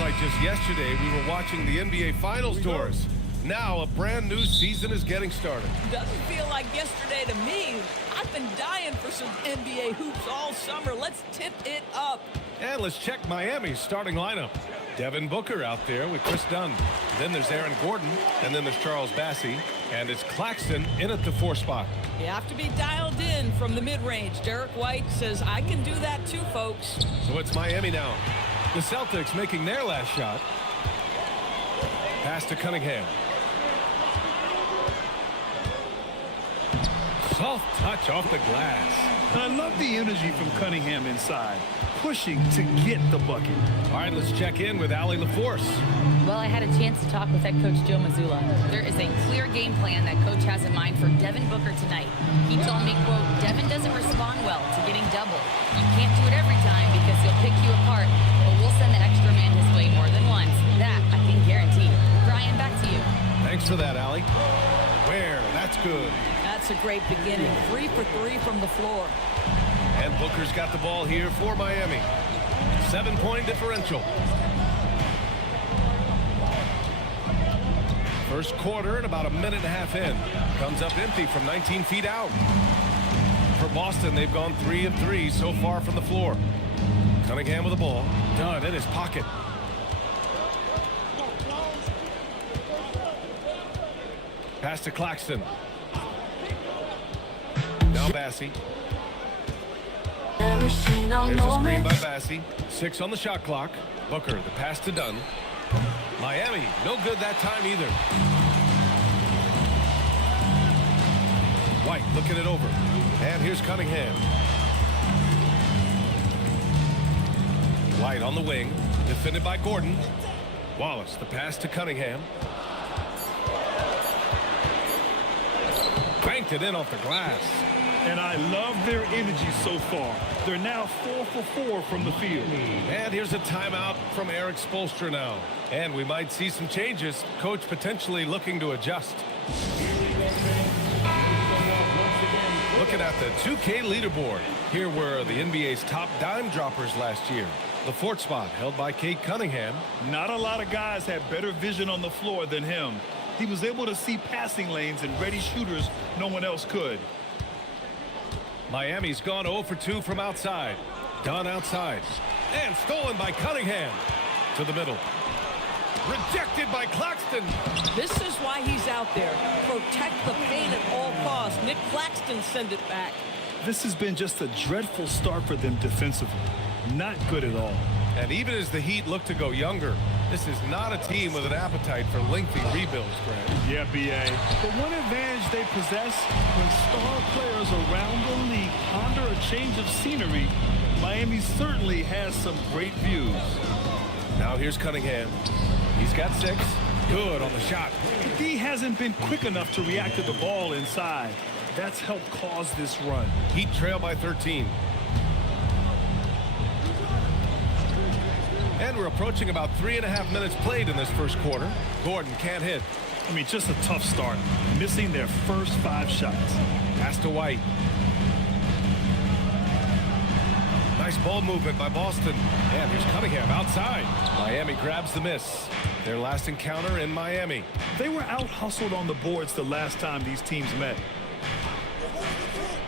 Like just yesterday, we were watching the NBA Finals tours. Now a brand new season is getting started. Doesn't feel like yesterday to me. I've been dying for some NBA hoops all summer. Let's tip it up. And let's check Miami's starting lineup. Devin Booker out there with Chris Dunn. Then there's Aaron Gordon, and then there's Charles Bassey, and it's Claxton in at the 4 spot. You have to be dialed in from the mid-range. Derek White says, I can do that too, folks. So it's Miami now. The Celtics making their last shot. Pass to Cunningham. Soft touch off the glass. I love the energy from Cunningham inside, pushing to get the bucket. All right, let's check in with Allie LaForce. Well, I had a chance to talk with head coach Joe Mazzulla. There is a clear game plan that coach has in mind for Devin Booker tonight. He told me, quote, Devin doesn't respond well to getting double. You can't do it every time because he'll pick you apart, but we'll send the extra man his way more than once. That I can guarantee. Brian, back to you. Thanks for that, Allie. Where? That's good. That's a great beginning. 3 for 3 from the floor. And Booker's got the ball here for Miami. 7-point differential. First quarter and about a minute and a half in. Comes up empty from 19 feet out. For Boston, they've gone 3 of 3 so far from the floor. Cunningham with the ball. Dunn in his pocket. Pass to Claxton. Now Bassey. There's a screen by Bassey. 6 on the shot clock. Booker, the pass to Dunn. Miami, no good that time either. White looking it over. And here's Cunningham. White on the wing. Defended by Gordon. Wallace, the pass to Cunningham. Banked it in off the glass. And I love their energy so far. They're now 4 for 4 from the field. And here's a timeout from Eric Spoelstra now. And we might see some changes. Coach potentially looking to adjust. Looking at the 2K leaderboard. Here were the NBA's top dime droppers last year. The 4th spot held by Cade Cunningham. Not a lot of guys had better vision on the floor than him. He was able to see passing lanes and ready shooters no one else could. Miami's gone 0 for 2 from outside. Dunn outside. And stolen by Cunningham. To the middle. Rejected by Claxton. This is why he's out there. Protect the paint at all costs. Nick Claxton send it back. This has been just a dreadful start for them defensively. Not good at all. And even as the Heat look to go younger, this is not a team with an appetite for lengthy rebuilds, Grant. Yeah, B.A. The one advantage they possess when star players around the league ponder a change of scenery, Miami certainly has some great views. Now here's Cunningham. He's got 6. Good on the shot. He hasn't been quick enough to react to the ball inside. That's helped cause this run. Heat trail by 13. And we're approaching about 3.5 minutes played in this first quarter. Gordon can't hit. I mean, just a tough start. Missing their first 5 shots. Pass to White. Nice ball movement by Boston. And here's Cunningham outside. Miami grabs the miss. Their last encounter in Miami. They were out-hustled on the boards the last time these teams met.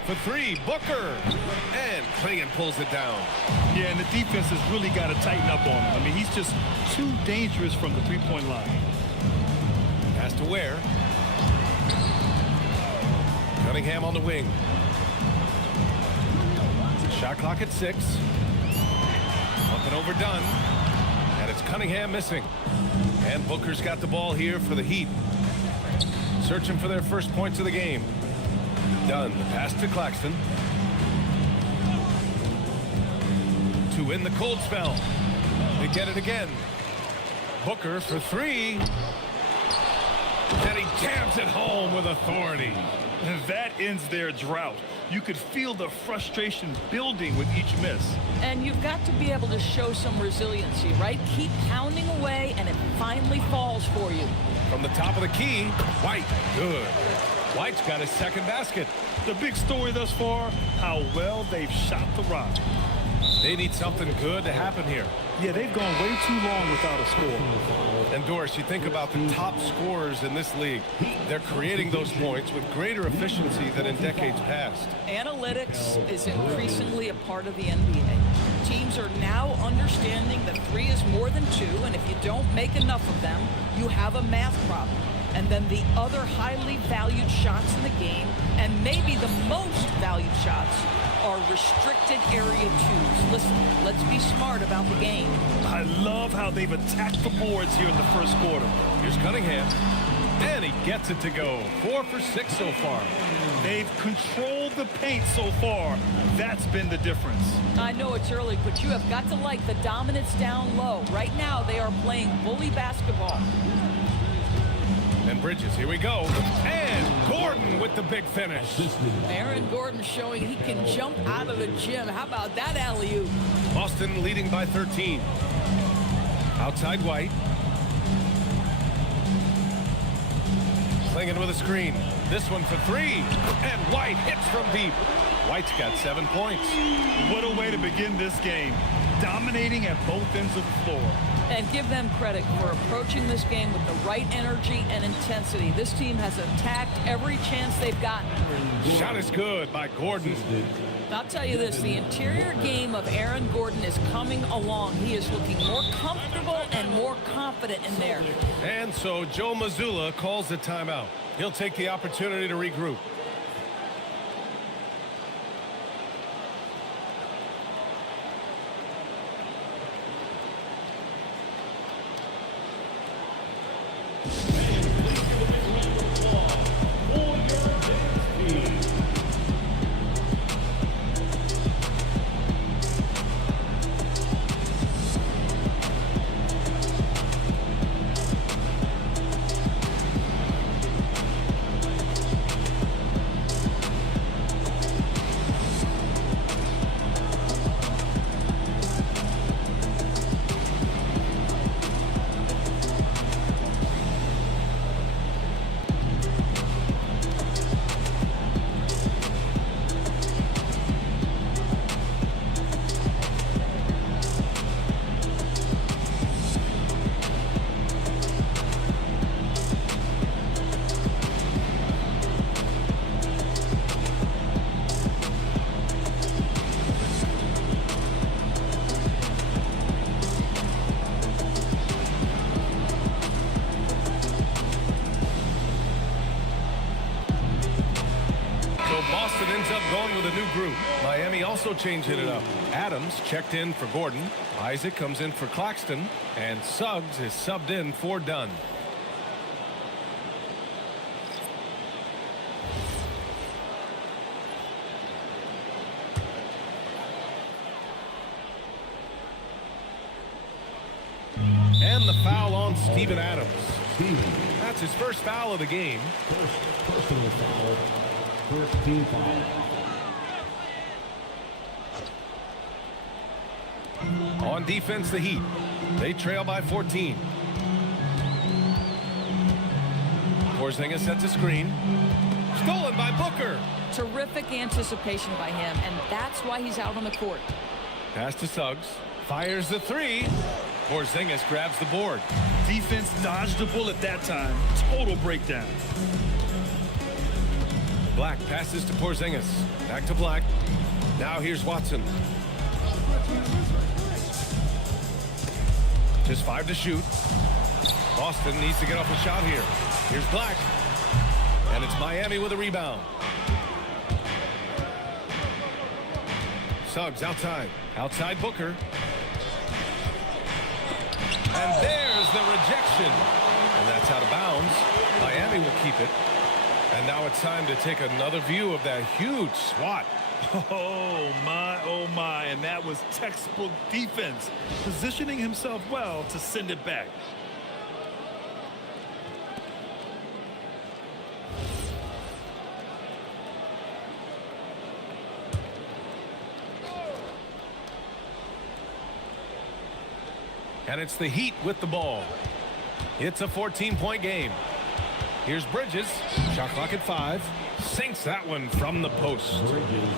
For three, Booker. And Clingan pulls it down. Yeah, and the defense has really got to tighten up on him. I mean, he's just too dangerous from the three-point line. Pass to Ware. Cunningham on the wing. Shot clock at 6. Up and overdone. And it's Cunningham missing. And Booker's got the ball here for the Heat. Searching for their first points of the game. Dunn, the pass to Claxton. To win the cold spell. They get it again. Booker for three. And he jams it home with authority. And that ends their drought. You could feel the frustration building with each miss. And you've got to be able to show some resiliency, right? Keep pounding away, and it finally falls for you. From the top of the key, White, good. White's got his second basket. The big story thus far, how well they've shot the rock. They need something good to happen here. Yeah, they've gone way too long without a score. And Doris, you think about the top scorers in this league. They're creating those points with greater efficiency than in decades past. Analytics is increasingly a part of the NBA. Teams are now understanding that 3 is more than 2, and if you don't make enough of them, you have a math problem. And then the other highly valued shots in the game, and maybe the most valued shots, are restricted area 2s. Listen, let's be smart about the game. I love how they've attacked the boards here in the first quarter. Here's Cunningham. And he gets it to go. 4 for 6 so far. They've controlled the paint so far. That's been the difference. I know it's early, but you have got to like the dominance down low. Right now, they are playing bully basketball. And Bridges, here we go. And Gordon with the big finish. Aaron Gordon showing he can jump out of the gym. How about that alley-oop? Boston leading by 13. Outside White. Clingan with a screen. This one for 3. And White hits from deep. White's got 7 points. What a way to begin this game. Dominating at both ends of the floor. And give them credit for approaching this game with the right energy and intensity. This team has attacked every chance they've gotten. Shot is good by Gordon. I'll tell you this, the interior game of Aaron Gordon is coming along. He is looking more comfortable and more confident in there. And so Joe Mazzulla calls the timeout. He'll take the opportunity to regroup. Boston ends up going with a new group. Miami also changing it up. Adams checked in for Gordon. Isaac comes in for Claxton. And Suggs is subbed in for Dunn. And the foul on Steven Adams. That's his first foul of the game. First personal foul. First team foul. On defense, the Heat. They trail by 14. Porzingis sets a screen. Stolen by Booker. Terrific anticipation by him, and that's why he's out on the court. Pass to Suggs. Fires the three. Porzingis grabs the board. Defense dodged the bullet that time. Total breakdown. Black passes to Porzingis. Back to Black. Now here's Watson. Just 5 to shoot. Boston needs to get off a shot here. Here's Black. And it's Miami with a rebound. Suggs outside. Outside Booker. And there's the rejection. And that's out of bounds. Miami will keep it. And now it's time to take another view of that huge swat. Oh my, and that was textbook defense, positioning himself well to send it back. And it's the Heat with the ball. It's a 14-point game. Here's Bridges. Shot clock at 5. Sinks that one from the post.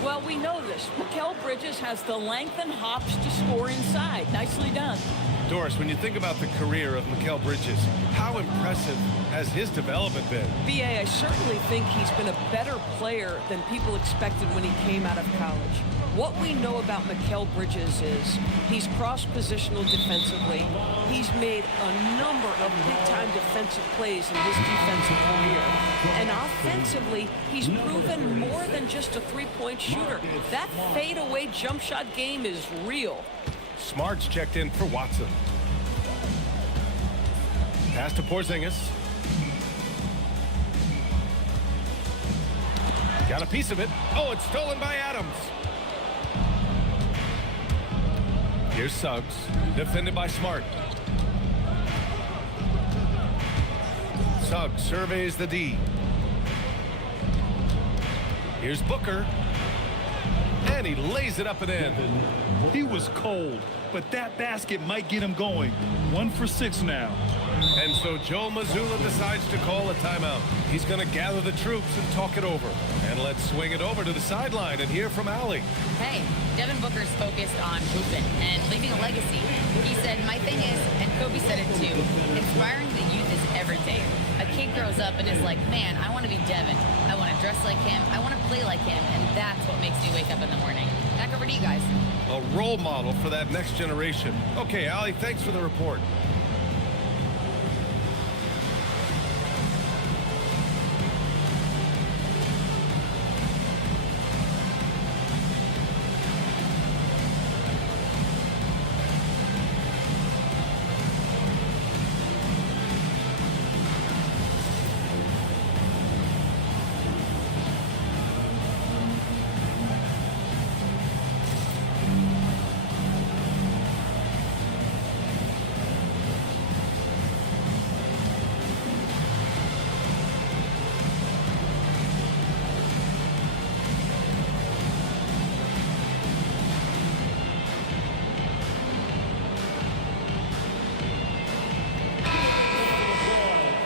Well, we know this. Mikal Bridges has the length and hops to score inside. Nicely done. Doris, when you think about the career of Mikal Bridges, how impressive has his development been? B.A., I certainly think he's been a better player than people expected when he came out of college. What we know about Mikal Bridges is he's cross-positional defensively. He's made a number of big-time defensive plays in his defensive career. And offensively, he's proven more than just a three-point shooter. That fadeaway jump shot game is real. Smart's checked in for Watson. Pass to Porzingis. Got a piece of it. Oh, it's stolen by Adams. Here's Suggs, defended by Smart. Suggs surveys the D. Here's Booker. And he lays it up and in. He was cold, but that basket might get him going. 1 for 6 now. And so Joe Mazzulla decides to call a timeout. He's going to gather the troops and talk it over. And let's swing it over to the sideline and hear from Allie. Hey, Devin Booker's focused on movement and leaving a legacy. He said, my thing is, and Kobe said it too, inspiring the youth is everything. A kid grows up and is like, man, I want to be Devin. I want to dress like him. I want to play like him. And that's what makes me wake up in the morning. Back over to you guys. A role model for that next generation. Okay, Allie, thanks for the report.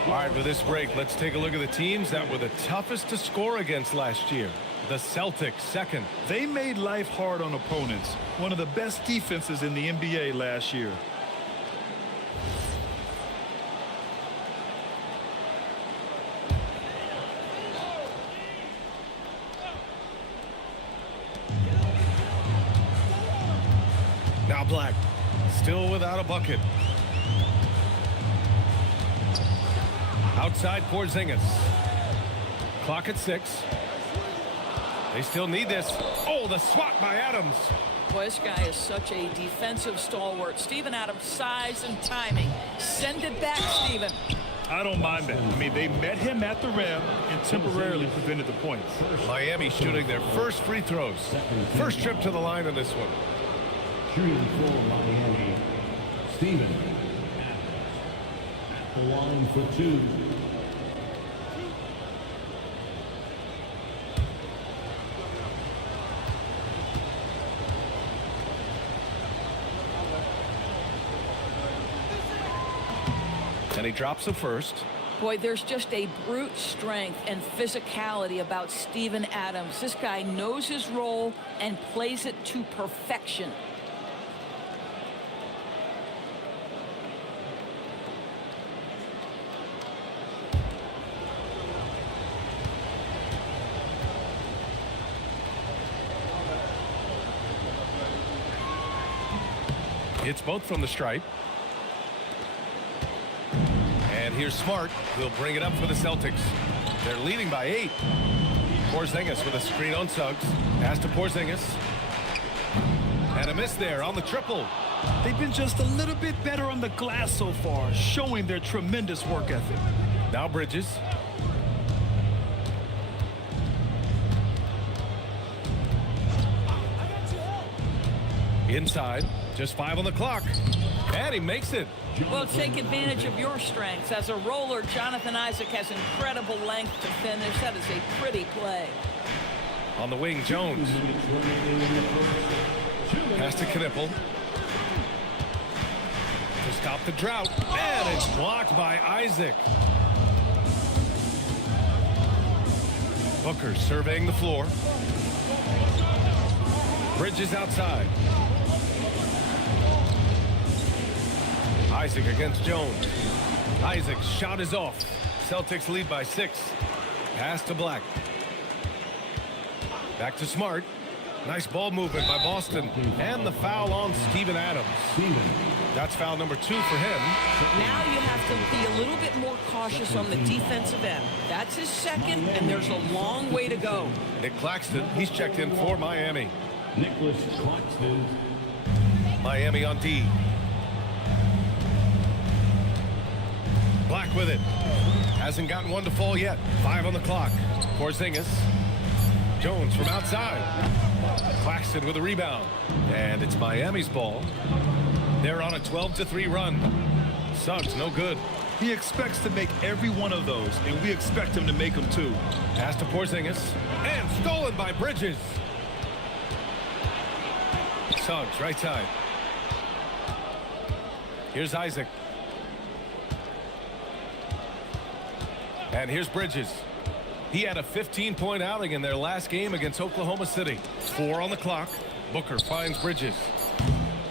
All right, for this break, let's take a look at the teams that were the toughest to score against last year. The Celtics, second. They made life hard on opponents. One of the best defenses in the NBA last year. Now Black, still without a bucket. Outside Porzingis. Clock at 6. They still need this. Oh, the swat by Adams. Boy, this guy is such a defensive stalwart. Steven Adams' size and timing. Send it back, Steven. I don't mind that. I mean, they met him at the rim and temporarily prevented the points. Miami shooting their first free throws. First trip to the line in this one. Shooting for Miami, Steven Adams. At the line for 2. And he drops the first. Boy, there's just a brute strength and physicality about Steven Adams. This guy knows his role and plays it to perfection. Hits both from the stripe. And here's Smart. He'll bring it up for the Celtics. They're leading by 8. Porzingis with a screen on Suggs. Pass to Porzingis. And a miss there on the triple. They've been just a little bit better on the glass so far, showing their tremendous work ethic. Now Bridges. Inside, just 5 on the clock. And he makes it. Well, take advantage of your strengths. As a roller, Jonathan Isaac has incredible length to finish. That is a pretty play. On the wing, Jones. Pass to Knippel. To stop the drought. And it's blocked by Isaac. Booker surveying the floor. Bridges outside. Isaac against Jones. Isaac's shot is off. Celtics lead by 6. Pass to Black. Back to Smart. Nice ball movement by Boston. And the foul on Steven Adams. That's foul number 2 for him. Now you have to be a little bit more cautious on the defensive end. That's his second, and there's a long way to go. Nick Claxton, he's checked in for Miami. Nicholas Claxton. Miami on D. Black with it. Hasn't gotten one to fall yet. 5 on the clock. Porzingis. Jones from outside. Claxton with a rebound. And it's Miami's ball. They're on a 12-3 run. Suggs, no good. He expects to make every one of those, and we expect him to make them too. Pass to Porzingis. And stolen by Bridges. Suggs, right side. Here's Isaac. And here's Bridges. He had a 15-point outing in their last game against Oklahoma City. 4 on the clock. Booker finds Bridges.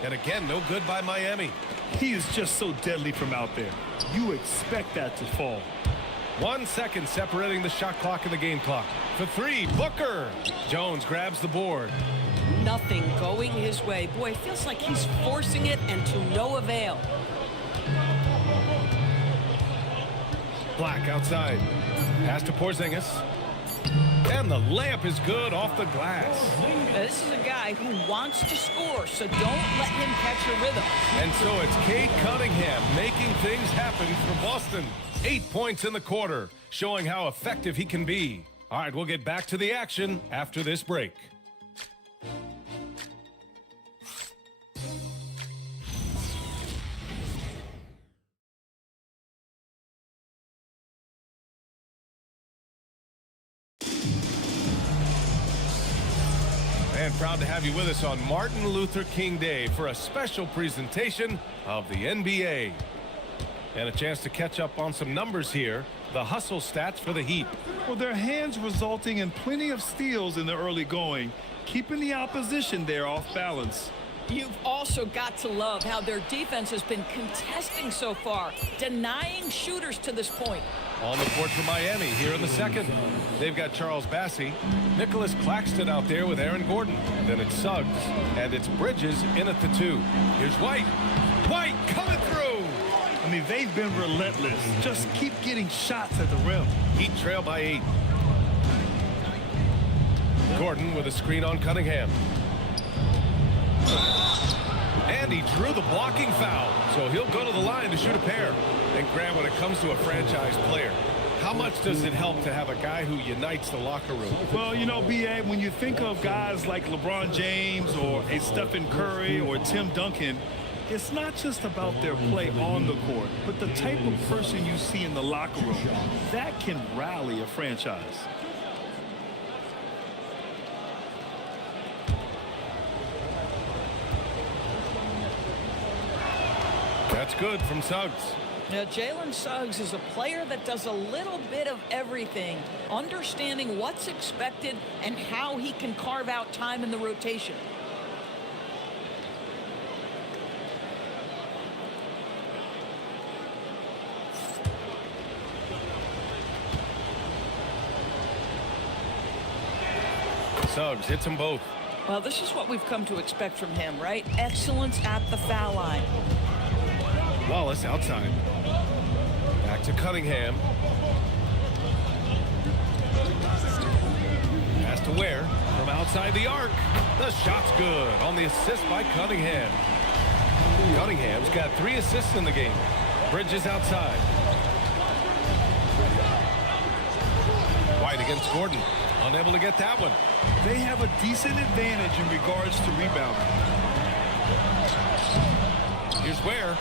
And again, no good by Miami. He is just so deadly from out there. You expect that to fall. 1 second separating the shot clock and the game clock. For 3, Booker. Jones grabs the board. Nothing going his way. Boy, it feels like he's forcing it and to no avail. Black outside. Pass to Porzingis. And the layup is good off the glass. Now, this is a guy who wants to score, so don't let him catch a rhythm. And so it's Cade Cunningham making things happen for Boston. 8 points in the quarter, showing how effective he can be. All right, we'll get back to the action after this break. And proud to have you with us on Martin Luther King Day for a special presentation of the NBA. And a chance to catch up on some numbers here. The hustle stats for the Heat. Well, their hands resulting in plenty of steals in the early going, keeping the opposition there off balance. You've also got to love how their defense has been contesting so far, denying shooters to this point. On the court for Miami here in the second. They've got Charles Bassey, Nicholas Claxton out there with Aaron Gordon. Then it's Suggs, and it's Bridges in at the 2. Here's White. White coming through. I mean, they've been relentless. Just keep getting shots at the rim. Heat trail by 8. Gordon with a screen on Cunningham. And he drew the blocking foul, so he'll go to the line to shoot a pair. And Grant, when it comes to a franchise player, how much does it help to have a guy who unites the locker room? Well, you know, B.A., when you think of guys like LeBron James or a Stephen Curry or Tim Duncan, it's not just about their play on the court, but the type of person you see in the locker room. That can rally a franchise. That's good from Suggs. Now, Jalen Suggs is a player that does a little bit of everything, understanding what's expected and how he can carve out time in the rotation. Suggs hits them both. Well, this is what we've come to expect from him, right? Excellence at the foul line. Wallace outside. Back to Cunningham. Pass to Ware from outside the arc. The shot's good on the assist by Cunningham. Cunningham's got 3 assists in the game. Bridges outside. White against Gordon. Unable to get that one. They have a decent advantage in regards to rebounding. Here's Ware.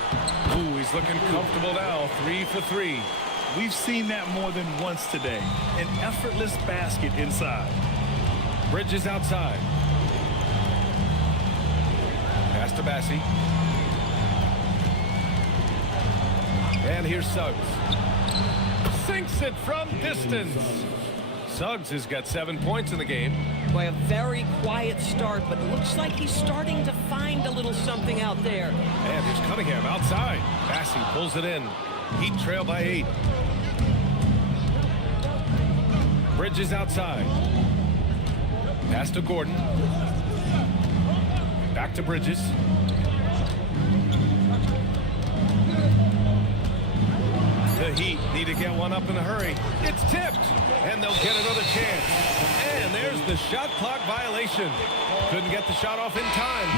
Ooh, he's looking comfortable now. 3 for 3. We've seen that more than once today. An effortless basket inside. Bridges outside. Pass to Bassie. And here's Suggs. Sinks it from distance. Suggs has got 7 points in the game. Boy, a very quiet start, but it looks like he's starting to find a little something out there. And here's Cunningham outside. Bassie pulls it in. Heat trail by 8. Bridges outside. Pass to Gordon. Back to Bridges. The Heat need to get one up in a hurry. It's tipped, and they'll get another chance. And there's the shot clock violation. Couldn't get the shot off in time.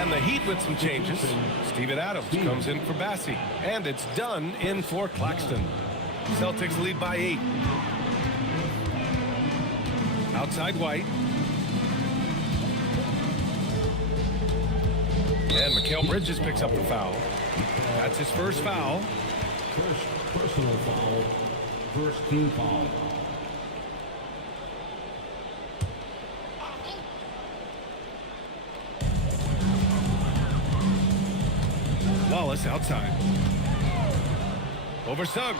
And the Heat with some changes. Steven Adams comes in for Bassie. And it's done in for Claxton. Celtics lead by 8. Outside White. And Mikal Bridges picks up the foul. That's his first foul. First personal foul. First team foul. Wallace outside. Over Suggs.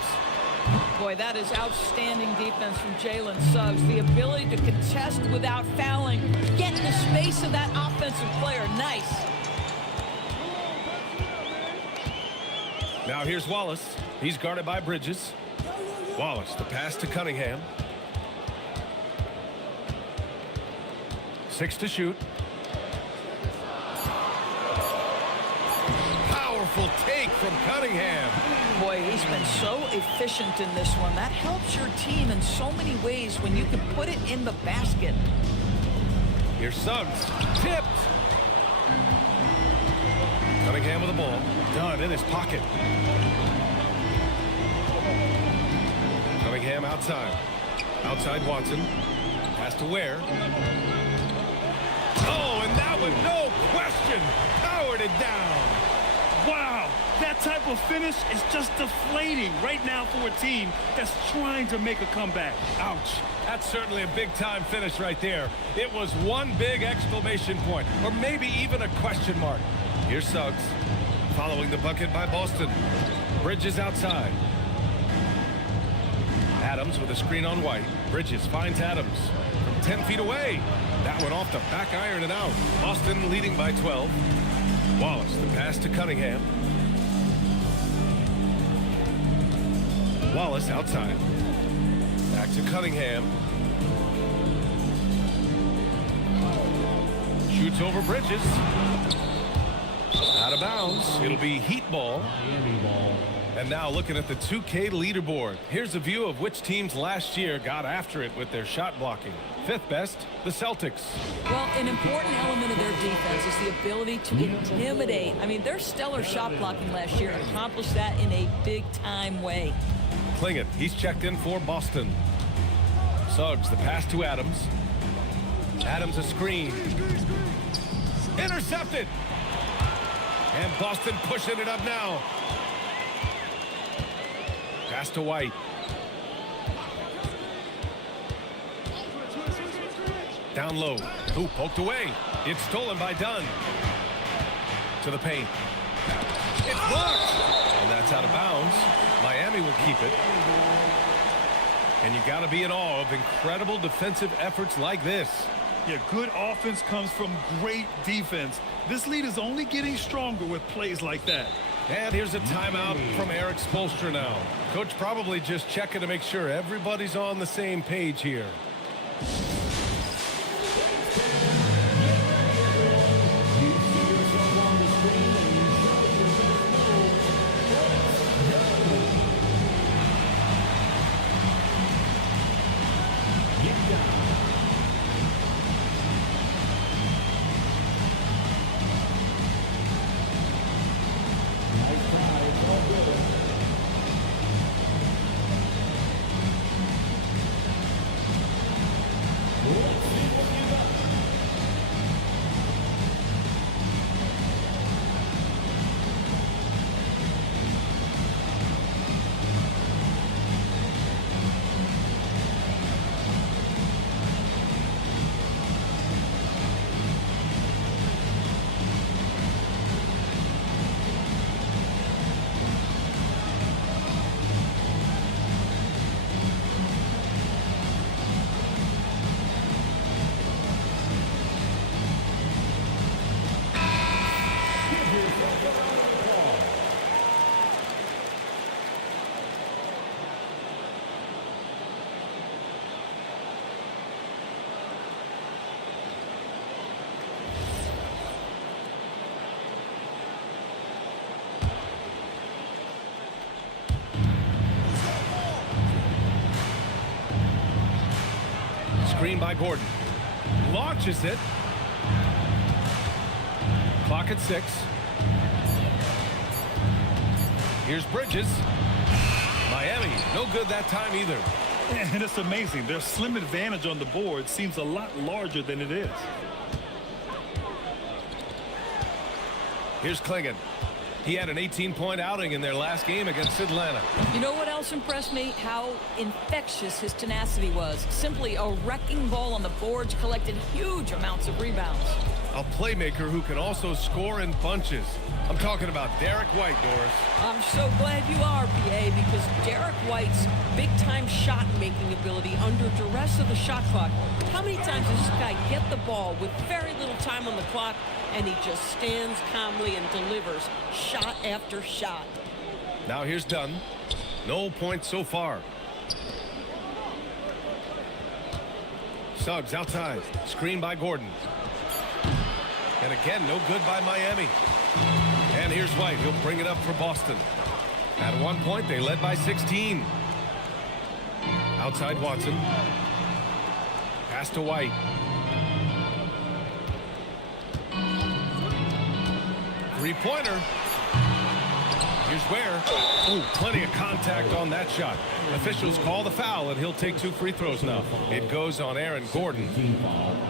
Boy, that is outstanding defense from Jalen Suggs. The ability to contest without fouling. Get in the space of that offensive player. Nice. Now here's Wallace. He's guarded by Bridges. Wallace, the pass to Cunningham. 6 to shoot. Powerful take from Cunningham. Boy, he's been so efficient in this one. That helps your team in so many ways when you can put it in the basket. Here's Suggs. Tipped. Cunningham with the ball. Done in his pocket. Cunningham outside. Outside Watson. Pass to Ware. Oh, and that one, no question, powered it down. Wow, that type of finish is just deflating right now for a team that's trying to make a comeback. Ouch. That's certainly a big-time finish right there. It was one big exclamation point, or maybe even a question mark. Here's Suggs, following the bucket by Boston. Bridges outside. Adams with a screen on White. Bridges finds Adams from 10 feet away. That one off the back iron and out. Boston leading by 12. Wallace, the pass to Cunningham. Wallace outside. Back to Cunningham. Shoots over Bridges. Out of bounds. It'll be Heat ball. Miami ball. And now looking at the 2K leaderboard. Here's a view of which teams last year got after it with their shot blocking. 5th best, the Celtics. Well, an important element of their defense is the ability to intimidate. I mean, their stellar shot blocking last year accomplished that in a big-time way. Klingett, he's checked in for Boston. Suggs, the pass to Adams. Adams a screen. Intercepted. And Boston pushing it up now. Pass to White. Down low. Ooh, poked away. It's stolen by Dunn. To the paint. It's blocked. And that's out of bounds. Miami will keep it. And you got to be in awe of incredible defensive efforts like this. Yeah, good offense comes from great defense. This lead is only getting stronger with plays like that. And here's a timeout from Eric Spoelstra now. Coach probably just checking to make sure everybody's on the same page here. down. Nice try. It's all good. Let's see what you got. Screen by Gordon. Launches it. Clock at 6. Here's Bridges. Miami, no good that time either. And it's amazing. Their slim advantage on the board seems a lot larger than it is. Here's Klingon. He had an 18-point outing in their last game against Atlanta. You know what else impressed me? How infectious his tenacity was. Simply a wrecking ball on the boards, collected huge amounts of rebounds. A playmaker who can also score in bunches. I'm talking about Derek White, Doris. I'm so glad you are, PA, because Derek White's big-time shot-making ability under duress of the shot clock. How many times does this guy get the ball with very little time on the clock, and he just stands calmly and delivers shot after shot? Now here's Dunn. No points so far. Suggs outside. Screen by Gordon. And again, no good by Miami. And here's White. He'll bring it up for Boston. At one point, they led by 16. Outside Watson. Pass to White. Three-pointer. Here's Ware. Oh, plenty of contact on that shot. Officials call the foul, and he'll take 2 free throws now. It goes on Aaron Gordon.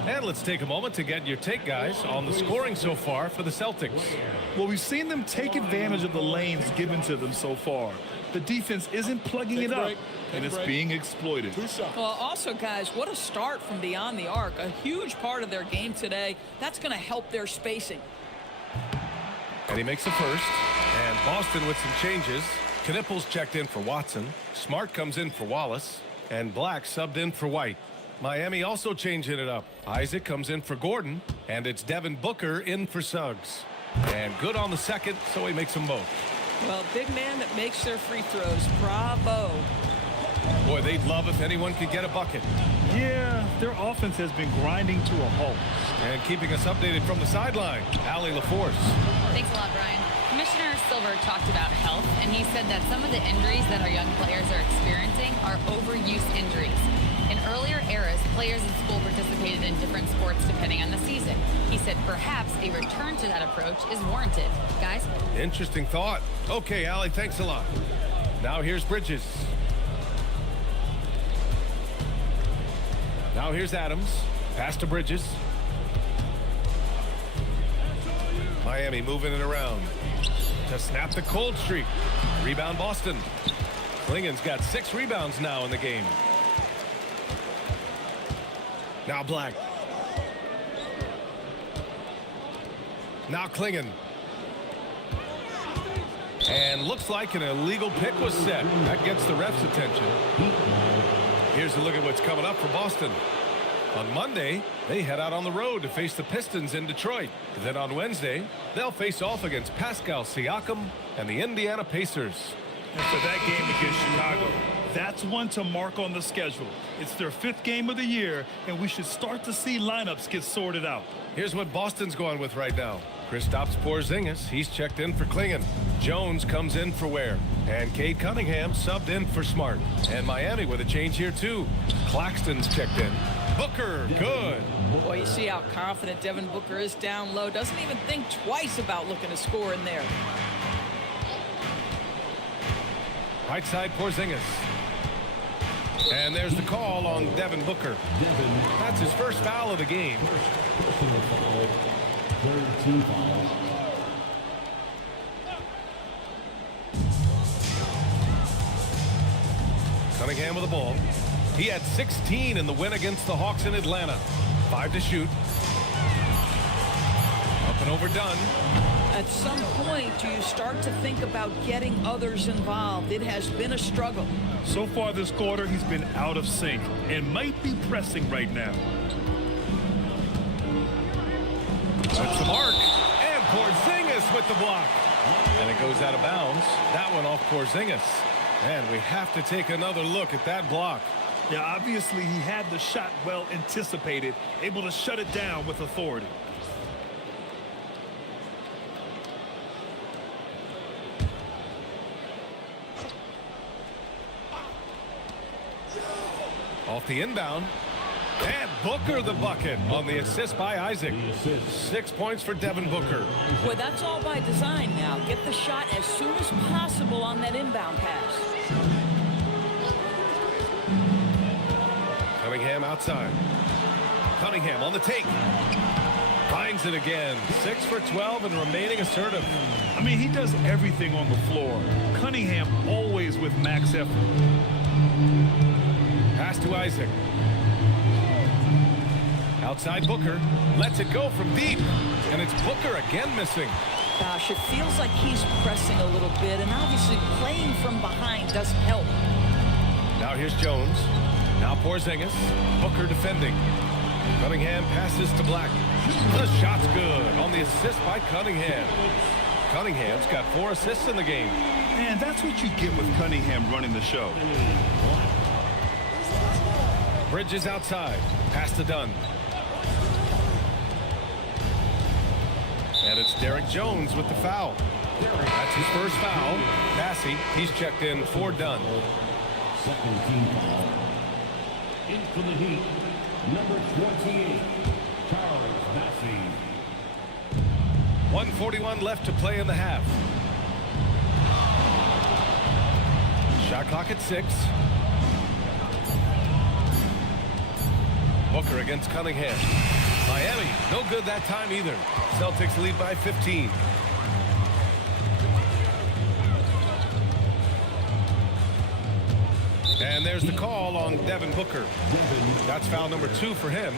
And let's take a moment to get your take, guys, on the scoring so far for the Celtics. Well, we've seen them take advantage of the lanes given to them so far. The defense isn't plugging it up, and it's being exploited. Well, also, guys, what a start from beyond the arc. A huge part of their game today. That's going to help their spacing. And he makes the first. And Boston with some changes. Knipples checked in for Watson. Smart comes in for Wallace. And Black subbed in for White. Miami also changing it up. Isaac comes in for Gordon. And it's Devin Booker in for Suggs. And good on the second, so he makes them both. Well, big man that makes their free throws. Bravo. Boy, they'd love if anyone could get a bucket. Yeah, their offense has been grinding to a halt. And keeping us updated from the sideline, Allie LaForce. Thanks a lot, Brian. Commissioner Silver talked about health, and he said that some of the injuries that our young players are experiencing are overuse injuries. In earlier eras, players in school participated in different sports depending on the season. He said perhaps a return to that approach is warranted. Guys? Interesting thought. Okay, Allie, thanks a lot. Now here's Bridges. Now here's Adams. Pass to Bridges. Miami moving it around to snap the cold streak. Rebound Boston. Klingon's got 6 rebounds now in the game. Now Black. Now Klingon. And looks like an illegal pick was set. That gets the ref's attention. Here's a look at what's coming up for Boston. On Monday, they head out on the road to face the Pistons in Detroit. Then on Wednesday, they'll face off against Pascal Siakam and the Indiana Pacers. And for that game against Chicago, That's one to mark on the schedule. It's their 5th game of the year, and we should start to see lineups get sorted out. Here's what Boston's going with right now. Kristaps Porzingis, he's checked in for Klingon. Jones comes in for Ware. And Cade Cunningham subbed in for Smart. And Miami with a change here too. Claxton's checked in. Booker, good. Boy, you see how confident Devin Booker is down low. Doesn't even think twice about looking to score in there. Right side Porzingis. And there's the call on Devin Booker. That's his first foul of the game. Personal foul. Third team foul. Cunningham with the ball. He had 16 in the win against the Hawks in Atlanta. 5 to shoot. Up and overdone. At some point, do you start to think about getting others involved? It has been a struggle. So far this quarter, he's been out of sync and might be pressing right now. Puts the mark. And Porzingis with the block. And it goes out of bounds. That one off Porzingis. And we have to take another look at that block. Yeah, obviously he had the shot well anticipated, able to shut it down with authority. Off the inbound. And Booker the bucket on the assist by Isaac. 6 points for Devin Booker. Boy, that's all by design now. Get the shot as soon as possible on that inbound pass. Cunningham outside. Cunningham on the take. Finds it again. 6 for 12 and remaining assertive. I mean, he does everything on the floor. Cunningham always with max effort. Pass to Isaac. Outside Booker. Lets it go from deep. And it's Booker again missing. Gosh, it feels like he's pressing a little bit, and obviously playing from behind doesn't help. Now here's Jones. Now Porzingis. Booker defending. Cunningham passes to Black. The shot's good on the assist by Cunningham. Cunningham's got 4 assists in the game. And that's what you get with Cunningham running the show. Bridges outside. Pass to Dunn. And it's Derek Jones with the foul. That's his first foul. Massey, he's checked in for Dunn. Second team foul. In for the Heat, number 28, Charles Massey. 1:41 left to play in the half. Shot clock at 6. Booker against Cunningham. Miami, no good that time either. Celtics lead by 15. And there's the call on Devin Booker. That's foul number 2 for him.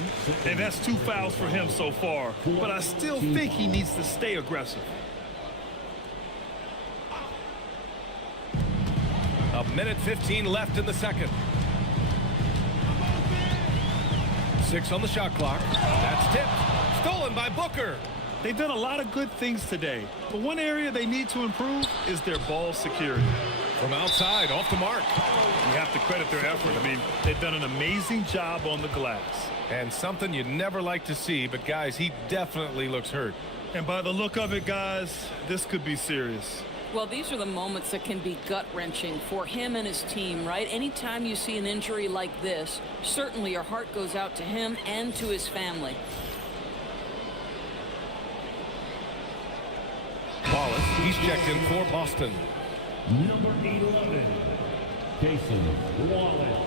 And that's 2 fouls for him so far. But I still think he needs to stay aggressive. A minute 15 left in the second. 6 on the shot clock. That's tipped. Stolen by Booker. They've done a lot of good things today. But one area they need to improve is their ball security. From outside, off the mark. You have to credit their effort. I mean, they've done an amazing job on the glass. And something you never like to see, but guys, he definitely looks hurt. And by the look of it, guys, this could be serious. Well, these are the moments that can be gut-wrenching for him and his team, right? Anytime you see an injury like this, certainly your heart goes out to him and to his family. Wallace, he's checked in for Boston. Number 11, Jason Wallace.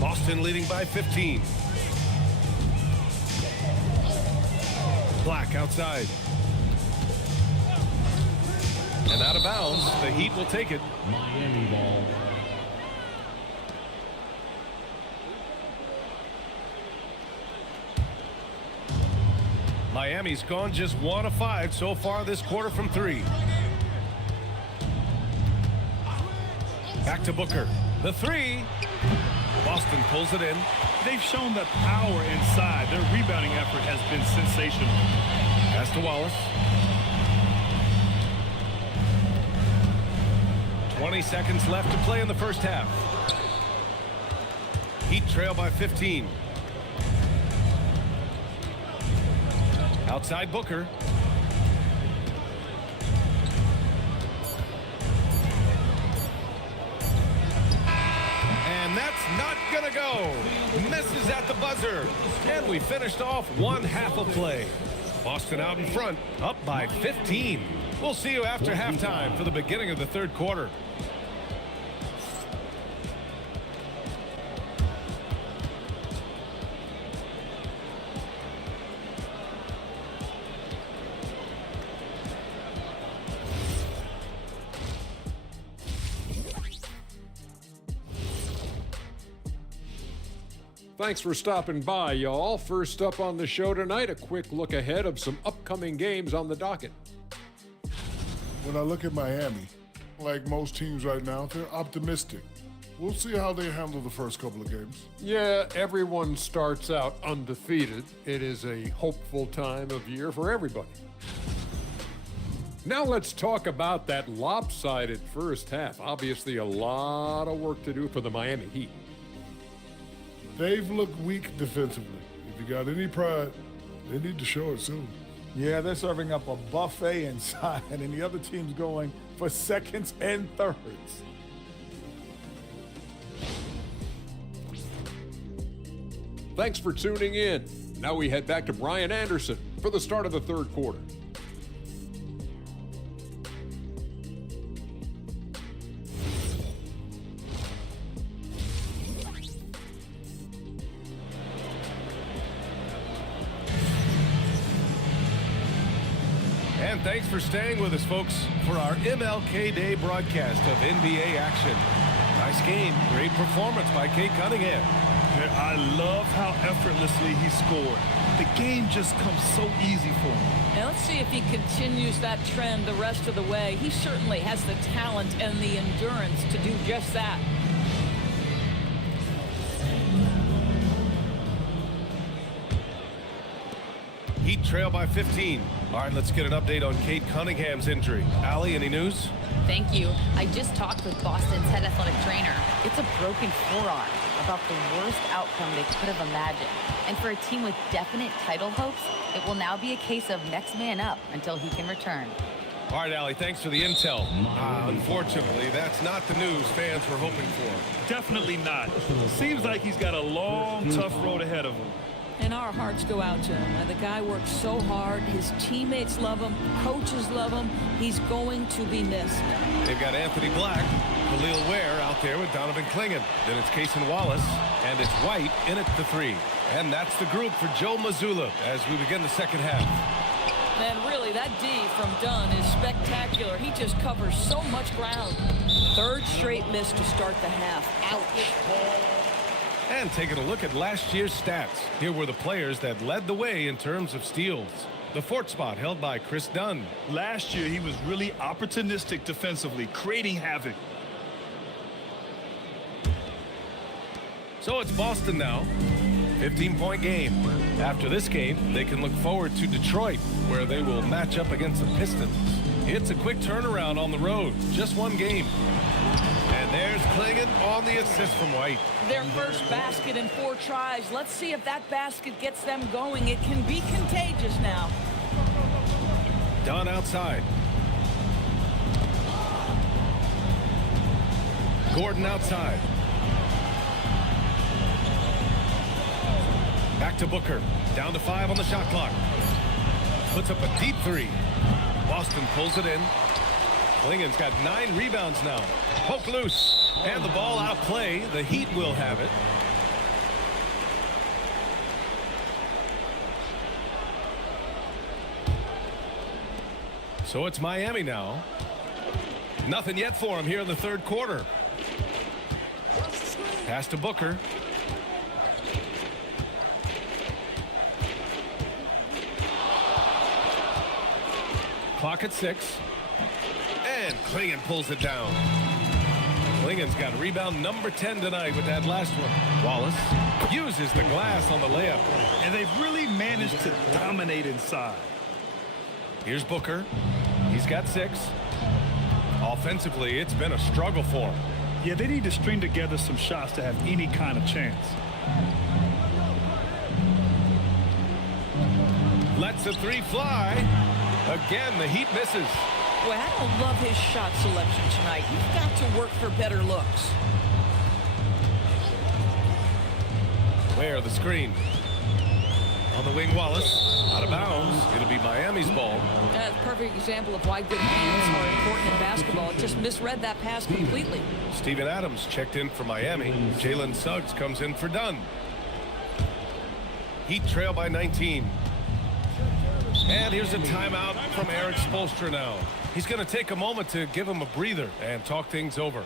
Boston leading by 15. Black outside. And out of bounds. The Heat will take it. Miami ball. Miami's gone just 1 of 5 so far this quarter from 3. Back to Booker. The 3. Boston pulls it in. They've shown that power inside. Their rebounding effort has been sensational. Pass to Wallace. 20 seconds left to play in the first half. Heat trail by 15. Outside Booker. And that's not gonna go. Misses at the buzzer. And we finished off 1 half of play. Boston out in front, up by 15. We'll see you after halftime for the beginning of the third quarter. Thanks for stopping by, y'all. First up on the show tonight, a quick look ahead of some upcoming games on the docket. When I look at Miami, like most teams right now, they're optimistic. We'll see how they handle the first couple of games. Yeah, everyone starts out undefeated. It is a hopeful time of year for everybody. Now let's talk about that lopsided first half. Obviously, a lot of work to do for the Miami Heat. They've looked weak defensively. If you got any pride, they need to show it soon. Yeah, they're serving up a buffet inside, and the other team's going for seconds and thirds. Thanks for tuning in. Now we head back to Brian Anderson for the start of the third quarter. And thanks for staying with us, folks, for our MLK Day broadcast of NBA action. Nice game. Great performance by Kate Cunningham. Yeah, I love how effortlessly he scored. The game just comes so easy for him. And let's see if he continues that trend the rest of the way. He certainly has the talent and the endurance to do just that. Heat trail by 15. All right, let's get an update on Kate Cunningham's injury. Allie, any news? Thank you. I just talked with Boston's head athletic trainer. It's a broken forearm, about the worst outcome they could have imagined. And for a team with definite title hopes, it will now be a case of next man up until he can return. All right, Allie, thanks for the intel. Unfortunately, that's not the news fans were hoping for. Definitely not. Seems like he's got a long, tough road ahead of him. And our hearts go out to him. The guy works so hard. His teammates love him. Coaches love him. He's going to be missed. They've got Anthony Black, Khalil Ware out there with Donovan Clingan. Then it's Cason Wallace, and it's White in at the 3. And that's the group for Joe Mazzulla as we begin the second half. And really, that D from Dunn is spectacular. He just covers so much ground. Third straight miss to start the half. Ouch. And taking a look at last year's stats. Here were the players that led the way in terms of steals. The 4th spot held by Chris Dunn. Last year, he was really opportunistic defensively, creating havoc. So it's Boston now. 15-point game. After this game, they can look forward to Detroit, where they will match up against the Pistons. It's a quick turnaround on the road. Just one game. And there's Clingan on the assist from White. Their first basket in 4 tries. Let's see if that basket gets them going. It can be contagious now. Dunn outside. Gordon outside. Back to Booker. Down to 5 on the shot clock. Puts up a deep three. Boston pulls it in. Klingen's got 9 rebounds now. Poke loose. And the ball out of play. The Heat will have it. So it's Miami now. Nothing yet for him here in the third quarter. Pass to Booker. Clock at 6. And Klingen pulls it down. Klingen's got rebound number 10 tonight with that last one. Wallace uses the glass on the layup. And they've really managed to dominate inside. Here's Booker. He's got 6. Offensively, it's been a struggle for him. Yeah, they need to string together some shots to have any kind of chance. Lets a 3 fly. Again, the Heat misses. Boy, I don't love his shot selection tonight. You've got to work for better looks. Where the screen? On the wing, Wallace. Out of bounds. It'll be Miami's ball. That's a perfect example of why good hands are important in basketball. Just misread that pass completely. Steven Adams checked in for Miami. Jalen Suggs comes in for Dunn. Heat trail by 19. And here's a timeout from Eric Spoelstra now. He's going to take a moment to give him a breather and talk things over.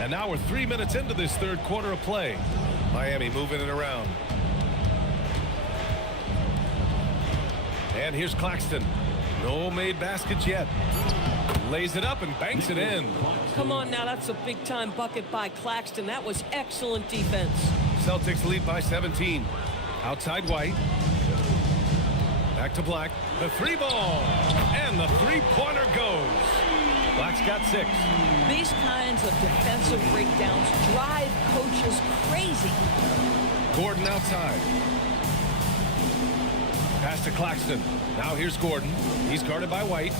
And now we're 3 minutes into this third quarter of play. Miami moving it around. And here's Claxton. No made baskets yet. Lays it up and banks it in. Come on now, that's a big-time bucket by Claxton. That was excellent defense. Celtics lead by 17. Outside White. Back to Black. The 3 ball. And the 3-pointer goes. Black's got 6. These kinds of defensive breakdowns drive coaches crazy. Gordon outside. Pass to Claxton. Now here's Gordon. He's guarded by White.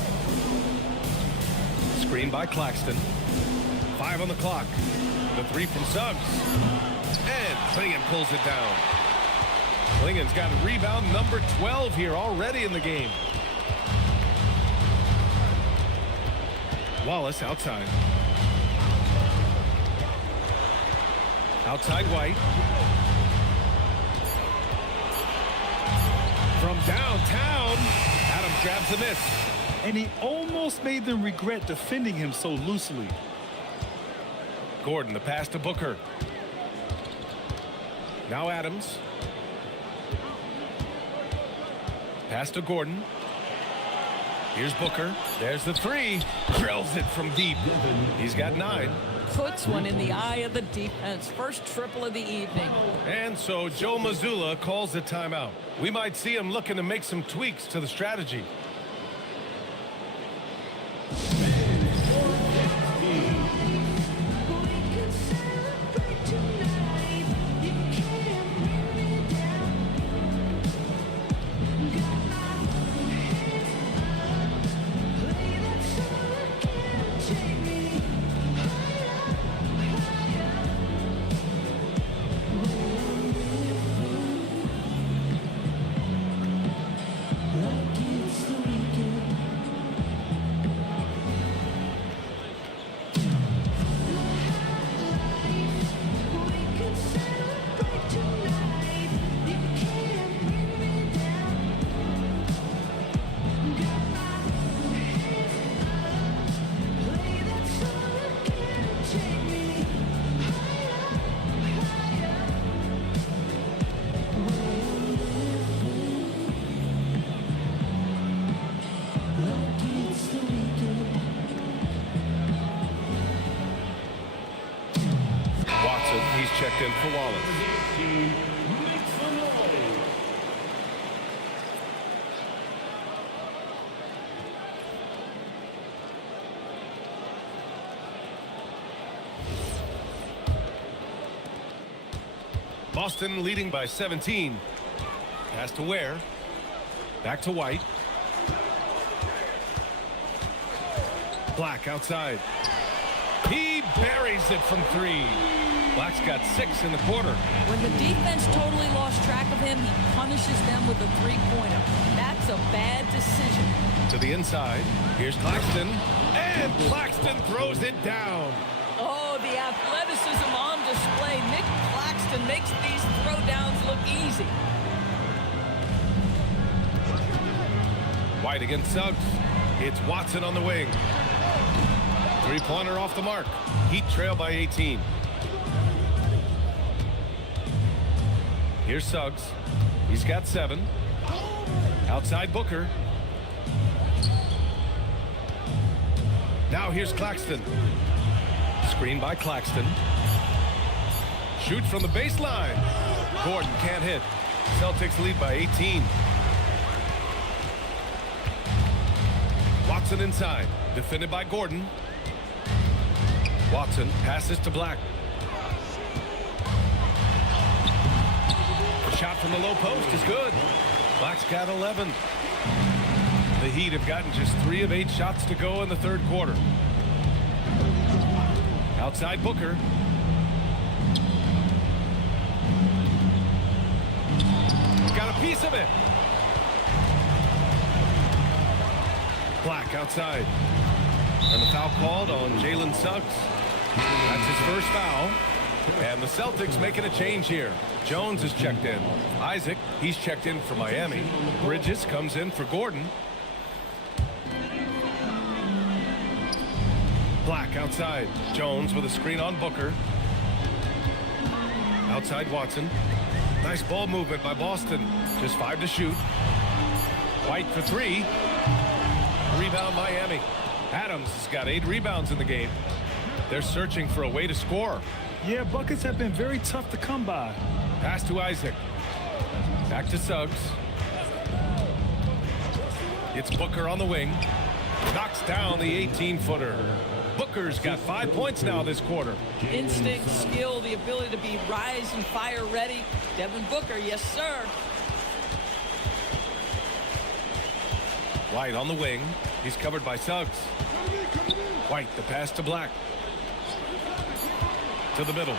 Screen by Claxton. 5 on the clock. The 3 from Suggs. And Klingen pulls it down. Klingen's got rebound number 12 here already in the game. Wallace outside. Outside White. From downtown, Adams grabs the miss. And he almost made them regret defending him so loosely. Gordon, the pass to Booker. Now Adams. Pass to Gordon. Here's Booker. There's the 3. Drills it from deep. He's got 9. Puts one in the eye of the defense. First triple of the evening. And so Joe Mazzulla calls the timeout. We might see him looking to make some tweaks to the strategy. Wilson. He's checked in for Wallace. Boston leading by 17. Pass to Ware. Back to White. Black outside. He buries it from 3. Black's got 6 in the quarter. When the defense totally lost track of him, he punishes them with a three-pointer. That's a bad decision. To the inside. Here's Claxton. And Claxton throws it down. Oh, the athleticism on display. Nick Claxton makes these throwdowns look easy. White against Suggs. It's Watson on the wing. Three-pointer off the mark. Heat trail by 18. Here's Suggs. He's got 7. Outside Booker. Now here's Claxton. Screen by Claxton. Shoots from the baseline. Gordon can't hit. Celtics lead by 18. Watson inside. Defended by Gordon. Watson passes to Black. The shot from the low post is good. Black's got 11. The Heat have gotten just 3 of 8 shots to go in the third quarter. Outside Booker. Got a piece of it. Black outside. And the foul called on Jalen Suggs. That's his first foul. And the Celtics making a change here. Jones is checked in. Isaac, he's checked in for Miami. Bridges comes in for Gordon. Black outside. Jones with a screen on Booker. Outside Watson. Nice ball movement by Boston. Just 5 to shoot. White for 3. Rebound Miami. Adams has got 8 rebounds in the game. They're searching for a way to score. Yeah, buckets have been very tough to come by. Pass to Isaac. Back to Suggs. It's Booker on the wing. Knocks down the 18-footer. Booker's got 5 points now this quarter. Instinct, skill, the ability to be rise and fire ready. Devin Booker, yes, sir. White on the wing. He's covered by Suggs. White, the pass to Black. To the middle.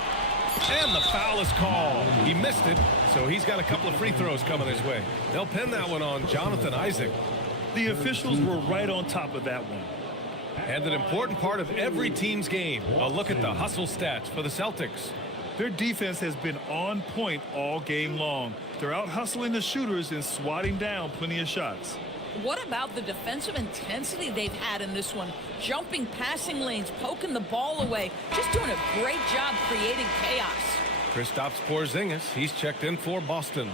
And the foul is called. He missed it, so he's got a couple of free throws coming his way. They'll pin that one on Jonathan Isaac. The officials were right on top of that one. And an important part of every team's game. A look at the hustle stats for the Celtics. Their defense has been on point all game long. They're out hustling the shooters and swatting down plenty of shots. What about the defensive intensity they've had in this one? Jumping passing lanes, poking the ball away. Just doing a great job creating chaos. Kristaps Porzingis, he's checked in for Boston.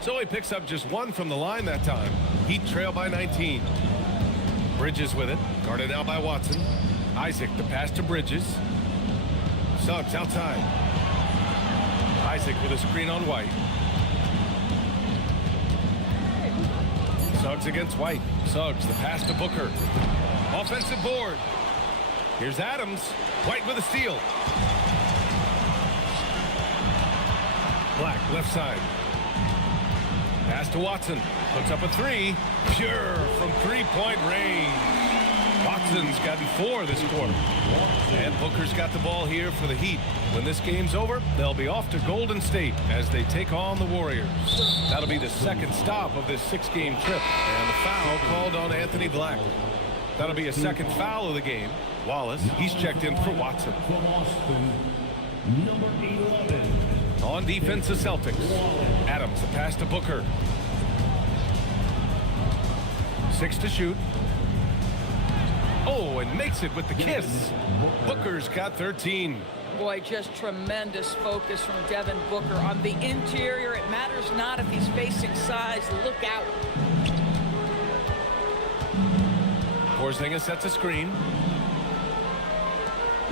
So he picks up just 1 from the line that time. Heat trail by 19. Bridges with it. Guarded now by Watson. Isaac, the pass to Bridges. Suggs outside. Isaac with a screen on White. Suggs against White. Suggs, the pass to Booker. Offensive board. Here's Adams. White with a steal. Black, left side. Pass to Watson. Puts up a 3. Pure from 3-point range. Watson's gotten 4 this quarter. And Booker's got the ball here for the Heat. When this game's over, they'll be off to Golden State as they take on the Warriors. That'll be the second stop of this 6-game trip. And the foul called on Anthony Black. That'll be a second foul of the game. Wallace, he's checked in for Watson. Number 11. On defense, the Celtics. Adams, the pass to Booker. 6 to shoot. Oh, and makes it with the kiss. Booker's got 13. Boy, just tremendous focus from Devin Booker. On the interior, it matters not if he's facing size. Look out. Porzingis sets a screen.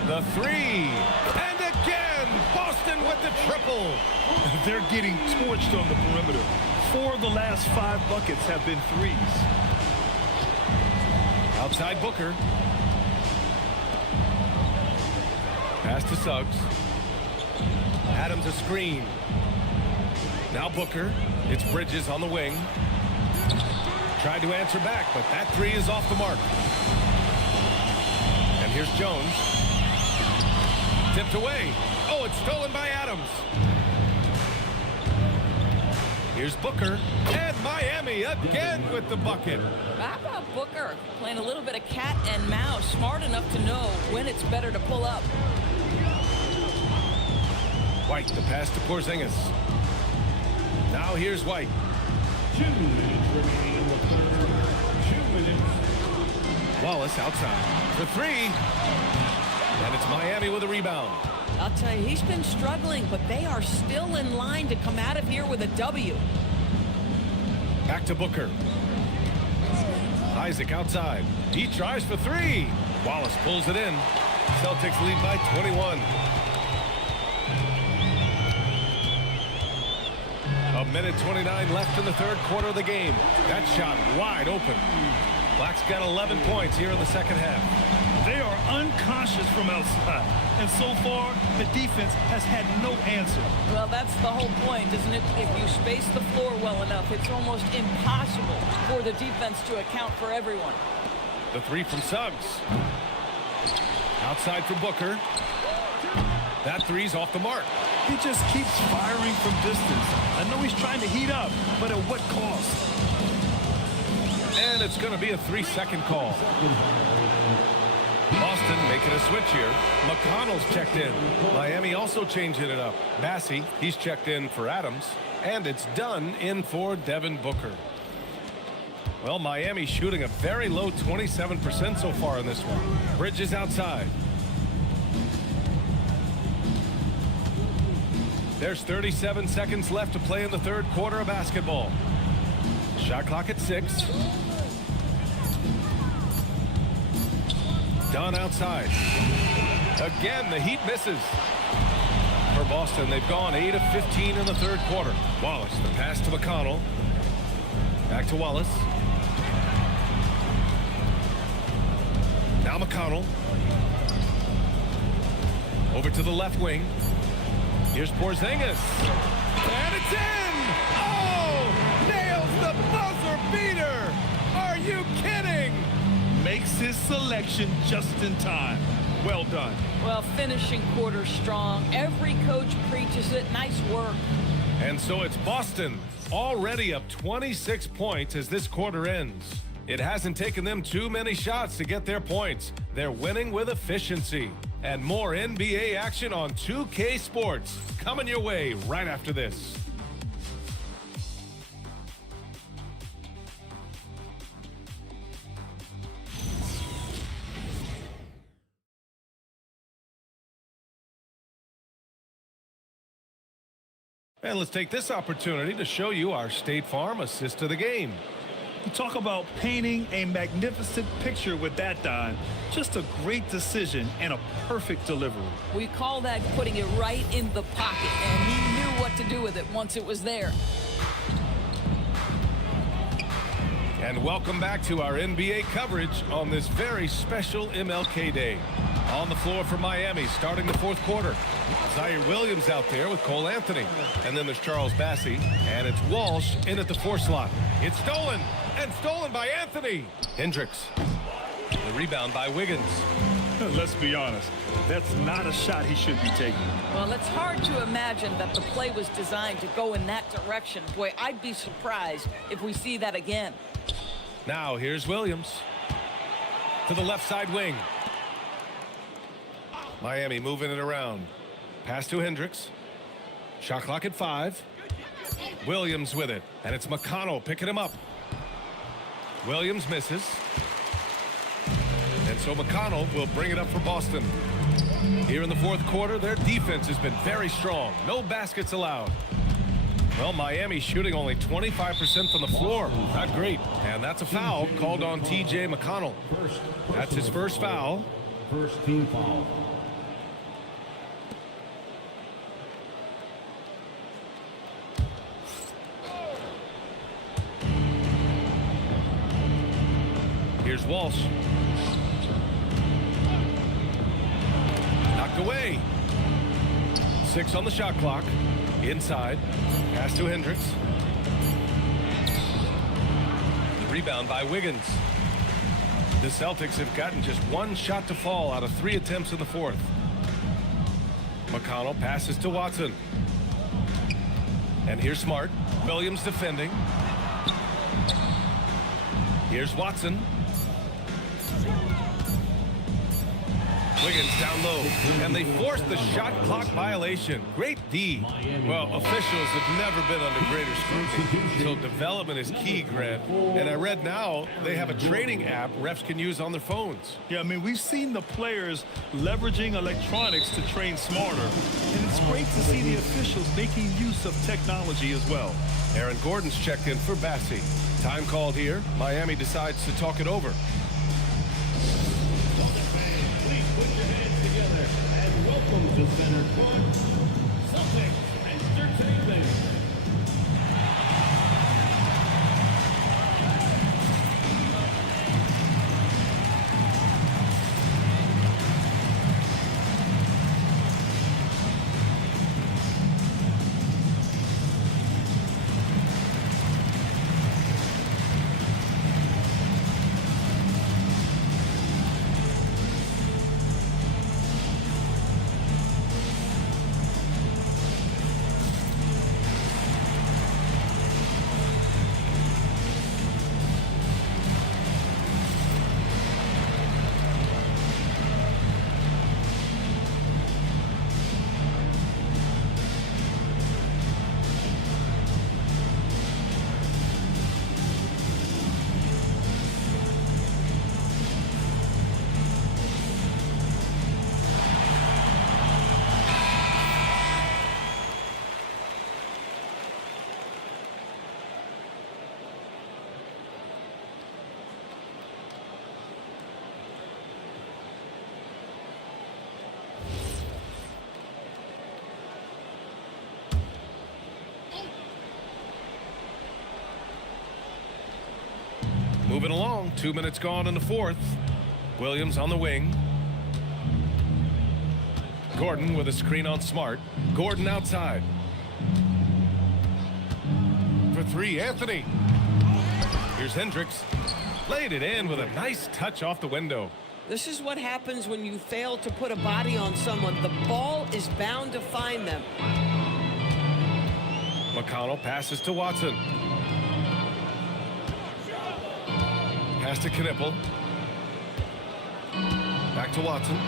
The three. And again, Boston with the triple. They're getting torched on the perimeter. 4 of the last 5 buckets have been threes. Outside Booker. Pass to Suggs. Adams a screen. Now Booker. It's Bridges on the wing. Tried to answer back, but that three is off the mark. And here's Jones. Tipped away. Oh, it's stolen by Adams. Here's Booker. And Miami again with the bucket. How about Booker playing a little bit of cat and mouse, smart enough to know when it's better to pull up. White, the pass to Porzingis. Now here's White. 2 minutes remaining in the third. 2 minutes. Wallace outside for three. And it's Miami with a rebound. I'll tell you, he's been struggling, but they are still in line to come out of here with a W. Back to Booker. Isaac outside. He tries for three. Wallace pulls it in. Celtics lead by 21. A minute 29 left in the third quarter of the game. That shot wide open. Black's got 11 points here in the second half. They are unconscious from outside. And so far, the defense has had no answer. Well, that's the whole point, isn't it? If you space the floor well enough, it's almost impossible for the defense to account for everyone. The three from Suggs. Outside for Booker. That three's off the mark. He just keeps firing from distance. I know he's trying to heat up, but at what cost? And it's going to be a 3-second call. Boston making a switch here. McConnell's checked in. Miami also changing it up. Massey, he's checked in for Adams. And it's done in for Devin Booker. Well, Miami shooting a very low 27% so far in this one. Bridges outside. There's 37 seconds left to play in the third quarter of basketball. Shot clock at 6. Dunn outside. Again, the Heat misses. For Boston, they've gone 8 of 15 in the third quarter. Wallace, the pass to McConnell. Back to Wallace. Now McConnell. Over to the left wing. Here's Porzingis. And it's in! Oh! Nails the buzzer beater! Are you kidding? Makes his selection just in time. Well done. Well, finishing quarter strong. Every coach preaches it. Nice work. And so it's Boston already up 26 points as this quarter ends. It hasn't taken them too many shots to get their points. They're winning with efficiency. And more NBA action on 2K Sports coming your way right after this. And let's take this opportunity to show you our State Farm assist to the game. You talk about painting a magnificent picture with that, Don. Just a great decision and a perfect delivery. We call that putting it right in the pocket, and he knew what to do with it once it was there. And welcome back to our NBA coverage on this very special MLK Day. On the floor for Miami, starting the fourth quarter. Zaire Williams out there with Cole Anthony. And then there's Charles Bassey. And it's Walsh in at the 4 slot. It's stolen. And stolen by Anthony. Hendricks. The rebound by Wiggins. Let's be honest. That's not a shot he should be taking. Well, it's hard to imagine that the play was designed to go in that direction. Boy, I'd be surprised if we see that again. Now here's Williams. To the left side wing. Miami moving it around. Pass to Hendricks. Shot clock at 5. Williams with it. And it's McConnell picking him up. Williams misses. And so McConnell will bring it up for Boston. Here in the fourth quarter, their defense has been very strong. No baskets allowed. Well, Miami shooting only 25% from the floor. Not great. And that's a foul called on T.J. McConnell. That's his first foul. First team foul. Here's Walsh. Knocked away. 6 on the shot clock. Inside. Pass to Hendricks. Rebound by Wiggins. The Celtics have gotten just 1 shot to fall out of 3 attempts in the fourth. McConnell passes to Watson. And here's Smart. Williams defending. Here's Watson. Wiggins down low, and they forced the shot clock violation. Great D. Well, officials have never been under greater scrutiny, so development is key, Grant. And I read now they have a training app refs can use on their phones. Yeah, I mean, we've seen the players leveraging electronics to train smarter, and it's great to see the officials making use of technology as well. Aaron Gordon's checked in for Bassie. Time called here. Miami decides to talk it over. Please put your hands together and welcome to Center Court, Celtics Entertainment. Moving along, 2 minutes gone in the fourth. Williams on the wing. Gordon with a screen on Smart. Gordon outside. For 3, Anthony. Here's Hendricks. Laid it in with a nice touch off the window. This is what happens when you fail to put a body on someone. The ball is bound to find them. McConnell passes to Watson. Pass to Knipple. Back to Watson.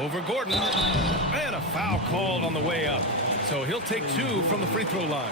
Over Gordon. And a foul called on the way up. So he'll take 2 from the free throw line.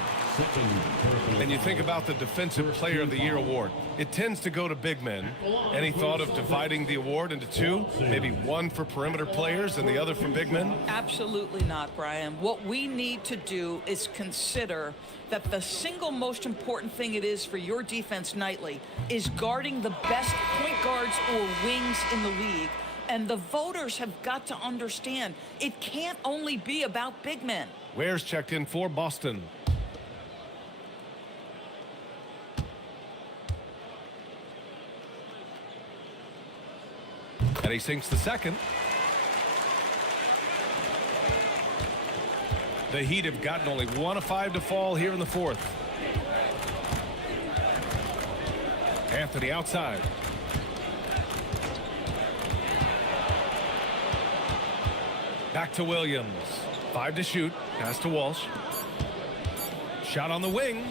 And you think about the Defensive Player of the Year award. It tends to go to big men. Any thought of dividing the award into 2? Maybe 1 for perimeter players and the other for big men? Absolutely not, Brian. What we need to do is consider that the single most important thing it is for your defense nightly is guarding the best point guards or wings in the league. And the voters have got to understand it can't only be about big men. Ware's checked in for Boston. And he sinks the second. The Heat have gotten only 1 of 5 to fall here in the fourth. Anthony outside. Back to Williams. 5 to shoot. Pass to Walsh. Shot on the wing.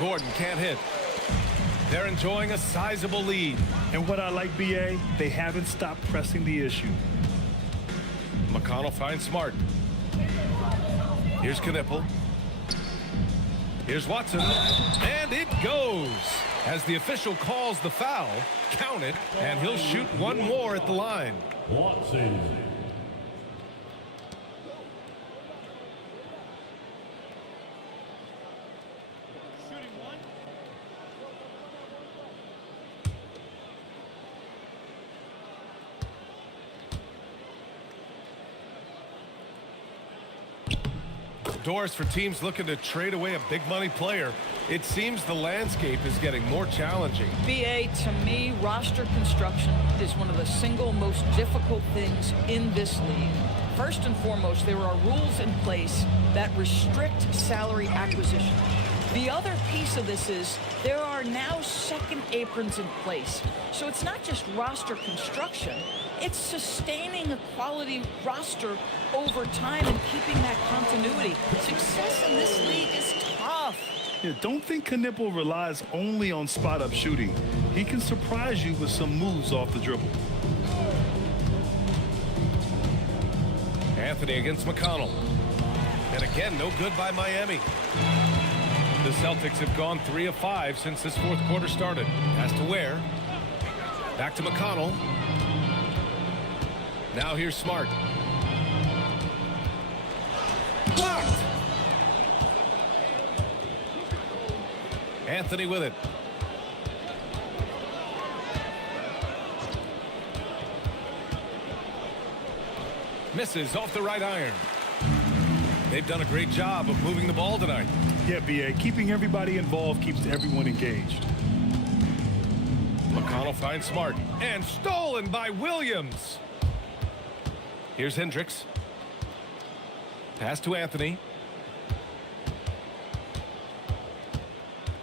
Gordon can't hit. They're enjoying a sizable lead. And what I like, BA, they haven't stopped pressing the issue. McConnell finds Smart. Here's Knipple. Here's Watson. And it goes. As the official calls the foul, count it, and he'll shoot 1 more at the line. Watson. doors for teams looking to trade away a big money player. It seems the landscape is getting more challenging. BA, to me, roster construction is one of the single most difficult things in this league. First and foremost, there are rules in place that restrict salary acquisition. The other piece of this is there are now second aprons in place. So it's not just roster construction, it's sustaining a quality roster over time and keeping that continuity. Success in this league is tough. Yeah, don't think Knipple relies only on spot-up shooting. He can surprise you with some moves off the dribble. Anthony against McConnell. And again, no good by Miami. The Celtics have gone 3 of 5 since this fourth quarter started. Has to Ware. Back to McConnell. Now here's Smart. Blocked! Anthony with it. Misses off the right iron. They've done a great job of moving the ball tonight. Yeah, BA, keeping everybody involved keeps everyone engaged. McConnell finds Smart. And stolen by Williams. Here's Hendricks. Pass to Anthony.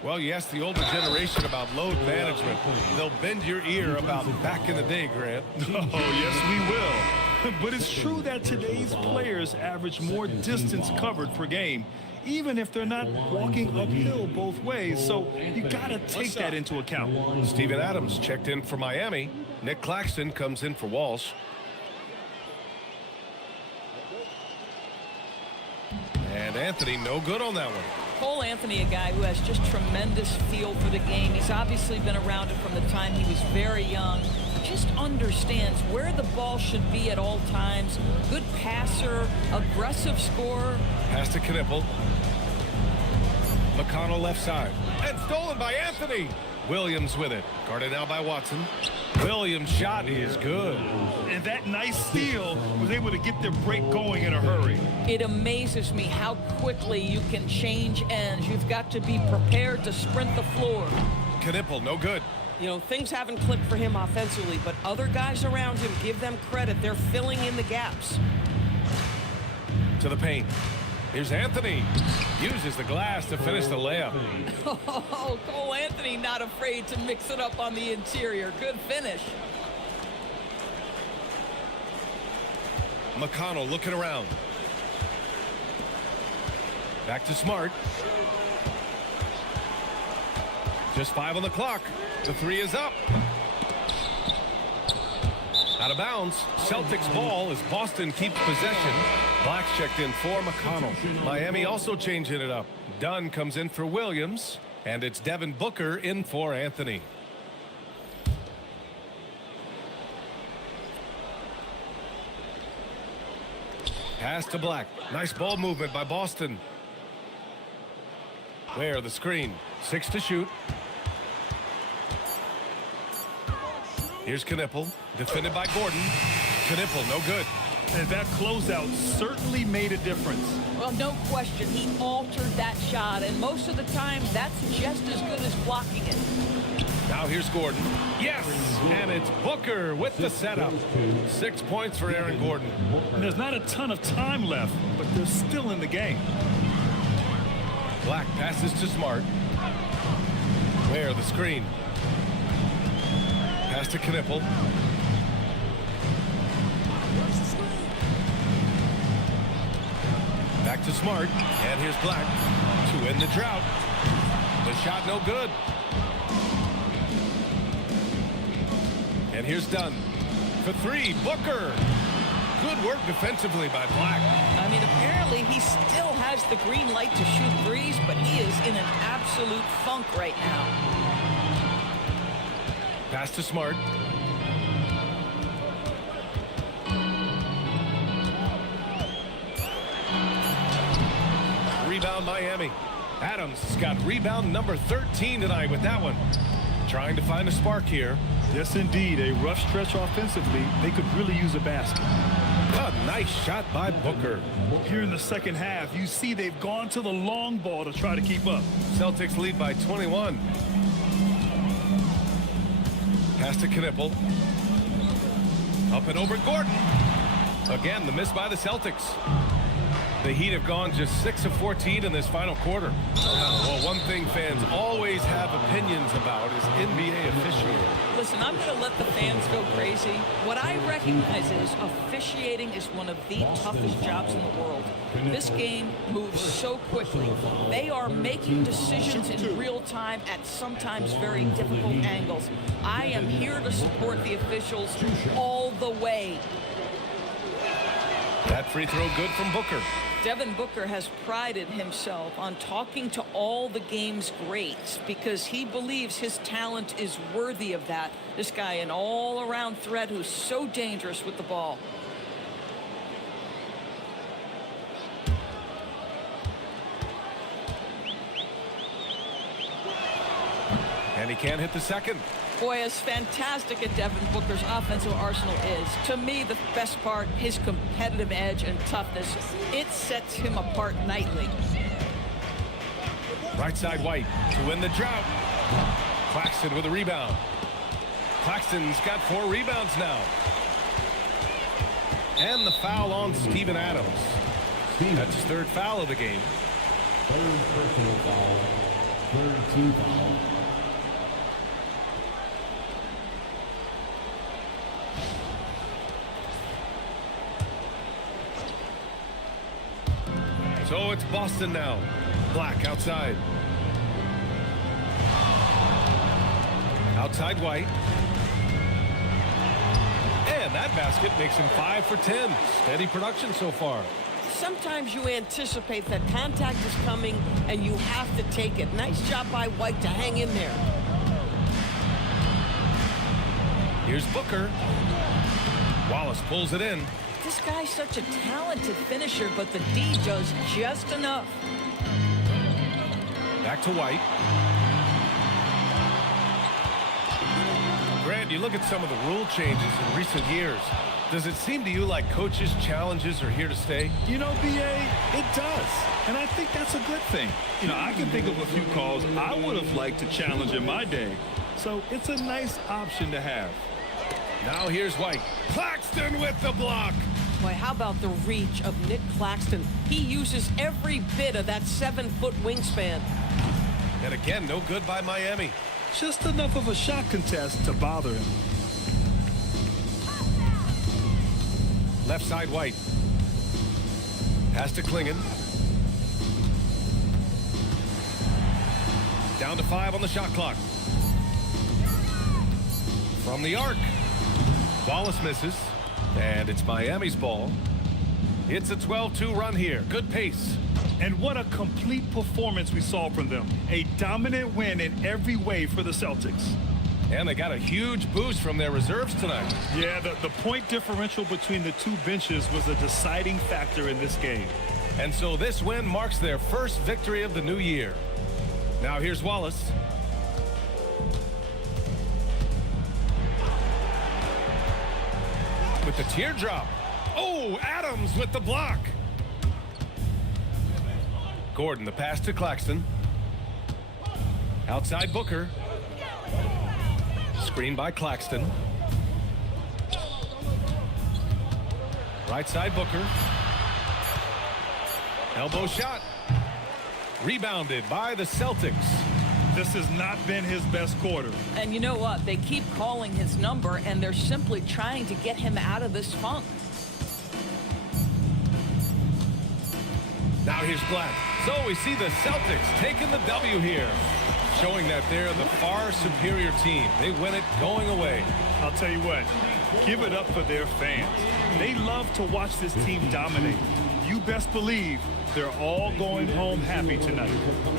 Well, you ask the older generation about load management. They'll bend your ear about back in the day, Grant. Oh, yes, we will. But it's true that today's players average more distance covered per game, even if they're not walking uphill both ways. So you got to take that into account. Steven Adams checked in for Miami. Nick Claxton comes in for Walsh. And Anthony, no good on that one. Cole Anthony, a guy who has just tremendous feel for the game. He's obviously been around it from the time he was very young. Just understands where the ball should be at all times. Good passer, aggressive scorer. Pass to Knipple. McConnell left side. And stolen by Anthony. Williams with it. Guarded now by Watson. Williams' shot is good. And that nice steal was able to get their break going in a hurry. It amazes me how quickly you can change ends. You've got to be prepared to sprint the floor. Knipple, no good. You know, things haven't clicked for him offensively, but other guys around him, give them credit. They're filling in the gaps. To the paint. Here's Anthony. Uses the glass to finish the layup. Oh, Cole Anthony not afraid to mix it up on the interior. Good finish. McConnell looking around. Back to Smart. Just 5 on the clock. The 3 is up. Out of bounds. Celtics ball as Boston keeps possession. Black checked in for McConnell. Miami also changing it up. Dunn comes in for Williams. And it's Devin Booker in for Anthony. Pass to Black. Nice ball movement by Boston. Ware the screen. 6 to shoot. Here's Knipple. Defended by Gordon. Knipple, no good. And that closeout certainly made a difference. Well, no question. He altered that shot, and most of the time, that's just as good as blocking it. Now here's Gordon. Yes, and it's Booker with the setup. 6 points for Aaron Gordon. And there's not a ton of time left, but they're still in the game. Black passes to Smart. Ware the screen. Pass to Knipple. Back to Smart. And here's Black to end the drought. The shot no good. And here's Dunn for 3. Booker. Good work defensively by Black. I mean, apparently he still has the green light to shoot threes, but he is in an absolute funk right now. Pass to Smart. Rebound Miami. Adams has got rebound number 13 tonight with that one. Trying to find a spark here. Yes, indeed. A rough stretch offensively. They could really use a basket. A nice shot by Booker. Here in the second half, you see they've gone to the long ball to try to keep up. Celtics lead by 21. Pass to Knipple. Up and over Gordon. Again, the miss by the Celtics. The Heat have gone just 6 of 14 in this final quarter. Well, one thing fans always have opinions about is NBA officiating. Listen, I'm going to let the fans go crazy. What I recognize is officiating is one of the toughest jobs in the world. This game moves so quickly. They are making decisions in real time at sometimes very difficult angles. I am here to support the officials all the way. That free throw good from Booker. Devin Booker has prided himself on talking to all the game's greats because he believes his talent is worthy of that. This guy, an all-around threat who's so dangerous with the ball. And he can't hit the second. Boy, as fantastic as Devin Booker's offensive arsenal is, to me, the best part, his competitive edge and toughness, it sets him apart nightly. Right side White to win the drought. Claxton with a rebound. Claxton's got 4 rebounds now. And the foul on Steven Adams. That's his 3rd foul of the game. 3rd personal foul. 3rd team foul. So it's Boston now. Black outside. Outside White. And that basket makes him 5 for 10. Steady production so far. Sometimes you anticipate that contact is coming and you have to take it. Nice job by White to hang in there. Here's Booker. Wallace pulls it in. This guy's such a talented finisher, but the D does just enough. Back to White. Grant, you look at some of the rule changes in recent years. Does it seem to you like coaches' challenges are here to stay? You know, B.A., it does. And I think that's a good thing. You know, I can think of a few calls I would have liked to challenge in my day. So it's a nice option to have. Now here's White. Claxton with the block. Boy, how about the reach of Nick Claxton? He uses every bit of that 7-foot wingspan. And again, no good by Miami. Just enough of a shot contest to bother him. Left side White. Pass to Klingon. Down to 5 on the shot clock. From the arc. Wallace misses. And it's Miami's ball. It's a 12-2 run here. Good pace. And what a complete performance we saw from them. A dominant win in every way for the Celtics. And they got a huge boost from their reserves tonight. Yeah, the point differential between the two benches was a deciding factor in this game. And so this win marks their first victory of the new year. Now here's Wallace. With the teardrop. Oh, Adams with the block. Gordon, the pass to Claxton. Outside Booker. Screen by Claxton. Right side Booker. Elbow shot. Rebounded by the Celtics. This has not been his best quarter. And you know what? They keep calling his number, and they're simply trying to get him out of this funk. Now here's Black. So we see the Celtics taking the W here, showing that they're the far superior team. They win it going away. I'll tell you what, give it up for their fans. They love to watch this team dominate. You best believe they're all going home happy tonight.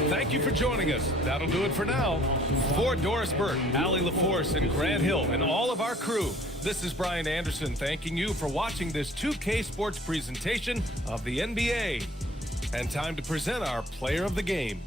Thank you for joining us. That'll do it for now. For Doris Burke, Allie LaForce, and Grant Hill, and all of our crew, this is Brian Anderson thanking you for watching this 2K Sports presentation of the NBA. And time to present our player of the game.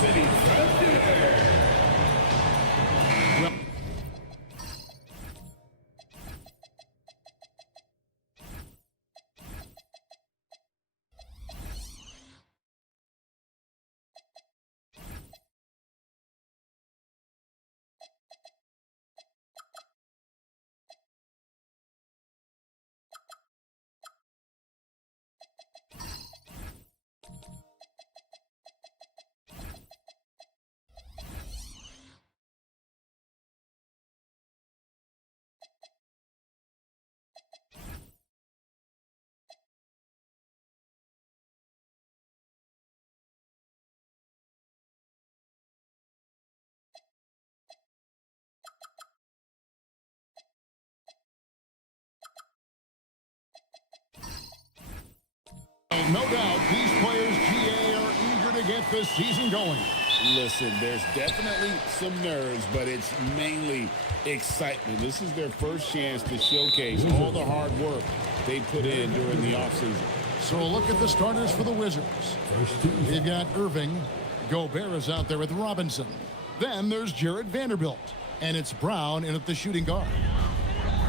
City's president. No doubt, these players, GA, are eager to get this season going. Listen, there's definitely some nerves, but it's mainly excitement. This is their first chance to showcase all the hard work they put in during the offseason. So look at the starters for the Wizards. They've got Irving. Gobert is out there with Robinson. Then there's Jared Vanderbilt. And it's Brown in at the shooting guard.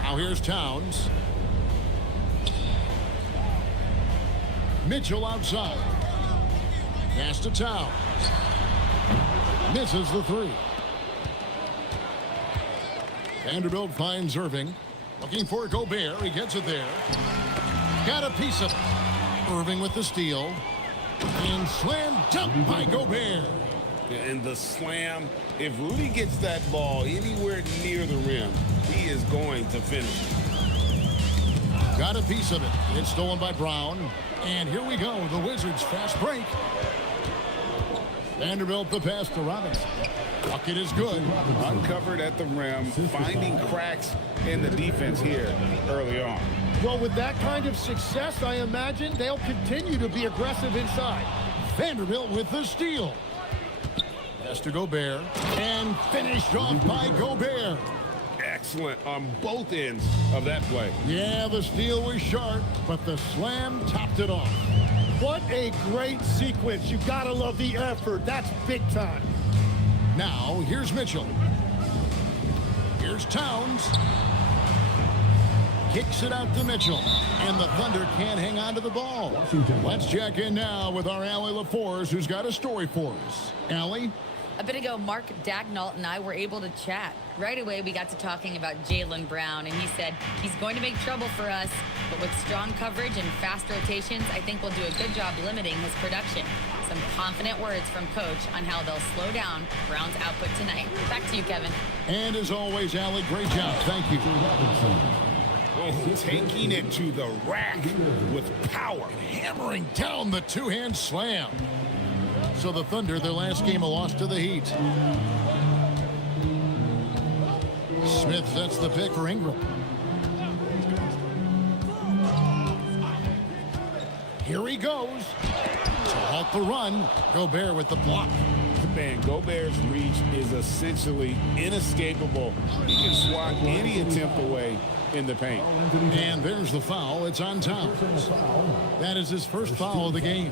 Now here's Towns. Mitchell outside. Pass to Towns. Misses the three. Vanderbilt finds Irving. Looking for Gobert. He gets it there. Got a piece of it. Irving with the steal. And slam dunk by Gobert. And the slam, if Rudy gets that ball anywhere near the rim, he is going to finish. Got a piece of it. It's stolen by Brown. And here we go. The Wizards fast break. Vanderbilt the pass to Robinson. Bucket is good. Uncovered at the rim, finding cracks in the defense here early on. Well, with that kind of success, I imagine they'll continue to be aggressive inside. Vanderbilt with the steal. Pass to Gobert. And finished off by Gobert. Excellent on both ends of that play. Yeah, the steal was sharp, but the slam topped it off. What a great sequence. You gotta love the effort. That's big time. Now, here's Mitchell. Here's Towns. Kicks it out to Mitchell. And the Thunder can't hang on to the ball. Let's check in now with our Allie LaForce, who's got a story for us. Allie? A bit ago, Mark Dagnall and I were able to chat. Right away, we got to talking about Jaylen Brown, and he said he's going to make trouble for us, but with strong coverage and fast rotations, I think we'll do a good job limiting his production. Some confident words from Coach on how they'll slow down Brown's output tonight. Back to you, Kevin. And as always, Allie, great job. Thank you. Oh, taking it to the rack with power. Hammering down the two-hand slam. So the Thunder, their last game, a loss to the Heat. Smith sets the pick for Ingram. Here he goes. To halt the run. Gobert with the block. Man, Gobert's reach is essentially inescapable. He can swat any attempt away in the paint. And there's the foul. It's on Towns. That is his first foul of the game.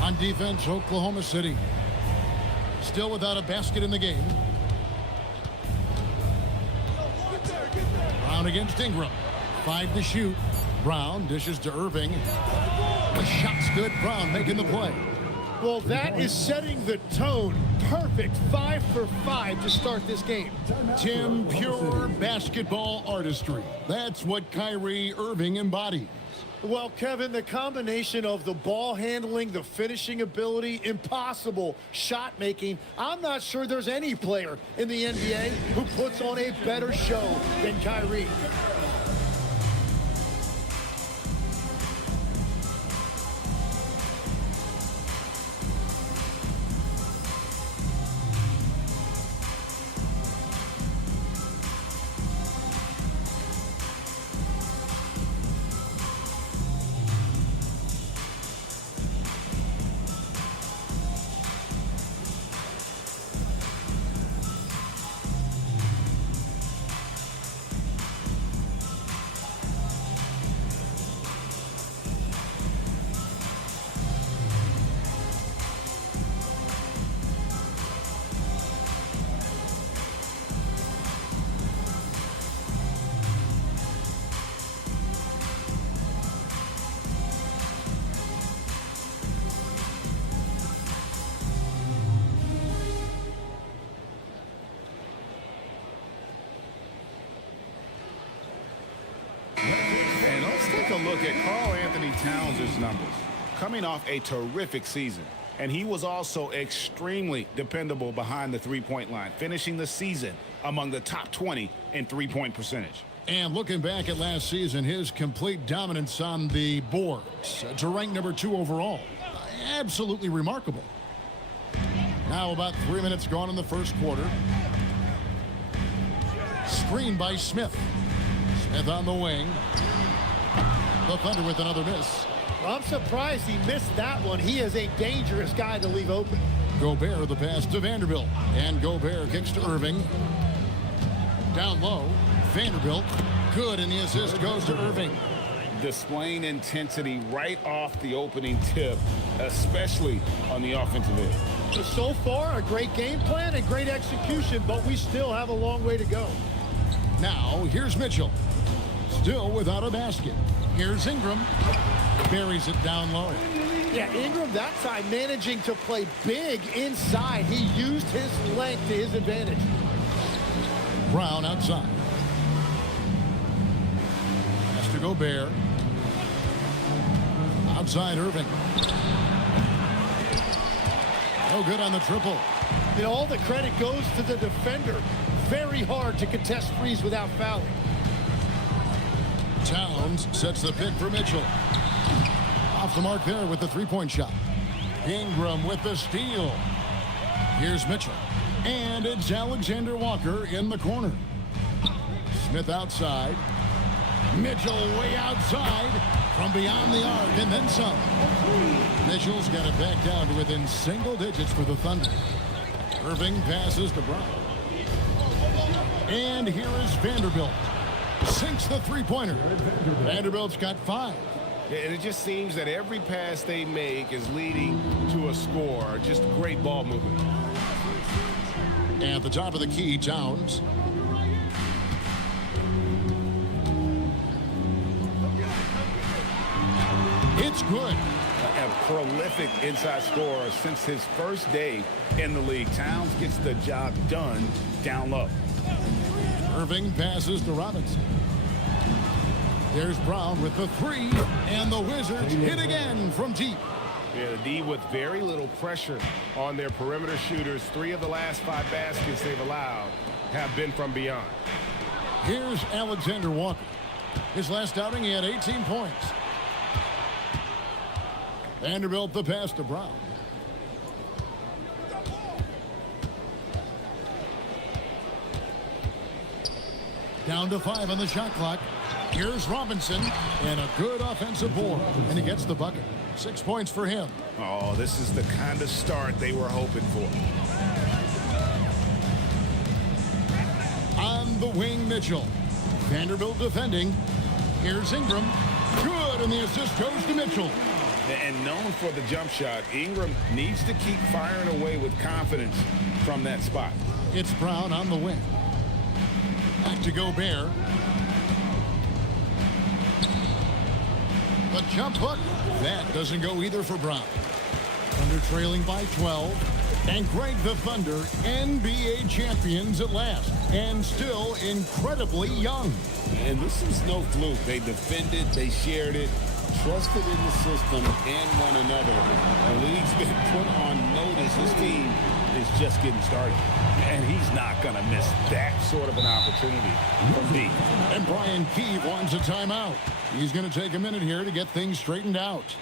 On defense, Oklahoma City. Still without a basket in the game. Brown against Ingram. 5 to shoot. Brown dishes to Irving. The shot's good. Brown making the play. Well, that is setting the tone. Perfect 5 for 5 to start this game. Tim, pure basketball artistry. That's what Kyrie Irving embodies. Well, Kevin, the combination of the ball handling, the finishing ability, impossible shot making. I'm not sure there's any player in the NBA who puts on a better show than Kyrie. look at Karl Anthony Towns' numbers, coming off a terrific season. And he was also extremely dependable behind the three-point line, finishing the season among the top 20 in three-point percentage. And looking back at last season, his complete dominance on the boards to rank number 2 overall. Absolutely remarkable. Now about 3 minutes gone in the first quarter. Screen by Smith. Smith on the wing. The Thunder with another miss. I'm surprised he missed that one. He is a dangerous guy to leave open. Gobert the pass to Vanderbilt. And Gobert kicks to Irving. Down low. Vanderbilt. Good, and the assist goes to Irving. Displaying intensity right off the opening tip, especially on the offensive end. So far, a great game plan and great execution, but we still have a long way to go. Now, here's Mitchell. Still without a basket. Here's Ingram. Buries it down low. Yeah, Ingram that time managing to play big inside. He used his length to his advantage. Brown outside. Has to Gobert. Outside Irving. No good on the triple. And all the credit goes to the defender. Very hard to contest threes without fouling. Towns sets the pick for Mitchell. Off the mark there with the three-point shot. Ingram with the steal. Here's Mitchell. And it's Alexander Walker in the corner. Smith outside. Mitchell way outside from beyond the arc and then some. Mitchell's got it back down to within single digits for the Thunder. Irving passes to Brown. And here is Vanderbilt. Sinks the three-pointer. Vanderbilt's got 5. And it just seems that every pass they make is leading to a score. Just great ball movement. And at the top of the key, Towns. It's good. A prolific inside scorer since his first day in the league. Towns gets the job done down low. Irving passes to Robinson. There's Brown with the 3, and the Wizards hit again from deep. Yeah, the D with very little pressure on their perimeter shooters. 3 of the last 5 baskets they've allowed have been from beyond. Here's Alexander Walker. His last outing, he had 18 points. Vanderbilt the pass to Brown. Down to 5 on the shot clock. Here's Robinson, and a good offensive board, and he gets the bucket. 6 points for him. Oh, this is the kind of start they were hoping for. On the wing, Mitchell. Vanderbilt defending. Here's Ingram. Good, and the assist goes to Mitchell. And known for the jump shot, Ingram needs to keep firing away with confidence from that spot. It's Brown on the wing. Back to Gobert. The jump hook. That doesn't go either for Brown. Thunder trailing by 12. And Greg, the Thunder, NBA champions at last. And still incredibly young. And this is no fluke. They defended, they shared it, trusted in the system and one another. The league's been put on notice. This team is just getting started. And he's not going to miss that sort of an opportunity from deep. And Brian Keefe wants a timeout. He's going to take a minute here to get things straightened out.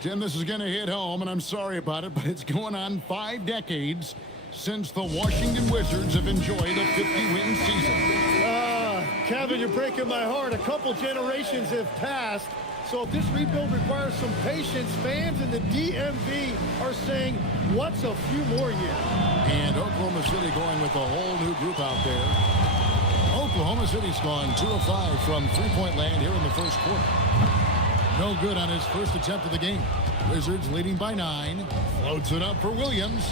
Tim, this is going to hit home, and I'm sorry about it, but it's going on 5 decades since the Washington Wizards have enjoyed a 50-win season. Kevin, you're breaking my heart. A couple generations have passed. So if this rebuild requires some patience, fans in the DMV are saying, what's a few more years? And Oklahoma City going with a whole new group out there. Oklahoma City's gone 2 of 5 from three-point land here in the first quarter. No good on his first attempt of the game. Wizards leading by 9. Floats it up for Williams.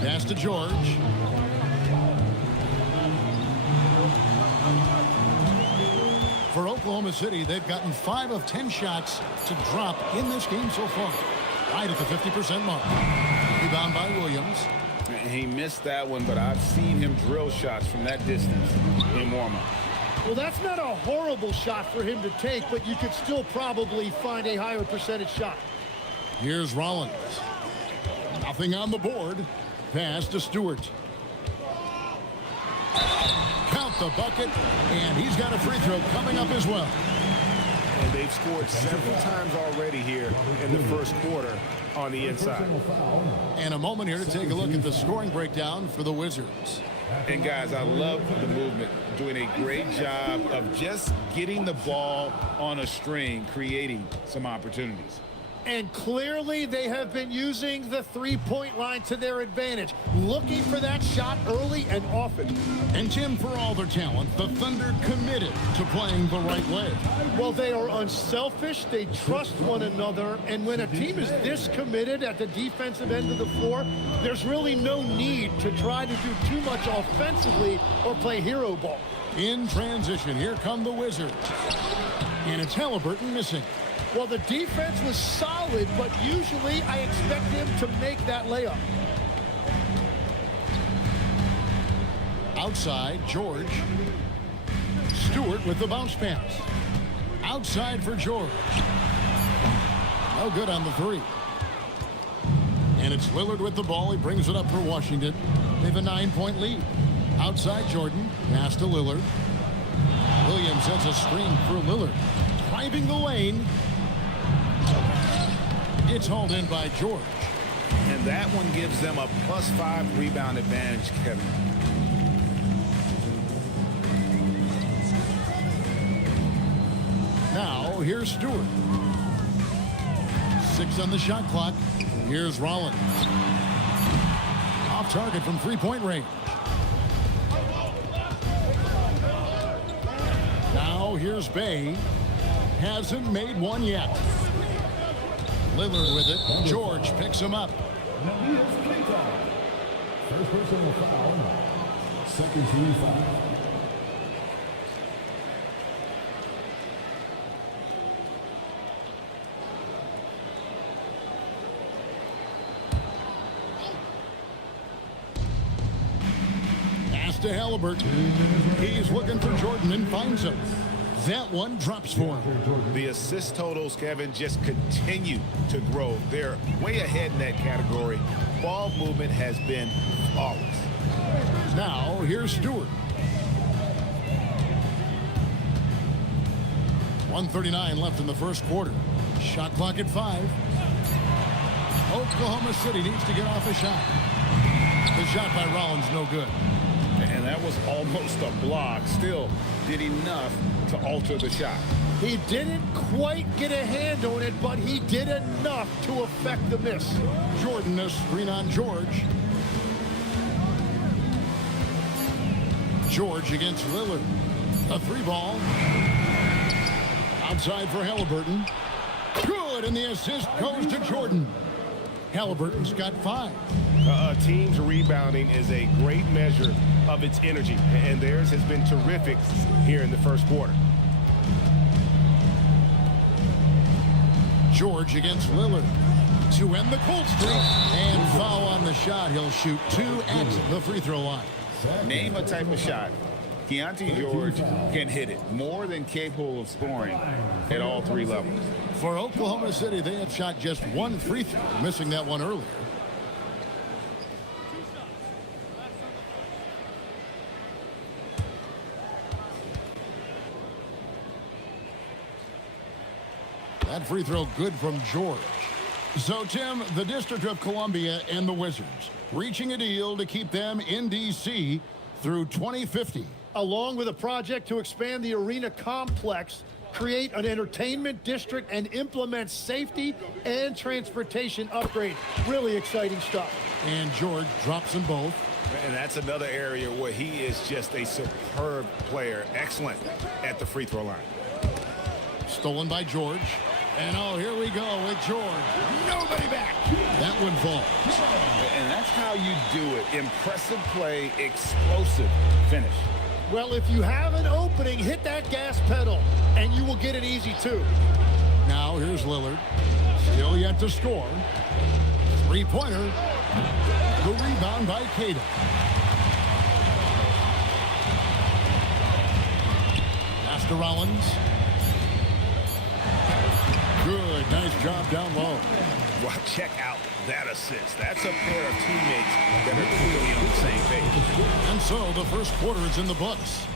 Pass to George. For Oklahoma City, they've gotten 5 of 10 shots to drop in this game so far. Right at the 50% mark. Rebound by Williams. And he missed that one, but I've seen him drill shots from that distance in warm-up. Well, that's not a horrible shot for him to take, but you could still probably find a higher percentage shot. Here's Rollins. Nothing on the board. Pass to Stewart. Count the bucket, and he's got a free throw coming up as well. And they've scored several times already here in the first quarter on the inside. And a moment here to take a look at the scoring breakdown for the Wizards. And guys, I love the movement, doing a great job of just getting the ball on a string, creating some opportunities. And clearly they have been using the three-point line to their advantage, looking for that shot early and often. And Tim, for all their talent, the Thunder committed to playing the right way. Well, they are unselfish, they trust one another, and when a team is this committed at the defensive end of the floor, there's really no need to try to do too much offensively or play hero ball. In transition, here come the Wizards. And it's Halliburton missing. Well, the defense was solid, but usually I expect him to make that layup. Outside, George. Stewart with the bounce pass. Outside for George. No good on the three. And it's Lillard with the ball. He brings it up for Washington. They have a 9-point lead. Outside Jordan. Pass to Lillard. Williams sets a screen for Lillard. Driving the lane. It's hauled in by George. And that one gives them a +5 rebound advantage, Kevin. Now, here's Stewart. 6 on the shot clock. Here's Rollins. Off target from three-point range. Now, here's Bay. Hasn't made one yet. Lillard with it. George picks him up. First personal foul. Second team foul. Pass to Halliburton. He's looking for Jordan and finds him. That one drops for him. The assist totals, Kevin, just continue to grow. They're way ahead in that category. Ball movement has been flawless. Now, here's Stewart. 1:39 left in the first quarter. Shot clock at 5. Oklahoma City needs to get off a shot. The shot by Rollins, no good. And that was almost a block. Still did enough to alter the shot. He didn't quite get a hand on it, but he did enough to affect the miss. Jordan, a screen on George. George against Lillard. A 3-ball. Outside for Halliburton. Good, and the assist goes to Jordan. Halliburton's got 5. A team's rebounding is a great measure of its energy, and theirs has been terrific here in the first quarter. George against Lillard to end the cold streak, and foul on the shot. He'll shoot 2 at the free throw line. Name a type of shot. Keontae George can hit it, more than capable of scoring at all 3 levels. For Oklahoma City, they have shot just 1 free throw, missing that one earlier. That free throw good from George. So, Tim, the District of Columbia and the Wizards reaching a deal to keep them in D.C. through 2050. Along with a project to expand the arena complex, create an entertainment district, and implement safety and transportation upgrades. Really exciting stuff. And George drops them both. And that's another area where he is just a superb player. Excellent at the free throw line. Stolen by George. And oh, here we go with George. Nobody back. That one falls. And that's how you do it. Impressive play, explosive finish. Well, if you have an opening, hit that gas pedal, and you will get it easy, too. Now, here's Lillard. Still yet to score. 3-pointer. The rebound by Cato. Pass to Rollins. Good, nice job down low. Well, check out that assist. That's a pair of teammates that are clearly on the same page. And so the first quarter is in the books.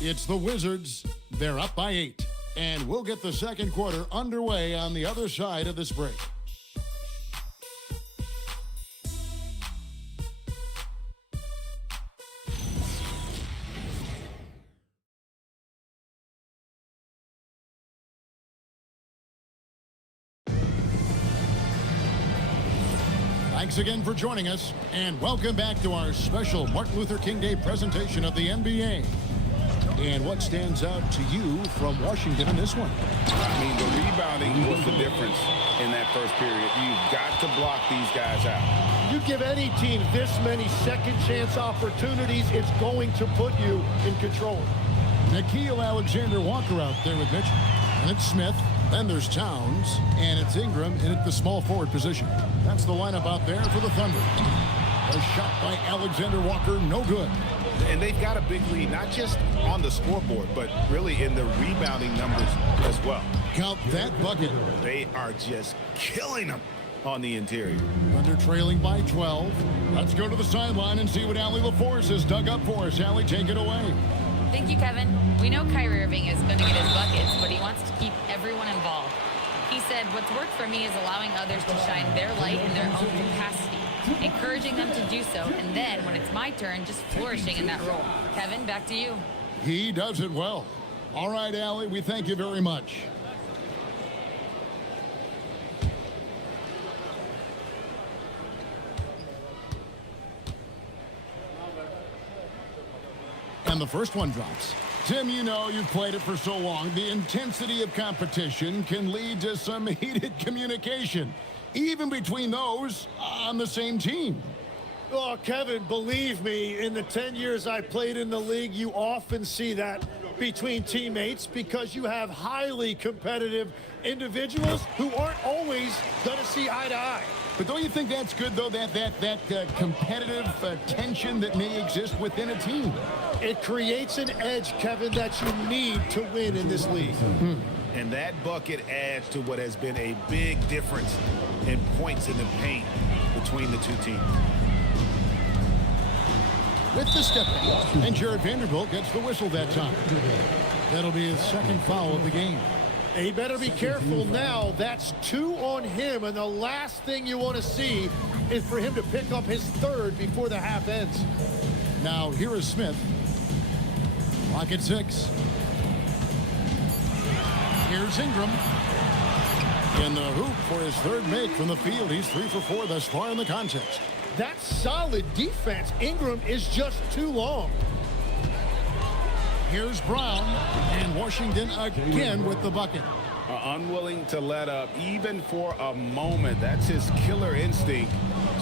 It's the Wizards. They're up by 8. And we'll get the second quarter underway on the other side of this break. Thanks again for joining us, and welcome back to our special Martin Luther King Day presentation of the NBA. And what stands out to you from Washington in this one? I mean, the rebounding was the difference in that first period. You've got to block these guys out. You give any team this many second chance opportunities, it's going to put you in control. Nickeil Alexander-Walker out there with Mitchell. And it's Smith. Then there's Towns. And it's Ingram in at the small forward position. That's the lineup out there for the Thunder. A shot by Alexander-Walker, no good. And they've got a big lead, not just on the scoreboard, but really in the rebounding numbers as well. Count that bucket. They are just killing them on the interior. Thunder trailing by 12. Let's go to the sideline and see what Allie LaForce has dug up for us. Allie, take it away. Thank you, Kevin. We know Kyrie Irving is going to get his buckets, but he wants to keep everyone involved. He said, what's worked for me is allowing others to shine their light in their own capacity, encouraging them to do so, and then, when it's my turn, just flourishing in that role. Kevin, back to you. He does it well. All right, Allie, we thank you very much. And the first one drops. Tim, you know you've played it for so long. The intensity of competition can lead to some heated communication, even between those on the same team. Oh, Kevin, believe me, in the 10 years I played in the league, you often see that between teammates because you have highly competitive individuals who aren't always going to see eye to eye. But don't you think that's good, though, that competitive tension that may exist within a team? It creates an edge, Kevin, that you need to win in this league. And that bucket adds to what has been a big difference in points in the paint between the two teams. With the step back, and Jared Vanderbilt gets the whistle that time. That'll be his second foul of the game. He better be careful now. That's 2 on him, and the last thing you want to see is for him to pick up his third before the half ends. Now, here is Smith. Clock at 6. Here's Ingram. In the hoop for his third make from the field. He's 3 for 4 thus far in the contest. That's solid defense. Ingram is just too long. Here's Brown, and Washington again with the bucket. Unwilling to let up, even for a moment. That's his killer instinct,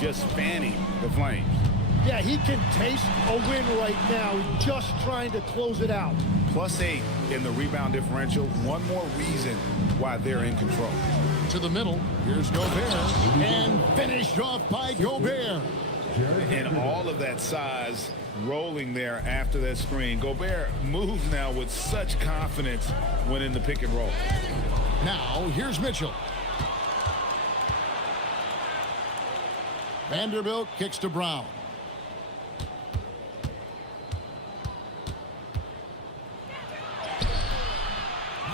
just fanning the Flames. Yeah, he can taste a win right now, just trying to close it out. +8 in the rebound differential. One more reason why they're in control. To the middle, here's Gobert, and finished off by Gobert. And all of that size rolling there after that screen. Gobert moves now with such confidence when in the pick and roll. Now, here's Mitchell. Vanderbilt kicks to Brown.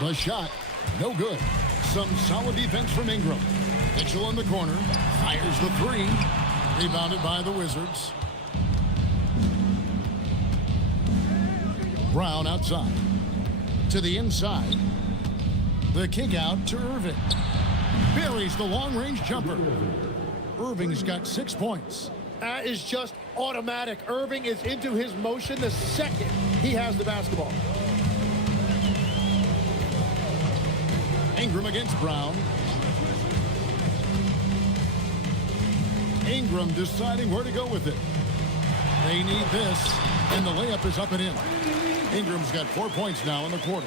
The shot, no good. Some solid defense from Ingram. Mitchell in the corner, fires the 3. Rebounded by the Wizards. Brown outside. To the inside. The kick out to Irving. Buries the long-range jumper. Irving's got 6 points. That is just automatic. Irving is into his motion the second he has the basketball. Ingram against Brown. Ingram deciding where to go with it. They need this, and the layup is up and in. Ingram's got 4 points now in the quarter.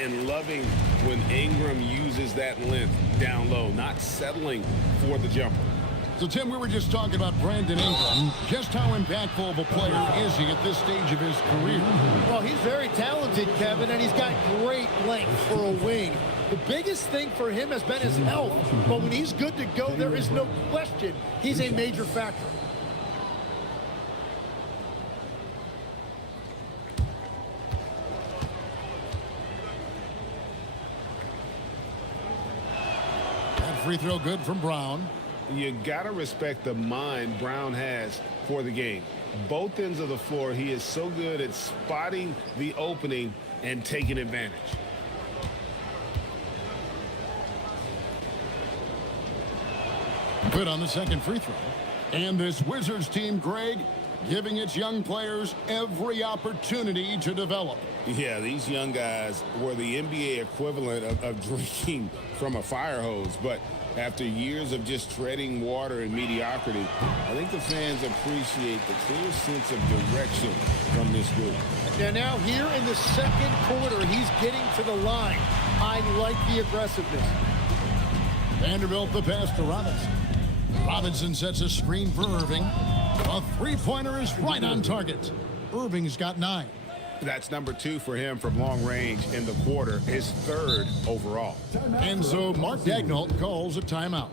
And loving when Ingram uses that length down low, not settling for the jumper. So, Tim, we were just talking about Brandon Ingram. Just how impactful of a player is he at this stage of his career? Well, he's very talented, Kevin, and he's got great length for a wing. The biggest thing for him has been his health, but when he's good to go, there is no question he's a major factor. That free throw good from Brown. You got to respect the mind Brown has for the game. Both ends of the floor, he is so good at spotting the opening and taking advantage. Good on the second free throw. And this Wizards team, Greg, giving its young players every opportunity to develop. Yeah, these young guys were the NBA equivalent of drinking from a fire hose. But after years of just treading water and mediocrity, I think the fans appreciate the clear sense of direction from this group. And now here in the second quarter, he's getting to the line. I like the aggressiveness. Vanderbilt the pass to Robinson. Robinson sets a screen for Irving. A three-pointer is right on target. Irving's got 9. That's number 2 for him from long range in the quarter, his 3rd overall. And so Mark Daigneault calls a timeout.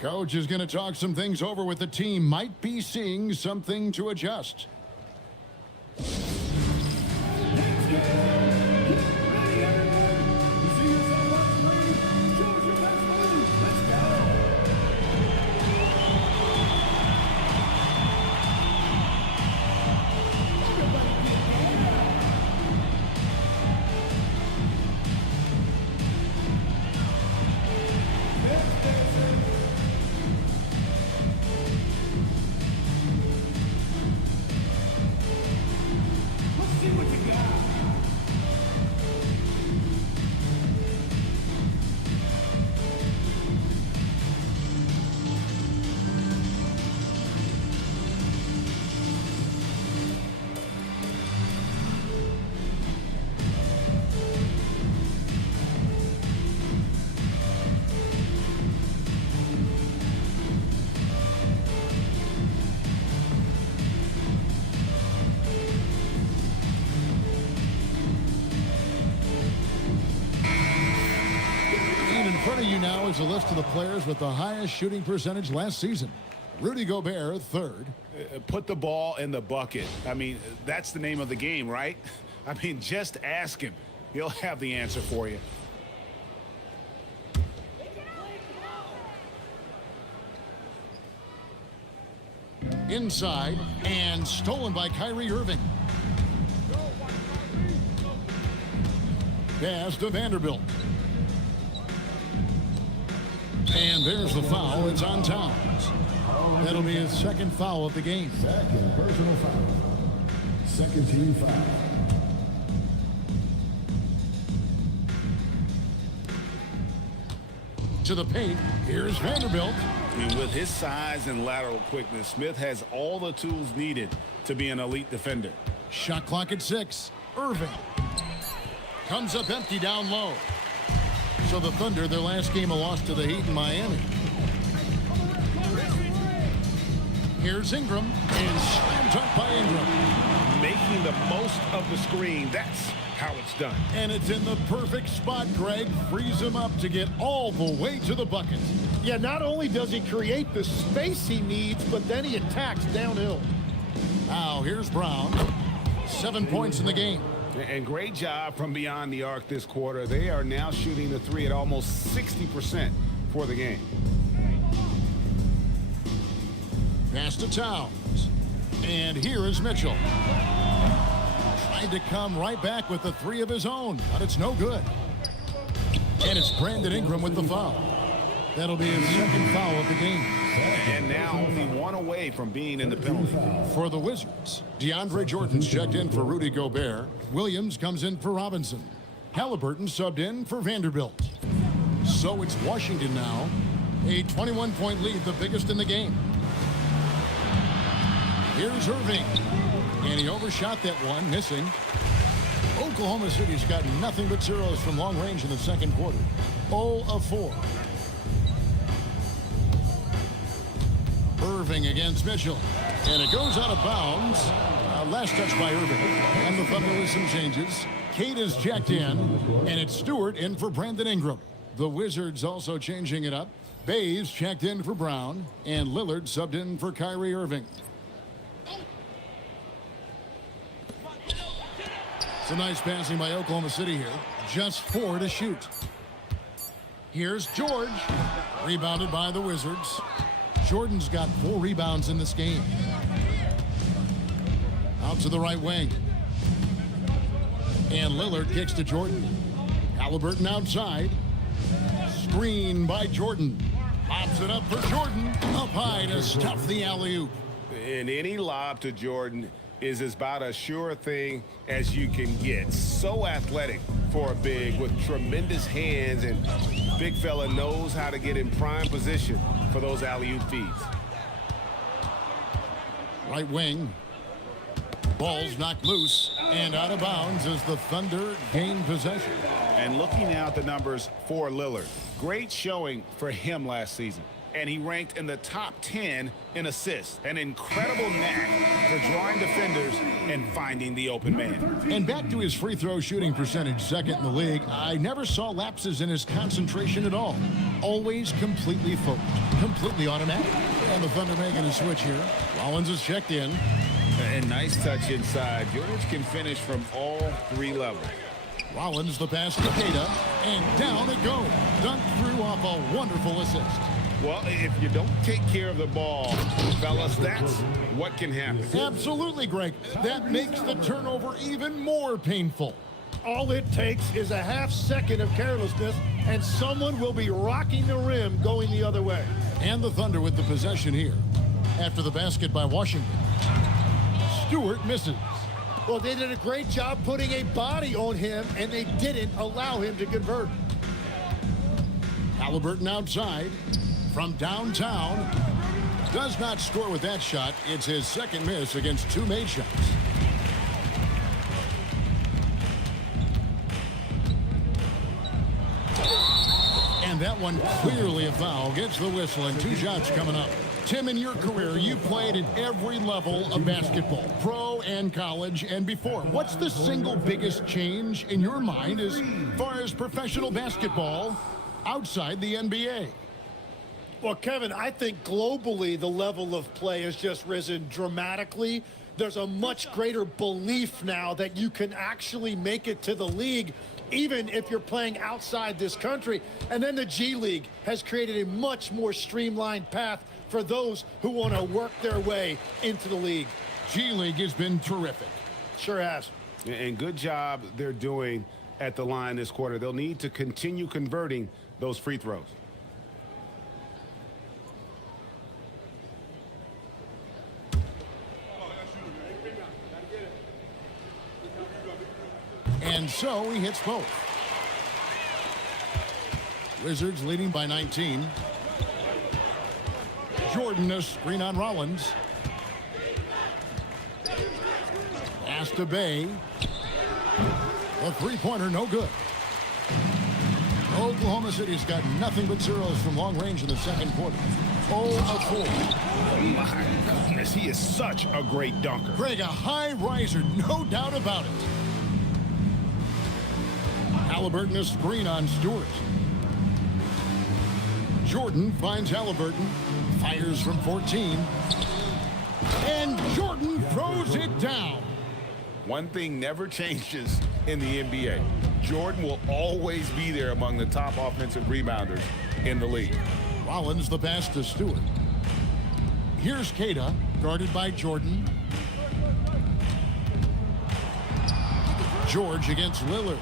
Coach is going to talk some things over with the team. Might be seeing something to adjust. In front of you now is a list of the players with the highest shooting percentage last season. Rudy Gobert, 3rd. Put the ball in the bucket. I mean, that's the name of the game, right? I mean, just ask him. He'll have the answer for you. Inside and stolen by Kyrie Irving. Pass to Vanderbilt. And there's the foul. It's on Towns. That'll be his 2nd foul of the game. Second personal foul. Second team foul. To the paint. Here's Vanderbilt. And with his size and lateral quickness, Smith has all the tools needed to be an elite defender. Shot clock at 6. Irving. Comes up empty down low. So the Thunder, their last game, a loss to the Heat in Miami. Here's Ingram, and slam dunk by Ingram. Making the most of the screen. That's how it's done. And it's in the perfect spot, Greg. Frees him up to get all the way to the bucket. Yeah, not only does he create the space he needs, but then he attacks downhill. Now here's Brown. 7 points in the game. And great job from beyond the arc this quarter. They are now shooting the 3 at almost 60% for the game. Pass to Towns. And here is Mitchell. Tried to come right back with the 3 of his own, but it's no good. And it's Brandon Ingram with the foul. That'll be his 2nd foul of the game. And now only 1 away from being in the penalty. For the Wizards, DeAndre Jordan's checked in for Rudy Gobert. Williams comes in for Robinson. Halliburton subbed in for Vanderbilt. So it's Washington now. A 21-point lead, the biggest in the game. Here's Irving. And he overshot that one, missing. Oklahoma City's got nothing but zeros from long range in the second quarter. 0 of 4. Irving against Mitchell. And it goes out of bounds. Last touch by Irving. And the Thunder with some changes. Kate is checked in. And it's Stewart in for Brandon Ingram. The Wizards also changing it up. Bays checked in for Brown. And Lillard subbed in for Kyrie Irving. It's a nice passing by Oklahoma City here. Just 4 to shoot. Here's George. Rebounded by the Wizards. Jordan's got 4 rebounds in this game. Out to the right wing. And Lillard kicks to Jordan. Halliburton outside. Screen by Jordan. Lobs it up for Jordan. Up high to stuff the alley-oop. And any lob to Jordan is about as sure thing as you can get. So athletic for a big with tremendous hands, and big fella knows how to get in prime position for those alley-oop feeds. Right wing. Ball's knocked loose and out of bounds as the Thunder gain possession. And looking now at the numbers for Lillard, great showing for him last season. And he ranked in the top 10 in assists. An incredible knack for drawing defenders and finding the open man. And back to his free throw shooting percentage, second in the league. I never saw lapses in his concentration at all. Always completely focused, completely automatic. And the Thunder making a switch here. Rollins is checked in. And nice touch inside. George can finish from all 3 levels. Rollins the pass to Queta, and down it goes. Dunked through off a wonderful assist. Well, if you don't take care of the ball, fellas, that's what can happen. Absolutely, Greg. That makes the turnover even more painful. All it takes is a half second of carelessness, and someone will be rocking the rim going the other way. And the Thunder with the possession here. After the basket by Washington. Stewart misses. Well, they did a great job putting a body on him, and they didn't allow him to convert. Halliburton outside from downtown. Does not score with that shot. It's his second miss against 2 made shots. And that one clearly a foul. Gets the whistle and 2 shots coming up. Tim, in your career, you played at every level of basketball, pro and college and before. What's the single biggest change in your mind as far as professional basketball outside the NBA? Well, Kevin, I think globally the level of play has just risen dramatically. There's a much greater belief now that you can actually make it to the league, even if you're playing outside this country. And then the G League has created a much more streamlined path for those who want to work their way into the league. G League has been terrific. Sure has. And good job they're doing at the line this quarter. They'll need to continue converting those free throws. And so he hits both. Wizards leading by 19. Jordan a screen on Rollins. Pass to Bay. A 3-pointer, no good. Oklahoma City's got nothing but zeros from long range in the second quarter. 0 of 4. My goodness, he is such a great dunker. Greg, a high riser, no doubt about it. Halliburton a screen on Stewart. Jordan finds Halliburton. Fires from 14. And Jordan throws it down. One thing never changes in the NBA. Jordan will always be there among the top offensive rebounders in the league. Rollins the pass to Stewart. Here's Queta, guarded by Jordan. George against Lillard.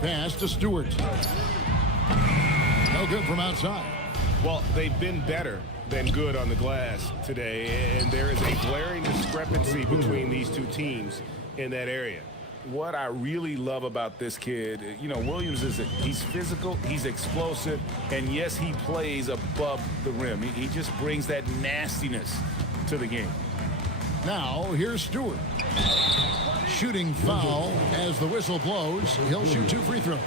Pass to Stewart. No good from outside. Well, they've been better than good on the glass today, and there is a glaring discrepancy between these two teams in that area. What I really love about this kid, you know, Williams is he's physical, he's explosive, and yes, he plays above the rim. He just brings that nastiness to the game. Now, here's Stewart. Shooting foul as the whistle blows. He'll shoot 2 free throws.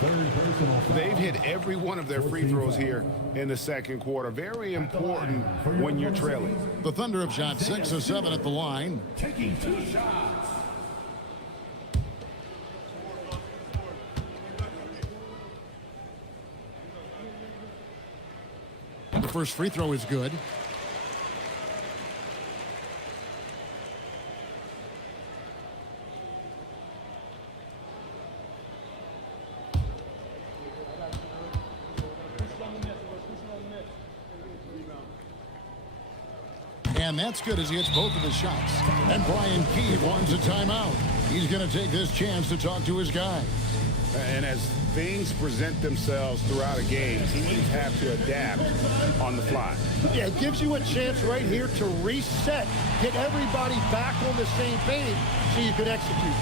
They've hit every one of their free throws here in the second quarter. Very important when you're trailing. The Thunder have shot 6 of 7 at the line. Taking 2 shots. And the first free throw is good. And that's good as he hits both of his shots. And Brian Keefe wants a timeout. He's going to take this chance to talk to his guys. And as things present themselves throughout a game, teams have to adapt on the fly. Yeah, it gives you a chance right here to reset, get everybody back on the same page so you can execute.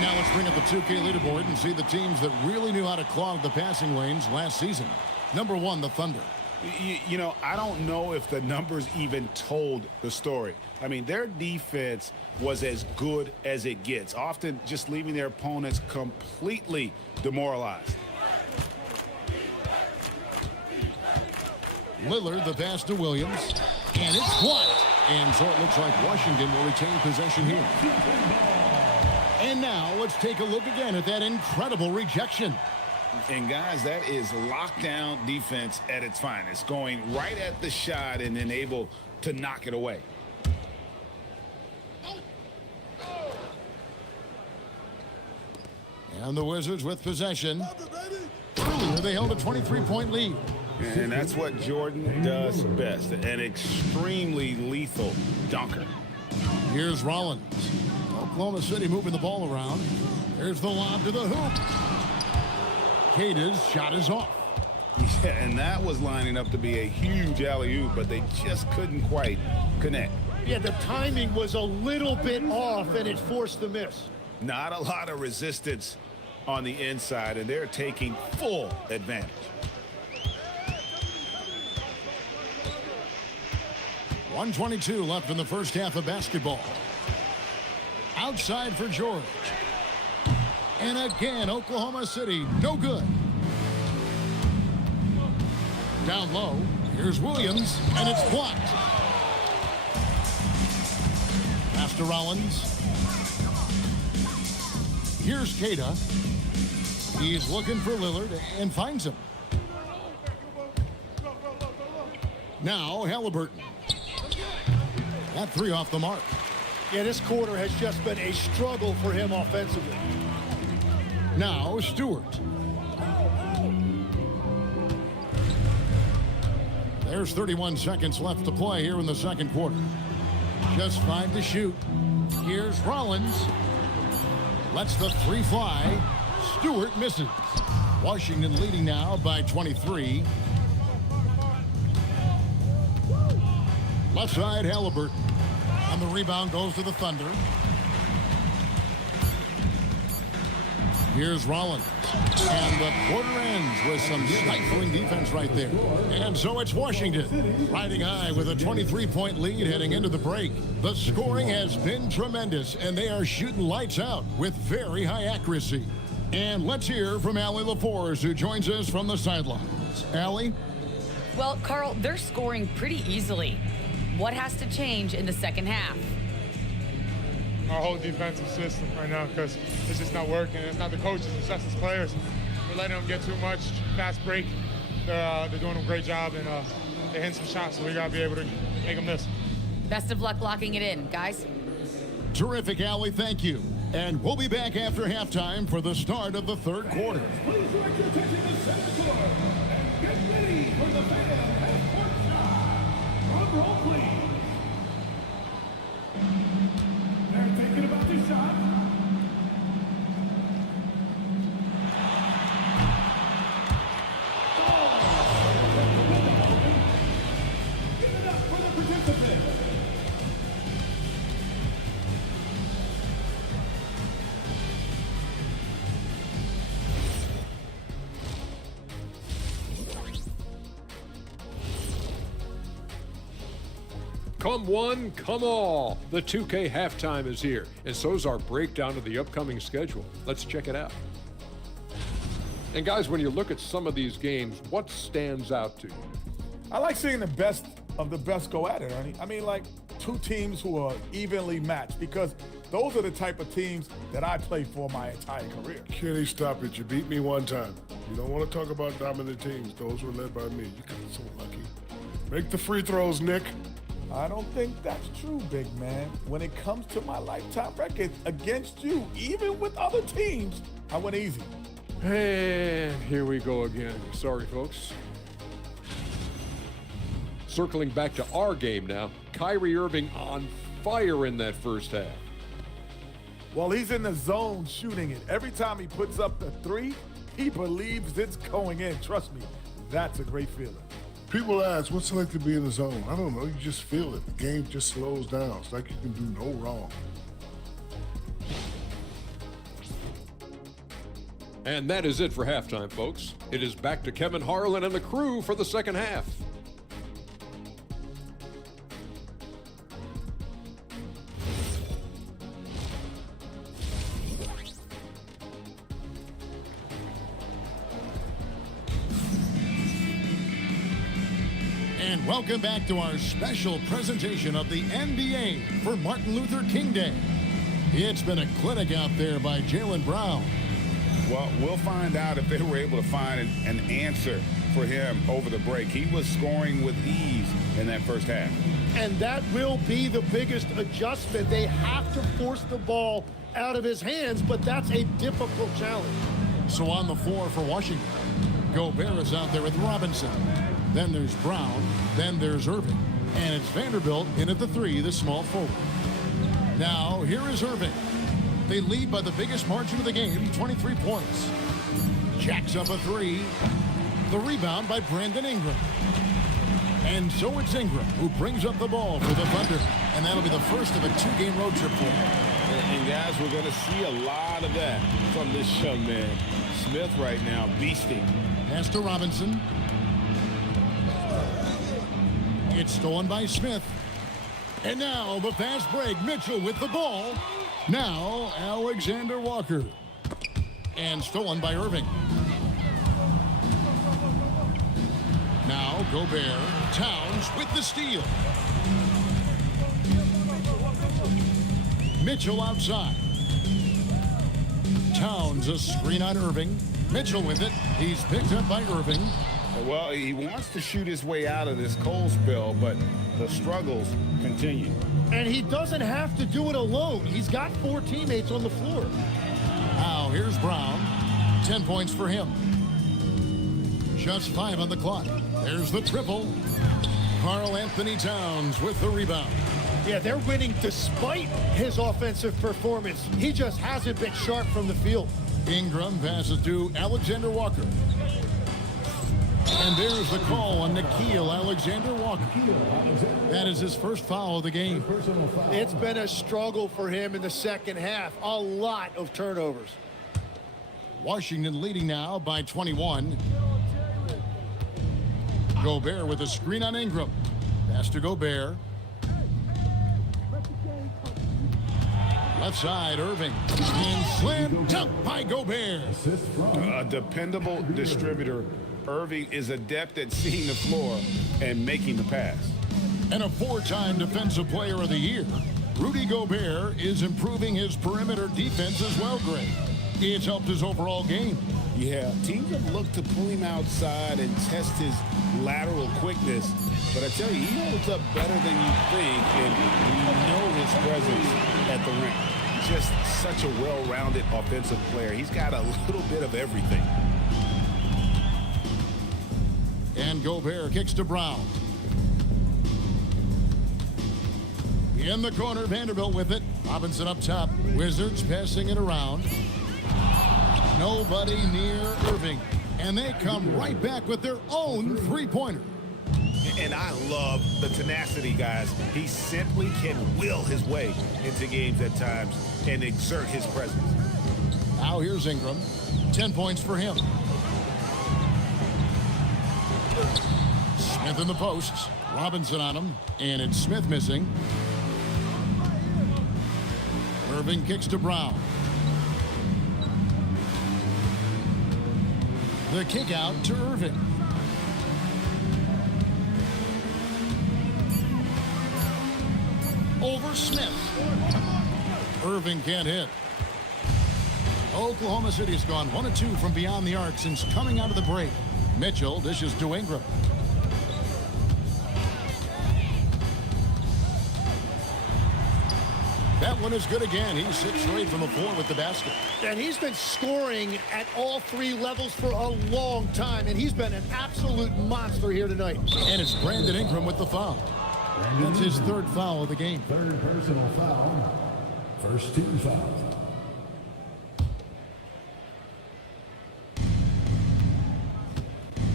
Now let's bring up the 2K leaderboard and see the teams that really knew how to clog the passing lanes last season. Number 1, the Thunder. You know, I don't know if the numbers even told the story. I mean, their defense was as good as it gets, often just leaving their opponents completely demoralized. Lillard, the pass to Williams, and it's blocked. And so it looks like Washington will retain possession here. And now let's take a look again at that incredible rejection. And guys, that is lockdown defense at its finest, going right at the shot and then able to knock it away. And the Wizards with possession. Earlier they held a 23-point lead. And that's what Jordan does best, an extremely lethal dunker. Here's Rollins. Oklahoma City moving the ball around. There's the lob to the hoop. Keita's shot is off. Yeah, and that was lining up to be a huge alley-oop, but they just couldn't quite connect. Yeah, the timing was a little bit off, and it forced the miss. Not a lot of resistance on the inside, and they're taking full advantage. .122 left in the first half of basketball. Outside for George. And again, Oklahoma City, no good. Down low, here's Williams, and it's blocked. Pass to Rollins. Here's Keita. He's looking for Lillard and finds him. Now Halliburton. That 3 off the mark. Yeah, this quarter has just been a struggle for him offensively. Now Stewart. There's 31 seconds left to play here in the second quarter. Just 5 to shoot. Here's Rollins. Lets the 3 fly. Stewart misses. Washington leading now by 23. Left side, Halliburton. And the rebound goes to the Thunder. Here's Rollins. And the quarter ends with some stifling defense right there. And so it's Washington riding high with a 23-point lead heading into the break. The scoring has been tremendous, and they are shooting lights out with very high accuracy. And let's hear from Allie LaForce, who joins us from the sidelines. Allie? Well, Carl, they're scoring pretty easily. What has to change in the second half? Our whole defensive system right now, because it's just not working. It's not the coaches, it's just the players. We're letting them get too much fast break. They're doing a great job, and they're hitting some shots, so we got to be able to make them miss. Best of luck locking it in, guys. Terrific, Allie. Thank you. And we'll be back after halftime for the start of the third quarter. Please direct your attention to center court and get ready for the fan half-court shot. Drum roll, please. They're thinking about the shot. Give it up for the participants. Come one, come all. The 2K halftime is here, and so's our breakdown of the upcoming schedule. Let's check it out. And guys, when you look at some of these games, what stands out to you? I like seeing the best of the best go at it, Ernie. I mean, like two teams who are evenly matched, because those are the type of teams that I played for my entire career. Kenny, stop it. You beat me one time. You don't want to talk about dominant teams. Those were led by me. You got so lucky. Make the free throws, Nick. I don't think that's true, big man. When it comes to my lifetime record against you, even with other teams, I went easy. And here we go again. Sorry, folks. Circling back to our game now, Kyrie Irving on fire in that first half. Well, he's in the zone shooting it. Every time he puts up the three, he believes it's going in. Trust me, that's a great feeling. People ask, what's it like to be in the zone? I don't know. You just feel it. The game just slows down. It's like you can do no wrong. And that is it for halftime, folks. It is back to Kevin Harlan and the crew for the second half. And welcome back to our special presentation of the NBA for Martin Luther King Day. It's been a clinic out there by Jaylen Brown. Well, we'll find out if they were able to find an answer for him over the break. He was scoring with ease in that first half. And that will be the biggest adjustment. They have to force the ball out of his hands, but that's a difficult challenge. So on the floor for Washington, Gobert is out there with Robinson. Then there's Brown. Then there's Irving. And it's Vanderbilt in at the three, the small forward. Now, here is Irving. They lead by the biggest margin of the game, 23 points. Jacks up a three. The rebound by Brandon Ingram. And so it's Ingram who brings up the ball for the Thunder. And that'll be the first of a two-game road trip for him. And guys, we're going to see a lot of that from this young man. Smith right now, beasting. Pass to Robinson. It's stolen by Smith. And now the fast break. Mitchell with the ball. Now Alexander Walker. And stolen by Irving. Now Gobert. Towns with the steal. Mitchell outside. Towns a screen on Irving. Mitchell with it. He's picked up by Irving. Well, he wants to shoot his way out of this cold spell, but the struggles continue. And he doesn't have to do it alone. He's got 4 teammates on the floor. Now here's Brown. 10 points for him. Just 5 on the clock. There's the triple. Karl Anthony Towns with the rebound. Yeah, they're winning despite his offensive performance. He just hasn't been sharp from the field. Ingram passes to Alexander Walker. And there's the call on Nickeil Alexander-Walker. That is his first foul of the game. It's been a struggle for him in the second half. A lot of turnovers. Washington leading now by 21. Gobert with a screen on Ingram. Pass to Gobert. Left side, Irving. And slam dunk by Gobert. A dependable distributor. Irving is adept at seeing the floor and making the pass. And a 4-time Defensive Player of the Year, Rudy Gobert is improving his perimeter defense as well, Greg. It's helped his overall game. Yeah, teams have looked to pull him outside and test his lateral quickness. But I tell you, he holds up better than you think, and you know his presence at the rim. Just such a well-rounded offensive player. He's got a little bit of everything. And Gobert kicks to Brown. In the corner, Vanderbilt with it. Robinson up top. Wizards passing it around. Nobody near Irving. And they come right back with their own three-pointer. And I love the tenacity, guys. He simply can will his way into games at times and exert his presence. Now here's Ingram. 10 points for him. Smith in the posts. Robinson on him. And it's Smith missing. Irving kicks to Brown. The kick out to Irving. Over Smith. Irving can't hit. Oklahoma City's gone 1 of 2 from beyond the arc since coming out of the break. Mitchell dishes to Ingram. That one is good again. He's 6 straight from the floor with the basket. And he's been scoring at all 3 levels for a long time, and he's been an absolute monster here tonight. And it's Brandon Ingram with the foul. That's his 3rd foul of the game. 3rd personal foul. First 2 fouls.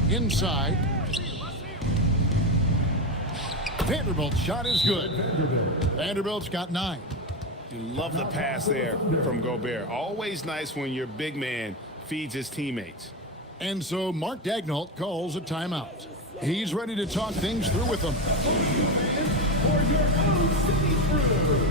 Inside. Vanderbilt's shot is good. Vanderbilt's got 9. You love the pass there from Gobert. Always nice when your big man feeds his teammates. And so Mark Daigneault calls a timeout. He's ready to talk things through with them. For your own city crew.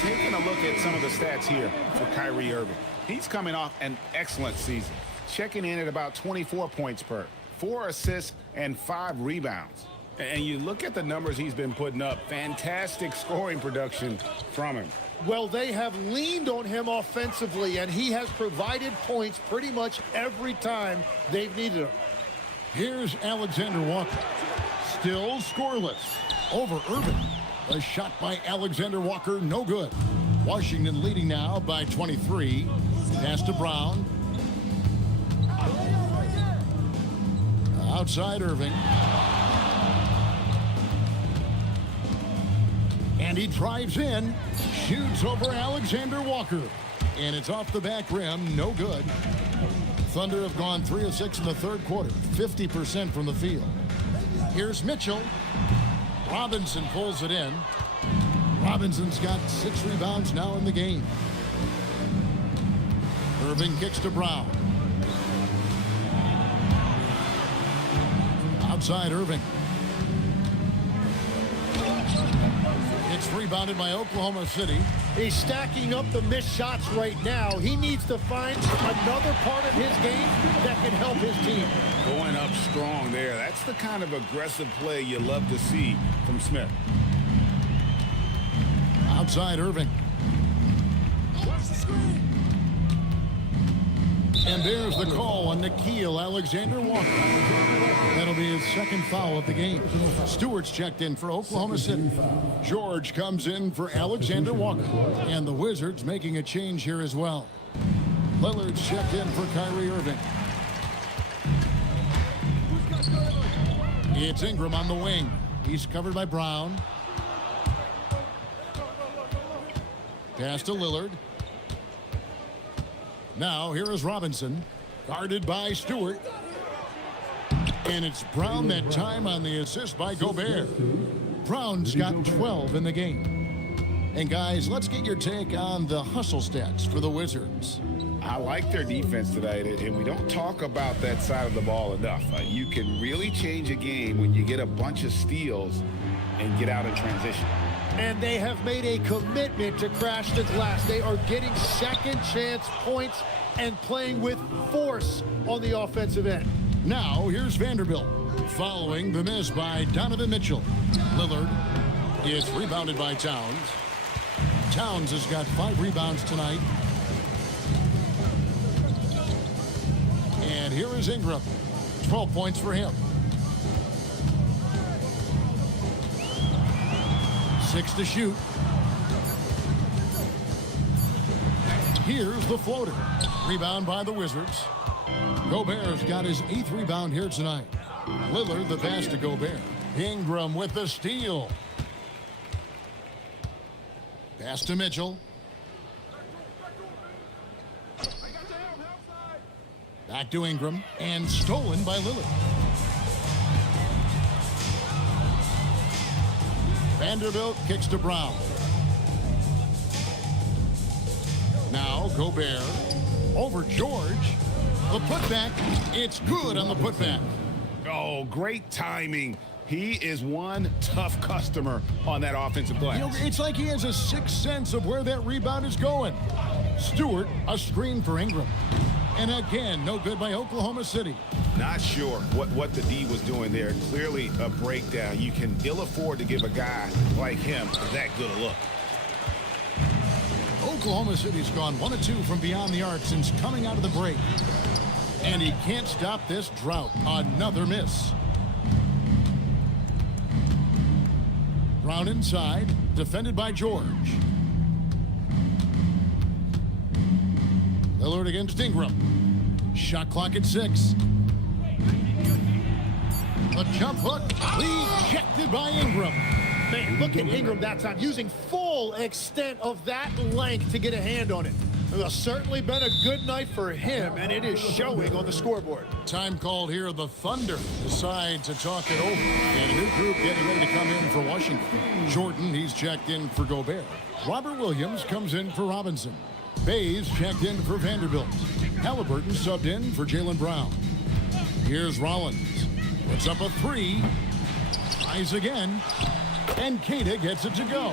Taking a look at some of the stats here for Kyrie Irving. He's coming off an excellent season, checking in at about 24 points per, 4 assists, and 5 rebounds. And you look at the numbers he's been putting up, fantastic scoring production from him. Well, they have leaned on him offensively, and he has provided points pretty much every time they've needed him. Here's Alexander Walker. Still scoreless. Over Irving. A shot by Alexander Walker, no good. Washington leading now by 23. Pass to Brown. Outside Irving. And he drives in. Shoots over Alexander Walker. And it's off the back rim, no good. Thunder have gone 3 of 6 in the 3rd quarter. 50% from the field. Here's Mitchell. Robinson pulls it in. Robinson's got 6 rebounds now in the game. Irving kicks to Brown. Outside Irving. It's rebounded by Oklahoma City. He's stacking up the missed shots right now. He needs to find another part of his game that can help his team. Going up strong there. That's the kind of aggressive play you love to see from Smith. Outside Irving. And there's the call on Nickeil Alexander-Walker. That'll be his 2nd foul of the game. Stewart's checked in for Oklahoma City. George comes in for Alexander Walker. And the Wizards making a change here as well. Lillard's checked in for Kyrie Irving. It's Ingram on the wing. He's covered by Brown. Pass to Lillard. Now here is Robinson, guarded by Stewart. And it's Brown that time on the assist by Gobert. Brown's got 12 in the game. And guys, let's get your take on the hustle stats for the Wizards. I like their defense tonight, and we don't talk about that side of the ball enough. You can really change a game when you get a bunch of steals and get out in transition. And they have made a commitment to crash the glass. They are getting second chance points and playing with force on the offensive end. Now here's Vanderbilt following the miss by Donovan Mitchell. Lillard is rebounded by Towns. Towns has got 5 rebounds tonight. And here is Ingram. 12 points for him. 6 to shoot. Here's the floater. Rebound by the Wizards. Gobert's got his 8th rebound here tonight. Lillard the pass to Gobert. Ingram with the steal. Pass to Mitchell. Back to Ingram and stolen by Lillard. Vanderbilt kicks to Brown. Now Gobert over George. The putback. It's good on the putback. Oh, great timing. He is one tough customer on that offensive glass. You know, it's like he has a sixth sense of where that rebound is going. Stewart, a screen for Ingram. And again, no good by Oklahoma City. Not sure what the D was doing there. Clearly a breakdown. You can ill afford to give a guy like him that good a look. Oklahoma City's gone 1 of 2 from beyond the arc since coming out of the break. And he can't stop this drought. Another miss. Brown inside, defended by George. Lillard against Ingram. Shot clock at 6. The jump hook, rejected by Ingram. Man, look at Ingram that time, using full extent of that length to get a hand on it. It has certainly been a good night for him, and it is showing on the scoreboard. Time called here. The Thunder decide to talk it over. And a new group getting ready to come in for Washington. Jordan, he's checked in for Gobert. Robert Williams comes in for Robinson. Bays checked in for Vanderbilt. Halliburton subbed in for Jaylen Brown. Here's Rollins. Puts up a 3. Tries again. And Keita gets it to go.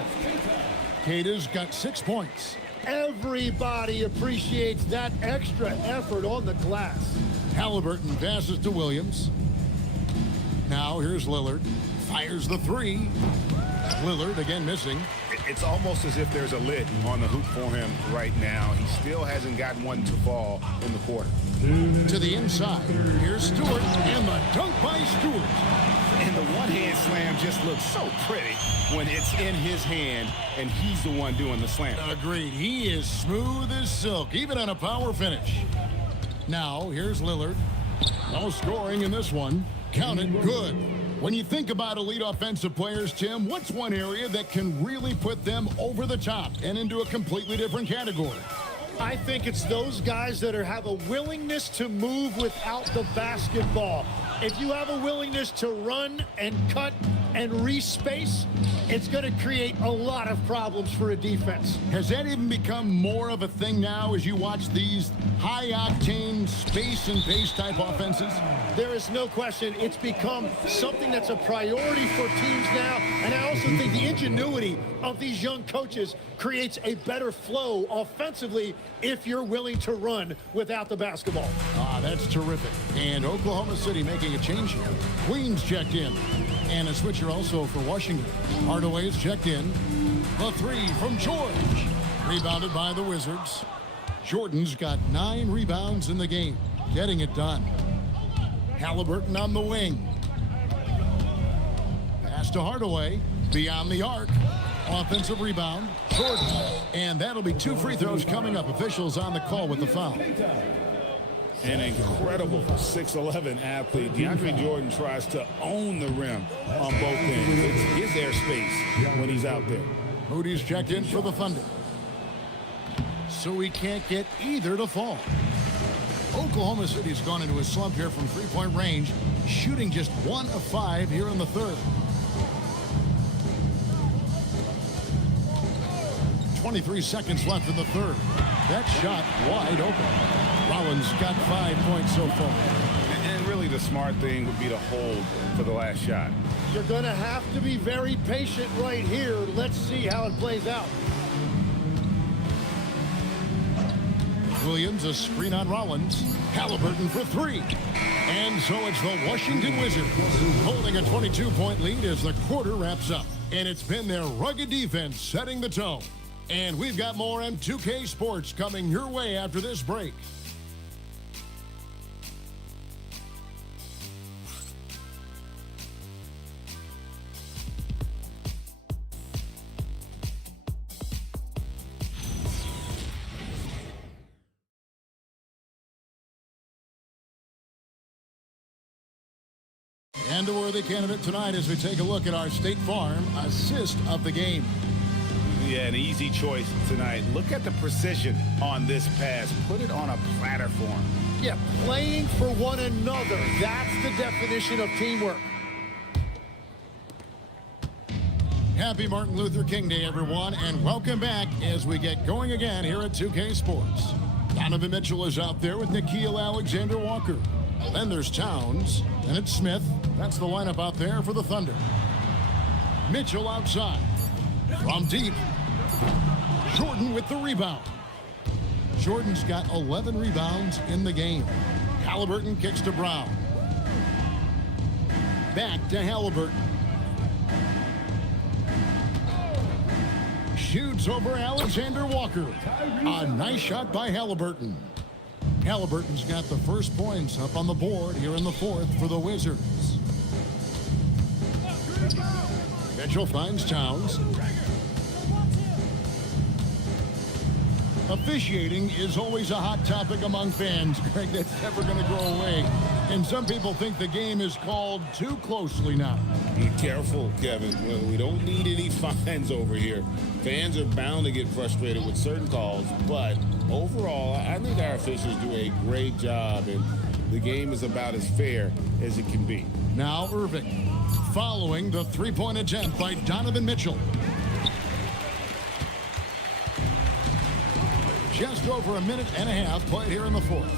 Keita's got 6 points. Everybody appreciates that extra effort on the glass. Halliburton passes to Williams. Now here's Lillard. Fires the 3. Lillard again missing. It's almost as if there's a lid on the hoop for him right now. He still hasn't gotten one to fall in the quarter. To the inside. Here's Stewart. And the dunk by Stewart. And the one-hand slam just looks so pretty when it's in his hand and he's the one doing the slam. Agreed. He is smooth as silk, even on a power finish. Now, here's Lillard. No scoring in this one. Counted good. When you think about elite offensive players, Tim, what's one area that can really put them over the top and into a completely different category? I think it's those guys that have a willingness to move without the basketball. If you have a willingness to run and cut and respace, it's going to create a lot of problems for a defense. Has that even become more of a thing now as you watch these high-octane space and pace type offenses? There is no question it's become something that's a priority for teams now, and I also think the ingenuity of these young coaches creates a better flow offensively if you're willing to run without the basketball. That's terrific. And Oklahoma City making a change here. Queens checked in. And a switcher also for Washington. Hardaway's checked in. The 3 from George. Rebounded by the Wizards. Jordan's got 9 rebounds in the game. Getting it done. Halliburton on the wing. Pass to Hardaway. Beyond the arc. Offensive rebound. Jordan. And that'll be 2 free throws coming up. Officials on the call with the foul. An incredible 6'11" athlete. DeAndre Jordan tries to own the rim on both ends. It's his airspace when he's out there. Moody's checked in for the Thunder. So he can't get either to fall. Oklahoma City's gone into a slump here from three-point range, shooting just 1 of 5 here in the third. 23 seconds left in the third. That shot wide open. Rollins got 5 points so far. And really the smart thing would be to hold for the last shot. You're going to have to be very patient right here. Let's see how it plays out. Williams, a screen on Rollins. Halliburton for 3. And so it's the Washington Wizards holding a 22-point lead as the quarter wraps up. And it's been their rugged defense setting the tone. And we've got more M2K Sports coming your way after this break. And a worthy candidate tonight as we take a look at our State Farm assist of the game. Yeah, an easy choice tonight. Look at the precision on this pass. Put it on a platter form. Yeah, playing for one another. That's the definition of teamwork. Happy Martin Luther King Day, everyone, and welcome back as we get going again here at 2K Sports. Donovan Mitchell is out there with Nickeil Alexander-Walker. Then there's Towns, and it's Smith. That's the lineup out there for the Thunder. Mitchell outside. From deep. Jordan with the rebound. Jordan's got 11 rebounds in the game. Halliburton kicks to Brown. Back to Halliburton. Shoots over Alexander Walker. A nice shot by Halliburton. Halliburton's got the first points up on the board here in the fourth for the Wizards. Mitchell finds Towns. Officiating is always a hot topic among fans, Greg. That's never going to go away. And some people think the game is called too closely now. Be careful, Kevin. We don't need any fines over here. Fans are bound to get frustrated with certain calls, but overall, I think our officials do a great job, and the game is about as fair as it can be. Now Irving, following the three-point attempt by Donovan Mitchell. Just over a minute and a half played here in the fourth.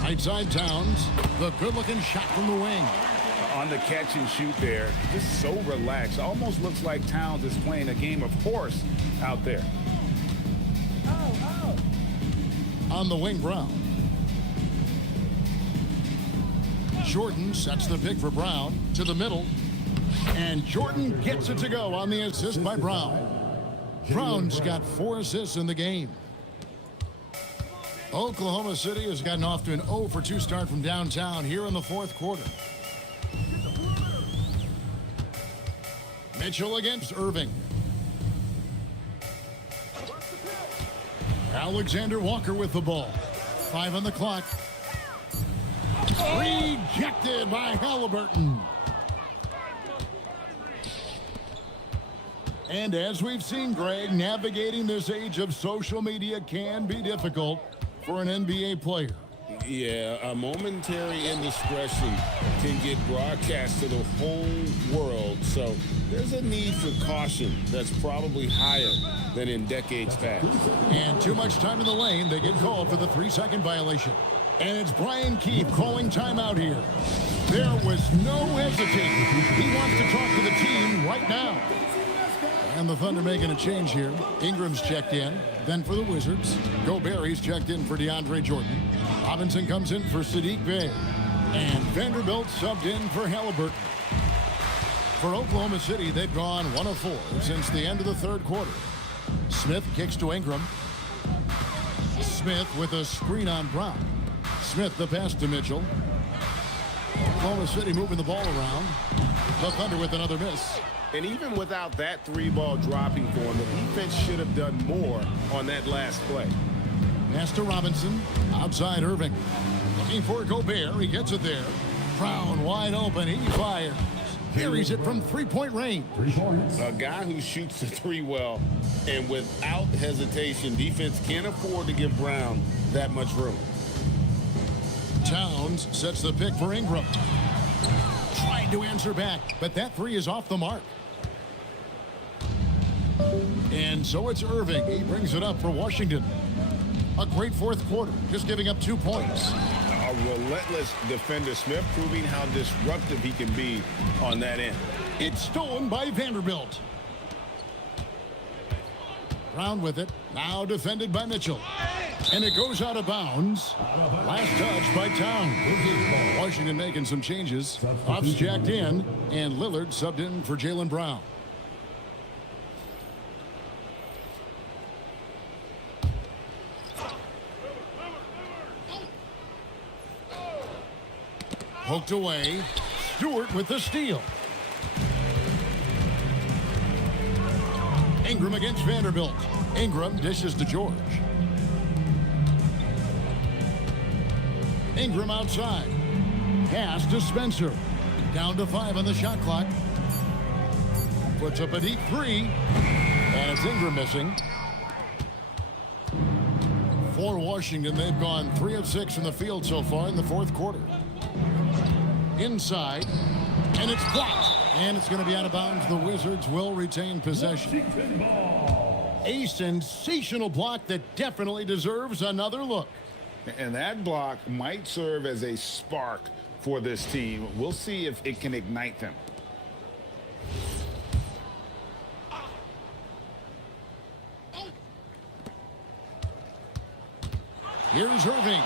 Right side Towns, the good-looking shot from the wing. On the catch and shoot there, just so relaxed. Almost looks like Towns is playing a game of horse out there. On the wing, Brown. Jordan sets the pick for Brown to the middle. And Jordan gets it to go on the assist by Brown. Brown's got 4 assists in the game. Oklahoma City has gotten off to an 0-for-2 start from downtown here in the fourth quarter. Mitchell against Irving. Alexander Walker with the ball. 5 on the clock. Rejected by Halliburton. And as we've seen, Greg, navigating this age of social media can be difficult for an NBA player. Yeah, a momentary indiscretion can get broadcast to the whole world. So there's a need for caution that's probably higher than in decades past. And too much time in the lane, they get called for the 3-second violation. And it's Brian Keefe calling timeout here. There was no hesitating. He wants to talk to the team right now. And the Thunder making a change here. Ingram's checked in. Then for the Wizards, Gobert, he's checked in for DeAndre Jordan. Robinson comes in for Sadiq Bey. And Vanderbilt subbed in for Halliburton. For Oklahoma City, they've gone 1 of 4 since the end of the third quarter. Smith kicks to Ingram. Smith with a screen on Brown. Smith the pass to Mitchell. Oklahoma City moving the ball around. The Thunder with another miss. And even without that 3-ball dropping for him, the defense should have done more on that last play. Pass to Robinson. Outside Irving. Looking for Gobert. He gets it there. Brown wide open. He fires. Carries it from three-point range. A guy who shoots the three well, and without hesitation, defense can't afford to give Brown that much room. Towns sets the pick for Ingram. Tried to answer back, but that three is off the mark. And so it's Irving. He brings it up for Washington. A great fourth quarter, just giving up 2 points. A relentless defender, Smith, proving how disruptive he can be on that end. It's stolen by Vanderbilt. Brown with it. Now defended by Mitchell. And it goes out of bounds. Last touch by Towns. Washington making some changes. Puffs jacked in, and Lillard subbed in for Jaylen Brown. Poked away. Stewart with the steal. Ingram against Vanderbilt. Ingram dishes to George. Ingram outside. Pass to Spencer. Down to 5 on the shot clock. Puts up a deep three. And it's Ingram missing. For Washington, they've gone 3 of 6 from the field so far in the fourth quarter. Inside, and it's blocked, and it's going to be out of bounds. The Wizards will retain possession. A sensational block that definitely deserves another look. And that block might serve as a spark for this team. We'll see if it can ignite them. Here's Irving.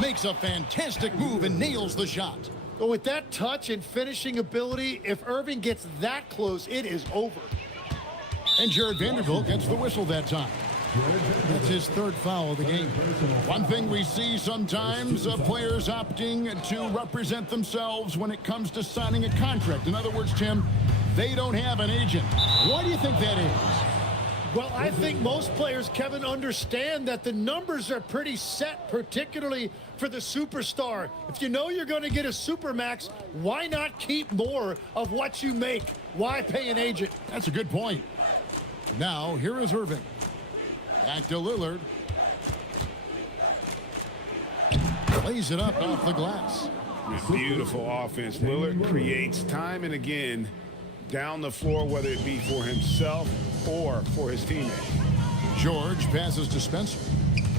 Makes a fantastic move and nails the shot. But with that touch and finishing ability, if Irving gets that close, it is over. And Jared Vanderbilt gets the whistle that time. That's his third foul of the game. One thing we see sometimes, players opting to represent themselves when it comes to signing a contract. In other words, Tim, they don't have an agent. Why do you think that is? Well, I think most players, Kevin, understand that the numbers are pretty set, particularly for the superstar. If you know you're going to get a supermax, why not keep more of what you make? Why pay an agent? That's a good point. Now, here is Irving. Back to Lillard. Plays it up off the glass. Beautiful offense. Lillard creates time and again down the floor, whether it be for himself or for his teammates. George passes to Spencer.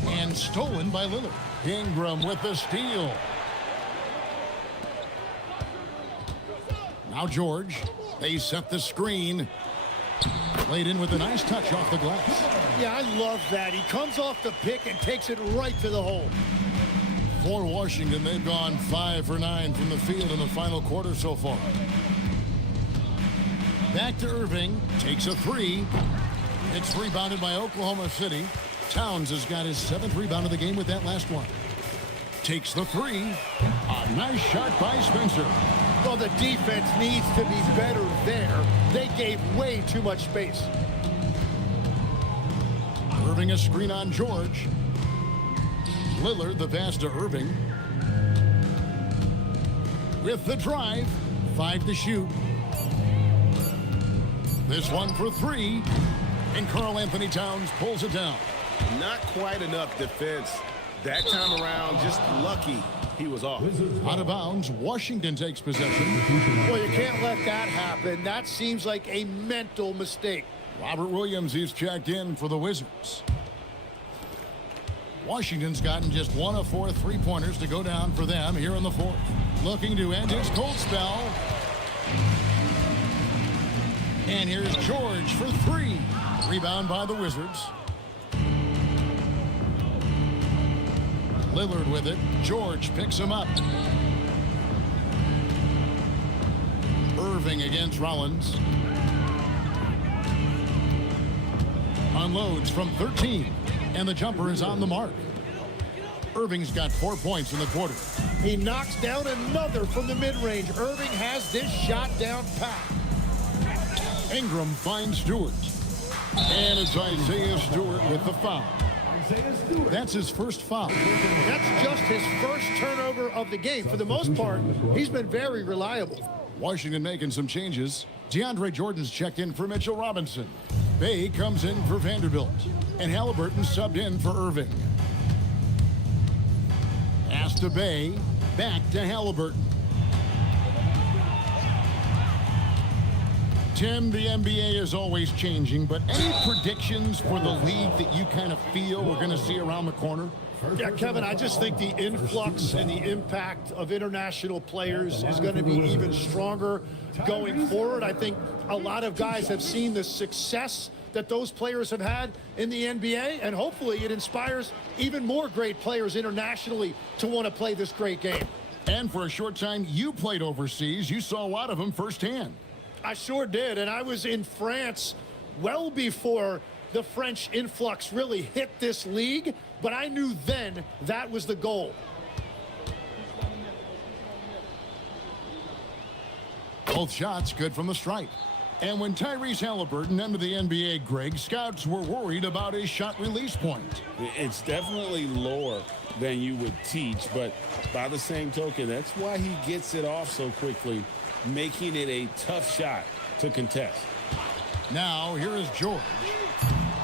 And stolen by Lillard. Ingram with the steal. Now George. They set the screen. Played in with a nice touch off the glass. Yeah, I love that. He comes off the pick and takes it right to the hole. For Washington, they've gone 5 for 9 from the field in the final quarter so far. Back to Irving. Takes a three. It's rebounded by Oklahoma City. Towns has got his 7th rebound of the game with that last one. Takes the three. A nice shot by Spencer. Well, the defense needs to be better there. They gave way too much space. Irving a screen on George. Lillard the pass to Irving. With the drive. 5 to shoot. This one for 3. And Karl Anthony Towns pulls it down. Not quite enough defense that time around. Just lucky he was off. Out of bounds. Washington takes possession. Well, you can't let that happen. That seems like a mental mistake. Robert Williams, he's checked in for the Wizards. Washington's gotten just 1 of 4 3-pointers to go down for them here in the fourth. Looking to end his cold spell. And here's George for 3. Rebound by the Wizards. Lillard with it. George picks him up. Irving against Rollins. Unloads from 13. And the jumper is on the mark. Irving's got 4 points in the quarter. He knocks down another from the mid-range. Irving has this shot down pat. Ingram finds Stewart. And it's Isaiah Stewart with the foul. That's his first foul. That's just his first turnover of the game. For the most part, he's been very reliable. Washington making some changes. DeAndre Jordan's checked in for Mitchell Robinson. Bay comes in for Vanderbilt. And Halliburton subbed in for Irving. Pass to Bay. Back to Halliburton. Tim, the NBA is always changing, but any predictions for the league that you kind of feel we're going to see around the corner? Yeah, Kevin, I just think the influx and the impact of international players is going to be even stronger going forward. I think a lot of guys have seen the success that those players have had in the NBA, and hopefully it inspires even more great players internationally to want to play this great game. And for a short time, you played overseas. You saw a lot of them firsthand. I sure did, and I was in France well before the French influx really hit this league, but I knew then that was the goal. Both shots good from the stripe. And when Tyrese Halliburton entered the NBA, Greg, scouts were worried about his shot release point. It's definitely lower than you would teach, but by the same token, that's why he gets it off so quickly, making it a tough shot to contest. Now, here is George.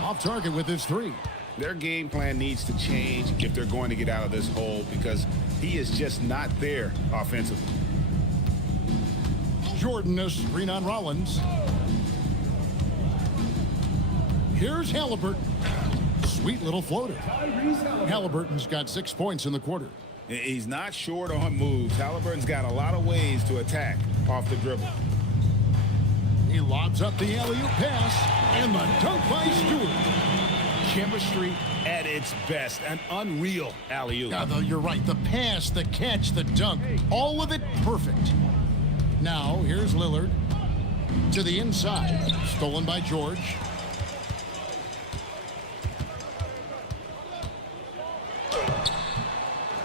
Off target with his three. Their game plan needs to change if they're going to get out of this hole because he is just not there offensively. Jordan, a screen on Rollins. Here's Halliburton. Sweet little floater. Halliburton's got 6 points in the quarter. He's not short on moves. Halliburton's got a lot of ways to attack off the dribble. He lobs up the alley-oop pass, and the dunk by Stewart. Chemistry at its best. An unreal alley-oop. Yeah, though, you're right. The pass, the catch, the dunk, all of it perfect. Now, here's Lillard to the inside. Stolen by George.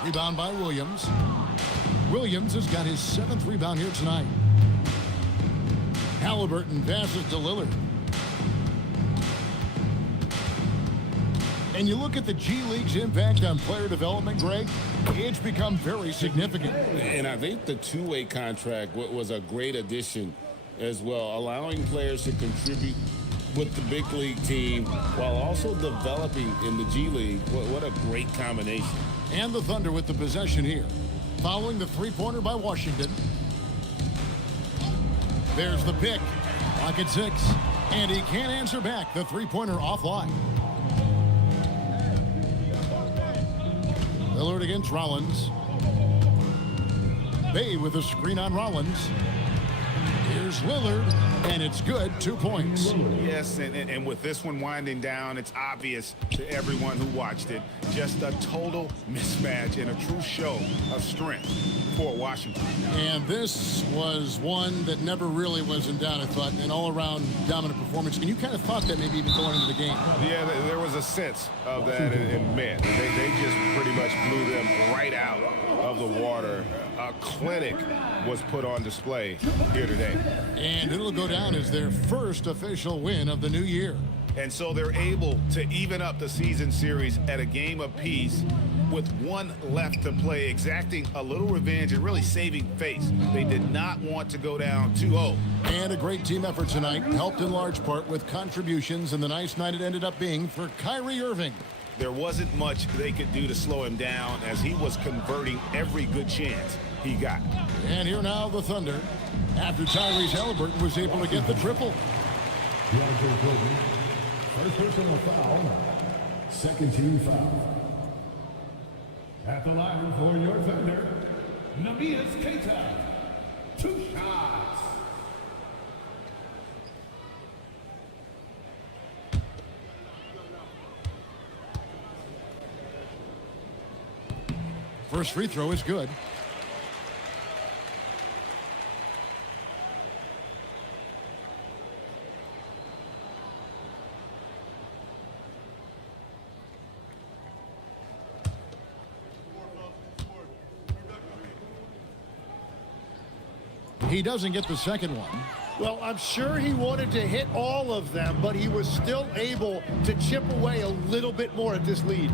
Rebound by Williams. Williams has got his 7th rebound here tonight. Halliburton passes to Lillard. And you look at the G League's impact on player development, Greg, it's become very significant. And I think the two-way contract was a great addition as well, allowing players to contribute with the big league team while also developing in the G League. What a great combination. And the Thunder with the possession here. Following the three-pointer by Washington. There's the pick. Clock at 6. And he can't answer back. The three-pointer offline. Lillard against Rollins. Bay with a screen on Rollins. Here's Lillard, and it's good. 2 points. Yes, and with this one winding down, it's obvious to everyone who watched it. Just a total mismatch and a true show of strength for Washington. And this was one that never really was in doubt, I thought, an all-around dominant performance. And you kind of thought that maybe even going into the game. Yeah, there was a sense of that in men. They just pretty much blew them right out of the water. A clinic was put on display here today. And it'll go down as their first official win of the new year. And so they're able to even up the season series at a game apiece with one left to play, exacting a little revenge and really saving face. They did not want to go down 2-0. And a great team effort tonight, helped in large part with contributions, and the nice night it ended up being for Kyrie Irving. There wasn't much they could do to slow him down as he was converting every good chance he got. And here now the Thunder, after Tyrese Halliburton was able to get the triple. First personal foul, second team foul. At the line for your Thunder, Neemias Queta. 2 shots. First free throw is good. He doesn't get the second one. Well, I'm sure he wanted to hit all of them, but he was still able to chip away a little bit more at this lead.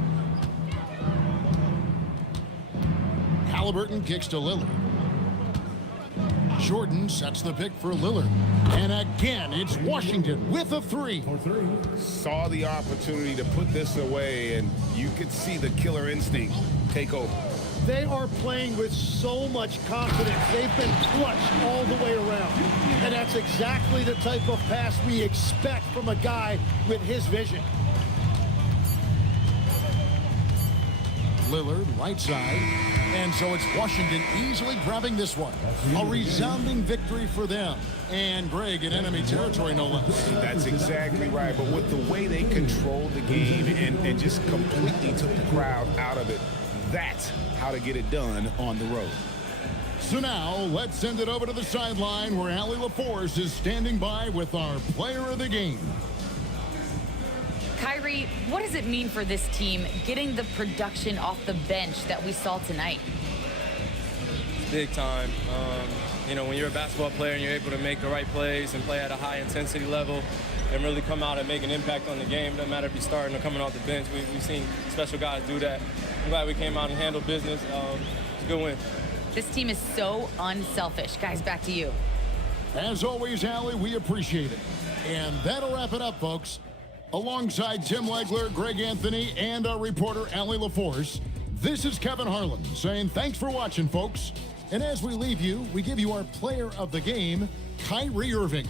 Halliburton kicks to Lillard. Jordan sets the pick for Lillard. And again, it's Washington with a three. Saw the opportunity to put this away, and you could see the killer instinct take over. They are playing with so much confidence. They've been clutch all the way around. And that's exactly the type of pass we expect from a guy with his vision. Lillard, right side. And so it's Washington easily grabbing this one. A resounding victory for them. And Greg in enemy territory, no less. That's exactly right. But with the way they controlled the game and just completely took the crowd out of it, that's how to get it done on the road. So now, let's send it over to the sideline where Allie LaForce is standing by with our player of the game. Kyrie, what does it mean for this team getting the production off the bench that we saw tonight? Big time. You know, when you're a basketball player and you're able to make the right plays and play at a high intensity level and really come out and make an impact on the game, doesn't matter if you're starting or coming off the bench. We've seen special guys do that. I'm glad we came out and handled business. It's a good win. This team is so unselfish. Guys, back to you. As always, Allie, we appreciate it. And that'll wrap it up, folks. Alongside Tim Legler, Greg Anthony, and our reporter, Allie LaForce, this is Kevin Harlan saying thanks for watching, folks. And as we leave you, we give you our player of the game, Kyrie Irving.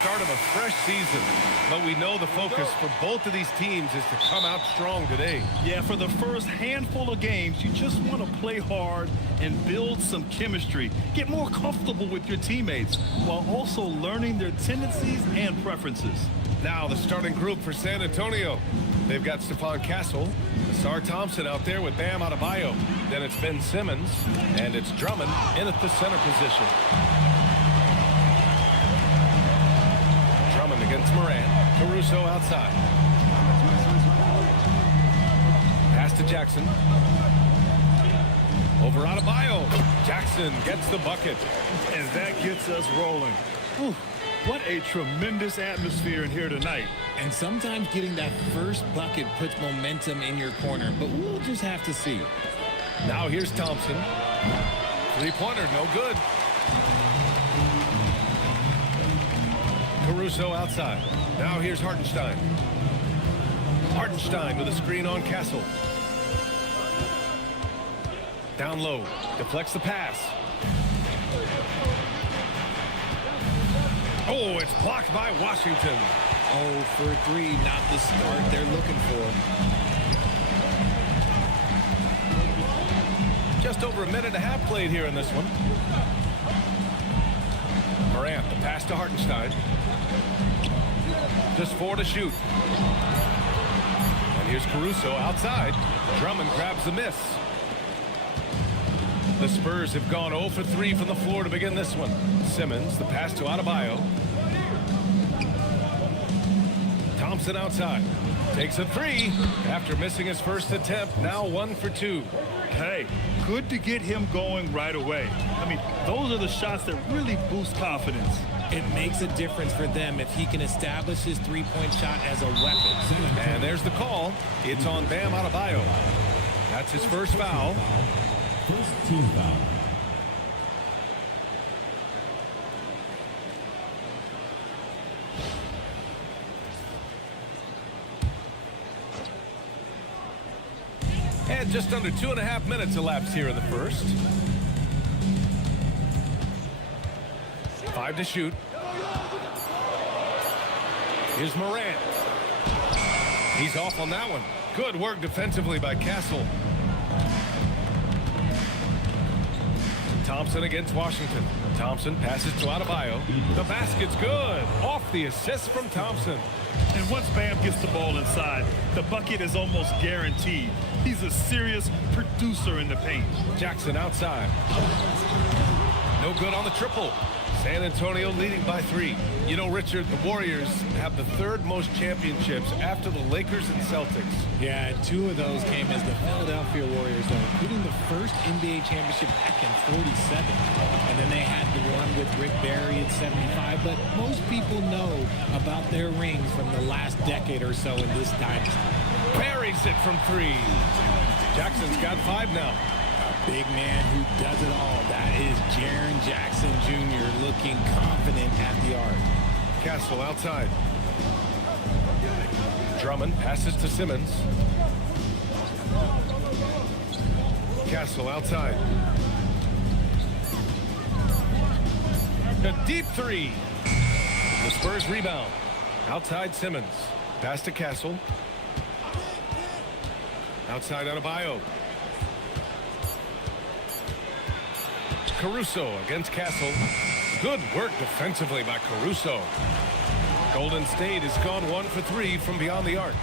Start of a fresh season, but we know the focus for both of these teams is to come out strong today. Yeah, for the first handful of games, you just want to play hard and build some chemistry. Get more comfortable with your teammates while also learning their tendencies and preferences. Now the starting group for San Antonio. They've got Stephon Castle, Asar Thompson out there with Bam Adebayo. Then it's Ben Simmons, and it's Drummond in at the center position. Drummond against Morant. Caruso outside. Pass to Jackson. Over Adebayo. Jackson gets the bucket. And that gets us rolling. Whew. What a tremendous atmosphere in here tonight. And sometimes getting that first bucket puts momentum in your corner, but we'll just have to see. Now here's Thompson. Three-pointer, no good. Caruso outside. Now here's Hartenstein. Hartenstein with a screen on Castle. Down low. Deflects the pass. Oh, it's blocked by Washington. Oh, for 3, not the start they're looking for. Just over a minute and a half played here in this one. Morant, the pass to Hartenstein. Just 4 to shoot. And here's Caruso outside. Drummond grabs the miss. The Spurs have gone 0 for 3 from the floor to begin this one. Simmons, the pass to Adebayo. Thompson outside. Takes a 3 after missing his first attempt. Now 1 for 2. Hey, good to get him going right away. I mean, those are the shots that really boost confidence. It makes a difference for them if he can establish his three-point shot as a weapon. And there's the call. It's on Bam Adebayo. That's his first foul. First team foul. And just under 2.5 minutes elapsed here in the first. 5 to shoot. Here's Morant. He's off on that one. Good work defensively by Castle. Thompson against Washington. Thompson passes to Adebayo. The basket's good. Off the assist from Thompson. And once Bam gets the ball inside, the bucket is almost guaranteed. He's a serious producer in the paint. Jackson outside. No good on the triple. San Antonio leading by 3. You know, Richard, the Warriors have the 3rd most championships after the Lakers and Celtics. Yeah, 2 of those came as the Philadelphia Warriors, though, including the first NBA championship back in '47. And then they had the one with Rick Barry in '75. But most people know about their rings from the last decade or so in this dynasty. Buries it from 3. Jackson's got 5 now. Big man who does it all. That is Jaren Jackson Jr. looking confident at the arc. Castle outside. Drummond passes to Simmons. Castle outside. A deep 3. The Spurs rebound. Outside Simmons. Pass to Castle. Outside Adebayo. Caruso against Castle. Good work defensively by Caruso. Golden State has gone 1 for 3 from beyond the arc.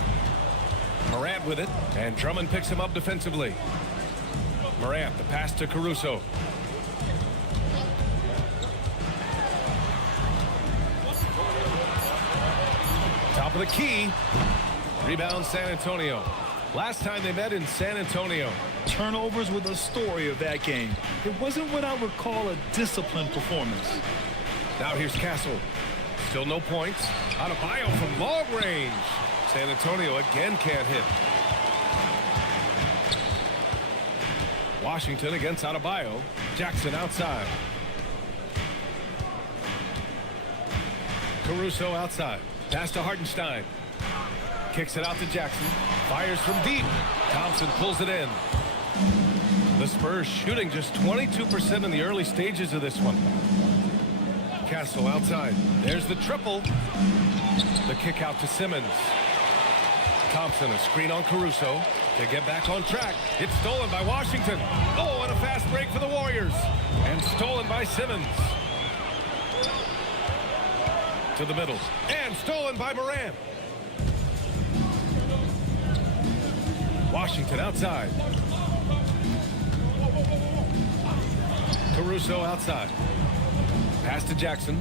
Morant with it, and Drummond picks him up defensively. Morant, the pass to Caruso. Top of the key. Rebound San Antonio. Last time they met in San Antonio. Turnovers were the story of that game. It wasn't what I would call a disciplined performance. Now here's Castle. Still no points. Adebayo from long range. San Antonio again can't hit. Washington against Adebayo. Jackson outside. Caruso outside. Pass to Hartenstein. Kicks it out to Jackson. Fires from deep. Thompson pulls it in. The Spurs shooting just 22% in the early stages of this one. Castle outside. There's the triple. The kick out to Simmons. Thompson, a screen on Caruso. They get back on track. It's stolen by Washington. Oh, and a fast break for the Warriors. And stolen by Simmons. To the middle. And stolen by Morant. Washington outside. Caruso outside. Pass to Jackson.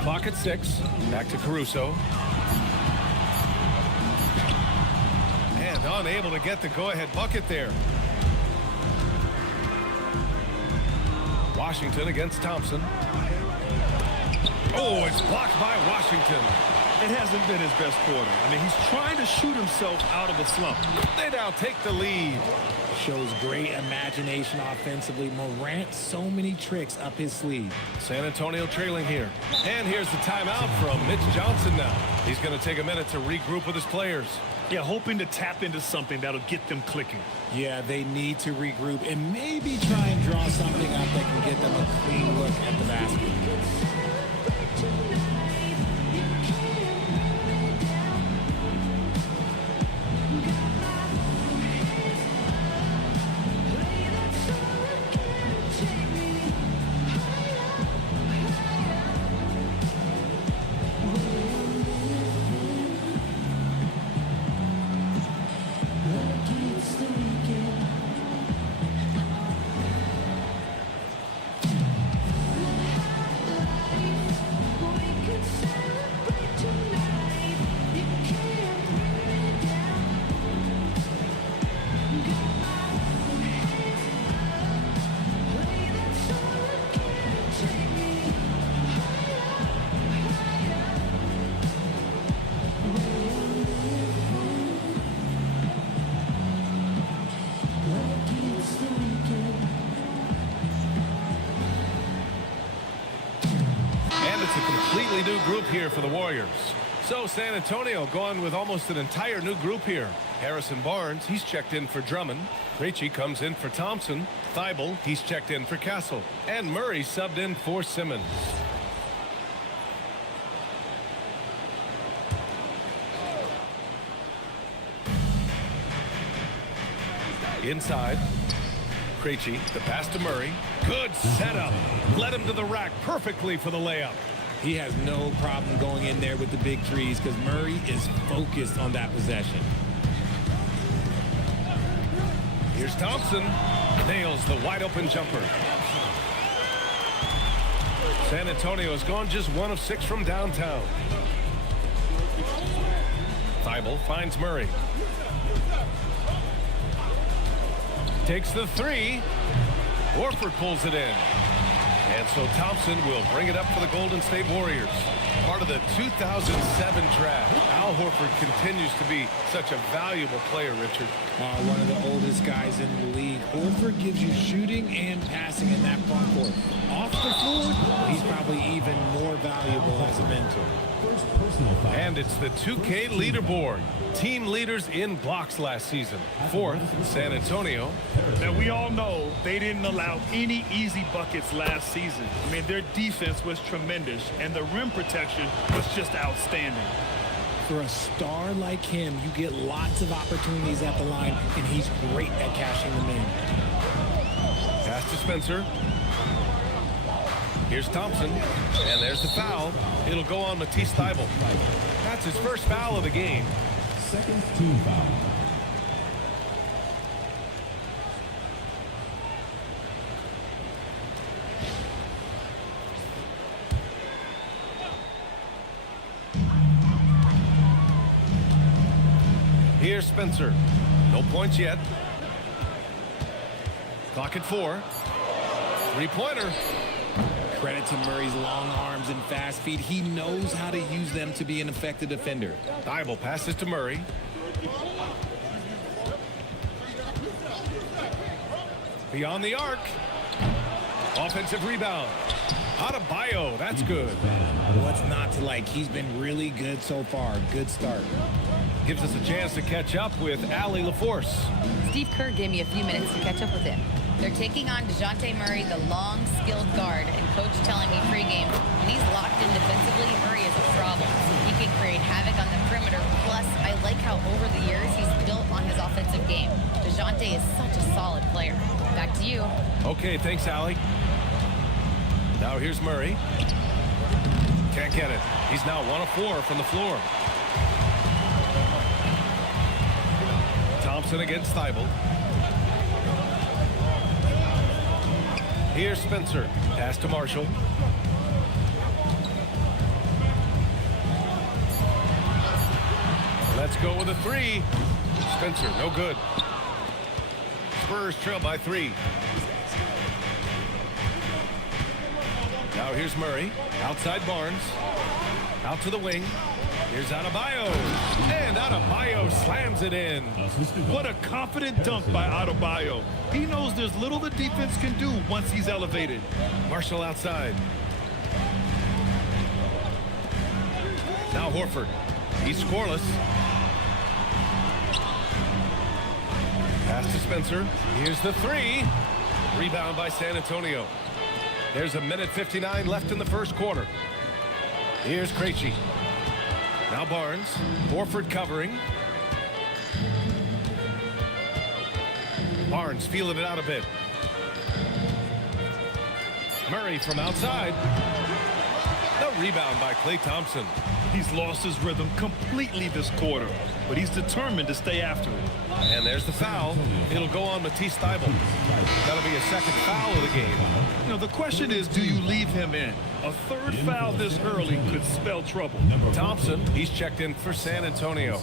Clock at 6. Back to Caruso. And unable to get the go-ahead bucket there. Washington against Thompson. Oh, it's blocked by Washington. It hasn't been his best quarter. I mean, he's trying to shoot himself out of a slump. They now take the lead. Shows great imagination offensively. Morant, so many tricks up his sleeve. San Antonio trailing here. And here's the timeout from Mitch Johnson now. He's going to take a minute to regroup with his players. Yeah, hoping to tap into something that'll get them clicking. Yeah, they need to regroup and maybe try and draw something up that can get them a clean look at the basket. New group here for the Warriors. So San Antonio going with almost an entire new group here. Harrison Barnes, he's checked in for Drummond. Krejci comes in for Thompson. Thibault, he's checked in for Castle. And Murray subbed in for Simmons. Inside. Krejci, the pass to Murray. Good setup. Led him to the rack perfectly for the layup. He has no problem going in there with the big threes because Murray is focused on that possession. Here's Thompson. Nails the wide open jumper. San Antonio has gone just 1 of 6 from downtown. Thibault finds Murray. Takes the 3. Horford pulls it in. And so Thompson will bring it up for the Golden State Warriors. Part of the 2007 draft. Al Horford continues to be such a valuable player, Richard. One of the oldest guys in the league. Horford gives you shooting and passing in that front court. Off the floor, he's probably even more valuable as a mentor. And it's the 2K leaderboard. Team leaders in blocks last season. 4th, San Antonio. Now, we all know they didn't allow any easy buckets last season. I mean, their defense was tremendous, and the rim protection was just outstanding. For a star like him, you get lots of opportunities at the line, and he's great at cashing them in. Pass to Spencer. Here's Thompson, and there's the foul. It'll go on Matisse Thybulle. That's his first foul of the game. Second team foul. Here's Spencer. No points yet. Clock at 4. Three-pointer. Credit to Murray's long arms and fast feet. He knows how to use them to be an effective defender. Thibault passes to Murray. Beyond the arc. Offensive rebound. Adebayo, that's good. What's not to like? He's been really good so far. Good start. Gives us a chance to catch up with Allie LaForce. Steve Kerr gave me a few minutes to catch up with him. They're taking on DeJounte Murray, the long, skilled guard, and coach telling me pregame, when he's locked in defensively, Murray is a problem. He can create havoc on the perimeter. Plus, I like how over the years he's built on his offensive game. DeJounte is such a solid player. Back to you. Okay, thanks, Allie. Now here's Murray. Can't get it. He's now 1 of 4 from the floor. Thompson against Thibault. Here's Spencer. Pass to Marshall. Let's go with a 3. Spencer, no good. Spurs trail by 3. Now here's Murray. Outside Barnes. Out to the wing. Here's Adebayo. And Adebayo slams it in. What a confident dunk by Adebayo. He knows there's little the defense can do once he's elevated. Marshall outside. Now Horford. He's scoreless. Pass to Spencer. Here's the 3. Rebound by San Antonio. There's 1:59 left in the first quarter. Here's Krejci. Now Barnes. Horford covering. Barnes feeling it out a bit. Murray from outside. The rebound by Klay Thompson. He's lost his rhythm completely this quarter, but he's determined to stay after it. And there's the foul. It'll go on Matisse Thybulle. That'll be a second foul of the game. You know, the question is, do you leave him in? A third foul this early could spell trouble. Thompson, he's checked in for San Antonio.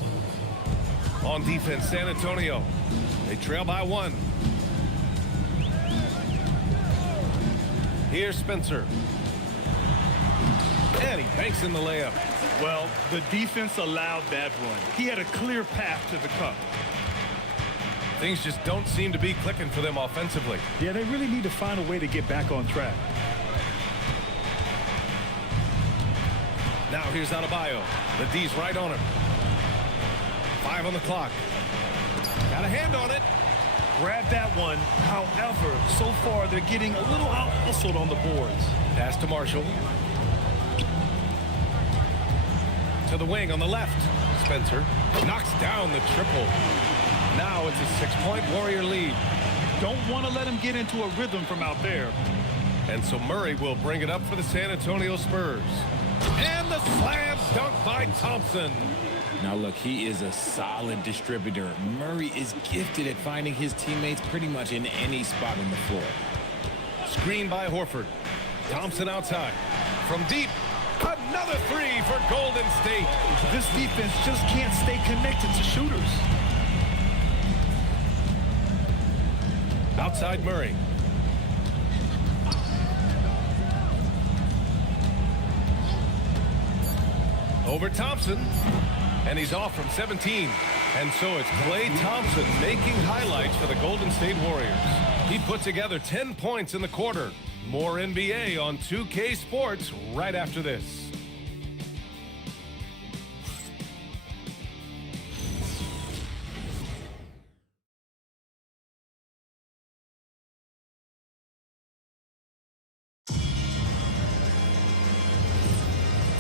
On defense, San Antonio. They trail by 1. Here's Spencer. And he banks in the layup. Well, the defense allowed that run. He had a clear path to the cup. Things just don't seem to be clicking for them offensively. Yeah, they really need to find a way to get back on track. Now here's Adebayo. The D's right on him. 5 on the clock. Got a hand on it. Grab that one. However, so far they're getting a little out-hustled on the boards. Pass to Marshall. To the wing on the left. Spencer knocks down the triple. Now it's a 6-point Warrior lead. Don't want to let him get into a rhythm from out there. And so Murray will bring it up for the San Antonio Spurs. And the slam dunk by Thompson. Now look, he is a solid distributor. Murray is gifted at finding his teammates pretty much in any spot on the floor. Screen by Horford. Thompson outside. From deep. Another 3 for Golden State. This defense just can't stay connected to shooters. Outside Murray. Over Thompson. And he's off from 17. And so it's Klay Thompson making highlights for the Golden State Warriors. He put together 10 points in the quarter. More NBA on 2K Sports right after this.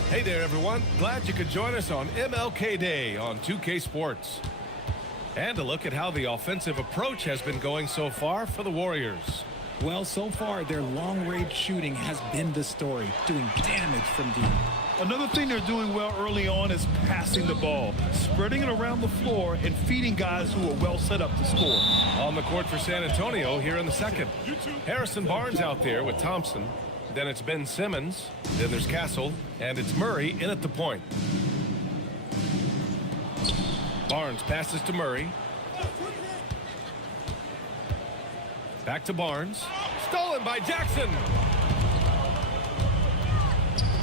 Hey there, everyone. Glad you could join us on MLK Day on 2K Sports. And a look at how the offensive approach has been going so far for the Warriors. Well, so far, their long-range shooting has been the story, doing damage from deep. Another thing they're doing well early on is passing the ball, spreading it around the floor and feeding guys who are well set up to score. On the court for San Antonio here in the second. Harrison Barnes out there with Thompson. Then it's Ben Simmons. Then there's Castle. And it's Murray in at the point. Barnes passes to Murray. Back to Barnes. Stolen by Jackson.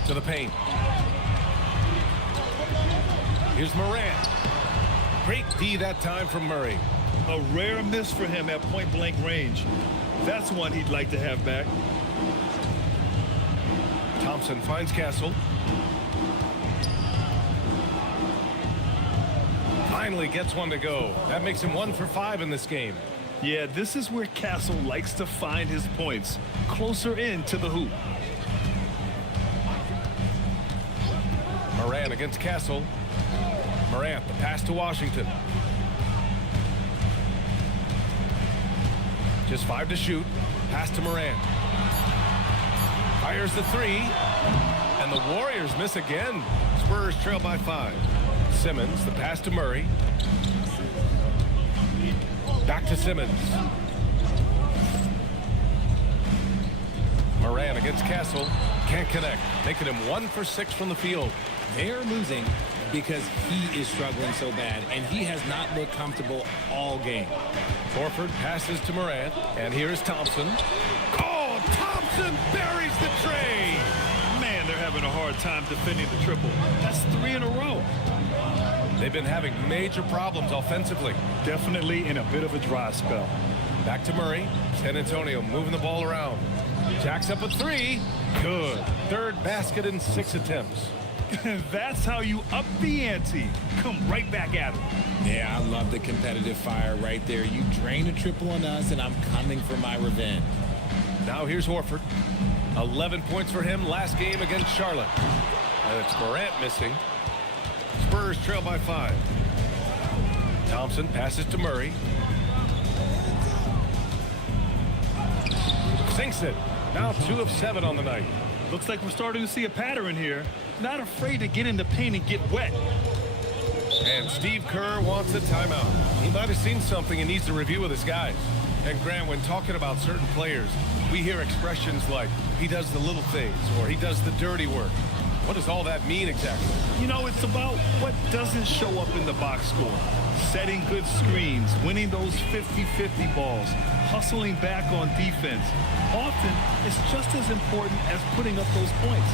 To the paint. Here's Morant. Great D that time from Murray. A rare miss for him at point-blank range. That's one he'd like to have back. Thompson finds Castle. Finally gets one to go. That makes him 1 for 5 in this game. Yeah, this is where Castle likes to find his points, closer in to the hoop. Morant against Castle. Morant, the pass to Washington. Just 5 to shoot. Pass to Morant. Fires the 3. And the Warriors miss again. Spurs trail by 5. Simmons, the pass to Murray. Back to Simmons. Morant against Castle. Can't connect. Making him 1 for 6 from the field. They're losing because he is struggling so bad, and he has not looked comfortable all game. Horford passes to Morant, and here's Thompson. Oh, Thompson buries the tray. Man, they're having a hard time defending the triple. That's 3 in a row. They've been having major problems offensively. Definitely in a bit of a dry spell. Back to Murray. San Antonio moving the ball around. Jacks up a 3. Good. Third basket in 6 attempts. That's how you up the ante. Come right back at him. Yeah, I love the competitive fire right there. You drain a triple on us, and I'm coming for my revenge. Now here's Horford. 11 points for him last game against Charlotte. And it's Morant missing. Spurs trail by 5. Thompson passes to Murray. Sinks it. Now 2 of 7 on the night. Looks like we're starting to see a pattern here. Not afraid to get in the paint and get wet. And Steve Kerr wants a timeout. He might have seen something and needs to review with his guys. And Grant, when talking about certain players, we hear expressions like, he does the little things, or he does the dirty work. What does all that mean exactly? You know, it's about what doesn't show up in the box score. Setting good screens, winning those 50-50 balls, hustling back on defense. Often, it's just as important as putting up those points.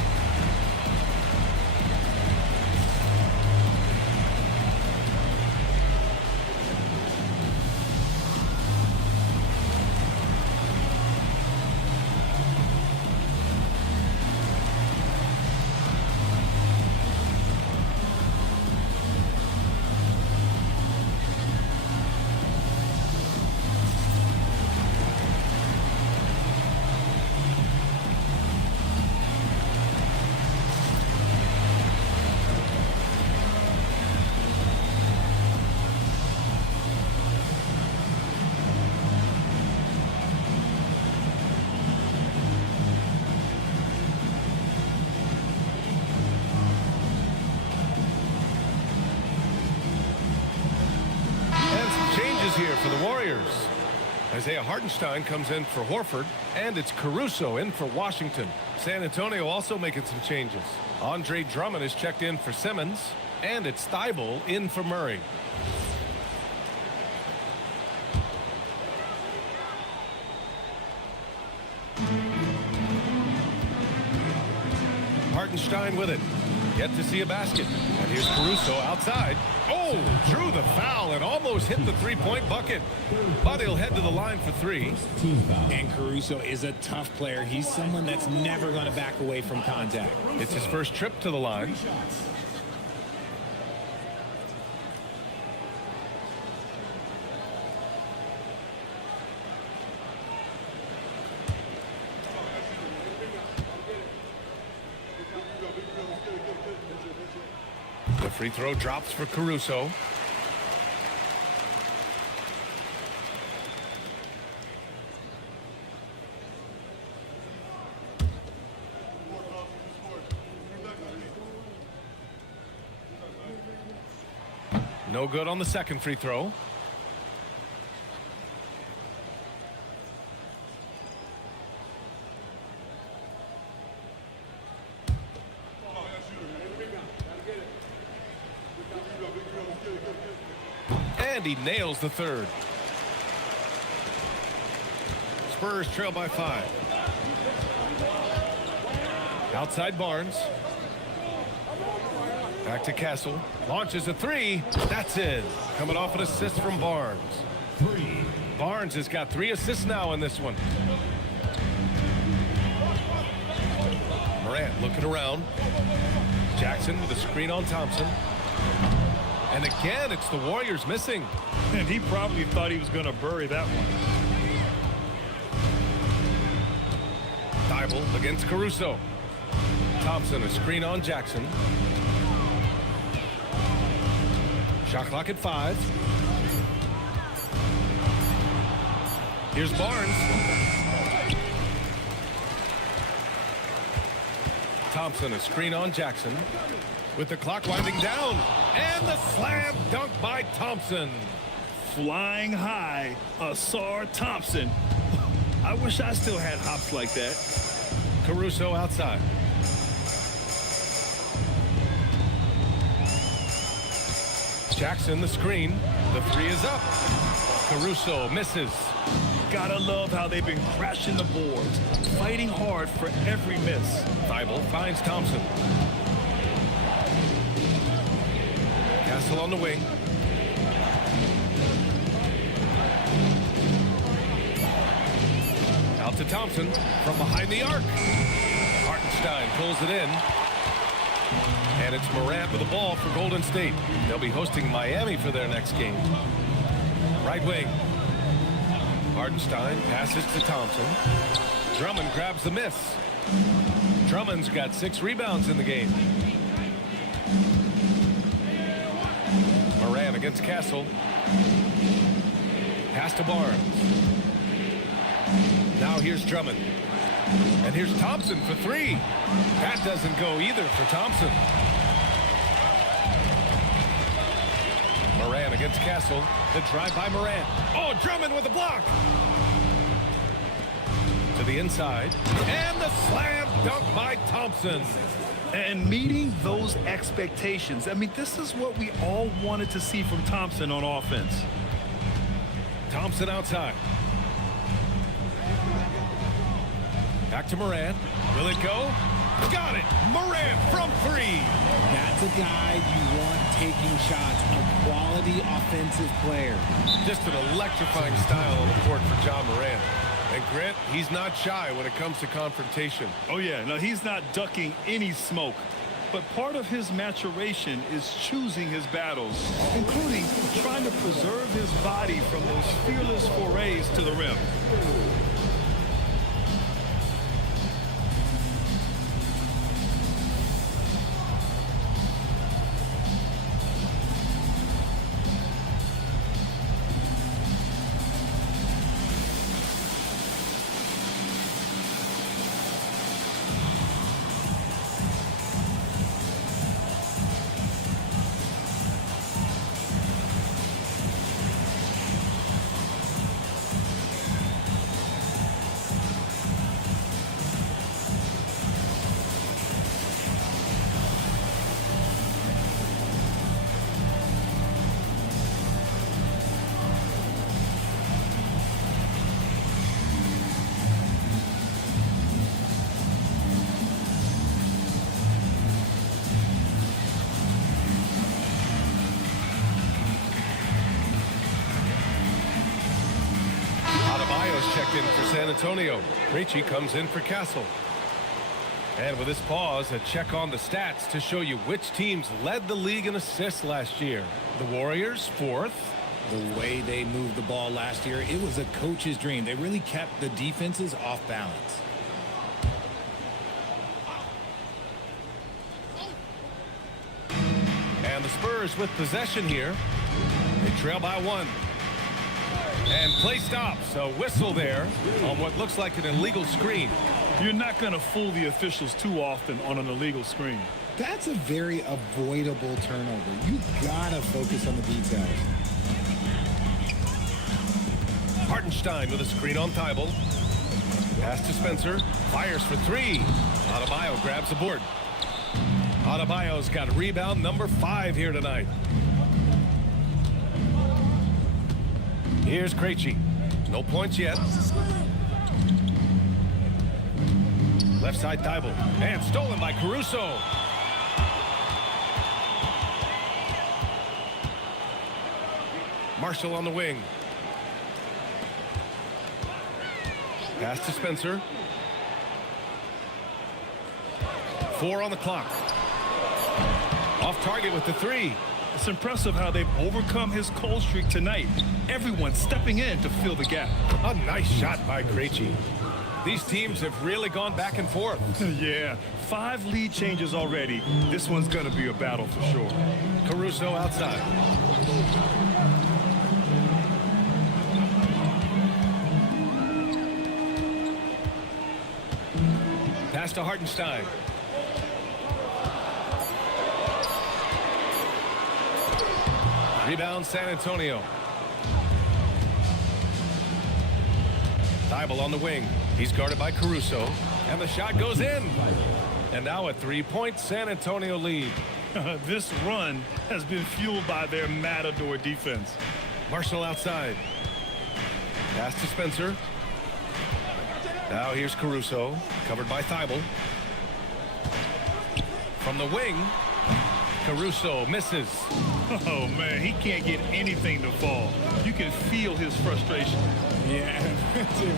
Here for the Warriors. Isaiah Hartenstein comes in for Horford, and it's Caruso in for Washington. San Antonio also making some changes. Andre Drummond is checked in for Simmons, and it's Thibault in for Murray. Hartenstein with it. Yet to see a basket. And here's Caruso outside. Oh, drew the foul and almost hit the three-point bucket. But he'll head to the line for 3. And Caruso is a tough player. He's someone that's never going to back away from contact. It's his first trip to the line. The free throw drops for Caruso. No good on the second free throw. And he nails the third. Spurs trail by 5. Outside Barnes. Back to Castle. Launches a 3. That's in. Coming off an assist from Barnes. Barnes has got 3 assists now in this one. Morant looking around. Jackson with a screen on Thompson. And again, it's the Warriors missing. And he probably thought he was going to bury that one. Thibault against Caruso. Thompson, a screen on Jackson. Shot clock at 5. Here's Barnes. Thompson, a screen on Jackson. With the clock winding down. And the slam dunk by Thompson. Flying high, Asar Thompson. I wish I still had hops like that. Caruso outside. Jackson, the screen. The 3 is up. Caruso misses. Gotta love how they've been crashing the boards, fighting hard for every miss. Thibault finds Thompson. Castle on the wing. Out to Thompson from behind the arc. Hartenstein pulls it in. And it's Morant with the ball for Golden State. They'll be hosting Miami for their next game. Right wing. Hartenstein passes to Thompson. Drummond grabs the miss. Drummond's got 6 rebounds in the game. Morant against Castle. Pass to Barnes. Now here's Drummond. And here's Thompson for 3. That doesn't go either for Thompson. Morant against Castle. The drive by Morant. Oh, Drummond with the block. To the inside. And the slam dunk by Thompson. And meeting those expectations. I mean, this is what we all wanted to see from Thompson on offense. Thompson outside. Back to Morant. Will it go? Got it. Morant from 3. That's a guy you want taking shots. A quality offensive player. Just an electrifying style on the court for John Morant. And Grant, he's not shy when it comes to confrontation. Oh, yeah. No, he's not ducking any smoke. But part of his maturation is choosing his battles, including trying to preserve his body from those fearless forays to the rim. Checked in for San Antonio. Ricci comes in for Castle. And with this pause, a check on the stats to show you which teams led the league in assists last year. The Warriors, 4th. The way they moved the ball last year, it was a coach's dream. They really kept the defenses off balance. And the Spurs with possession here. They trail by 1. And play stops. A whistle there on what looks like an illegal screen. You're not going to fool the officials too often on an illegal screen. That's a very avoidable turnover. You gotta focus on the details. Hartenstein with a screen on Thibault. Pass to Spencer. Fires for 3. Adebayo grabs the board. Adebayo's got rebound number 5 here tonight. Here's Krejci. No points yet. Left side Thibault. And stolen by Caruso. Marshall on the wing. Pass to Spencer. 4 on the clock. Off target with the 3. It's impressive how they've overcome his cold streak tonight. Everyone stepping in to fill the gap. A nice shot by Krejci. These teams have really gone back and forth. Yeah, 5 lead changes already. This one's going to be a battle for sure. Caruso outside. Pass to Hartenstein. Rebound San Antonio. Thibault on the wing. He's guarded by Caruso. And the shot goes in. And now a 3-point San Antonio lead. This run has been fueled by their Matador defense. Marshall outside. Pass to Spencer. Now here's Caruso, covered by Thibault. From the wing, Caruso misses. Oh, man, he can't get anything to fall. You can feel his frustration. Yeah,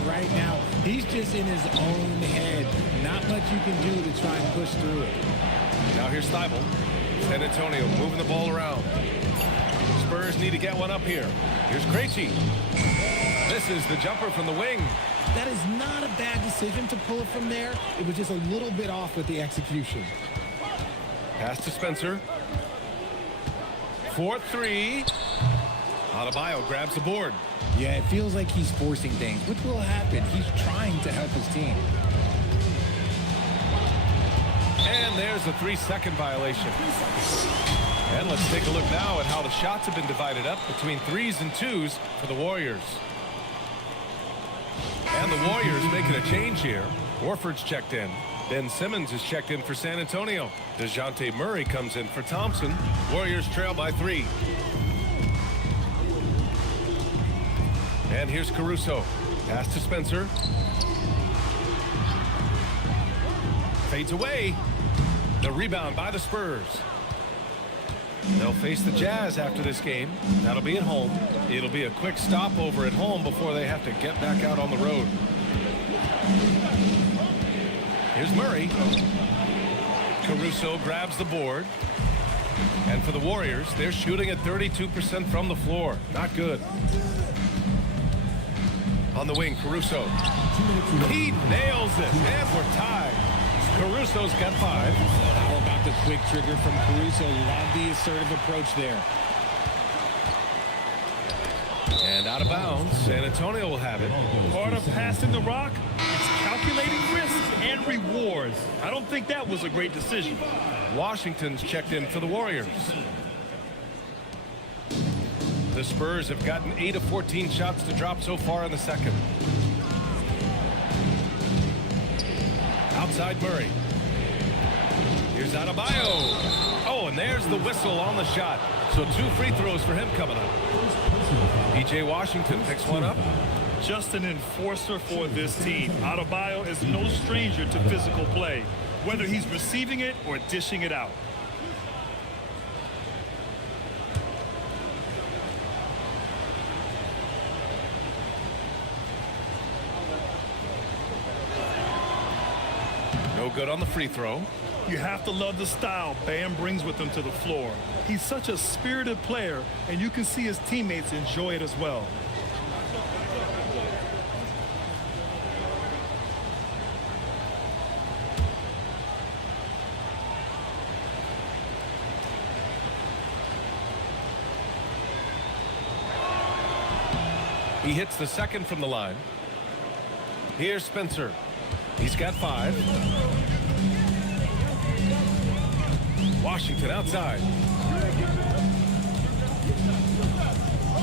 right now, he's just in his own head. Not much you can do to try and push through it. Now here's Thibault. San Antonio moving the ball around. Spurs need to get one up here. Here's Krejci. This is the jumper from the wing. That is not a bad decision to pull it from there. It was just a little bit off with the execution. Pass to Spencer. 4-3. Adebayo grabs the board. Yeah, it feels like he's forcing things, which will happen. He's trying to help his team. And there's a 3-second violation. And let's take a look now at how the shots have been divided up between 3s and 2s for the Warriors. And the Warriors making a change here. Horford's checked in. Ben Simmons is checked in for San Antonio. DeJounte Murray comes in for Thompson. Warriors trail by 3. And here's Caruso. Pass to Spencer. Fades away. The rebound by the Spurs. They'll face the Jazz after this game. That'll be at home. It'll be a quick stopover at home before they have to get back out on the road. Here's Murray. Caruso grabs the board. And for the Warriors, they're shooting at 32% from the floor. Not good. On the wing, Caruso. He nails it, and we're tied. Caruso's got 5. How about the quick trigger from Caruso? Love the assertive approach there. And out of bounds. San Antonio will have it. Part of passing the rock, it's calculating risks and rewards. I don't think that was a great decision. Washington's checked in for the Warriors. The Spurs have gotten 8 of 14 shots to drop so far in the second. Outside Murray. Here's Adebayo. Oh, and there's the whistle on the shot. So 2 free throws for him coming up. PJ Washington picks one up. Just an enforcer for this team. Adebayo is no stranger to physical play, whether he's receiving it or dishing it out. No good on the free throw. You have to love the style Bam brings with him to the floor. He's such a spirited player, and you can see his teammates enjoy it as well. He hits the second from the line. Here's Spencer. He's got 5. Washington outside.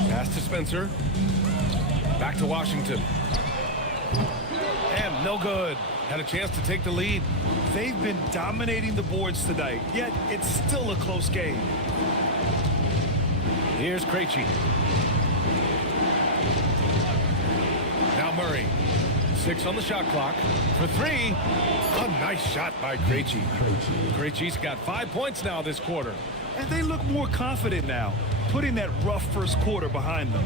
Pass to Spencer. Back to Washington. And no good. Had a chance to take the lead. They've been dominating the boards tonight, yet it's still a close game. Here's Krejci. Now Murray. 6 on the shot clock. For 3. A nice shot by Krejci. Krejci's got 5 points now this quarter. And they look more confident now, putting that rough first quarter behind them.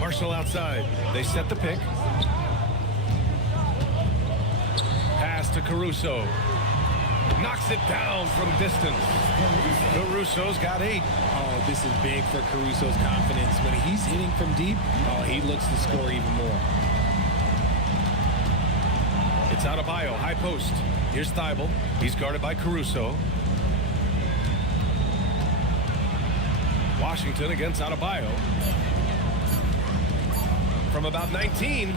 Marshall outside. They set the pick. Pass to Caruso. Knocks it down from distance. Caruso's got 8. Oh, this is big for Caruso's confidence. When he's hitting from deep, oh, he looks to score even more. It's Adebayo, high post. Here's Thibault. He's guarded by Caruso. Washington against Adebayo. From about 19.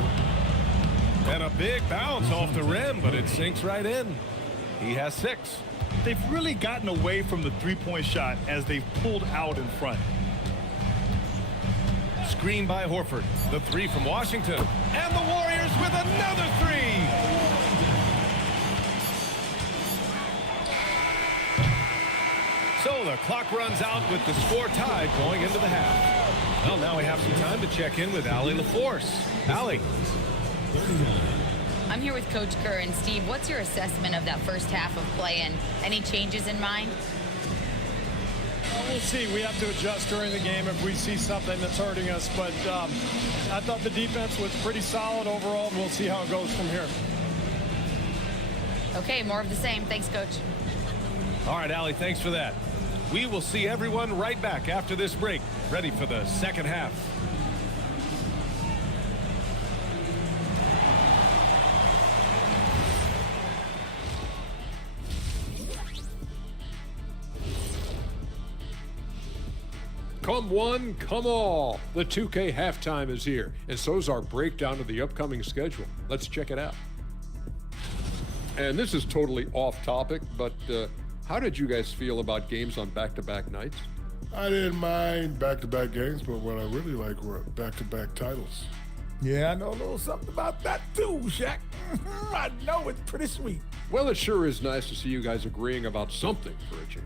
And a big bounce off the rim, but it sinks right in. He has 6. They've really gotten away from the three-point shot as they've pulled out in front. Screen by Horford. The 3 from Washington. And the Warriors with another 3. So the clock runs out with the score tied going into the half. Well, now we have some time to check in with Allie LaForce. Allie. I'm here with Coach Kerr. And Steve, what's your assessment of that first half of play and any changes in mind? We'll see. We have to adjust during the game if we see something that's hurting us. But I thought the defense was pretty solid overall. We'll see how it goes from here. Okay, more of the same. Thanks, Coach. All right, Allie, thanks for that. We will see everyone right back after this break, ready for the second half. Come one, come all. The 2K halftime is here, and so's our breakdown of the upcoming schedule. Let's check it out. And this is totally off topic, but how did you guys feel about games on back-to-back nights? I didn't mind back-to-back games, but what I really like were back-to-back titles. Yeah, I know a little something about that too, Shaq. I know it's pretty sweet. Well, it sure is nice to see you guys agreeing about something for a change.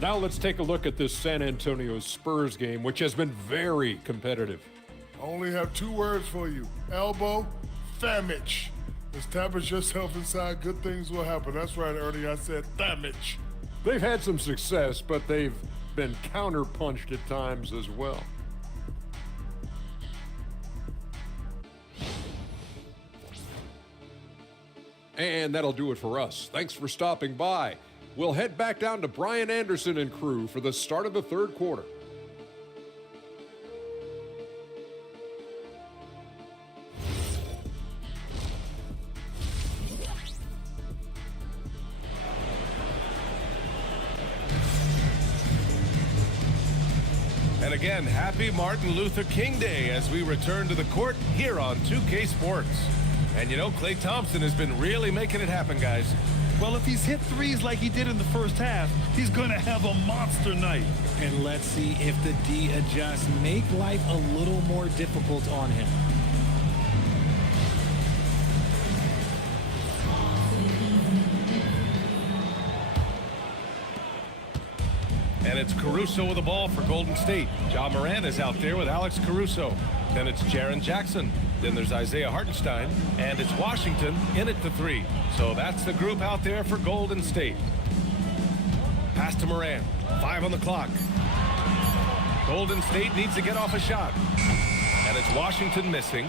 Now let's take a look at this San Antonio Spurs game, which has been very competitive. I only have 2 words for you. Elbow, damage. Establish yourself inside, good things will happen. That's right, Ernie, I said damage. They've had some success, but they've been counter-punched at times as well. And that'll do it for us. Thanks for stopping by. We'll head back down to Brian Anderson and crew for the start of the third quarter. And again, happy Martin Luther King Day as we return to the court here on 2K Sports. And you know, Klay Thompson has been really making it happen, guys. Well, if he's hit threes like he did in the first half, he's going to have a monster night. And let's see if the D adjusts, make life a little more difficult on him. And it's Caruso with the ball for Golden State. Ja Morant is out there with Alex Caruso. Then it's Jaren Jackson. Then there's Isaiah Hartenstein. And it's Washington in at the 3. So that's the group out there for Golden State. Pass to Morant. 5 on the clock. Golden State needs to get off a shot. And it's Washington missing.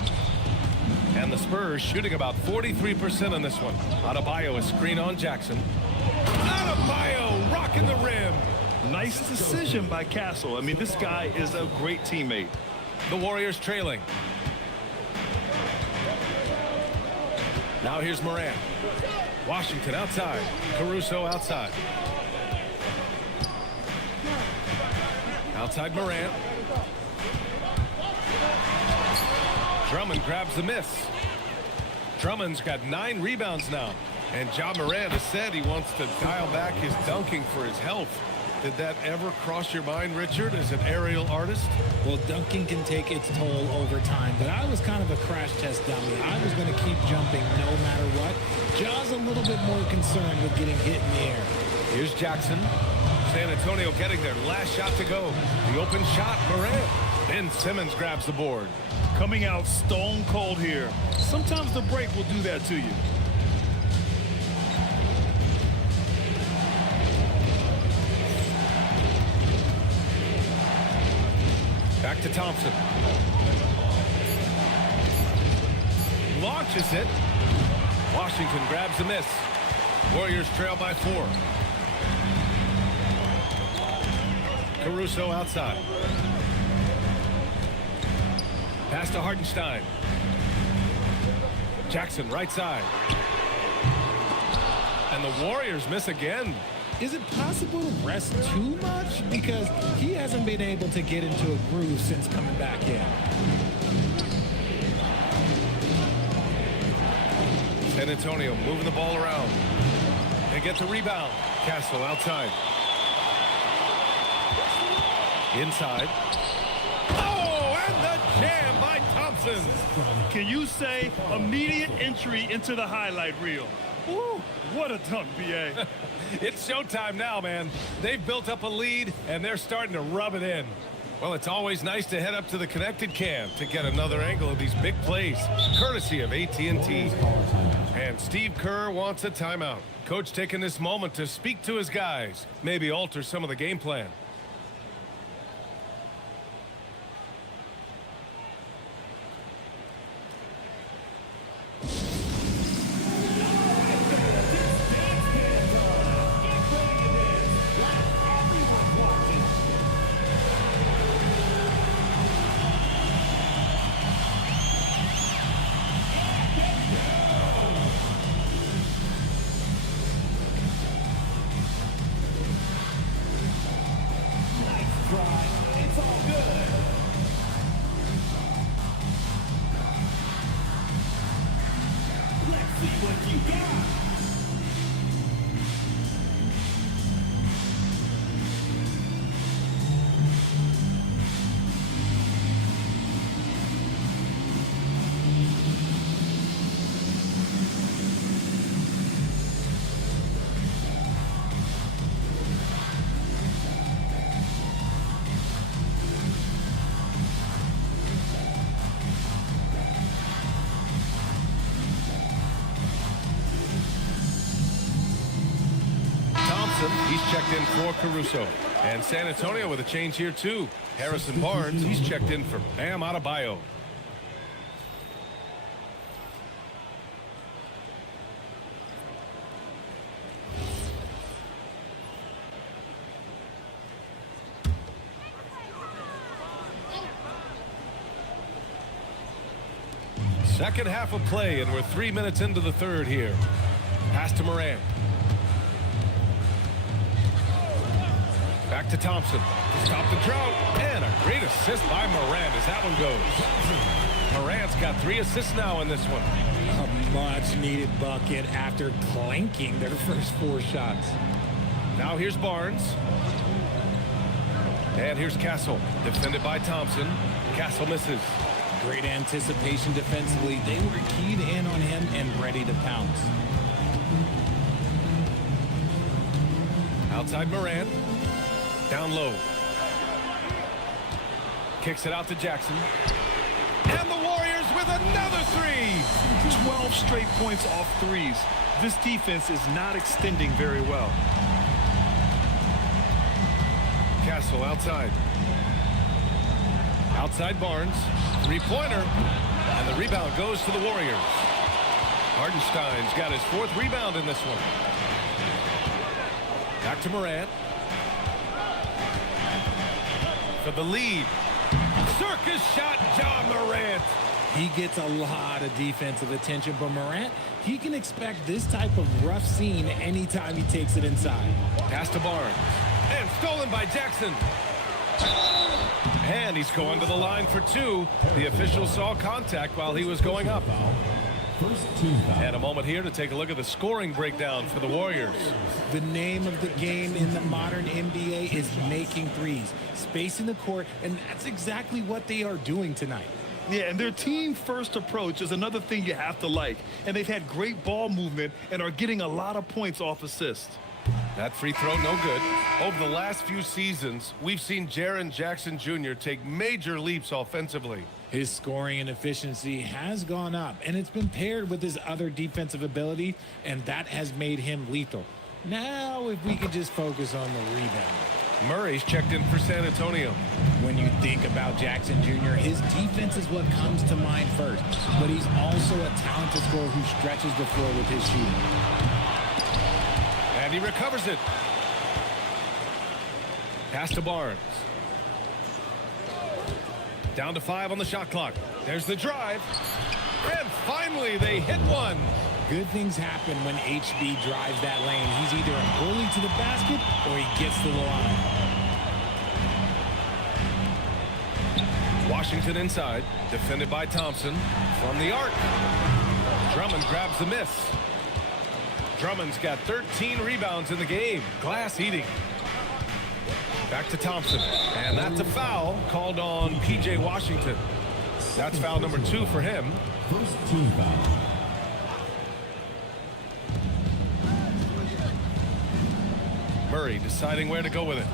And the Spurs shooting about 43% on this one. Adebayo, a screen on Jackson. Adebayo rocking the rim. Nice decision by Castle. I mean, this guy is a great teammate. The Warriors trailing. Now here's Morant. Washington outside. Caruso outside. Outside Morant. Drummond grabs the miss. Drummond's got 9 rebounds now. And Ja Morant has said he wants to dial back his dunking for his health. Did that ever cross your mind, Richard, as an aerial artist? Well, dunking can take its toll over time, but I was kind of a crash test dummy. I was going to keep jumping no matter what. Ja's a little bit more concerned with getting hit in the air. Here's Jackson. San Antonio getting their last shot to go. The open shot, Morant. Ben Simmons grabs the board. Coming out stone cold here. Sometimes the break will do that to you. Back to Thompson. Launches it. Washington grabs the miss. Warriors trail by 4. Caruso outside. Pass to Hartenstein. Jackson right side. And the Warriors miss again. Is it possible to rest too much? Because he hasn't been able to get into a groove since coming back in. San Antonio moving the ball around. They get the rebound. Castle outside. Inside. Oh, and the jam by Thompson. Can you say immediate entry into the highlight reel? Woo, what a dunk, B.A. It's showtime now, man. They've built up a lead, and they're starting to rub it in. Well, it's always nice to head up to the connected cam to get another angle of these big plays, courtesy of AT&T. And Steve Kerr wants a timeout. Coach taking this moment to speak to his guys, maybe alter some of the game plan. He's checked in for Caruso. And San Antonio with a change here, too. Harrison Barnes, he's checked in for Bam Adebayo. Second half of play, and we're 3 minutes into the third here. Pass to Morant. Back to Thompson to stop the drought. And a great assist by Morant as that one goes. Morant's got 3 assists now in this one. A much-needed bucket after clanking their first 4 shots. Now here's Barnes. And here's Castle. Defended by Thompson. Castle misses. Great anticipation defensively. They were keyed in on him and ready to pounce. Outside Morant. Down low. Kicks it out to Jackson. And the Warriors with another 3. 12 straight points off threes. This defense is not extending very well. Castle outside. Outside Barnes. 3-pointer. And the rebound goes to the Warriors. Hartenstein's got his 4th rebound in this one. Back to Morant. For the lead. Circus shot, John Morant. He gets a lot of defensive attention, but Morant, he can expect this type of rough scene anytime he takes it inside. Pass to Barnes. And stolen by Jackson. And he's going to the line for 2. The official saw contact while he was going up. And a moment here to take a look at the scoring breakdown for the Warriors. The name of the game in the modern NBA is making threes, spacing the court, and that's exactly what they are doing tonight. Yeah, and their team-first approach is another thing you have to like. And they've had great ball movement and are getting a lot of points off assists. That free throw, no good. Over the last few seasons, we've seen Jaren Jackson Jr. take major leaps offensively. His scoring and efficiency has gone up, and it's been paired with his other defensive ability, and that has made him lethal. Now, if we could just focus on the rebound. Murray's checked in for San Antonio. When you think about Jackson Jr., his defense is what comes to mind first, but he's also a talented scorer who stretches the floor with his shooting. And he recovers it. Pass to Barnes. Down to 5 on the shot clock. There's the drive. And finally, they hit one. Good things happen when HB drives that lane. He's either a bully to the basket or he gets to the line. Washington inside. Defended by Thompson. From the arc. Drummond grabs the miss. Drummond's got 13 rebounds in the game. Glass eating. Back to Thompson. And that's a foul called on P.J. Washington. That's foul number 2 for him. First team foul. Murray deciding where to go with it.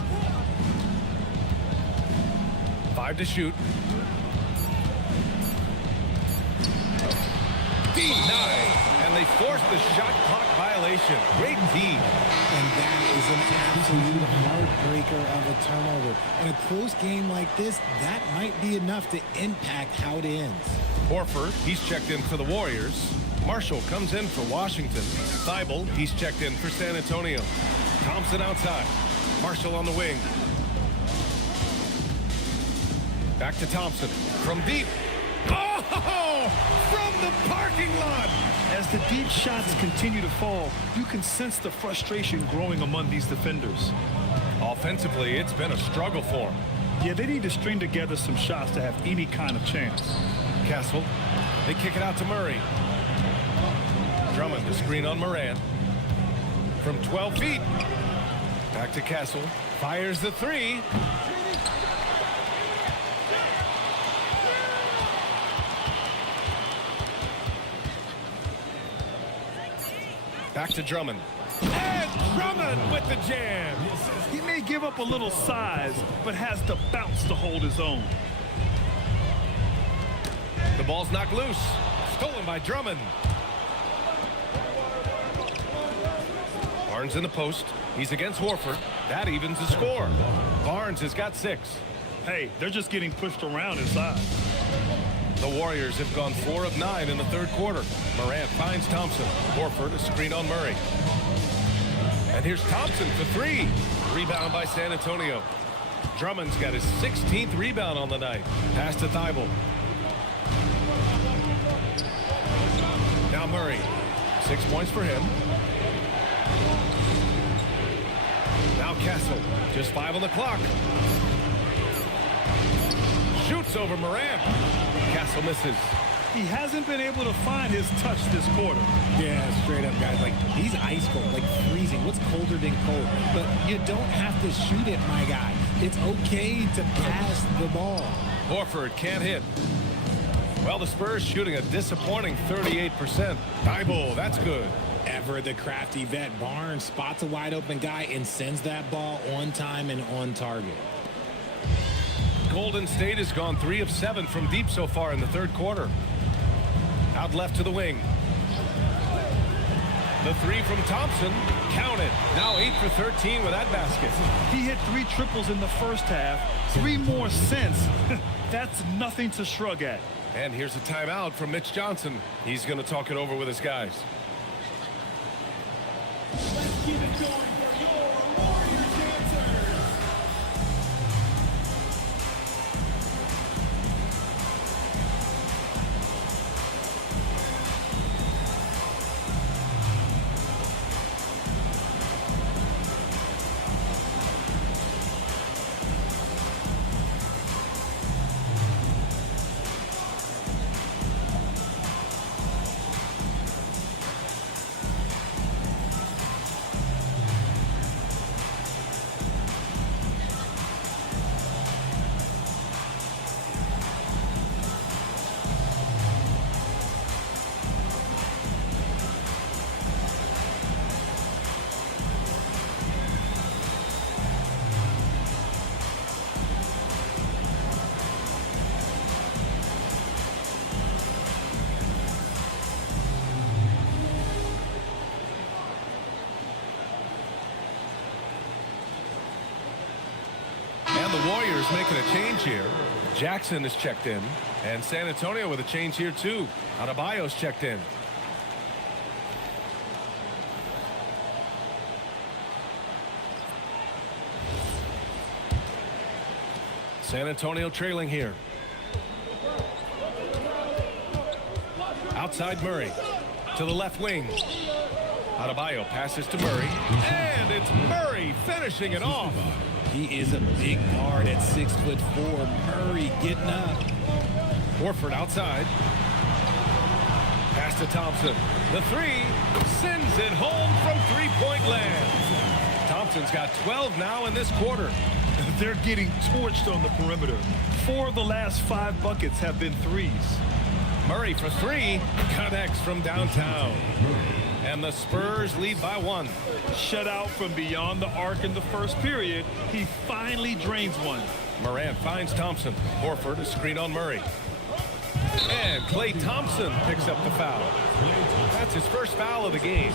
5 to shoot. Denied. And they forced the shot clock violation. Great D. And that is an absolute heartbreaker of a turnover. In a close game like this, that might be enough to impact how it ends. Horford, he's checked in for the Warriors. Marshall comes in for Washington. Thibault, he's checked in for San Antonio. Thompson outside. Marshall on the wing. Back to Thompson. From deep. Oh! From the parking lot! As the deep shots continue to fall, you can sense the frustration growing among these defenders. Offensively, it's been a struggle for them. Yeah, they need to string together some shots to have any kind of chance. Castle. They kick it out to Murray. Drummond to screen on Moran. From 12 feet. Back to Castle. Fires the 3. Back to Drummond. And Drummond with the jam. He may give up a little size, but has the bounce to hold his own. The ball's knocked loose. Stolen by Drummond. Barnes in the post. He's against Horford. That evens the score. Barnes has got 6. Hey, they're just getting pushed around inside. The Warriors have gone 4 of 9 in the third quarter. Morant finds Thompson. Horford a screen on Murray. And here's Thompson for 3. Rebound by San Antonio. Drummond's got his 16th rebound on the night. Pass to Thibault. Now Murray. 6 points for him. Now Castle. Just 5 on the clock. Shoots over Morant. Castle misses. He hasn't been able to find his touch this quarter. Yeah, straight up, guys. Like, he's ice cold, like freezing. What's colder than cold? But you don't have to shoot it, my guy. It's okay to pass the ball. Horford can't hit. Well, the Spurs shooting a disappointing 38%. Thibault, that's good. Ever the crafty vet, Barnes spots a wide open guy and sends that ball on time and on target. Golden State has gone 3 of 7 from deep so far in the third quarter. Out left to the wing. The 3 from Thompson. Count it. Now 8 for 13 with that basket. He hit 3 triples in the first half. 3 more since. That's nothing to shrug at. And here's a timeout from Mitch Johnson. He's going to talk it over with his guys. Let's keep it going for your Warriors dancers. The Warriors making a change here. Jackson is checked in. And San Antonio with a change here too. Adebayo's checked in. San Antonio trailing here. Outside Murray to the left wing. Adebayo passes to Murray, and it's Murray finishing it off. He is a big guard at 6'4". Murray getting up. Horford outside. Pass to Thompson. The three sends it home from three-point land. Thompson's got 12 now in this quarter. They're getting torched on the perimeter. 4 of the last 5 buckets have been threes. Murray for 3 connects from downtown. And the Spurs lead by 1. Shut out from beyond the arc in the first period. He finally drains one. Morant finds Thompson. Horford a screen on Murray. And Klay Thompson picks up the foul. That's his first foul of the game.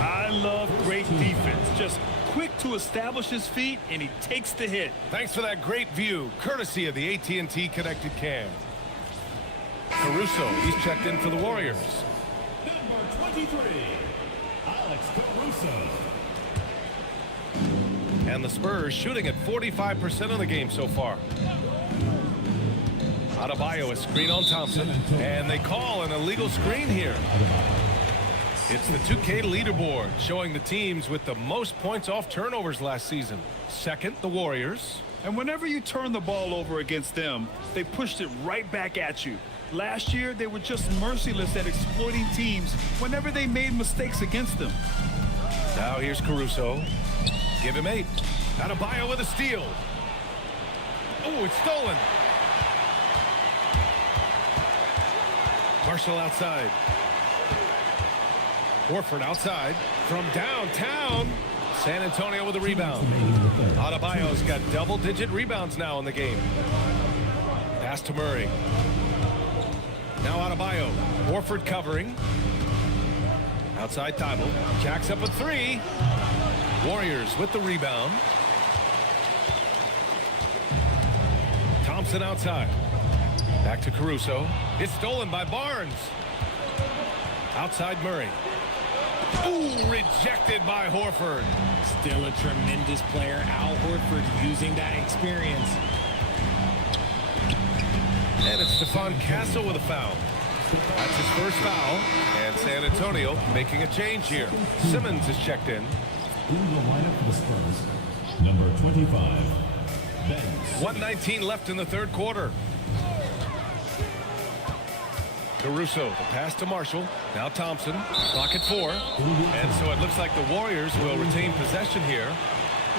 I love great defense. Just quick to establish his feet, and he takes the hit. Thanks for that great view, courtesy of the AT&T connected cam. Caruso, he's checked in for the Warriors. Number 23, Alex Caruso. And the Spurs shooting at 45% of the game so far. Adebayo a screen on Thompson, and they call an illegal screen here. It's the 2K leaderboard showing the teams with the most points off turnovers last season. Second, the Warriors. And whenever you turn the ball over against them, they pushed it right back at you. Last year, they were just merciless at exploiting teams whenever they made mistakes against them. Now here's Caruso. Give him 8. Adebayo with a steal. Oh, it's stolen. Marshall outside. Horford outside from downtown. San Antonio with a rebound. Adebayo's got double-digit rebounds now in the game. Pass to Murray. Now Adebayo. Horford covering. Outside Thibault. Jacks up a 3. Warriors with the rebound. Thompson outside. Back to Caruso. It's stolen by Barnes. Outside Murray. Ooh, rejected by Horford. Still a tremendous player. Al Horford using that experience. And it's Stephon Castle with a foul. That's his first foul. And San Antonio making a change here. Simmons is checked in. In the lineup for the Spurs, number 25, Benz. 1:19 left in the third quarter. Caruso, the pass to Marshall. Now Thompson, clock at 4. And so it looks like the Warriors will retain possession here.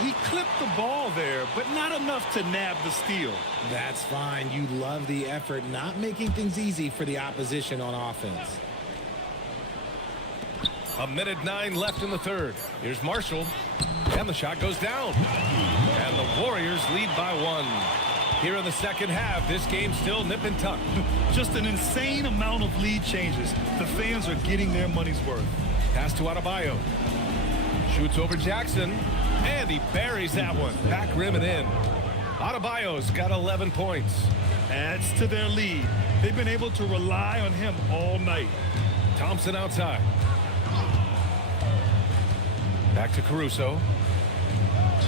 He clipped the ball there, but not enough to nab the steal. That's fine. You love the effort, not making things easy for the opposition on offense. 1:09 left in the third. Here's Marshall. And the shot goes down. And the Warriors lead by 1. Here in the second half, this game still nip and tuck. Just an insane amount of lead changes. The fans are getting their money's worth. Pass to Adebayo. Shoots over Jackson. And he buries that one. Back rim and in. Adebayo's got 11 points. Adds to their lead. They've been able to rely on him all night. Thompson outside. Back to Caruso.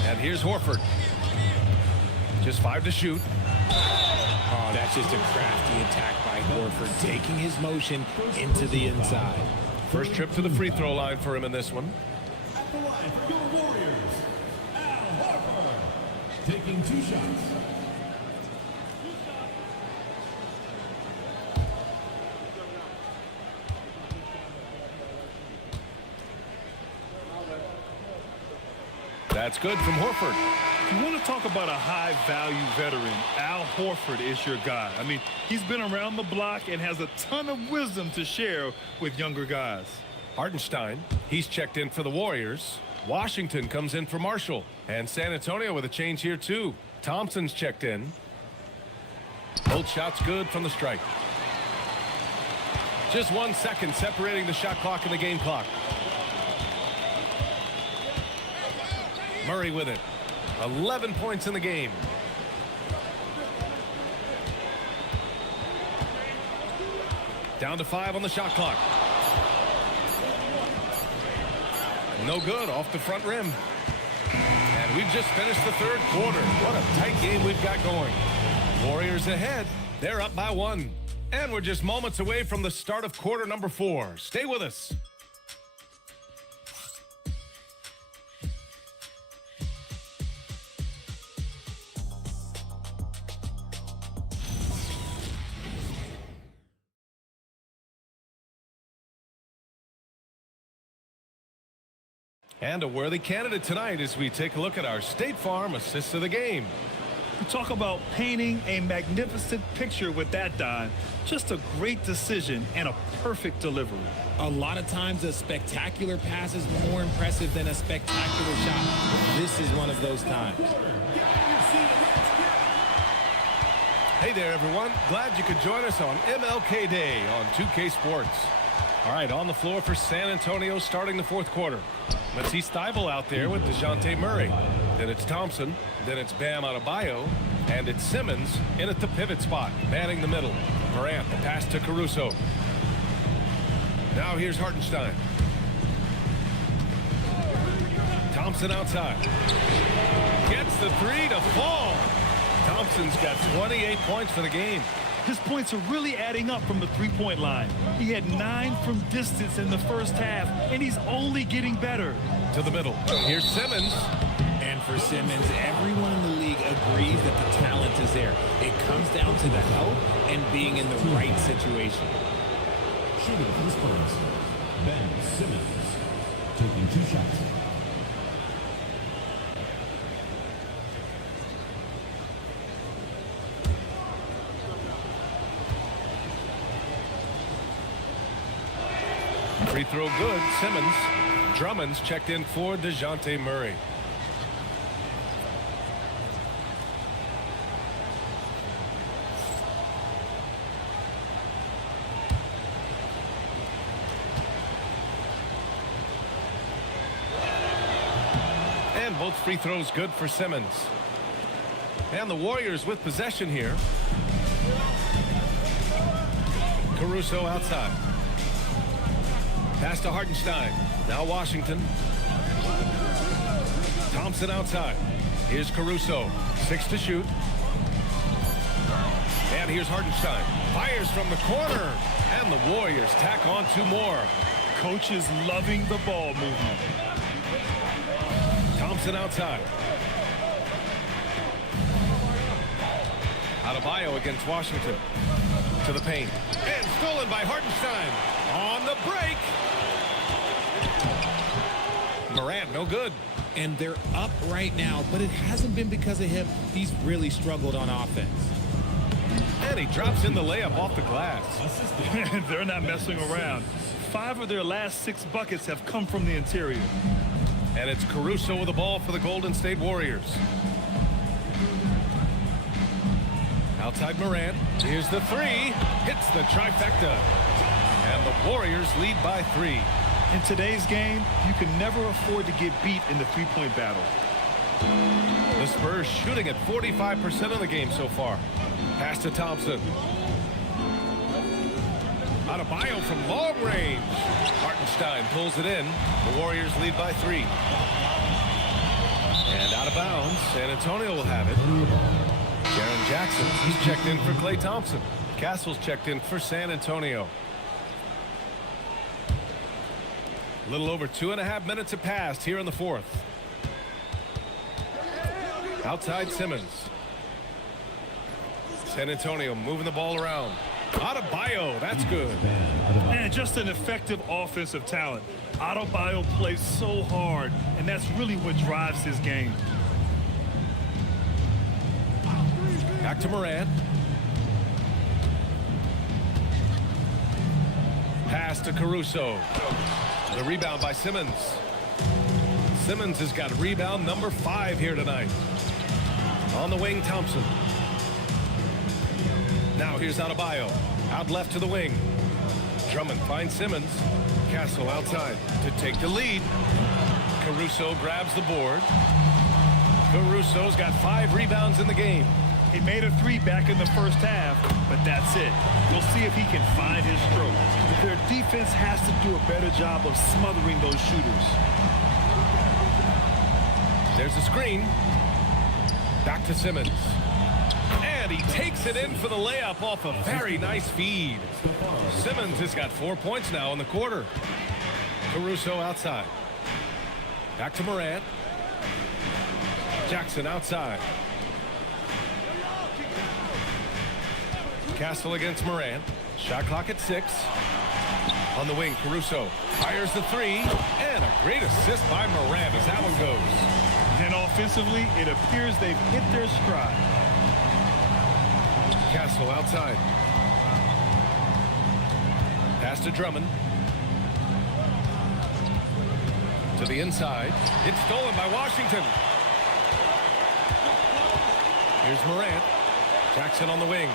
And here's Horford. Just 5 to shoot. Oh, that's just a crafty attack by Horford, taking his motion into the inside. First trip to the free throw line for him in this one. At the line for your Warriors, Al Horford, taking 2 shots. That's good from Horford. You want to talk about a high-value veteran, Al Horford is your guy. I mean, he's been around the block and has a ton of wisdom to share with younger guys. Hartenstein, he's checked in for the Warriors. Washington comes in for Marshall. And San Antonio with a change here, too. Thompson's checked in. Both shots good from the strike. Just 1 second separating the shot clock and the game clock. Murray with it. 11 points in the game. Down to 5 on the shot clock. No good off the front rim. And we've just finished the third quarter. What a tight game we've got going. Warriors ahead. They're up by 1. And we're just moments away from the start of quarter number 4. Stay with us. And a worthy candidate tonight as we take a look at our State Farm assists of the game. Talk about painting a magnificent picture with that, Don. Just a great decision and a perfect delivery. A lot of times a spectacular pass is more impressive than a spectacular shot. This is one of those times. Hey there, everyone. Glad you could join us on MLK Day on 2K Sports. All right, on the floor for San Antonio starting the 4th quarter. Let's see Steibel out there with DeJounte Murray. Then it's Thompson. Then it's Bam Adebayo. And it's Simmons in at the pivot spot, manning the middle. Morant, the pass to Caruso. Now here's Hartenstein. Thompson outside. Gets the 3 to fall. Thompson's got 28 points for the game. His points are really adding up from the three-point line. He had 9 from distance in the first half, and he's only getting better. To the middle. Here's Simmons. And for Simmons, everyone in the league agrees that the talent is there. It comes down to the help and being in the right situation. Shooting for the Spurs, Ben Simmons, taking 2 shots. Free throw good. Simmons. Drummond's checked in for DeJounte Murray. And both free throws good for Simmons. And the Warriors with possession here. Caruso outside. Pass to Hartenstein. Now Washington. Thompson outside. Here's Caruso. 6 to shoot. And here's Hartenstein. Fires from the corner. And the Warriors tack on 2 more. Coach is loving the ball movement. Thompson outside. Adebayo against Washington. To the paint. And stolen by Hartenstein. On the break. Morant, no good. And they're up right now, but it hasn't been because of him. He's really struggled on offense. And he drops in the layup off the glass. They're not messing around. 5 of their last 6 buckets have come from the interior. And it's Caruso with the ball for the Golden State Warriors. Outside Morant. Here's the 3. Hits the trifecta. And the Warriors lead by 3. In today's game, you can never afford to get beat in the three-point battle. The Spurs shooting at 45% of the game so far. Pass to Thompson. Adebayo from long range. Hartenstein pulls it in. The Warriors lead by 3. And out of bounds. San Antonio will have it. Jaren Jackson, he's checked in for Klay Thompson. Castle's checked in for San Antonio. A little over 2.5 minutes have passed here in the 4th. Outside Simmons. San Antonio moving the ball around. Adebayo, that's good. And just an effective offensive talent. Adebayo plays so hard, and that's really what drives his game. Back to Morant. Pass to Caruso. The rebound by Simmons. Simmons has got rebound number 5 here tonight. On the wing, Thompson. Now here's Adebayo. Out left to the wing. Drummond finds Simmons. Castle outside to take the lead. Caruso grabs the board. Caruso's got 5 rebounds in the game. He made a 3 back in the first half, but that's it. We'll see if he can find his stroke. Their defense has to do a better job of smothering those shooters. There's a screen. Back to Simmons. And And he takes it in for the layup off a very nice feed. Simmons has got 4 points now in the quarter. Caruso outside. Back to Morant. Jackson outside. Castle against Morant. Shot clock at 6. On the wing, Caruso fires the 3. And a great assist by Morant as that one goes. And offensively, it appears they've hit their stride. Castle outside. Pass to Drummond. To the inside. It's stolen by Washington. Here's Morant. Jackson on the wing.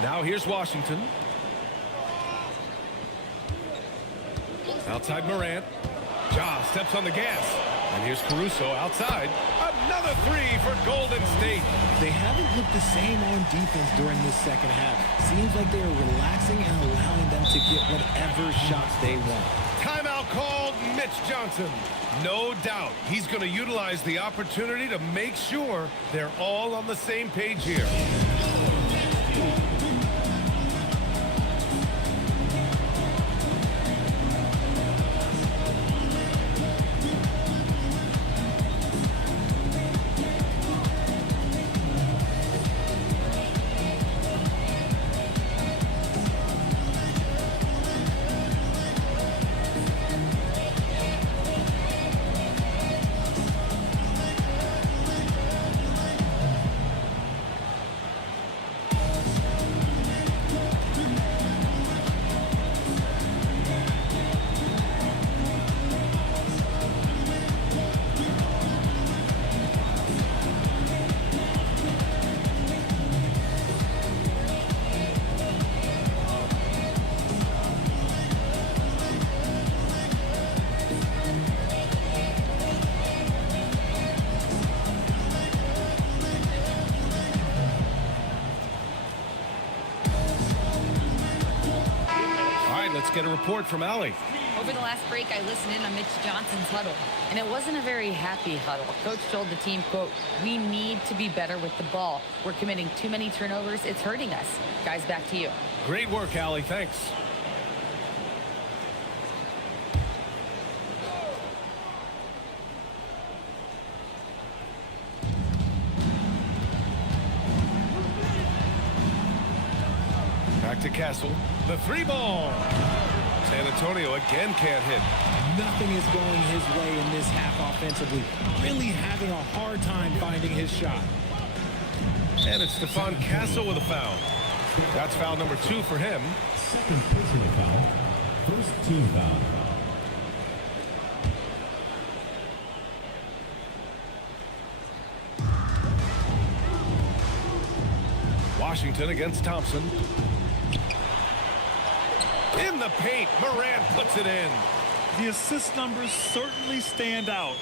Now here's Washington. Outside Morant. Ja steps on the gas. And here's Caruso outside. Another 3 for Golden State. They haven't looked the same on defense during this second half. Seems like they are relaxing and allowing them to get whatever shots they want. Timeout called. Mitch Johnson. No doubt he's going to utilize the opportunity to make sure they're all on the same page here. Let's get a report from Allie. Over the last break, I listened in on Mitch Johnson's huddle, and it wasn't a very happy huddle. Coach told the team, quote, "We need to be better with the ball. We're committing too many turnovers. It's hurting us." Guys, back to you. Great work, Allie. Thanks. Back to Castle. The 3 ball. San Antonio again can't hit. Nothing is going his way in this half offensively. Really having a hard time finding his shot. And it's Stephon Castle with a foul. That's foul number 2 for him. Second personal foul. First team foul. Washington against Thompson. In the paint, Morant puts it in. The assist numbers certainly stand out.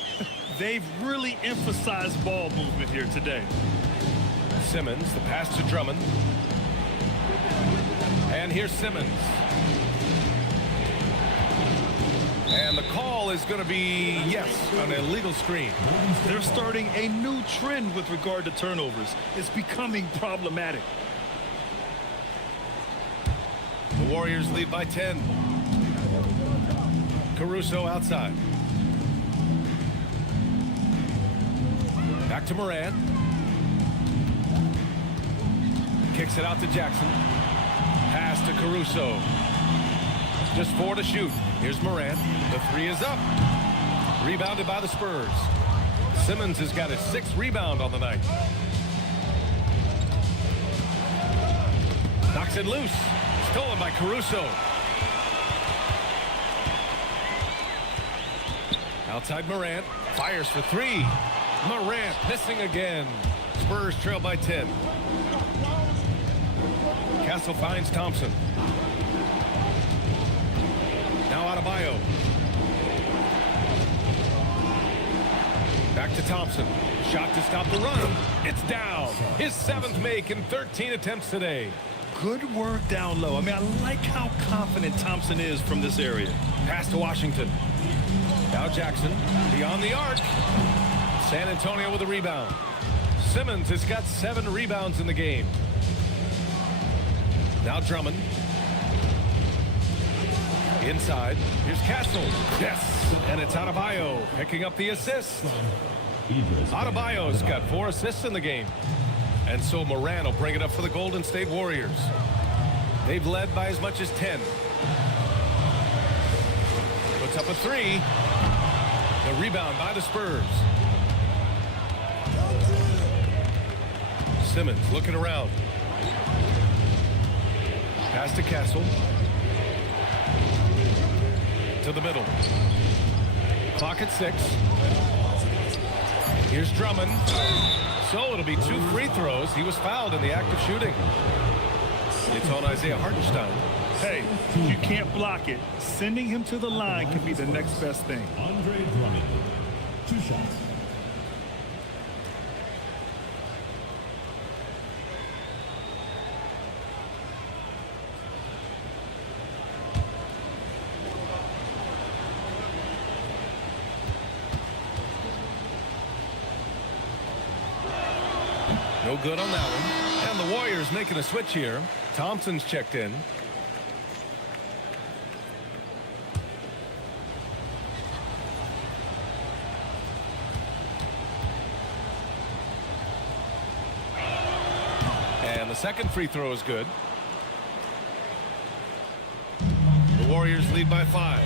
They've really emphasized ball movement here today. Simmons, the pass to Drummond. And here's Simmons. And the call is going to be, yes, an illegal screen. They're starting a new trend with regard to turnovers. It's becoming problematic. The Warriors lead by 10. Caruso outside. Back to Morant. Kicks it out to Jackson. Pass to Caruso. Just 4 to shoot. Here's Morant. The 3 is up. Rebounded by the Spurs. Simmons has got his 6th rebound on the night. Knocks it loose. Stolen by Caruso. Outside Morant. Fires for 3. Morant missing again. Spurs trail by 10. Castle finds Thompson. Now Adebayo. Back to Thompson. Shot to stop the run. It's down. His 7th make in 13 attempts today. Good work down low. I mean, I like how confident Thompson is from this area. Pass to Washington. Now Jackson beyond the arc. San Antonio with a rebound. Simmons has got 7 rebounds in the game. Now Drummond. Inside. Here's Castle. Yes. And it's Adebayo picking up the assist. Adebayo's got 4 assists in the game. And so Moran will bring it up for the Golden State Warriors. They've led by as much as 10. Puts up a 3. The rebound by the Spurs. Simmons looking around. Pass to Castle. To the middle. Clock at 6. Here's Drummond. So it'll be 2 free throws. He was fouled in the act of shooting. It's on Isaiah Hartenstein. Hey, if you can't block it, sending him to the line can be the next best thing. Andre Drummond, 2 shots. No good on that one. And the Warriors making a switch here. Thompson's checked in. And the second free throw is good. The Warriors lead by 5.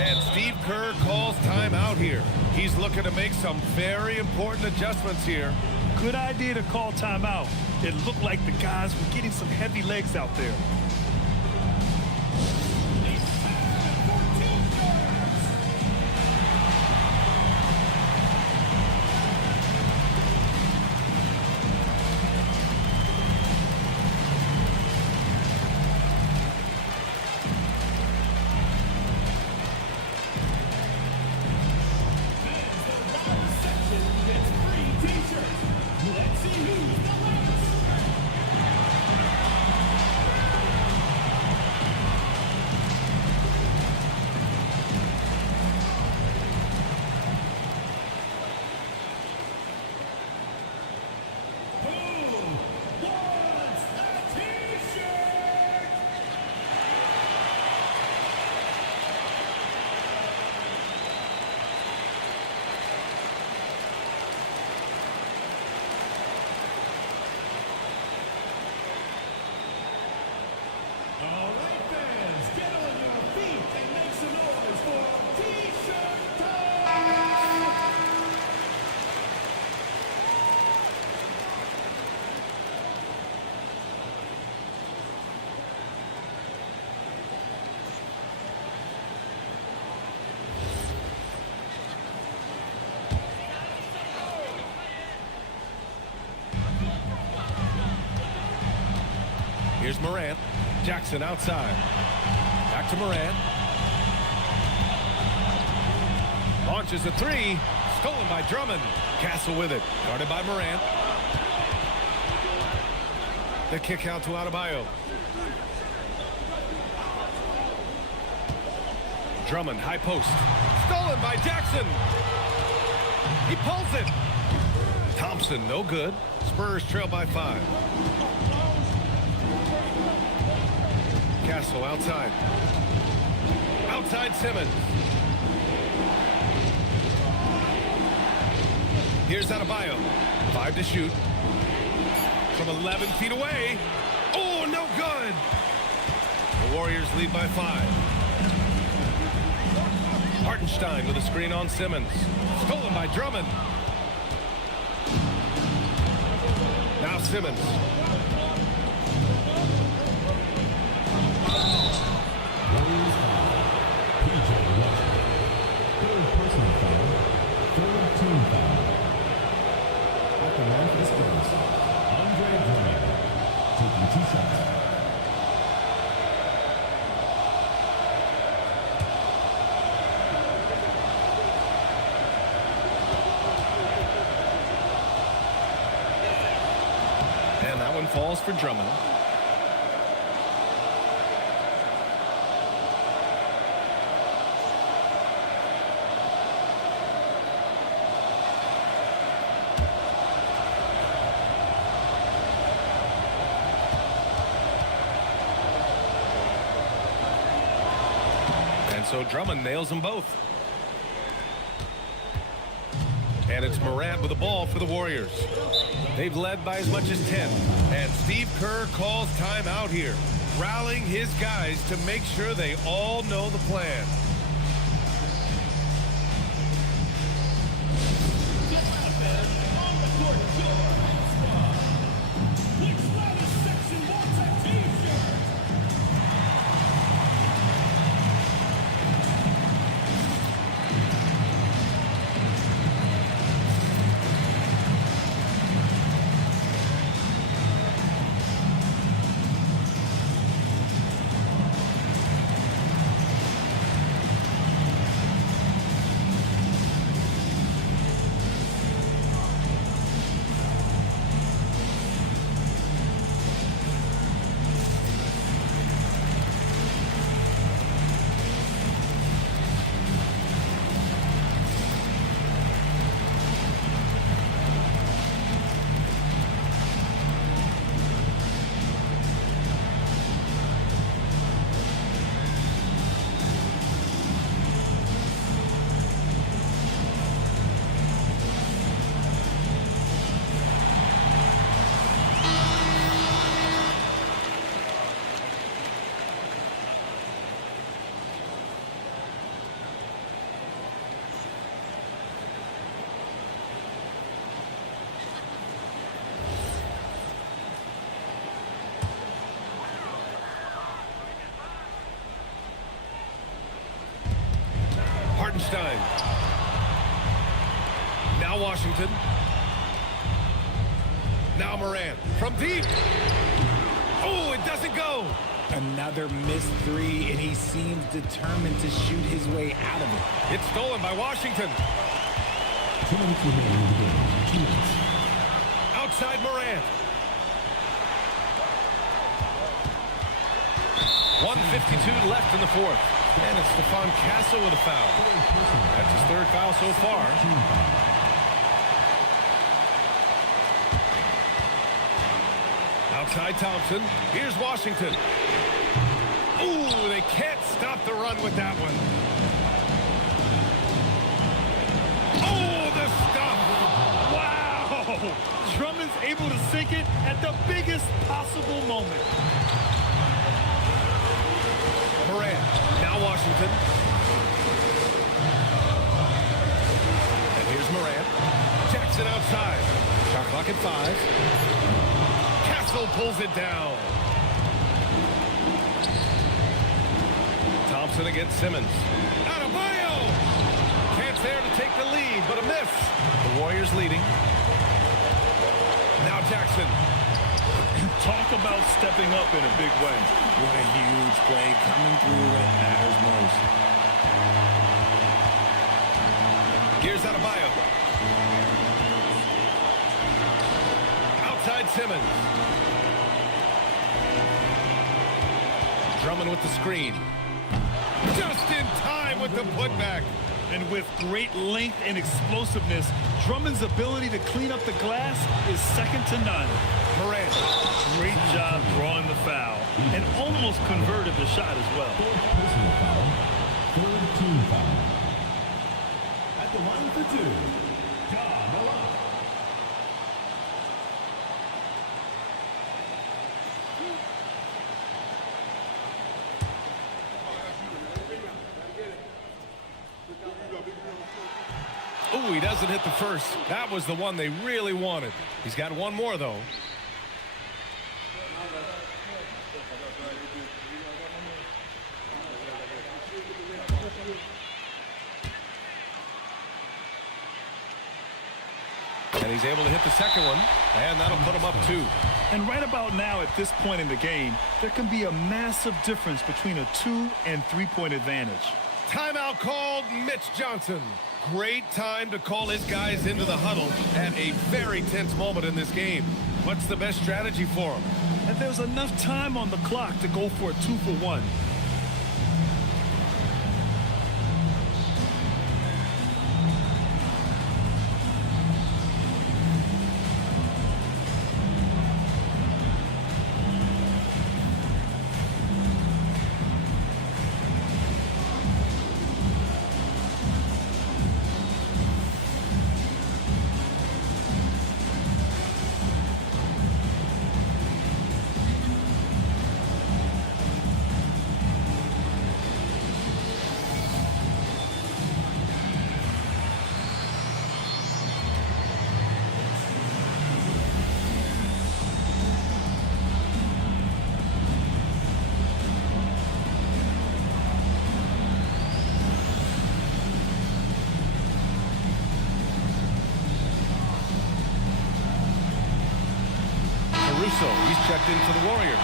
And Steve Kerr calls timeout here. He's looking to make some very important adjustments here. Good idea to call timeout. It looked like the guys were getting some heavy legs out there. Here's Morant. Jackson outside. Back to Morant. Launches a 3. Stolen by Drummond. Castle with it. Guarded by Morant. The kick out to Adebayo. Drummond, high post. Stolen by Jackson. He pulls it. Thompson, no good. Spurs trail by 5. Castle outside. Outside Simmons. Here's Adebayo. 5 to shoot. From 11 feet away. Oh, no good. The Warriors lead by 5. Hartenstein with a screen on Simmons. Stolen by Drummond. Now Simmons. Andre Drummond, taking 2 shots. And that one falls for Drummond. so Drummond nails them both. And it's Morant with the ball for the Warriors. They've led by as much as 10. And Steve Kerr calls timeout here, rallying his guys to make sure they all know the plan. Hartenstein. Now Washington. Now Morant from deep. Oh, it doesn't go. Another missed three, and he seems determined to shoot his way out of it. It's stolen by Washington. Outside Morant. 1:52 left in the fourth. And it's Stephon Castle with a foul. That's his third foul so far. Outside Thompson. Here's Washington. Ooh, they can't stop the run with that one. Oh, the stop. Wow! Drummond's able to sink it at the biggest possible moment. Morant. Now Washington. And here's Morant. Jackson outside. Shot clock at 5. Castle pulls it down. Thompson against Simmons. Adebayo! Chance there to take the lead, but a miss. The Warriors leading. Now Jackson. Talk about stepping up in a big way. What a huge play coming through when it matters most. Here's Adebayo. Outside Simmons. Drummond with the screen. Just in time with the putback. And with great length and explosiveness, Drummond's ability to clean up the glass is second to none. Morant. Great job drawing the foul and almost converted the shot as well. Third team foul. At the line for 2, Ja Morant. Ooh, he doesn't hit the first. That was the one they really wanted. He's got one more, though. And he's able to hit the second one, and that'll put him up 2. And right about now, at this point in the game, there can be a massive difference between a 2- and 3-point advantage. Timeout called. Mitch Johnson. Great time to call his guys into the huddle at a very tense moment in this game. What's the best strategy for him? And there's enough time on the clock to go for a 2-for-1. Caruso. He's checked in for the Warriors.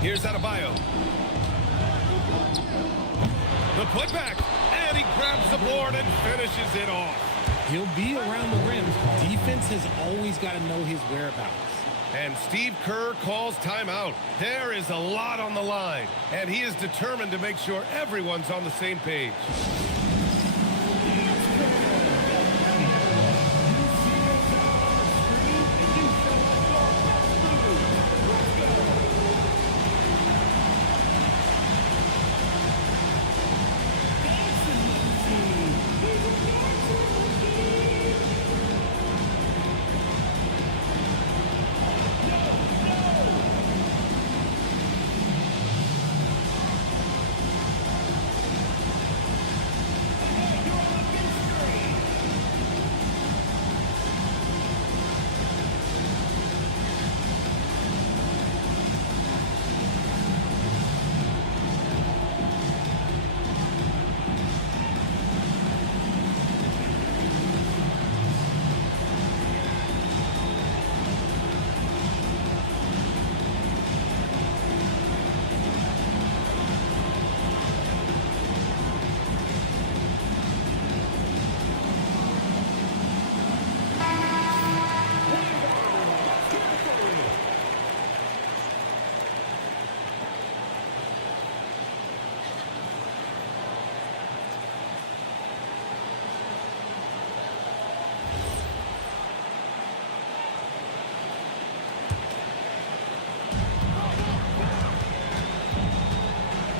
Here's Adebayo. The putback, and he grabs the board and finishes it off. He'll be around the rim. Defense has always got to know his whereabouts. And Steve Kerr calls timeout. There is a lot on the line, and he is determined to make sure everyone's on the same page.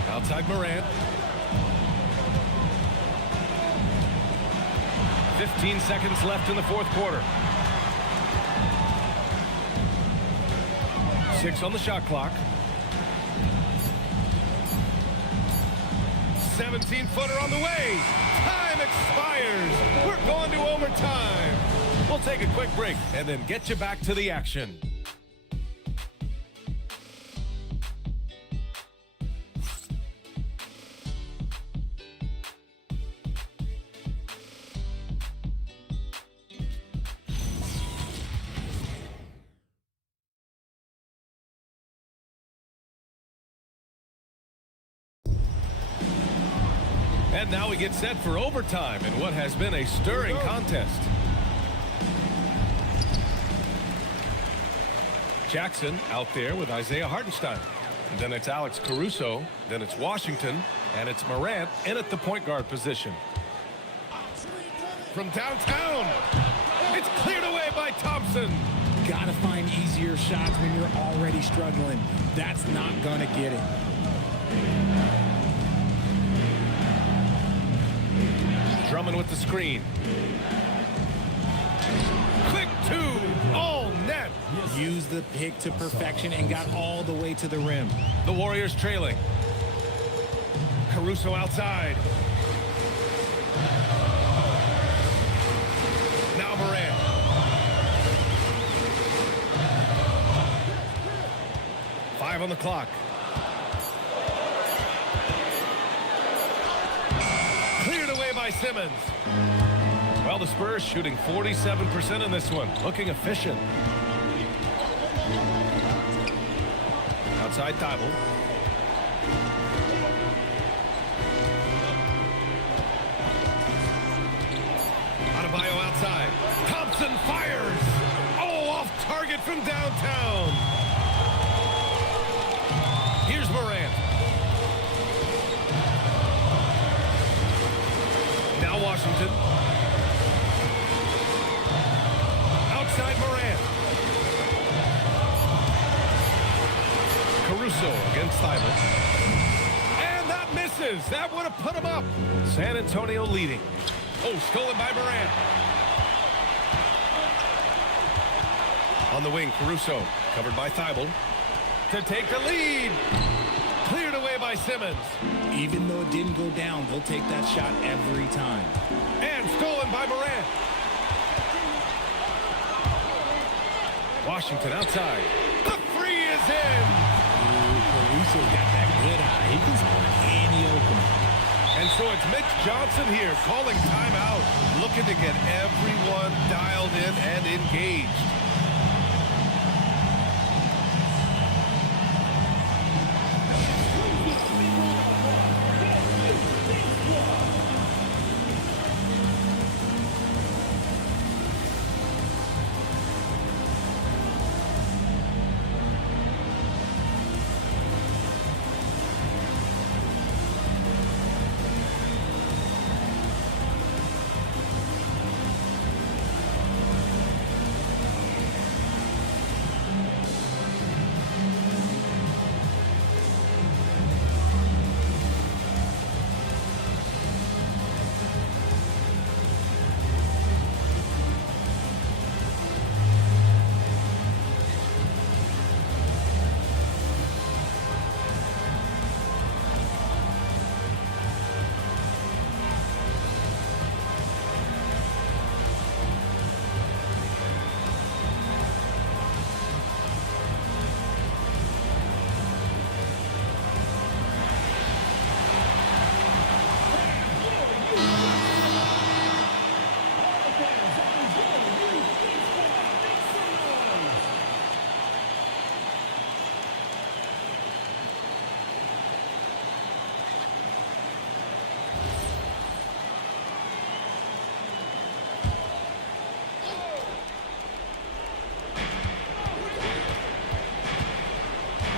Outside Morant. 15 seconds left in the fourth quarter. 6 on the shot clock. 17-footer on the way. Time expires. We're going to overtime. We'll take a quick break and then get you back to the action. And now we get set for overtime in what has been a stirring contest. Jackson out there with Isaiah Hartenstein. And then it's Alex Caruso. Then it's Washington. And it's Morant in at the point guard position. From downtown, it's cleared away by Thompson. Gotta find easier shots when you're already struggling. That's not gonna get it. Drummond with the screen. Quick two, all net. Used the pick to perfection and got all the way to the rim. The Warriors trailing. Caruso outside. Now Morant. Five on the clock. Cleared away by Simmons. Well, the Spurs shooting 47% in this one. Looking efficient. Outside Thibault. Adebayo outside. Thompson fires. Oh, off target from downtown. Here's Morant. Now Washington. Outside Morant. Caruso against Thibault. And that misses. That would have put him up. San Antonio leading. Oh, stolen by Morant. On the wing, Caruso. Covered by Thibault. To take the lead. Cleared away by Simmons. Even though it didn't go down, they'll take that shot every time. And stolen by Morant. Washington outside. The three is in. Caruso's got that good eye. He can spot any opening. And so it's Mitch Johnson here calling timeout, looking to get everyone dialed in and engaged.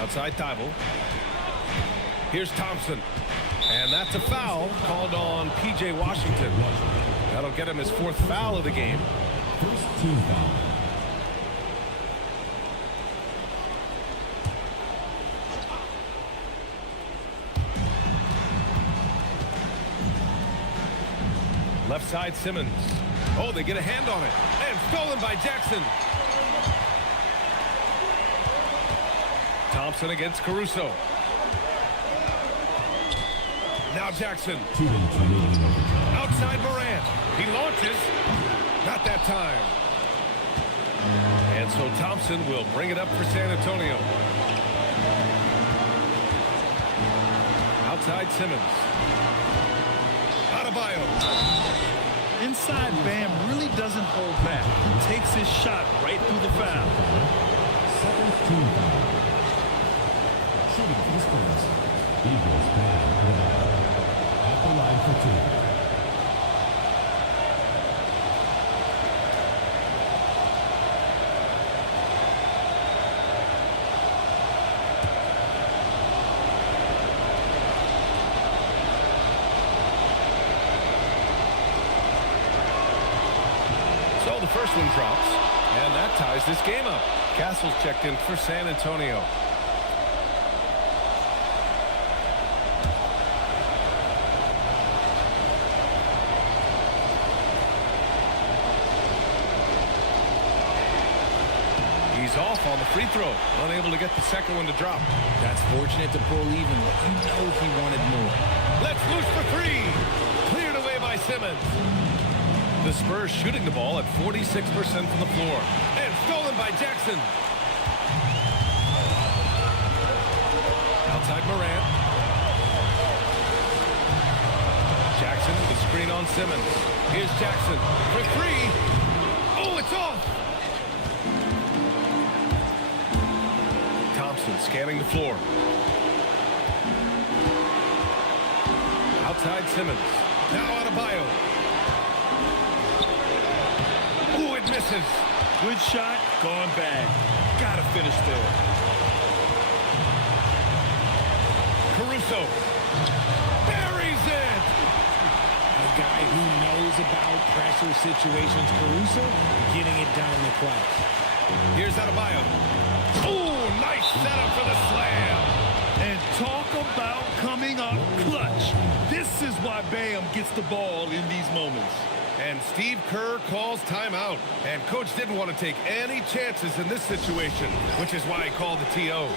Outside Thibault. Here's Thompson. And that's a foul called on P.J. Washington. That'll get him his fourth foul of the game. First team foul. Left side Simmons. Oh, they get a hand on it. And stolen by Jackson. Thompson against Caruso. Now Jackson. Outside Morant. He launches. Not that time. And so Thompson will bring it up for San Antonio. Outside Simmons. Adebayo. Inside Bam really doesn't hold back. He takes his shot right through the foul. Second team foul. Shooting for the Spurs. Eagles bad. At the line for two. So the first one drops, and that ties this game up. Castle's checked in for San Antonio. He's off on the free throw, unable to get the second one to drop. That's fortunate to pull even, but you know he wanted more. Let's loose for three. Cleared away by Simmons. The Spurs shooting the ball at 46% from the floor. And stolen by Jackson. Outside Morant. Jackson with a screen on Simmons. Here's Jackson for three. Oh, it's off. Thompson scanning the floor. Outside Simmons. Now Adebayo. Ooh, it misses. Good shot, gone bad. Gotta finish there. Caruso. Buries it. A guy who knows about pressure situations. Caruso getting it done in the clutch. Here's Adebayo. Ooh, nice setup for the slam. And talk about coming up clutch. This is why Bam gets the ball in these moments. And Steve Kerr calls timeout. And coach didn't want to take any chances in this situation, which is why he called the TO.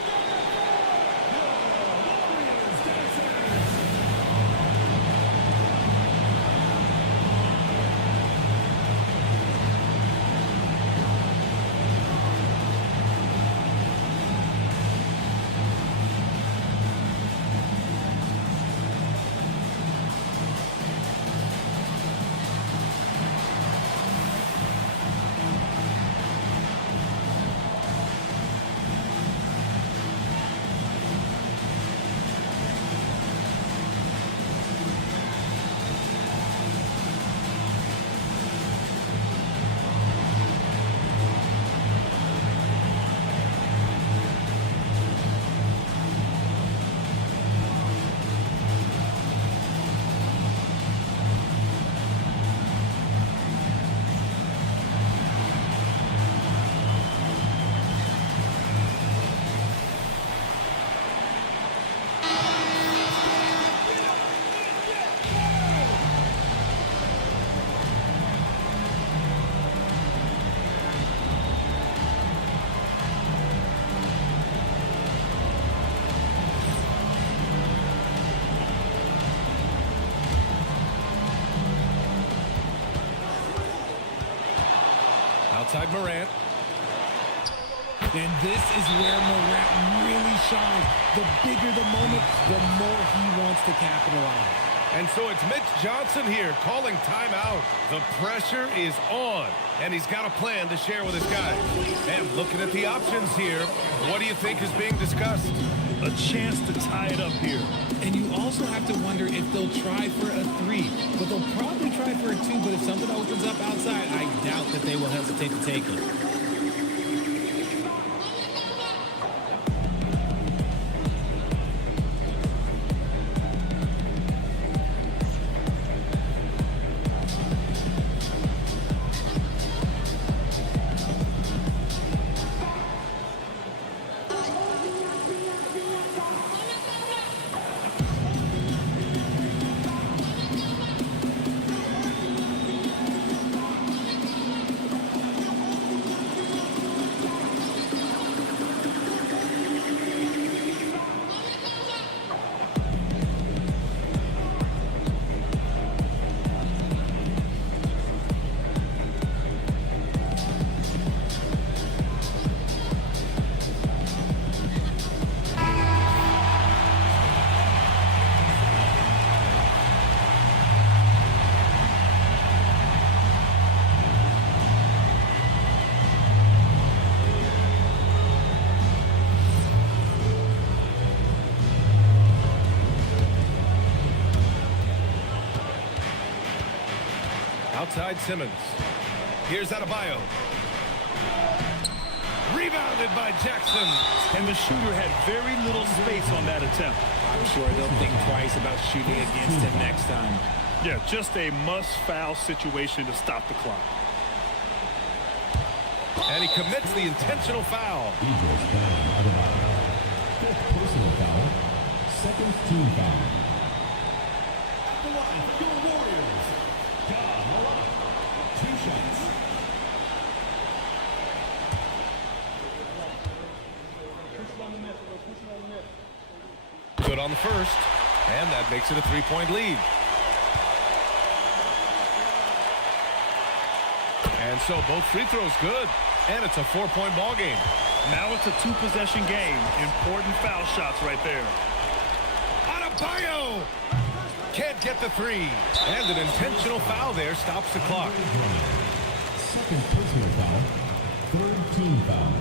Outside Morant. And this is where Morant really shines. The bigger the moment, the more he wants to capitalize. And so it's Mitch Johnson here calling timeout. The pressure is on, and he's got a plan to share with his guys. And looking at the options here, what do you think is being discussed? A chance to tie it up here. And you also have to wonder if they'll try for a 3. But they'll probably try for a 2, but if something opens up outside, I doubt that they will hesitate to take it. Outside Simmons. Here's Adebayo. Rebounded by Jackson. And the shooter had very little space on that attempt. I'm sure they'll think twice about shooting against him next time. Yeah, just a must-foul situation to stop the clock. And he commits the intentional foul. Fifth personal foul. Second team foul. At the line, your Warriors. Ja Morant. 2 shots. Good on the first, and that makes it a 3-point lead. And so both free throws good, and it's a 4-point ball game. Now it's a 2-possession game. Important foul shots right there. Adebayo can't get the 3, and an intentional foul there stops the clock. Second personal foul. Third team foul.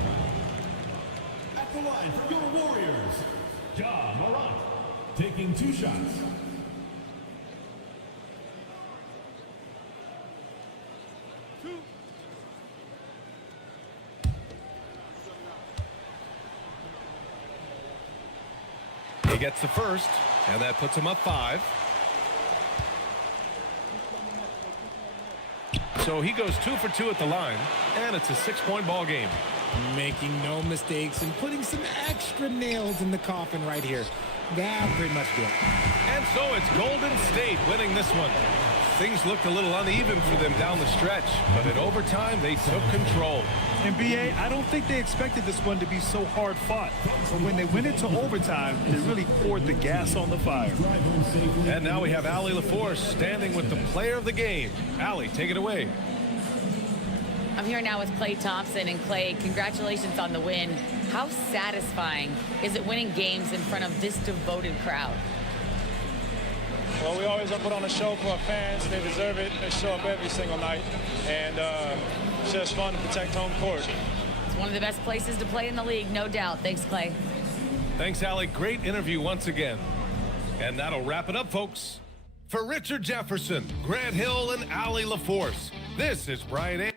At the line for your Warriors. Ja Morant. Taking 2 shots. He gets the first, and that puts him up 5. So he goes 2 for 2 at the line, and it's a 6-point ball game. Making no mistakes and putting some extra nails in the coffin right here. That pretty much good. And so it's Golden State winning this one. Things looked a little uneven for them down the stretch, but in overtime, they took control. And BA, I don't think they expected this one to be so hard fought. But when they went into overtime, they really poured the gas on the fire. And now we have Allie LaForce standing with the player of the game. Allie, take it away. I'm here now with Klay Thompson. And Klay, congratulations on the win. How satisfying is it winning games in front of this devoted crowd? Well, we always put on a show for our fans. They deserve it. They show up every single night. And it's just fun to protect home court. It's one of the best places to play in the league, no doubt. Thanks, Klay. Thanks, Allie. Great interview once again. And that'll wrap it up, folks. For Richard Jefferson, Grant Hill, and Allie LaForce, this is Brian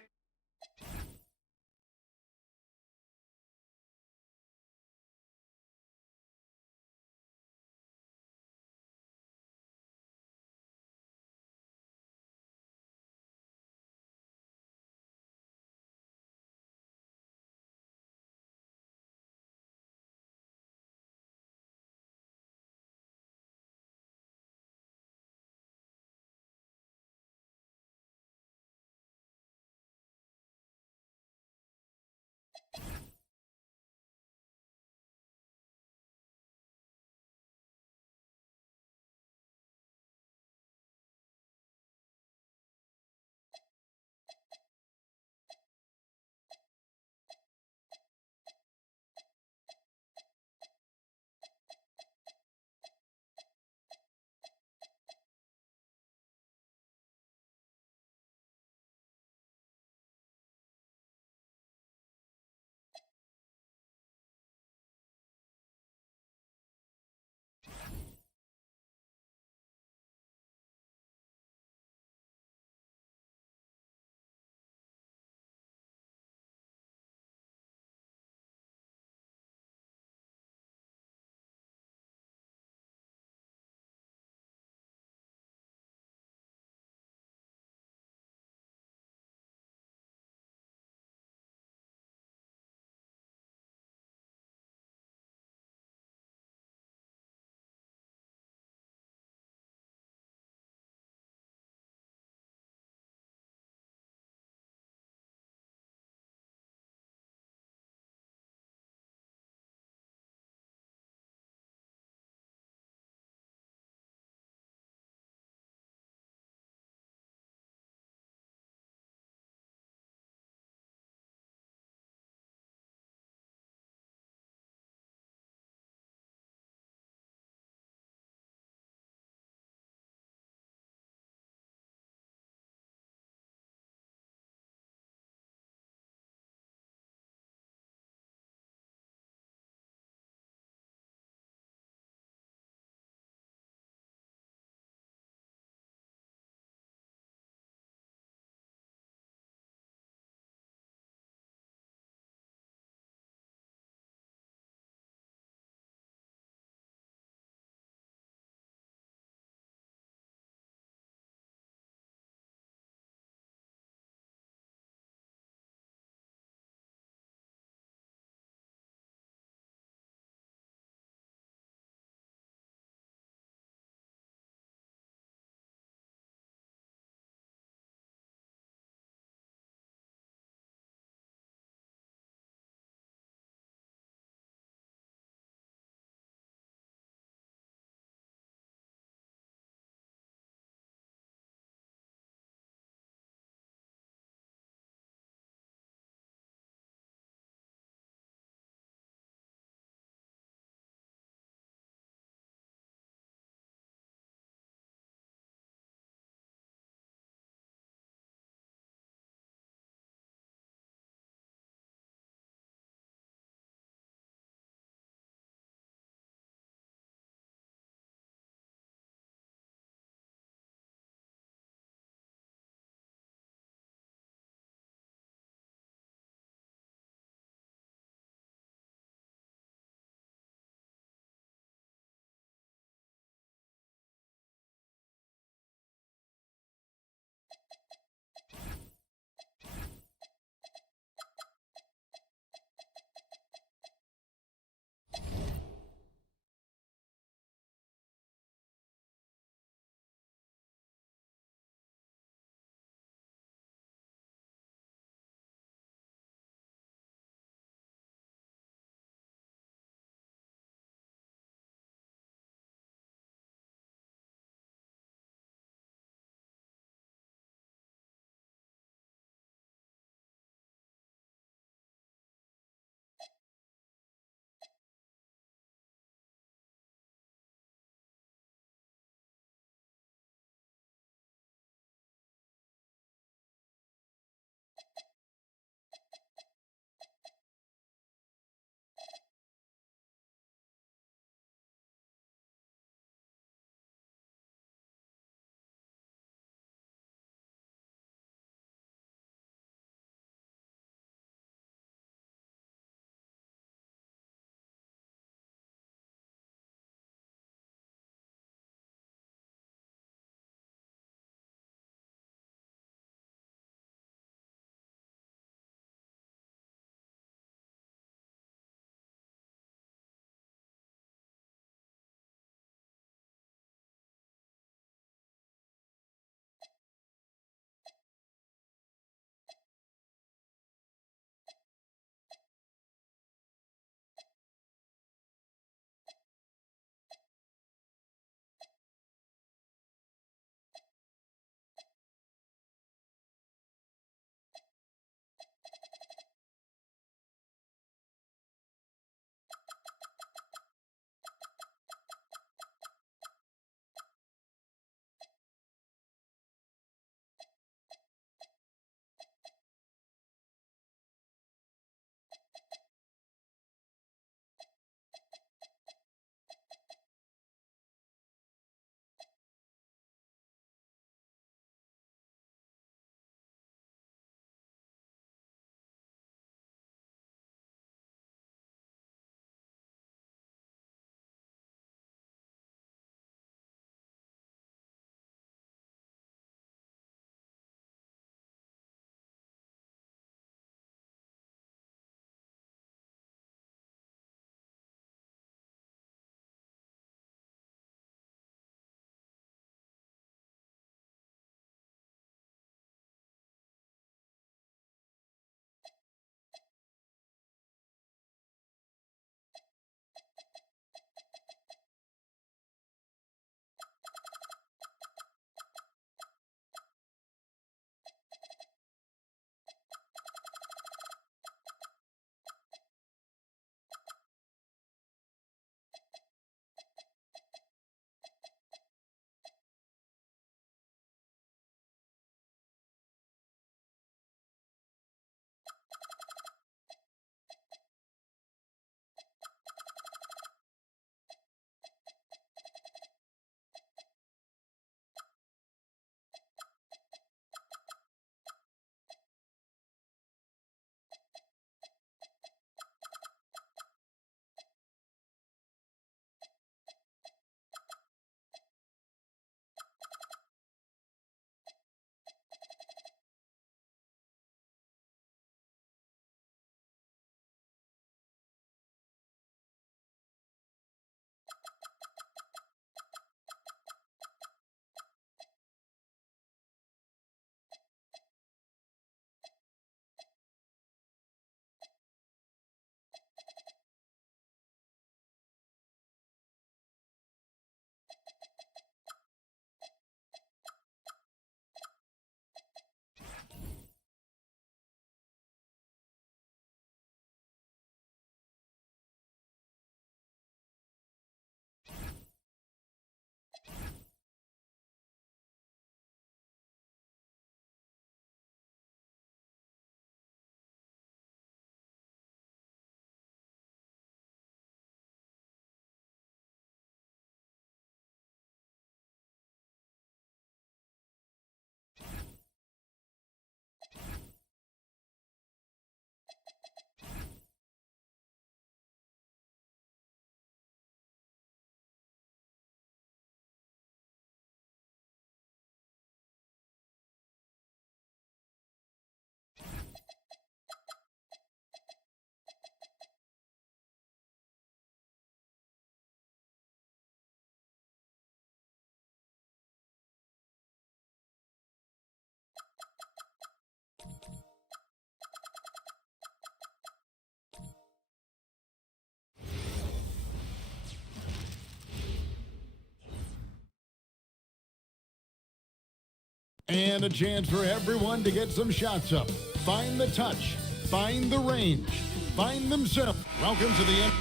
And a chance for everyone to get some shots up. Find the touch. Find the range. Find themselves. Welcome to the end.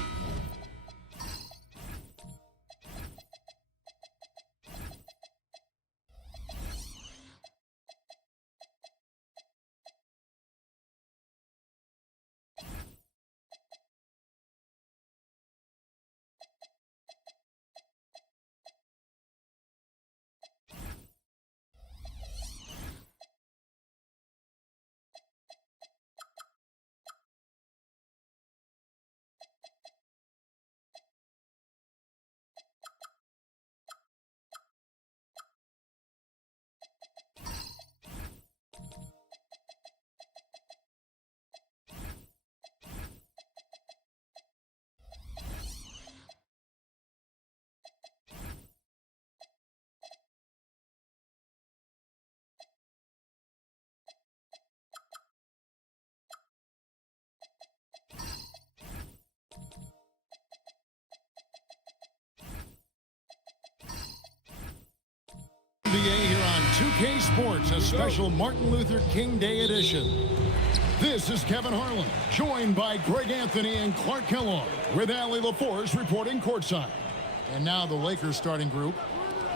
NBA here on 2K Sports, a special Martin Luther King Day edition. This is Kevin Harlan, joined by Greg Anthony and Clark Kellogg, with Allie LaForce reporting courtside. And now the Lakers starting group.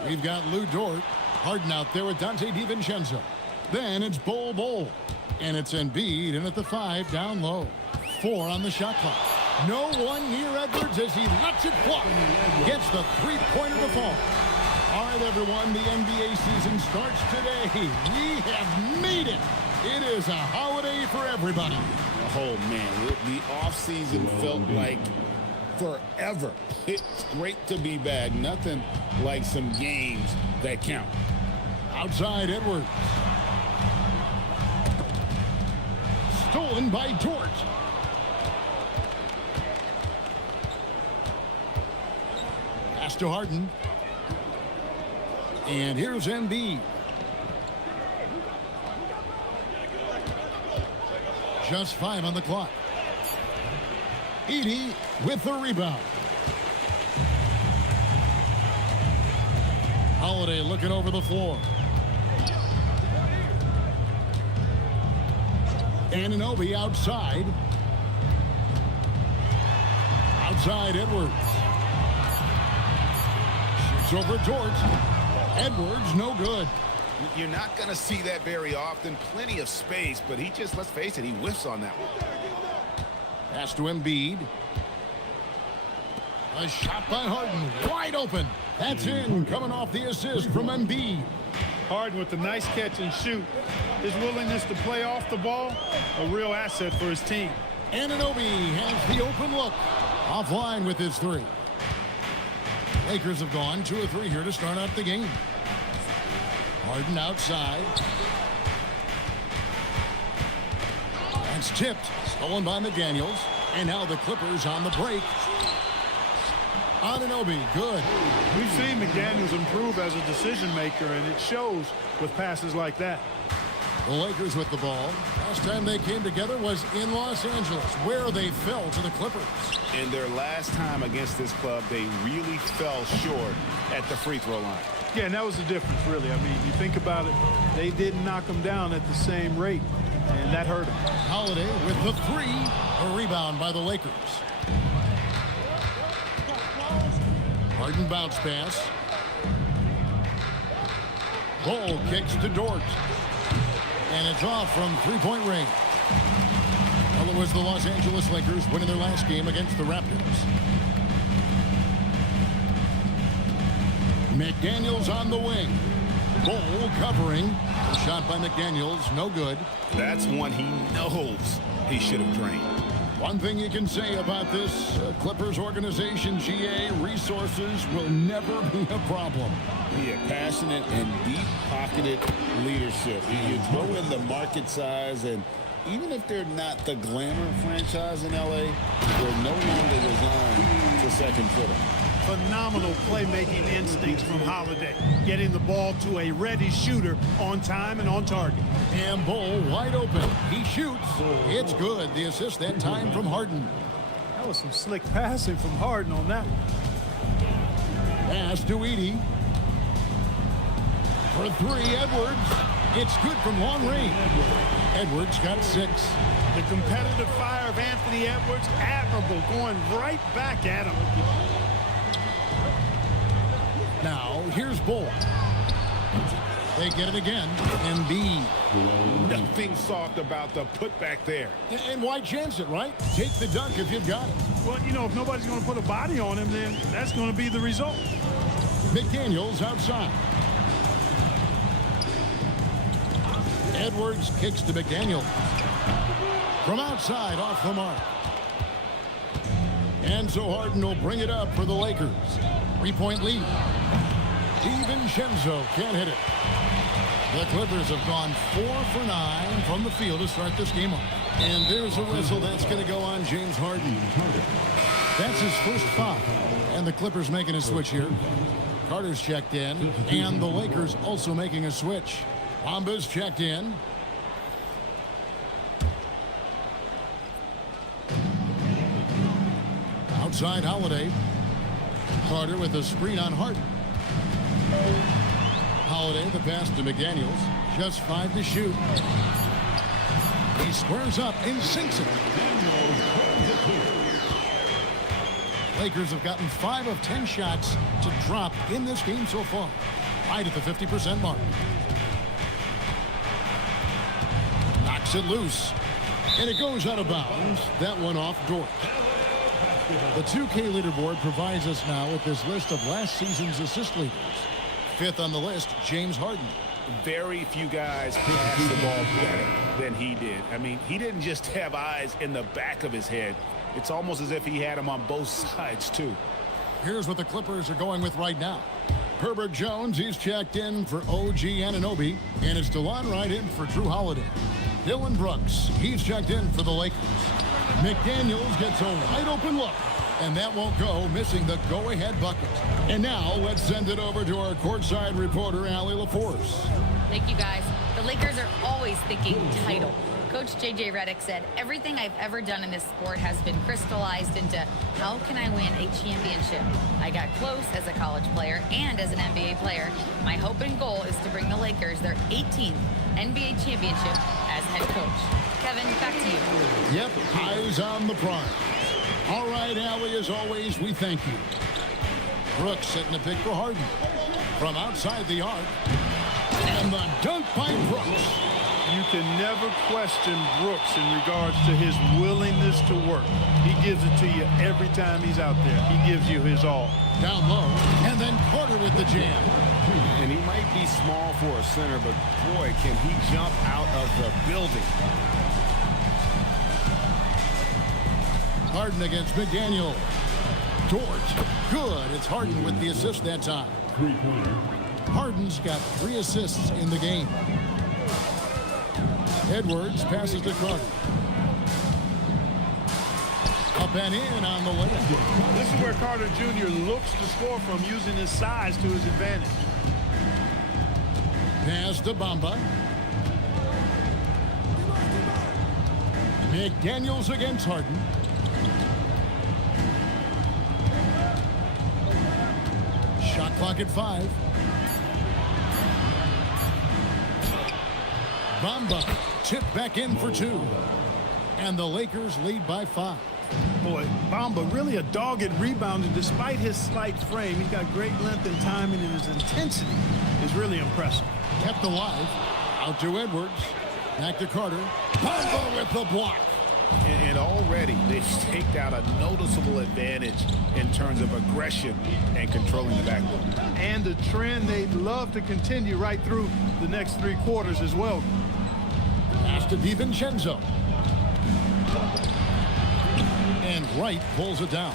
We've got Lou Dort, Harden out there with Dante DiVincenzo. Then it's Bol, and it's Embiid in at the 5 down low. 4 on the shot clock. No one near Edwards as he lets it fly. Gets the three-pointer to fall. All right, everyone, the NBA season starts today. We have made it. It is a holiday for everybody. Oh, man, the offseason felt like forever. It's great to be back. Nothing like some games that count. Outside Edwards. Stolen by Dort. Pass to Harden. And here's Embiid. Just 5 on the clock. Edey with the rebound. Holiday looking over the floor. Anunoby outside. Outside Edwards. Shoots over Dort. Edwards, no good. You're not going to see that very often. Plenty of space, but he just, let's face it, he whiffs on that one. Pass to Embiid. A shot by Harden, wide open. That's in, coming off the assist from Embiid. Harden with a nice catch and shoot. His willingness to play off the ball, a real asset for his team. Anunoby has the open look. Offline with his 3. Lakers have gone 2 of 3 here to start out the game. Harden outside. That's tipped. Stolen by McDaniels. And now the Clippers on the break. Anunoby, good. We've seen McDaniels improve as a decision maker, and it shows with passes like that. The Lakers with the ball. Last time they came together was in Los Angeles, where they fell to the Clippers. In their last time against this club, they really fell short at the free throw line. Yeah, and that was the difference, really. I mean, you think about it, they didn't knock them down at the same rate, and that hurt them. Holiday with the 3. A rebound by the Lakers. Harden bounce pass. Ball kicks to Dort. And it's off from three-point range. Well, it was the Los Angeles Lakers winning their last game against the Raptors. McDaniels on the wing. Ball covering. A shot by McDaniels, no good. That's one he knows he should have drained. One thing you can say about this Clippers organization, GA, resources will never be a problem. Yeah, passionate and deep-pocketed leadership. You throw in the market size, and even if they're not the glamour franchise in LA, they're no longer designed for second fiddle. Phenomenal playmaking instincts from Holiday, getting the ball to a ready shooter on time and on target. And Bull wide open. He shoots. It's good. The assist that time from Harden. That was some slick passing from Harden on that one. Pass to Edey. For 3, Edwards. It's good from long range. Edwards got 6. The competitive fire of Anthony Edwards, admirable, going right back at him. Now, here's Bull. They get it again. Embiid. Nothing soft about the putback there. And why chance it, right? Take the dunk if you've got it. Well, you know, if nobody's going to put a body on him, then that's going to be the result. McDaniels outside. Edwards kicks to McDaniels. From outside, off the mark. And so Harden will bring it up for the Lakers. 3-point lead. DiVincenzo can't hit it. The Clippers have gone 4 for 9 from the field to start this game off. And there's a whistle that's going to go on James Harden. That's his first foul. And the Clippers making a switch here. Carter's checked in. And the Lakers also making a switch. Bamba's checked in. Outside Holiday. Carter with a screen on Harden. Holiday, the pass to McDaniels. Just 5 to shoot. He squares up and sinks it. Lakers have gotten 5 of 10 shots to drop in this game so far. Right at the 50% mark. Knocks it loose. And it goes out of bounds. That one off Dort. The 2K leaderboard provides us now with this list of last season's assist leaders. 5th on the list, James Harden. Very few guys passed the ball better than he did. I mean, he didn't just have eyes in the back of his head. It's almost as if he had them on both sides, too. Here's what the Clippers are going with right now. Herbert Jones, he's checked in for OG Anunoby. And it's DeLon Wright in for Drew Holiday. Dylan Brooks, he's checked in for the Lakers. McDaniels gets a wide open look. And that won't go, missing the go-ahead bucket. And now let's send it over to our courtside reporter, Allie LaForce. Thank you, guys. The Lakers are always thinking title. Coach J.J. Redick said, everything I've ever done in this sport has been crystallized into how can I win a championship? I got close as a college player and as an NBA player. My hope and goal is to bring the Lakers their 18th NBA championship as head coach. Kevin, back to you. Yep, eyes on the prize. All right, Allie, as always, we thank you. Brooks setting a pick for Harden. From outside the arc. And the dunk by Brooks. You can never question Brooks in regards to his willingness to work. He gives it to you every time he's out there. He gives you his all. Down low, and then Carter with the jam. And he might be small for a center, but boy, can he jump out of the building. Harden against McDaniel. Dort, good. It's Harden with the assist that time. Harden's got 3 assists in the game. Edwards passes to Carter. Up and in on the layup. This is where Carter Jr. looks to score from, using his size to his advantage. Pass to Bamba. McDaniels against Harden. Shot clock at 5. Bamba tipped back in for 2. And the Lakers lead by 5. Boy, Bamba really a dogged rebounder despite his slight frame. He's got great length and timing, and his intensity is really impressive. Kept alive. Out to Edwards. Back to Carter. Bamba with the block. And already they've staked out a noticeable advantage in terms of aggression and controlling the backcourt. And the trend they'd love to continue right through the next 3 quarters as well. Pass to DiVincenzo. And Wright pulls it down.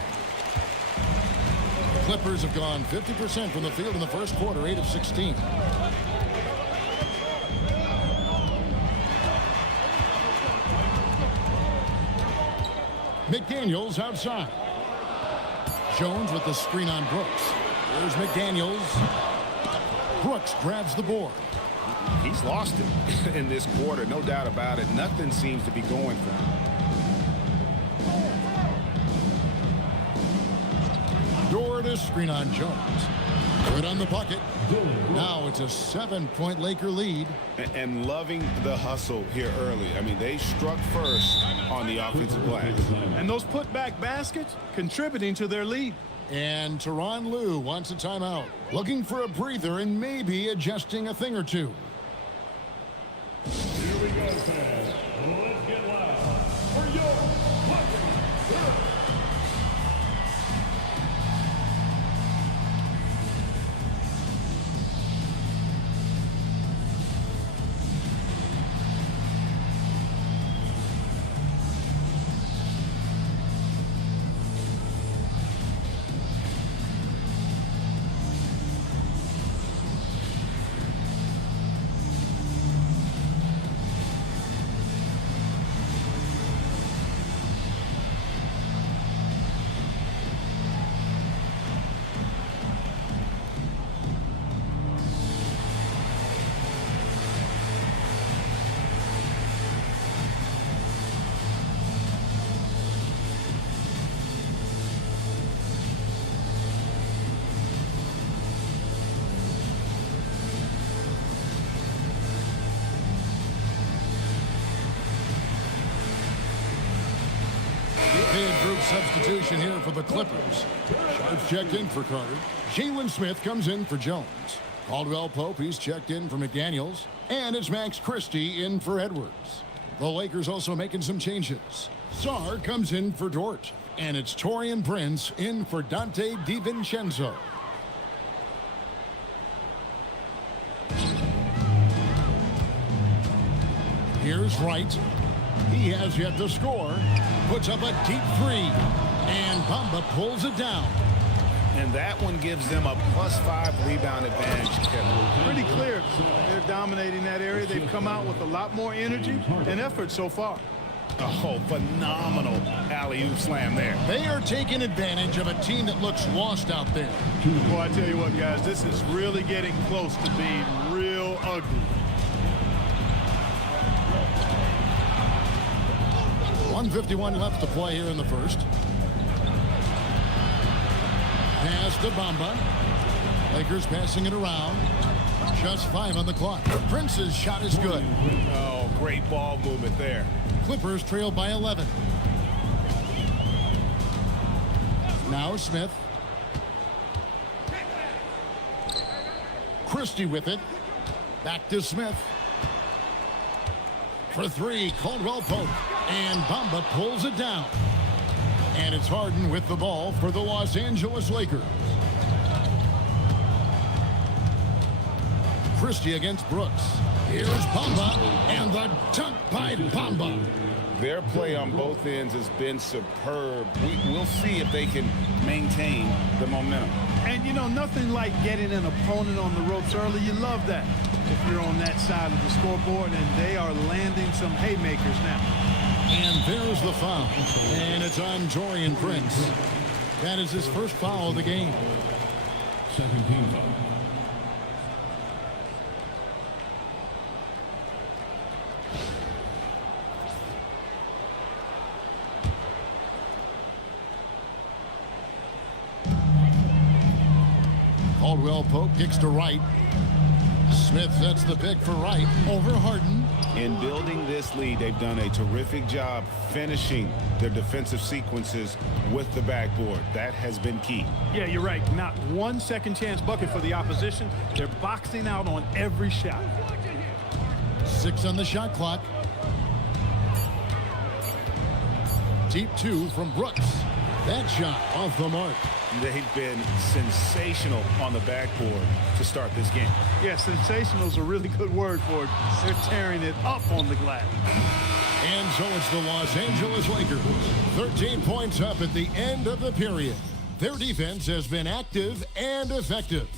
The Clippers have gone 50% from the field in the first quarter, 8 of 16. McDaniels outside. Jones with the screen on Brooks. There's McDaniels. Brooks grabs the board. He's lost it in this quarter, no doubt about it. Nothing seems to be going for him. Dort screen on Jones. Good on the bucket. Now it's a 7-point Laker lead. And loving the hustle here early. I mean, they struck first on the offensive glass. And those putback baskets contributing to their lead. And Tyronn Lue wants a timeout. Looking for a breather and maybe adjusting a thing or two. Here we go, fans. Let's get loud for your Buckets. Group substitution here for the Clippers. Sharps checked in for Carter. Jalen Smith comes in for Jones. Caldwell Pope, he's checked in for McDaniels. And it's Max Christie in for Edwards. The Lakers also making some changes. Sarr comes in for Dort. And it's Taurean Prince in for Dante DiVincenzo. Here's Wright. He has yet to score. Puts up a deep three. And Bamba pulls it down. And that one gives them a +5 rebound advantage, Kevin. Pretty clear. They're dominating that area. They've come out with a lot more energy and effort so far. Oh, phenomenal alley-oop slam there. They are taking advantage of a team that looks lost out there. Boy, I tell you what, guys, this is really getting close to being real ugly. 1:51 left to play here in the first. Pass to Bamba. Lakers passing it around. Just 5 on the clock. Prince's shot is good. Oh, great ball movement there. Clippers trail by 11. Now Smith. Christie with it. Back to Smith. For 3, Caldwell Pope. And Bamba pulls it down. And it's Harden with the ball for the Los Angeles Lakers. Christie against Brooks. Here's Bamba, and the dunk by Bamba. Their play on both ends has been superb. We'll see if they can maintain the momentum. And, you know, nothing like getting an opponent on the ropes early. You love that if you're on that side of the scoreboard, and they are landing some haymakers now. And there's the foul. And it's on Taurean Prince. That is his first foul of the game. Second team foul. Caldwell Pope kicks to Wright. Smith sets the pick for Wright over Harden. In building this lead, they've done a terrific job finishing their defensive sequences with the backboard. That has been key. Yeah, you're right. Not one second chance bucket for the opposition. They're boxing out on every shot. 6 on the shot clock. Deep 2 from Brooks. That shot off the mark. They've been sensational on the backboard to start this game. Yeah, sensational is a really good word for it. They're tearing it up on the glass. And so it's the Los Angeles Lakers. 13 points up at the end of the period. Their defense has been active and effective.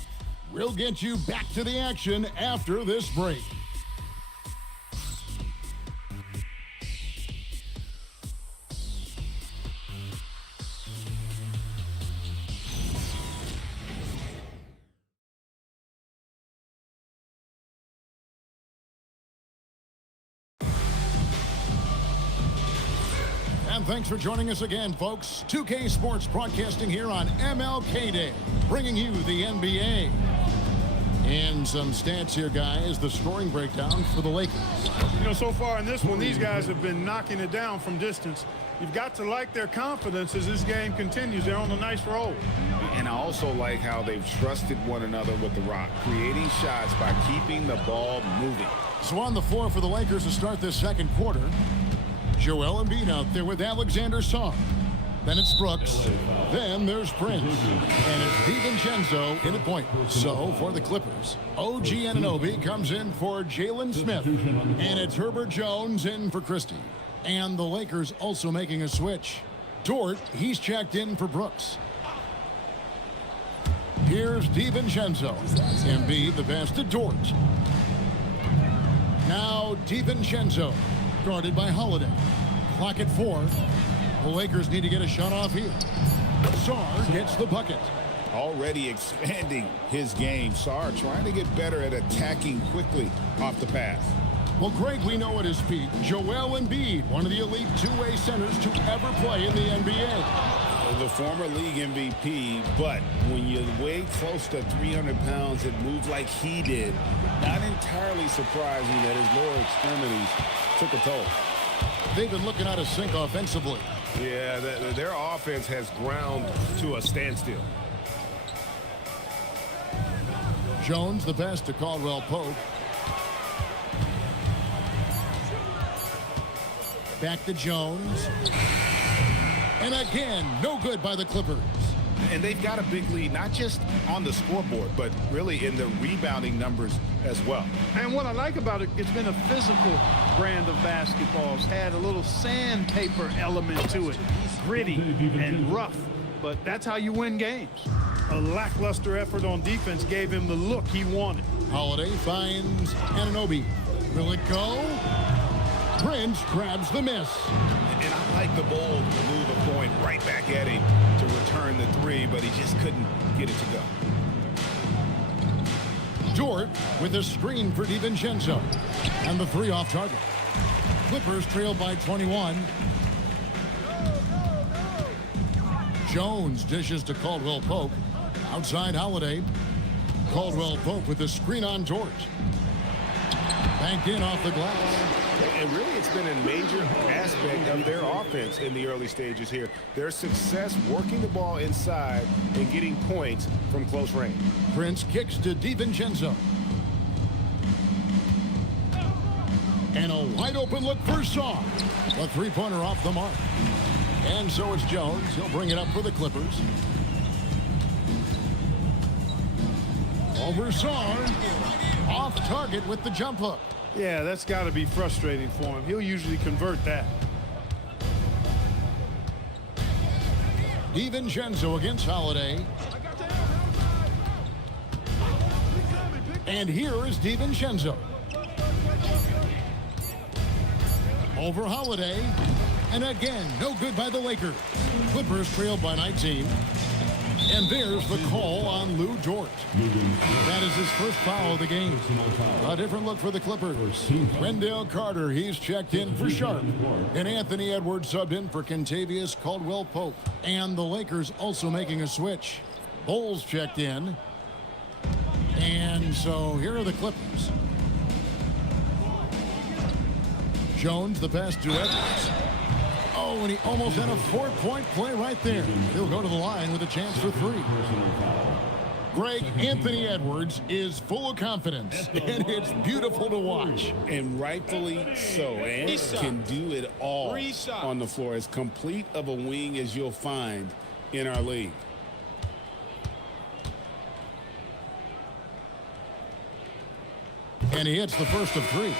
We'll get you back to the action after this break. And thanks for joining us again, folks. 2K Sports broadcasting here on MLK Day, bringing you the NBA. And some stats here, guys. The scoring breakdown for the Lakers. You know, so far in this one, these guys have been knocking it down from distance. You've got to like their confidence as this game continues. They're on a nice roll. And I also like how they've trusted one another with the rock, creating shots by keeping the ball moving. So on the floor for the Lakers to start this second quarter, Joel Embiid out there with Alexander Song. Then it's Brooks. Then there's Prince. And it's DiVincenzo in at point. So for the Clippers, OG Anunoby comes in for Jalen Smith. And it's Herbert Jones in for Christie. And the Lakers also making a switch. Dort, he's checked in for Brooks. Here's DiVincenzo. Embiid the pass to Dort. Now DiVincenzo, guarded by Holiday. Clock at 4. The Lakers need to get a shot off here. Sarr gets the bucket. Already expanding his game. Sarr trying to get better at attacking quickly off the pass. Well, Greg, we know at his peak, Joel Embiid, one of the elite two-way centers to ever play in the NBA. The former league MVP, but when you weigh close to 300 pounds and move like he did, not entirely surprising that his lower extremities took a toll. They've been looking out of sync offensively. Yeah, their offense has ground to a standstill. Jones the pass to Caldwell Pope. Back to Jones. And again, no good by the Clippers. And they've got a big lead, not just on the scoreboard, but really in the rebounding numbers as well. And what I like about it, it's been a physical brand of basketball. It's had a little sandpaper element to it. Gritty and rough, but that's how you win games. A lackluster effort on defense gave him the look he wanted. Holiday finds Anunoby. Will it go? Prince grabs the miss. And I like the bold move of going right back at him to return the three, but he just couldn't get it to go. Dort with a screen for DiVincenzo. And the three off target. Clippers trail by 21. Jones dishes to Caldwell Pope. Outside Holiday. Caldwell Pope with a screen on Dort. Banked in off the glass. And really, it's been a major aspect of their offense in the early stages here. Their success working the ball inside and getting points from close range. Prince kicks to DiVincenzo. And a wide open look for Sarr. A three-pointer off the mark. And so it's Jones. He'll bring it up for the Clippers. Over Sarr. Off target with the jump hook. Yeah, that's got to be frustrating for him. He'll usually convert that. DiVincenzo against Holiday. And here is DiVincenzo. Over Holiday. And again, no good by the Lakers. Clippers trailed by 19. And there's the call on Lou Dort. That is his first foul of the game. A different look for the Clippers. Wendell Carter, he's checked in for Sharp. And Anthony Edwards subbed in for Kentavious Caldwell-Pope. And the Lakers also making a switch. Bulls checked in. And so here are the Clippers. Jones, the pass to Edwards. Oh, and he almost had a four-point play right there. He'll go to the line with a chance for three. Greg, Anthony Edwards is full of confidence, and it's beautiful to watch. And rightfully so. And can do it all on the floor. As complete of a wing as you'll find in our league. And he hits the first of three.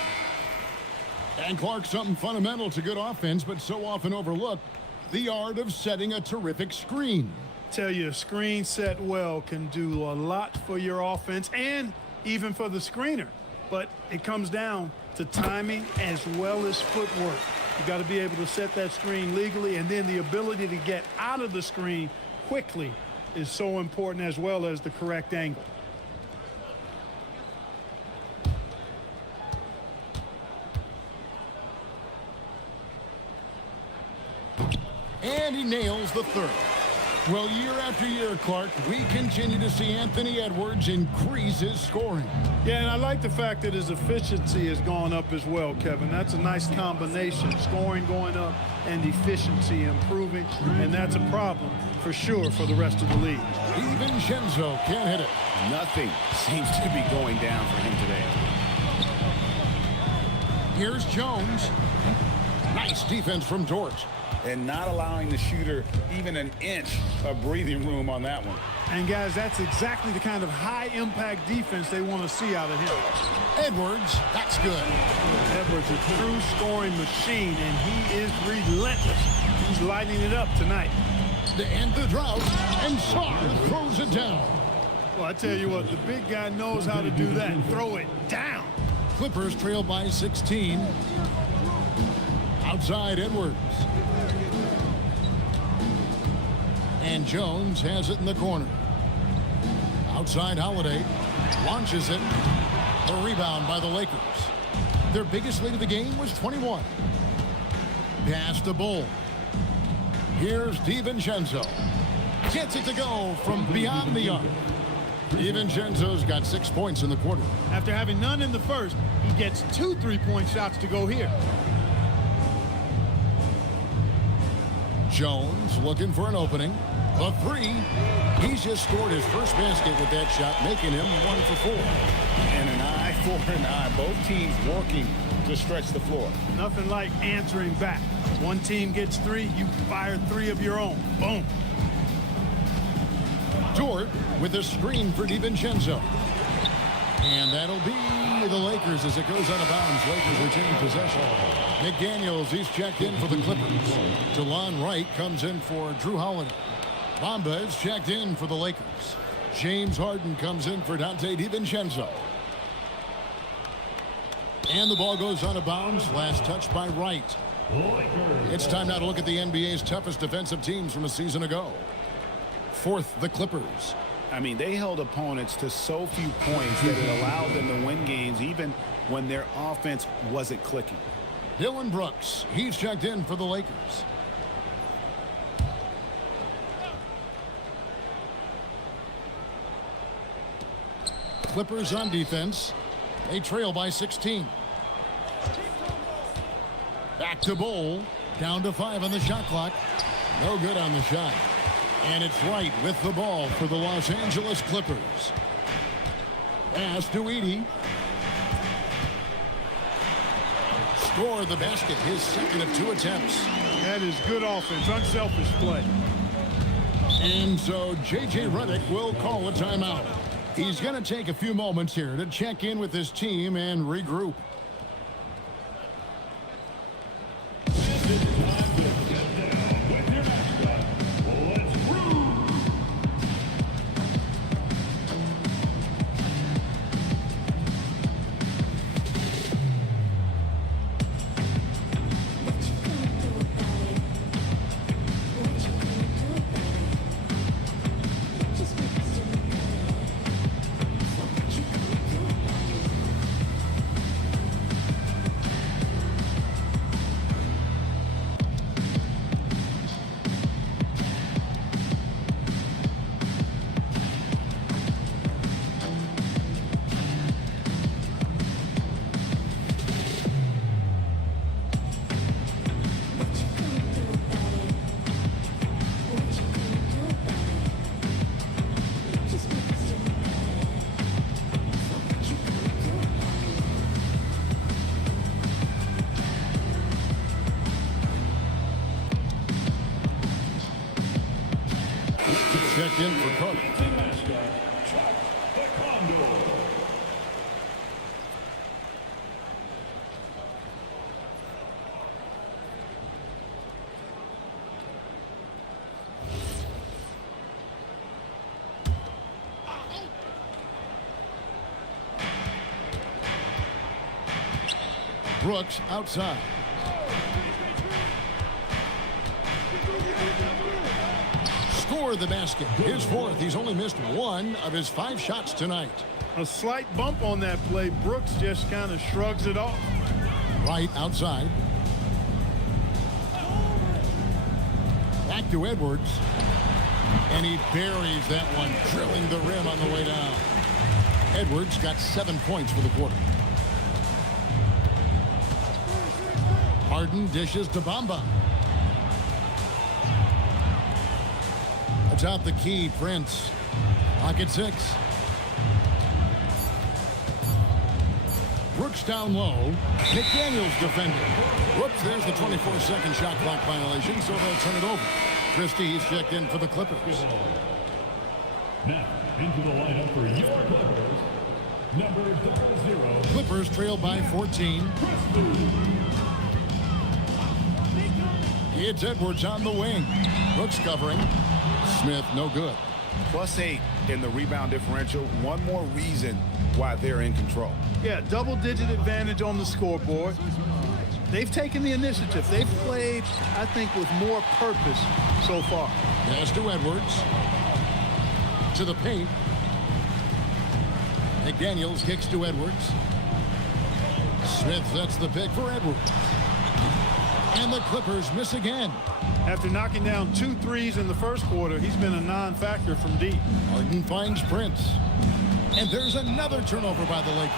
And Clark, something fundamental to good offense, but so often overlooked, the art of setting a terrific screen. Tell you, a screen set well can do a lot for your offense and even for the screener. But it comes down to timing as well as footwork. You got to be able to set that screen legally, and then the ability to get out of the screen quickly is so important, as well as the correct angle. And he nails the third. Well, year after year, Clark, we continue to see Anthony Edwards increase his scoring. Yeah, and I like the fact that his efficiency has gone up as well, Kevin. That's a nice combination. Scoring going up and efficiency improving, and that's a problem for sure for the rest of the league. DiVincenzo can't hit it. Nothing seems to be going down for him today. Here's Jones. Nice defense from Dort. And not allowing the shooter even an inch of breathing room on that one. And guys, that's exactly the kind of high-impact defense they want to see out of him. Edwards, that's good. Edwards is a true scoring machine, and he is relentless. He's lighting it up tonight. To end the drought, and Sarr throws it down. Well, I tell you what, the big guy knows how to do that. Throw it down. Clippers trail by 16. Outside Edwards. And Jones has it in the corner. Outside Holiday. Launches it. A rebound by the Lakers. Their biggest lead of the game was 21. Pass to Bull. Here's DiVincenzo. Gets it to go from beyond the arc. DiVincenzo's got 6 points in the quarter. After having none in the first, he gets 2 3-point shots to go here. Jones looking for an opening. A three. He's just scored his first basket with that shot, making him 1 for 4. And an eye for an eye. Both teams working to stretch the floor. Nothing like answering back. One team gets 3, you fire 3 of your own. Boom. Dort with a screen for DiVincenzo. And that'll be the Lakers as it goes out of bounds. Lakers retain possession. McDaniels, he's checked in for the Clippers. DeLon Wright comes in for Drew Holiday. Bamba is checked in for the Lakers. James Harden comes in for Dante DiVincenzo. And the ball goes out of bounds. Last touch by Wright. It's time now to look at the NBA's toughest defensive teams from a season ago. Fourth, the Clippers. I mean, they held opponents to so few points that it allowed them to win games even when their offense wasn't clicking. Dylan Brooks, he's checked in for the Lakers. Clippers on defense. They trail by 16. Back to Bull. Down to 5 on the shot clock. No good on the shot. And it's Wright with the ball for the Los Angeles Clippers. Pass to Edey. Score the basket, his second of 2 attempts. That is good offense, unselfish play. And so J.J. Redick will call a timeout. He's going to take a few moments here to check in with his team and regroup. Checked in for Cook. Brooks outside. Score the basket. His 4th. He's only missed 1 of his 5 shots tonight. A slight bump on that play. Brooks just kind of shrugs it off. Right outside. Back to Edwards. And he buries that one, drilling the rim on the way down. Edwards got 7 points for the quarter. Harden dishes to Bamba. Atop the key, Prince. Pocket 6. Brooks down low. McDaniels defending. Whoops, there's the 24-second shot clock violation, so they'll turn it over. Christie's checked in for the Clippers. Now, into the lineup for your Clippers, number 00. Clippers trail by 14. It's Edwards on the wing. Brooks covering. Smith, no good. +8 in the rebound differential. One more reason why they're in control. Yeah, double-digit advantage on the scoreboard. They've taken the initiative. They've played, I think, with more purpose so far. Pass to Edwards. To the paint. McDaniels kicks to Edwards. Smith sets the pick for Edwards. And the Clippers miss again. After knocking down 2 threes in the first quarter, he's been a non-factor from deep. Harden finds Prince. And there's another turnover by the Lakers.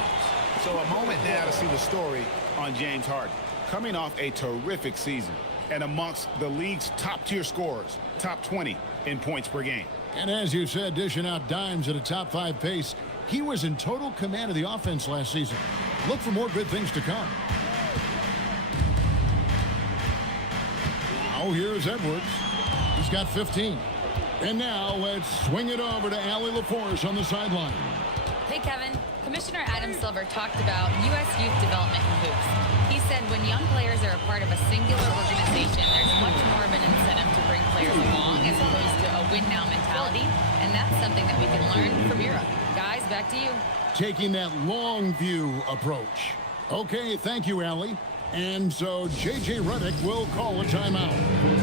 So a moment now to see the story on James Harden. Coming off a terrific season and amongst the league's top-tier scorers, top 20 in points per game. And as you said, dishing out dimes at a top-5 pace, he was in total command of the offense last season. Look for more good things to come. Now here's Edwards. He's got 15. And now let's swing it over to Allie LaForce on the sideline. Hey, Kevin. Commissioner Adam Silver talked about U.S. youth development in hoops. He said when young players are a part of a singular organization, there's much more of an incentive to bring players along as opposed to a win-now mentality, and that's something that we can learn from Europe. Guys, back to you. Taking that long view approach. Okay, thank you, Allie. And so J.J. Redick will call a timeout.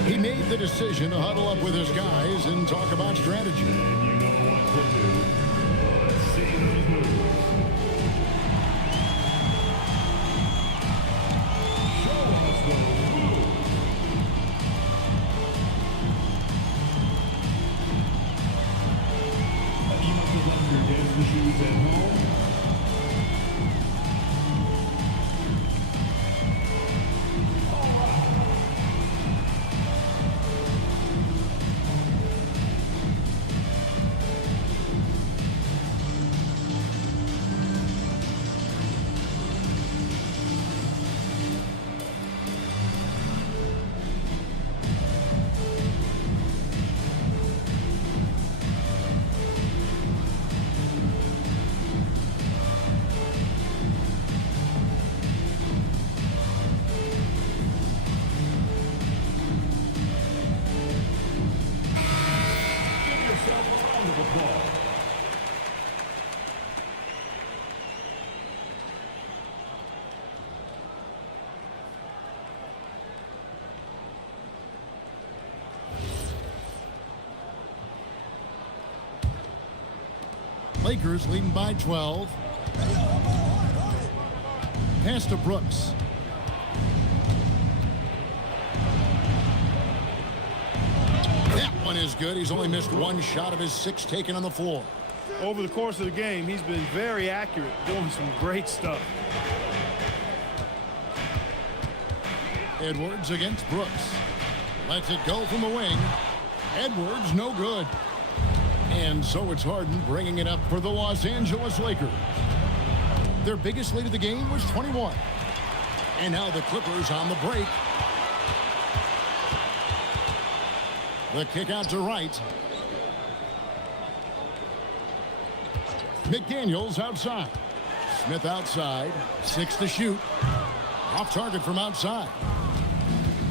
He made the decision to huddle up with his guys and talk about strategy. And you know what to do. Let's see those moves. Show us those moves. You must have left your dancing shoes at home. Lakers leading by 12. Pass to Brooks. That one is good. He's only missed one shot of his 6 taken on the floor. Over the course of the game, he's been very accurate, doing some great stuff. Edwards against Brooks. Lets it go from the wing. Edwards, no good. And so it's Harden bringing it up for the Los Angeles Lakers. Their biggest lead of the game was 21. And now the Clippers on the break. The kick out to Wright. McDaniels outside. Smith outside. 6 to shoot. Off target from outside.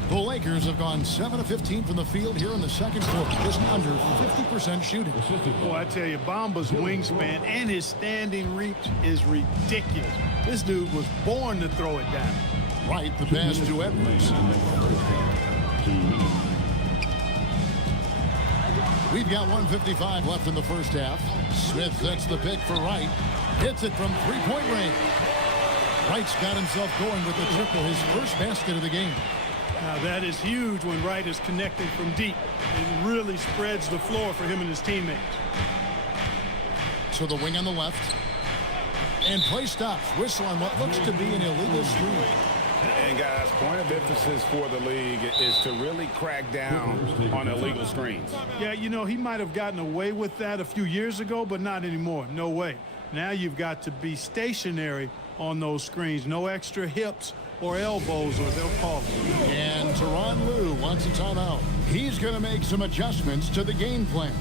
The Lakers have gone 7 of 15 from the field here in the second quarter, just under 50% shooting. Boy, I tell you, Bamba's wingspan and his standing reach is ridiculous. This dude was born to throw it down. Right, the pass to Edwards. We've got 1:55 left in the first half. Smith sets the pick for Wright. Hits it from three-point range. Wright's got himself going with the triple, his first basket of the game. Now that is huge when Wright is connecting from deep. It really spreads the floor for him and his teammates. To the wing on the left. And play stops. Whistle on what looks to be an illegal screen. And guys, point of emphasis for the league is to really crack down on illegal screens. Yeah, you know, he might have gotten away with that a few years ago, but not anymore. No way. Now you've got to be stationary on those screens. No extra hips or elbows, or they'll call it. And Tyronn Lue wants a timeout. He's going to make some adjustments to the game plan.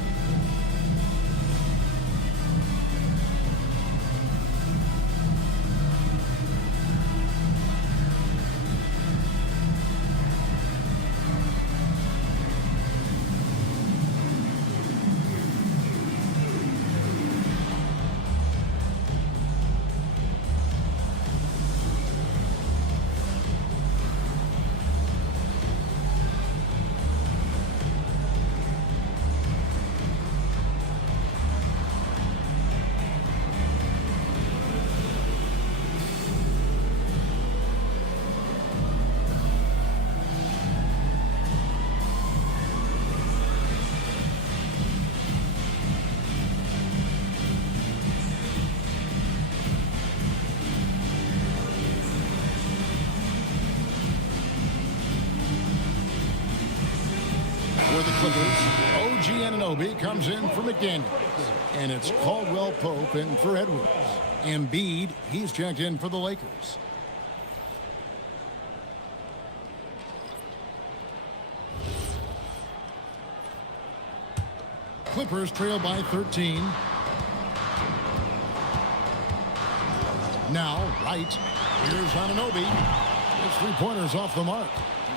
For the Clippers, OG Anunoby comes in for McDaniels. And it's Caldwell Pope in for Edwards. Embiid, he's checked in for the Lakers. Clippers trail by 13. Now, Wright. Here's Anunoby. His three-pointers off the mark.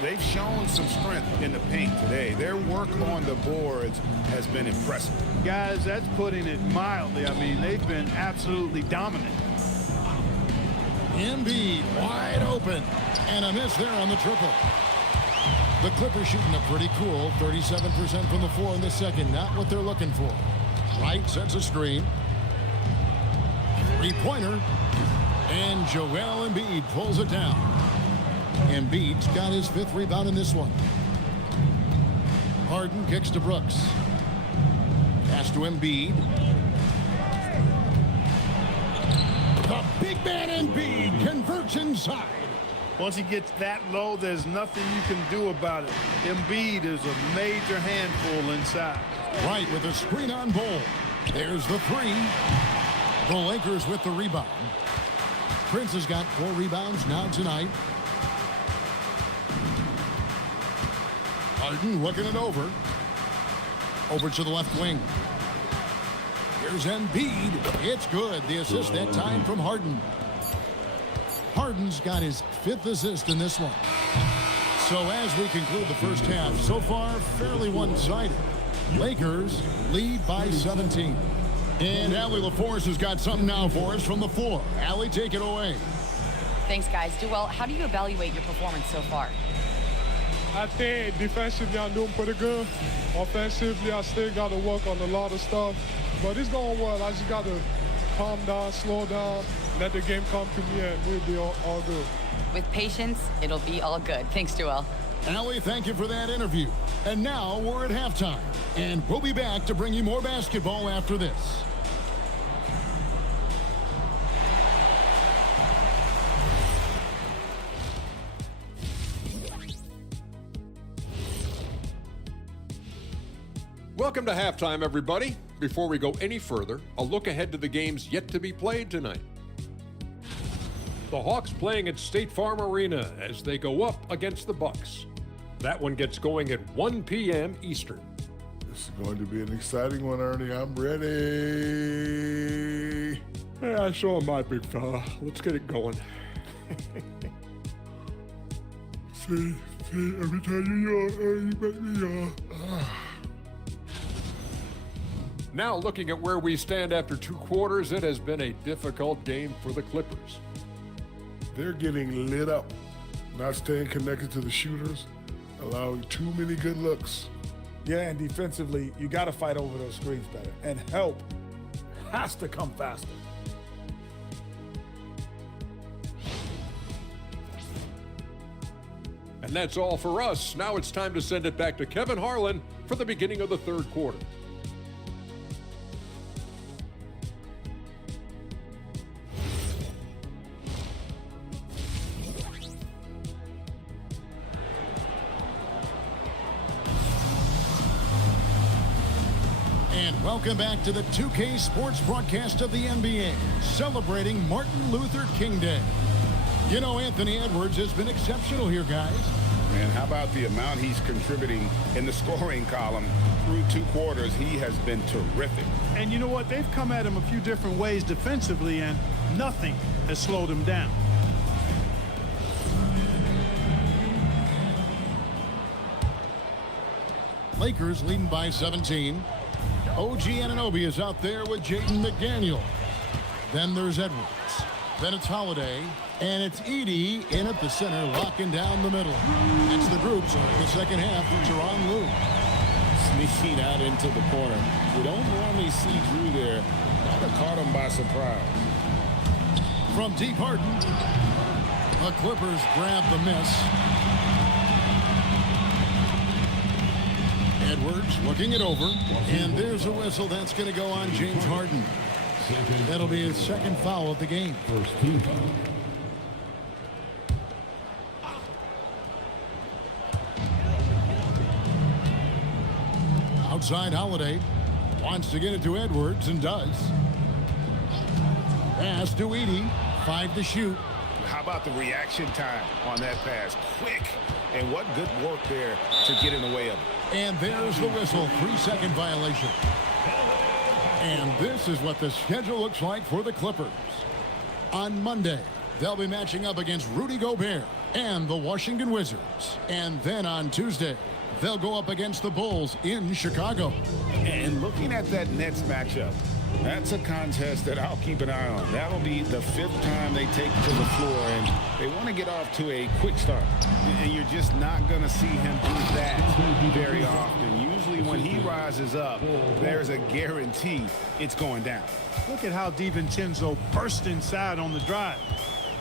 They've shown some strength in the paint today. Their work on the boards has been impressive. Guys, that's putting it mildly. I mean, they've been absolutely dominant. Embiid wide open. And a miss there on the triple. The Clippers shooting a pretty cool 37% from the floor in the second. Not what they're looking for. Wright sets a screen. Three-pointer. And Joel Embiid pulls it down. Embiid's got his fifth rebound in this one. Harden kicks to Brooks. Pass to Embiid. The big man Embiid converts inside. Once he gets that low, there's nothing you can do about it. Embiid is a major handful inside. Right with a screen on Bol. There's the three. The Lakers with the rebound. Prince has got 4 rebounds now tonight. Harden looking it over. Over to the left wing. Here's Embiid. It's good. The assist that time from Harden. Harden's got his 5th assist in this one. So as we conclude the first half, so far fairly one-sided. Lakers lead by 17. And Allie LaForce has got something now for us from the floor. Allie, take it away. Thanks, guys. Duel, how do you evaluate your performance so far? I think defensively I'm doing pretty good. Offensively, I still got to work on a lot of stuff. But it's going well. I just got to calm down, slow down, let the game come to me, and we'll be all good. With patience, it'll be all good. Thanks, Duel. Allie, thank you for that interview. And now we're at halftime. And we'll be back to bring you more basketball after this. Welcome to halftime, everybody. Before we go any further, a look ahead to the games yet to be played tonight. The Hawks playing at State Farm Arena as they go up against the Bucks. That one gets going at 1 p.m. Eastern. This is going to be an exciting one, Ernie. I'm ready. Yeah, so am I, big fella. Let's get it going. See, every time you yawn, you make me yawn. Now looking at where we stand after 2 quarters, it has been a difficult game for the Clippers. They're getting lit up, not staying connected to the shooters, allowing too many good looks. Yeah, and defensively, you got to fight over those screens better. And help has to come faster. And that's all for us. Now it's time to send it back to Kevin Harlan for the beginning of the third quarter. And welcome back to the 2K Sports broadcast of the NBA, celebrating Martin Luther King Day. You know, Anthony Edwards has been exceptional here, guys. Man, how about the amount he's contributing in the scoring column through 2 quarters? He has been terrific. And you know what? They've come at him a few different ways defensively, and nothing has slowed him down. Lakers leading by 17. OG Anunoby is out there with Jaden McDaniel. Then there's Edwards. Then it's Holiday. And it's Edey in at the center, locking down the middle. That's the group starting the second half for Tyronn Lue. Sneaking out into the corner. We don't normally see Drew there. Might have caught him by surprise. From deep Harden. The Clippers grab the miss. Edwards looking it over. And there's a whistle that's going to go on James Harden. That'll be his second foul of the game. First team foul. Outside Holiday wants to get it to Edwards and does. Pass to Edey. 5 to shoot. How about the reaction time on that pass? Quick. And what good work there to get in the way of it. And there's the whistle. 3-second violation. And this is what the schedule looks like for the Clippers. On Monday, they'll be matching up against Rudy Gobert and the Washington Wizards. And then on Tuesday, they'll go up against the Bulls in Chicago. And looking at that Nets matchup, that's a contest that I'll keep an eye on. That'll be the 5th time they take to the floor, and they want to get off to a quick start. And you're just not going to see him do that very often. Usually when he rises up, there's a guarantee it's going down. Look at how DiVincenzo burst inside on the drive.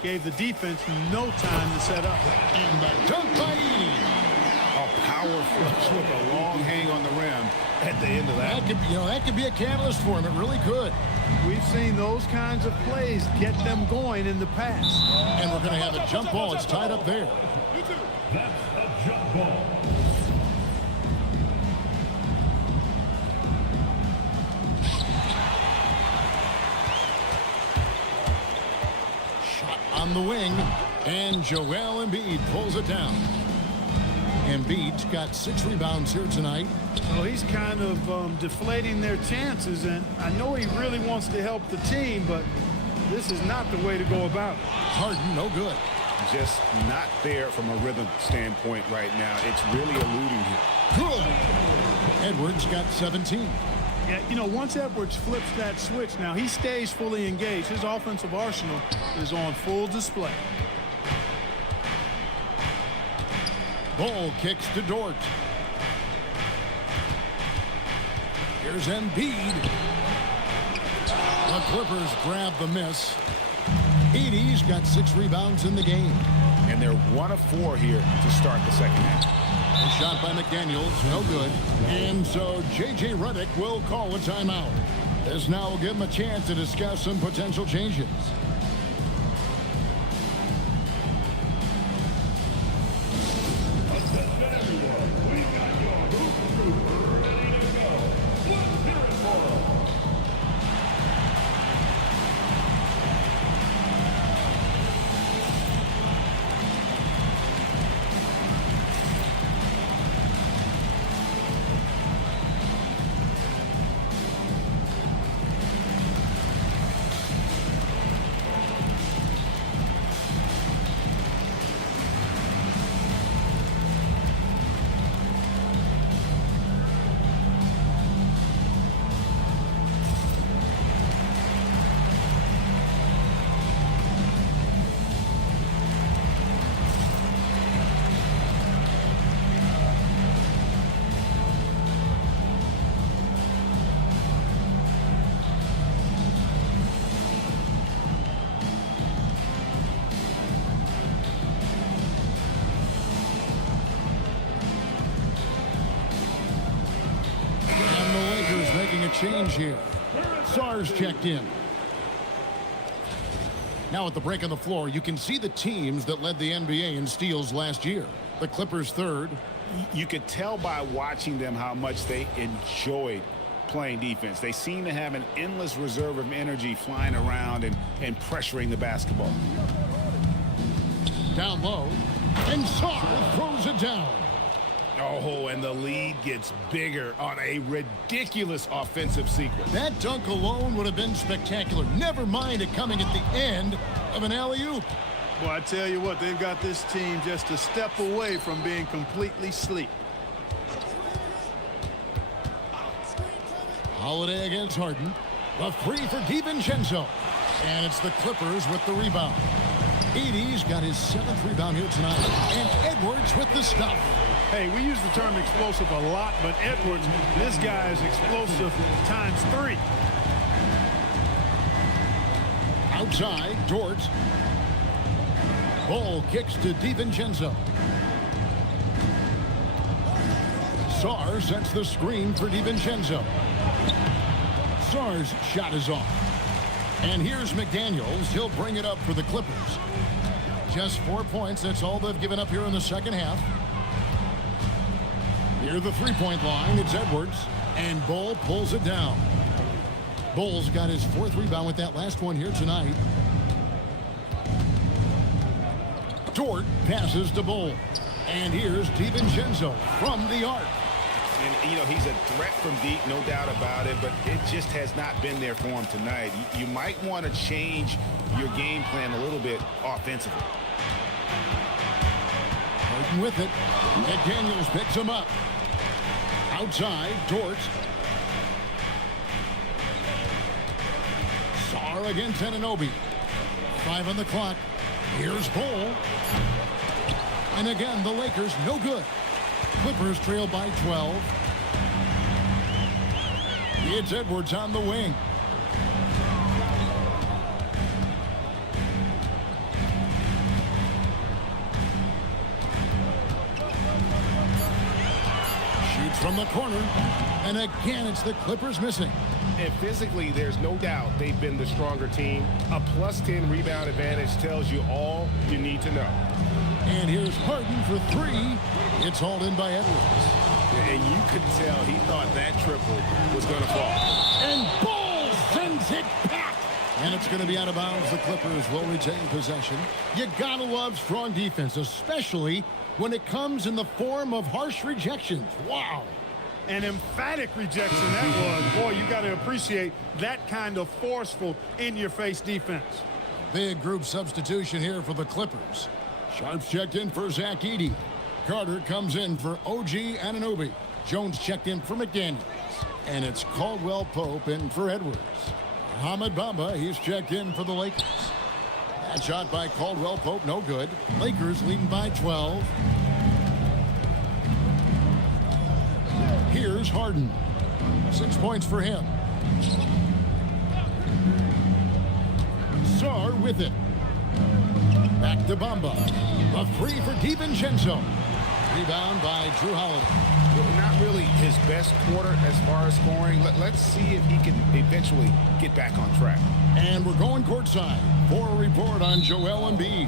Gave the defense no time to set up. And the dunk by Edey. A power flush with a long hang on the rim at the end of that. That could be a catalyst for him. It really could. We've seen those kinds of plays get them going in the past. And we're going to have a jump ball. It's tied up there. That's a jump ball. Shot on the wing. And Joel Embiid pulls it down. Embiid's got 6 rebounds here tonight. Well, he's kind of deflating their chances, and I know he really wants to help the team, but this is not the way to go about it. Harden, no good. Just not there from a rhythm standpoint right now. It's really eluding him. Good. Edwards got 17. Yeah, you know, once Edwards flips that switch, now he stays fully engaged. His offensive arsenal is on full display. Ball kicks to Dort. Here's Embiid. The Clippers grab the miss. Edey's got 6 rebounds in the game. And they're 1 of 4 here to start the second half. A shot by McDaniels, no good. And so J.J. Redick will call a timeout. This now will give him a chance to discuss some potential changes. change here. Sar's checked in. Now at the break on the floor, you can see the teams that led the NBA in steals last year. The Clippers third. You could tell by watching them how much they enjoyed playing defense. They seem to have an endless reserve of energy flying around and pressuring the basketball. Down low, and Sar throws it down. Oh, and the lead gets bigger on a ridiculous offensive sequence. That dunk alone would have been spectacular. Never mind it coming at the end of an alley-oop. Well, I tell you what, they've got this team just a step away from being completely asleep. Holiday against Harden. A three for DiVincenzo. And it's the Clippers with the rebound. Edey's got his 7th rebound here tonight. And Edwards with the stuff. Hey, we use the term explosive a lot, but Edwards, this guy is explosive times 3. Outside, Dort. Ball kicks to DiVincenzo. Sar sets the screen for DiVincenzo. Sar's shot is off. And here's McDaniels. He'll bring it up for the Clippers. Just 4 points. That's all they've given up here in the second half. Near the three-point line, it's Edwards. And Bull pulls it down. Bull's got his 4th rebound with that last one here tonight. Dort passes to Bull. And here's DiVincenzo from the arc. And, you know, he's a threat from deep, no doubt about it, but it just has not been there for him tonight. You might want to change your game plan a little bit offensively. Harden with it. McDaniels picks him up. Outside, Dort. Sar against Anunoby. 5 on the clock. Here's Bull. And again, the Lakers no good. Clippers trail by 12. It's Edwards on the wing. Shoots from the corner. And again, it's the Clippers missing. And physically, there's no doubt they've been the stronger team. A plus 10 rebound advantage tells you all you need to know. And here's Harden for 3. It's hauled in by Edwards. And you could tell he thought that triple was going to fall. And Bull sends it back. And it's going to be out of bounds. The Clippers will retain possession. You gotta love strong defense, especially when it comes in the form of harsh rejections. Wow. An emphatic rejection that was. Boy, you got to appreciate that kind of forceful, in-your-face defense. Big group substitution here for the Clippers. Sharps checked in for Zach Edey. Carter comes in for OG Anunoby. Jones checked in for McDaniels. And it's Caldwell Pope in for Edwards. Ahmed Bamba, he's checked in for the Lakers. That shot by Caldwell Pope, no good. Lakers leading by 12. Here's Harden. 6 points for him. Sar with it. Back to Bamba. A 3 for DiVincenzo. Rebound by Drew Holiday. Well, not really his best quarter as far as scoring. Let's see if he can eventually get back on track. And we're going courtside for a report on Joel Embiid.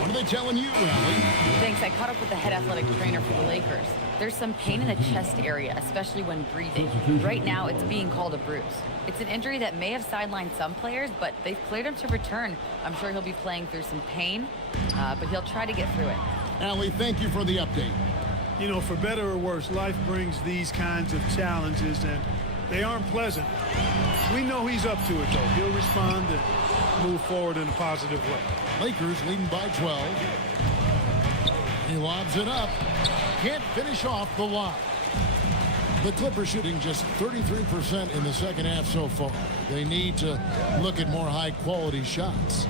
What are they telling you, Allie? Thanks. I caught up with the head athletic trainer for the Lakers. There's some pain in the chest area, especially when breathing. Right now, it's being called a bruise. It's an injury that may have sidelined some players, but they've cleared him to return. I'm sure he'll be playing through some pain, but he'll try to get through it. Allie, thank you for the update. You know, for better or worse, life brings these kinds of challenges, and they aren't pleasant. We know he's up to it, though. He'll respond and move forward in a positive way. Lakers leading by 12. He lobs it up. Can't finish off the lob. The Clippers shooting just 33% in the second half so far. They need to look at more high-quality shots.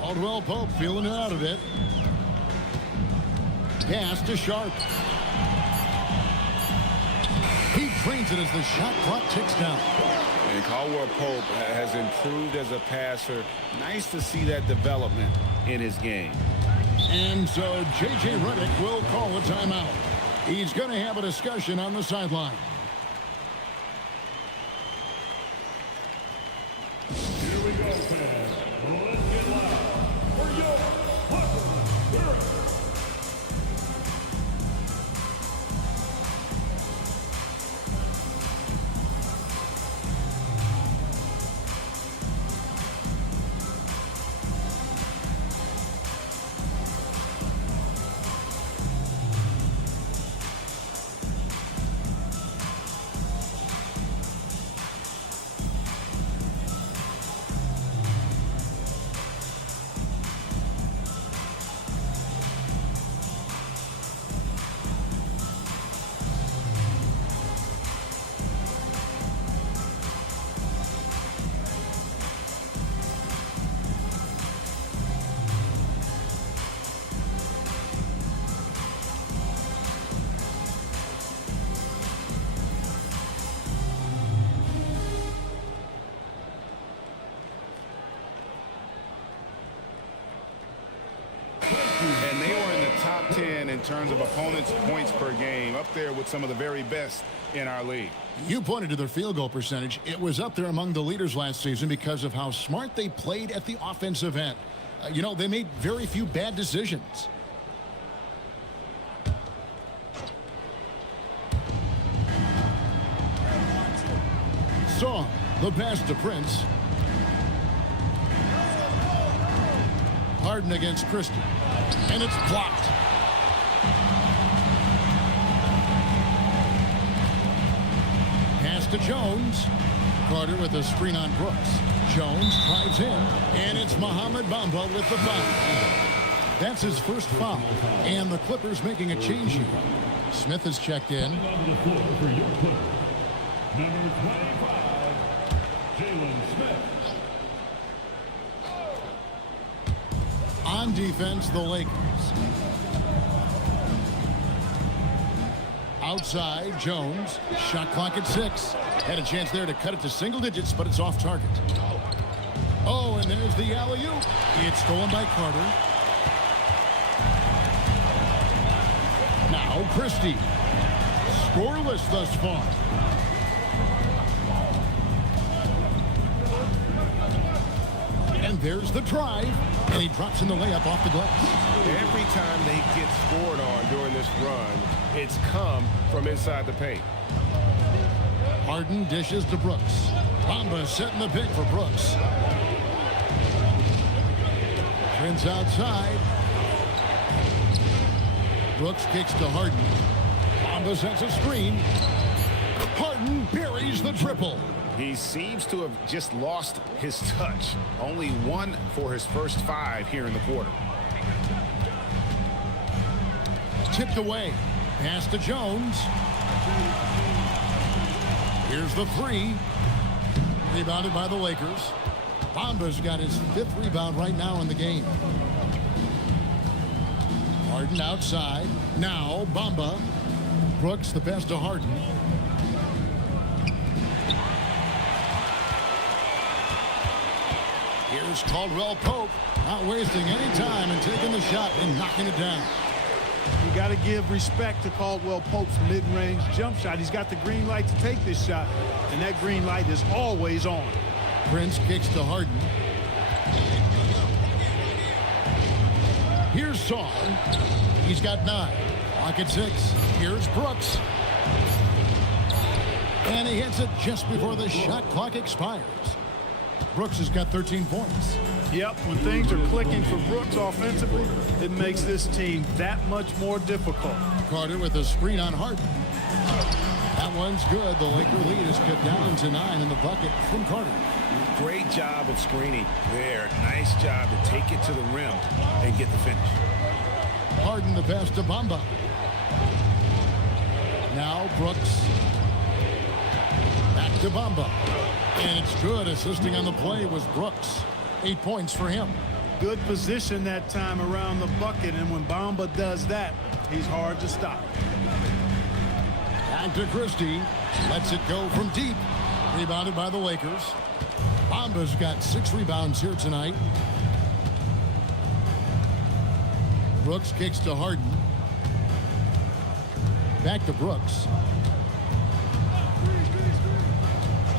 Caldwell Pope feeling it out a bit. Pass to Sharp. He drains it as the shot clock ticks down. And Caldwell Pope has improved as a passer. Nice to see that development in his game. And so J.J. Redick will call a timeout. He's going to have a discussion on the sideline. Here we go, fans. Let's get loud for your Cup Rd4. And they were in the top 10 in terms of opponents' points per game, up there with some of the very best in our league. You pointed to their field goal percentage. It was up there among the leaders last season because of how smart they played at the offensive end. You know, they made very few bad decisions. Song, the pass to Prince. Harden against Christie. And it's blocked. Pass to Jones. Carter with a screen on Brooks. Jones drives in. And it's Mohamed Bamba with the foul. That's his first foul. And the Clippers making a change here. Smith has checked in. On the floor for your Clippers, number 25, Jalen Smith. On defense, the Lakers. Outside, Jones. Shot clock at 6. Had a chance there to cut it to single digits, but it's off target. Oh, and there's the alley-oop. It's stolen by Carter. Now Christie. Scoreless thus far. And there's the drive. And he drops in the layup off the glass. Every time they get scored on during this run, it's come from inside the paint. Harden dishes to Brooks. Bamba setting the pick for Brooks. Prince outside. Brooks kicks to Harden. Bamba sets a screen. Harden buries the triple. He seems to have just lost his touch. Only 1 for his first 5 here in the quarter. Tipped away. Pass to Jones. Here's the 3. Rebounded by the Lakers. Bamba's got his 5th rebound right now in the game. Harden outside. Now Bamba. Brooks the pass to Harden. Here's Caldwell Pope, not wasting any time and taking the shot and knocking it down. You got to give respect to Caldwell Pope's mid-range jump shot. He's got the green light to take this shot, and that green light is always on. Prince kicks to Harden. Here's Song. He's got 9. Clock at 6. Here's Brooks. And he hits it just before the shot clock expires. Brooks has got 13 points. Yep, when things are clicking for Brooks offensively, it makes this team that much more difficult. Carter with a screen on Harden. That one's good. The Laker lead is cut down to 9 in the bucket from Carter. Great job of screening there. Nice job to take it to the rim and get the finish. Harden the pass to Bamba. Now Brooks. Back to Bamba. And it's good. Assisting on the play was Brooks. 8 points for him. Good position that time around the bucket, and when Bamba does that, he's hard to stop. Back to Christie. Lets it go from deep. Rebounded by the Lakers. Bamba's got 6 rebounds here tonight. Brooks kicks to Harden. Back to Brooks.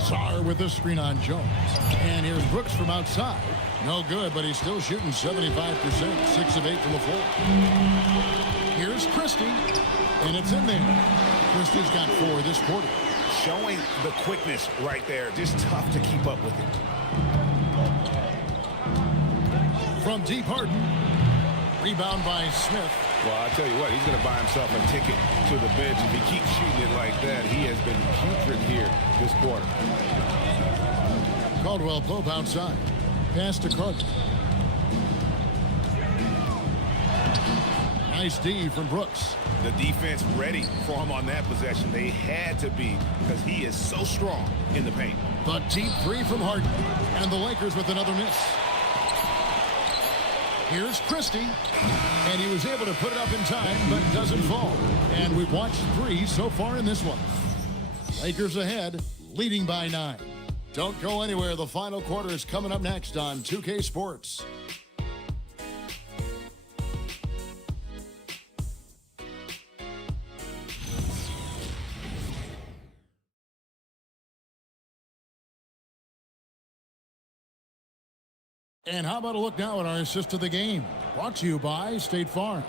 Czar with the screen on Jones. And here's Brooks from outside. No good, but he's still shooting 75%, 6 of 8 from the floor. Here's Christie, and it's in there. Christie's got 4 this quarter. Showing the quickness right there. Just tough to keep up with it. From deep, Harden. Rebound by Smith. Well, I tell you what, he's going to buy himself a ticket to the bench. If he keeps shooting it like that, he has been putrid here this quarter. Caldwell Pope outside. Pass to Carter. Nice D from Brooks. The defense ready for him on that possession. They had to be because he is so strong in the paint. The deep 3 from Harden. And the Lakers with another miss. Here's Christie. And he was able to put it up in time, but doesn't fall. And we've watched 3 so far in this one. Lakers ahead, leading by 9. Don't go anywhere. The final quarter is coming up next on 2K Sports. And how about a look now at our assist of the game? Brought to you by State Farm.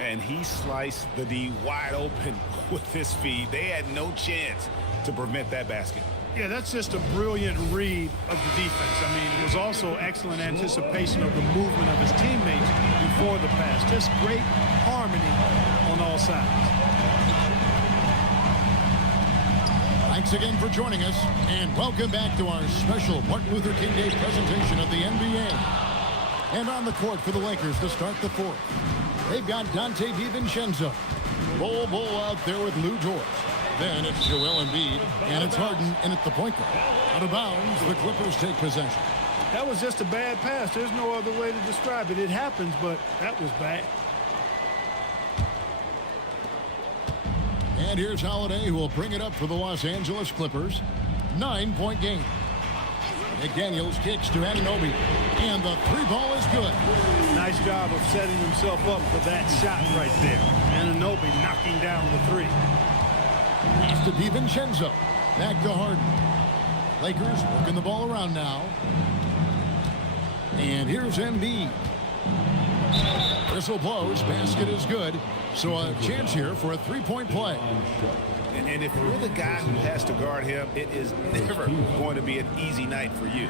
And he sliced the D wide open with his feed. They had no chance to prevent that basket. Yeah, that's just a brilliant read of the defense. I mean, it was also excellent anticipation of the movement of his teammates before the pass. Just great harmony on all sides. Thanks again for joining us, and welcome back to our special Martin Luther King Day presentation of the NBA. And on the court for the Lakers to start the 4th. They've got Dante DiVincenzo. Bull out there with Lou Dort. Then it's Joel Embiid, and it's Harden in at the point guard. Out of bounds, the Clippers take possession. That was just a bad pass. There's no other way to describe it. It happens, but that was bad. And here's Holiday, who will bring it up for the Los Angeles Clippers. 9-point game. McDaniels kicks to Anunoby, and the 3-ball is good. Nice job of setting himself up for that shot right there. Anunoby knocking down the 3. Pass to DiVincenzo. Back to Harden. Lakers working the ball around now. And here's Embiid. Whistle blows. Basket is good. So a chance here for a 3-point play. And if you're the guy who has to guard him, it is never going to be an easy night for you.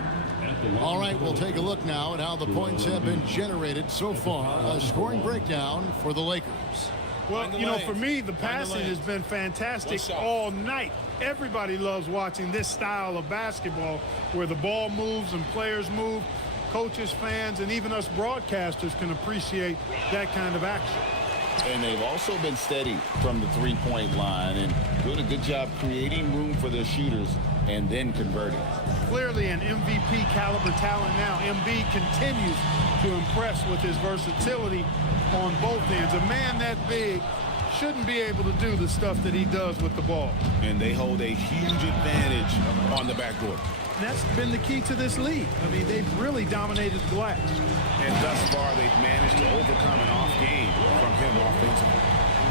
All right, we'll take a look now at how the points have been generated so far. A scoring breakdown for the Lakers. Well, you know, for me, the passing has been fantastic all night. Everybody loves watching this style of basketball where the ball moves and players move. Coaches, fans, and even us broadcasters can appreciate that kind of action. And they've also been steady from the 3-point line and doing a good job creating room for their shooters and then converting. Clearly an MVP caliber talent now. Embiid continues to impress with his versatility on both ends. A man that big shouldn't be able to do the stuff that he does with the ball. And they hold a huge advantage on the backcourt. And that's been the key to this league. I mean, they've really dominated the glass. And thus far, they've managed to overcome an off game from him offensively.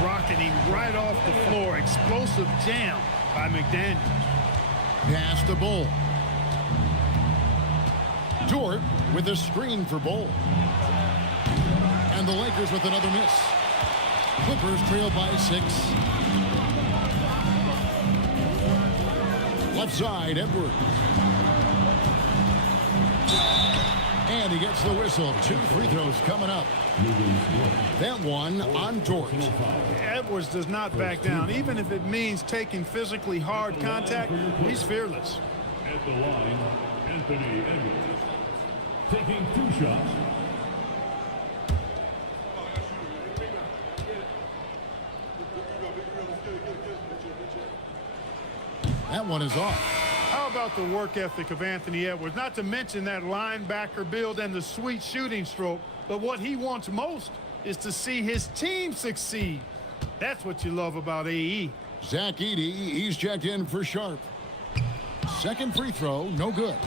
Rocketing right off the floor. Explosive jam by McDaniels. Pass to Bull. Dort with a screen for Bull. And the Lakers with another miss. Clippers trail by 6. Left side, Edwards. And he gets the whistle. 2 free throws coming up. That one on Dort. Edwards does not back down. Even if it means taking physically hard contact, he's fearless. At the line, Anthony Edwards. Taking 2 shots. That one is off. How about the work ethic of Anthony Edwards? Not to mention that linebacker build and the sweet shooting stroke, but what he wants most is to see his team succeed. That's what you love about AE. Zach Edey, he's checked in for Sharp. Second free throw, no good.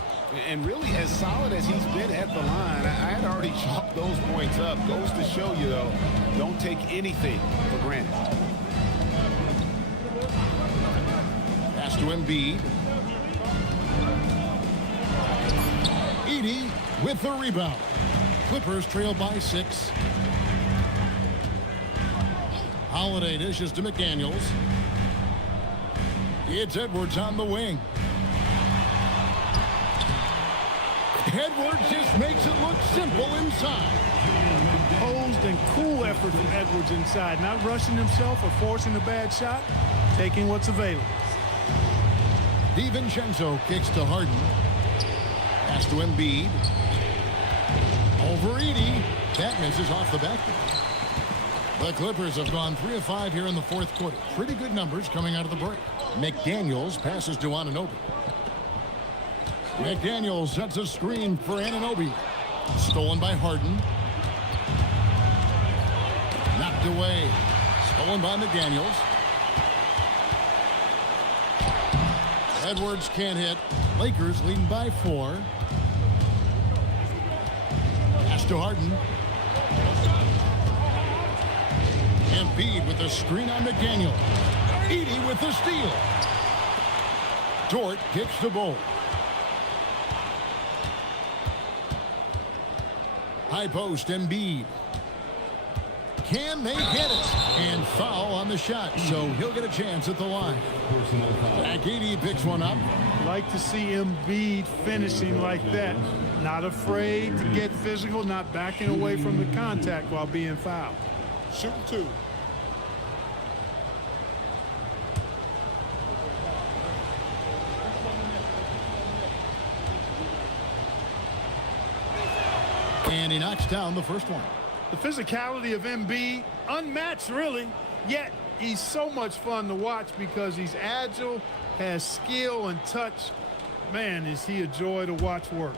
And really, as solid as he's been at the line, I had already chalked those points up. Goes to show you, though, don't take anything for granted. Pass to Embiid. Edey with the rebound. Clippers trail by 6. Holiday dishes to McDaniels. It's Edwards on the wing. Edwards just makes it look simple inside. Composed and cool effort from Edwards inside. Not rushing himself or forcing a bad shot. Taking what's available. DiVincenzo kicks to Harden. Pass to Embiid. Over Edey. That misses off the backboard. The Clippers have gone 3 of 5 here in the fourth quarter. Pretty good numbers coming out of the break. McDaniels passes to Anunoby. McDaniels sets a screen for Anunoby. Stolen by Harden. Knocked away. Stolen by McDaniels. Edwards can't hit. Lakers leading by 4. Pass to Harden. Embiid with a screen on McDaniel. Edey with the steal. Dort kicks the ball. High post, Embiid. Can they get it? And foul on the shot, so he'll get a chance at the line. Back Edey picks one up. Like to see Embiid finishing like that. Not afraid to get physical, not backing away from the contact while being fouled. Shooting 2. And he knocks down the first one. The physicality of Embiid, unmatched really, yet he's so much fun to watch because he's agile, has skill and touch. Man, is he a joy to watch work.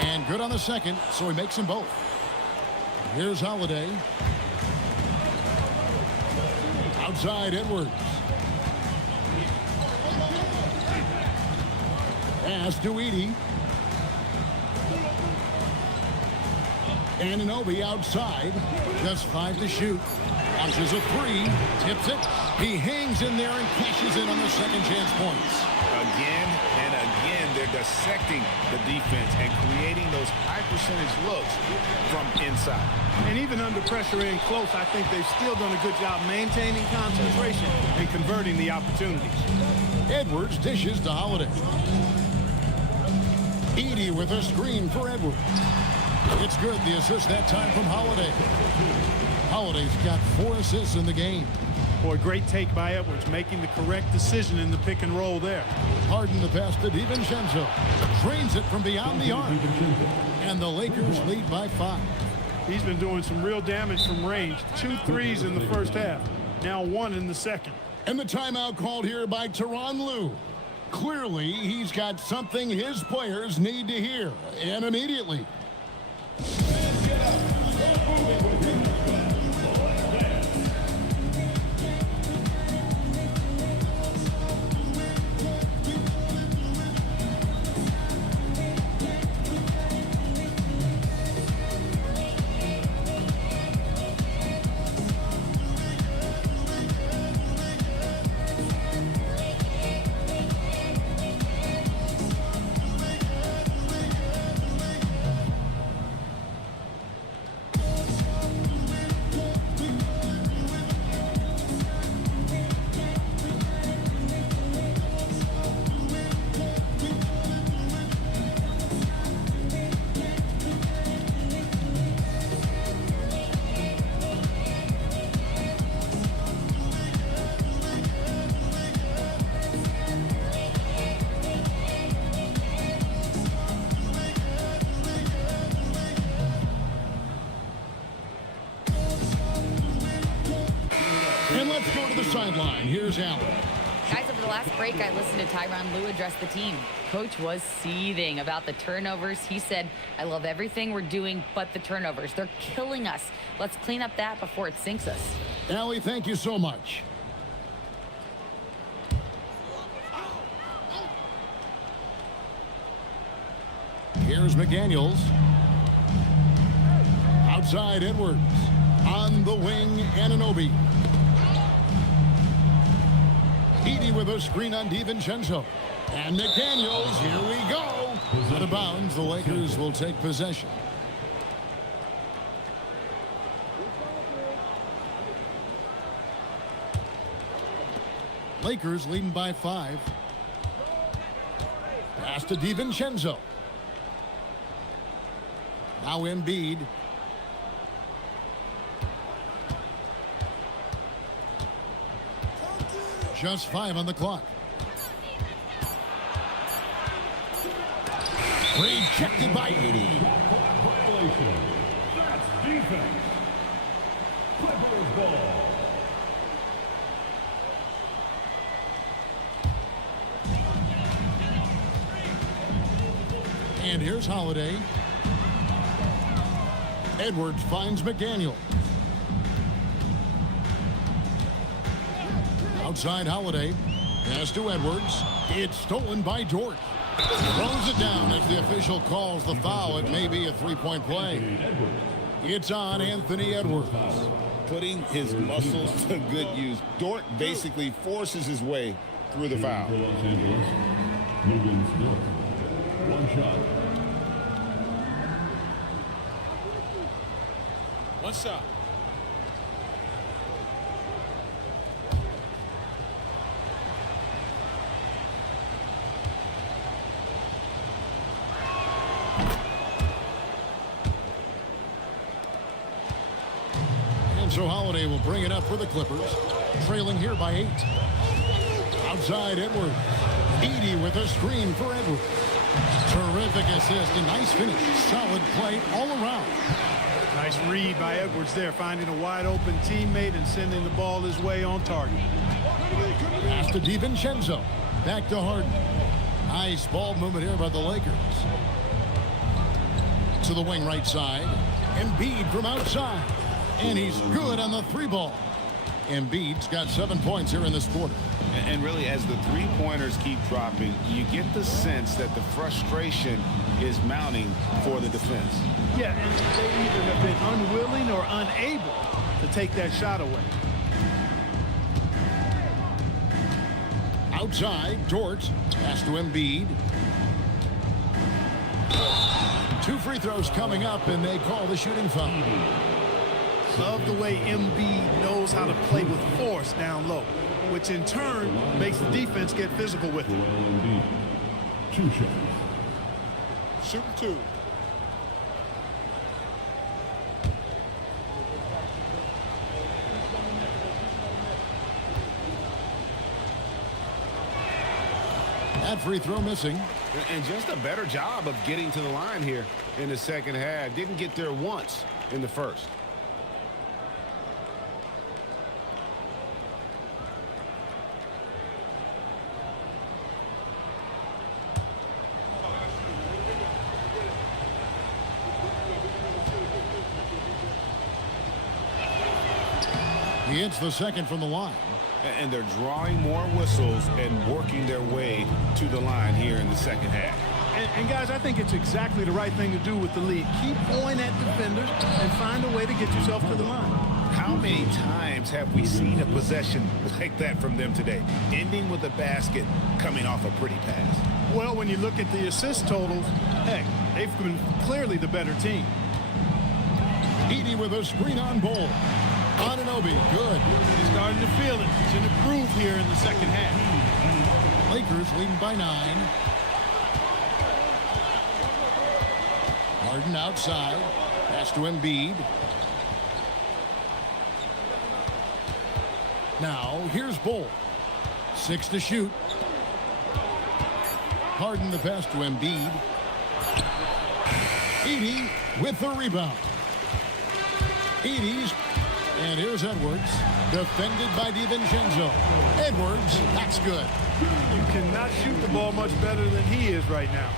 And good on the second, so he makes them both. Here's Holiday. Outside, Edwards. Pass to Edey. Anunoby outside. Just 5 to shoot. Launches a 3. Tips it. He hangs in there and cashes in on the second chance points. Again and again, they're dissecting the defense and creating those high percentage looks from inside. And even under pressure in close, I think they've still done a good job maintaining concentration and converting the opportunities. Edwards dishes to Holiday. Edey with a screen for Edwards. It's good. The assist that time from Holiday. Holiday's got 4 assists in the game. Boy, great take by Edwards, making the correct decision in the pick and roll there. Harden the pass to DiVincenzo. Drains it from beyond the arc. And the Lakers lead by 5. He's been doing some real damage from range. 2 threes in the first half. Now 1 in the second. And the timeout called here by Tyronn Lue. Clearly, he's got something his players need to hear. And immediately. And let's go to the sideline. Here's Allen. Guys, over the last break, I listened to Tyronn Lue address the team. Coach was seething about the turnovers. He said, I love everything we're doing but the turnovers. They're killing us. Let's clean up that before it sinks us. Allie, thank you so much. Here's McDaniels. Outside Edwards. On the wing, Anunoby. Edey with a screen on DiVincenzo. And McDaniels, here we go. Out of bounds, the Lakers will take possession. Lakers leading by 5. Pass to DiVincenzo. Now Embiid. Just 5 on the clock. Rejected by Edey. Violation. That's defense. Clippers ball. And here's Holiday. Edwards finds McDaniel. Outside Holiday. Pass to Edwards. It's stolen by Dort. Throws it down as the official calls the foul. It may be a three-point play. It's on Anthony Edwards. Putting his muscles to good use. Dort basically forces his way through the foul. Los Angeles. Logan Smith. One shot. One shot. And so Holiday will bring it up for the Clippers. Trailing here by 8. Outside Edwards. Edey with a screen for Edwards. Terrific assist and nice finish. Solid play all around. Nice read by Edwards there, finding a wide open teammate and sending the ball his way on target. Pass to DiVincenzo. Back to Harden. Nice ball movement here by the Lakers. To the wing right side. Embiid from outside. And he's good on the 3-ball. Embiid's got 7 points here in this quarter. And really, as the three-pointers keep dropping, you get the sense that the frustration is mounting for the defense. Yeah, and they either have been unwilling or unable to take that shot away. Outside, Dort. Pass to Embiid. 2 free throws coming up, and they call the shooting foul. Love the way Embiid knows how to play with force down low, which in turn makes the defense get physical with him. Embiid. 2 shots. Shoot 2. That free throw missing. And just a better job of getting to the line here in the second half. Didn't get there once in the first. He hits the second from the line. And they're drawing more whistles and working their way to the line here in the second half. And guys, I think it's exactly the right thing to do with the lead. Keep going at defenders and find a way to get yourself to the line. How many times have we seen a possession like that from them today? Ending with a basket, coming off a pretty pass. Well, when you look at the assist totals, heck, they've been clearly the better team. Edey with a screen on Bol. Anunoby, good. He's starting to feel it. He's in a groove here in the second half. Lakers leading by 9. Harden outside. Pass to Embiid. Now, here's Bol. 6 to shoot. Harden the pass to Embiid. Edey with the rebound. Edey's. And here's Edwards, defended by DiVincenzo. Edwards, that's good. You cannot shoot the ball much better than he is right now.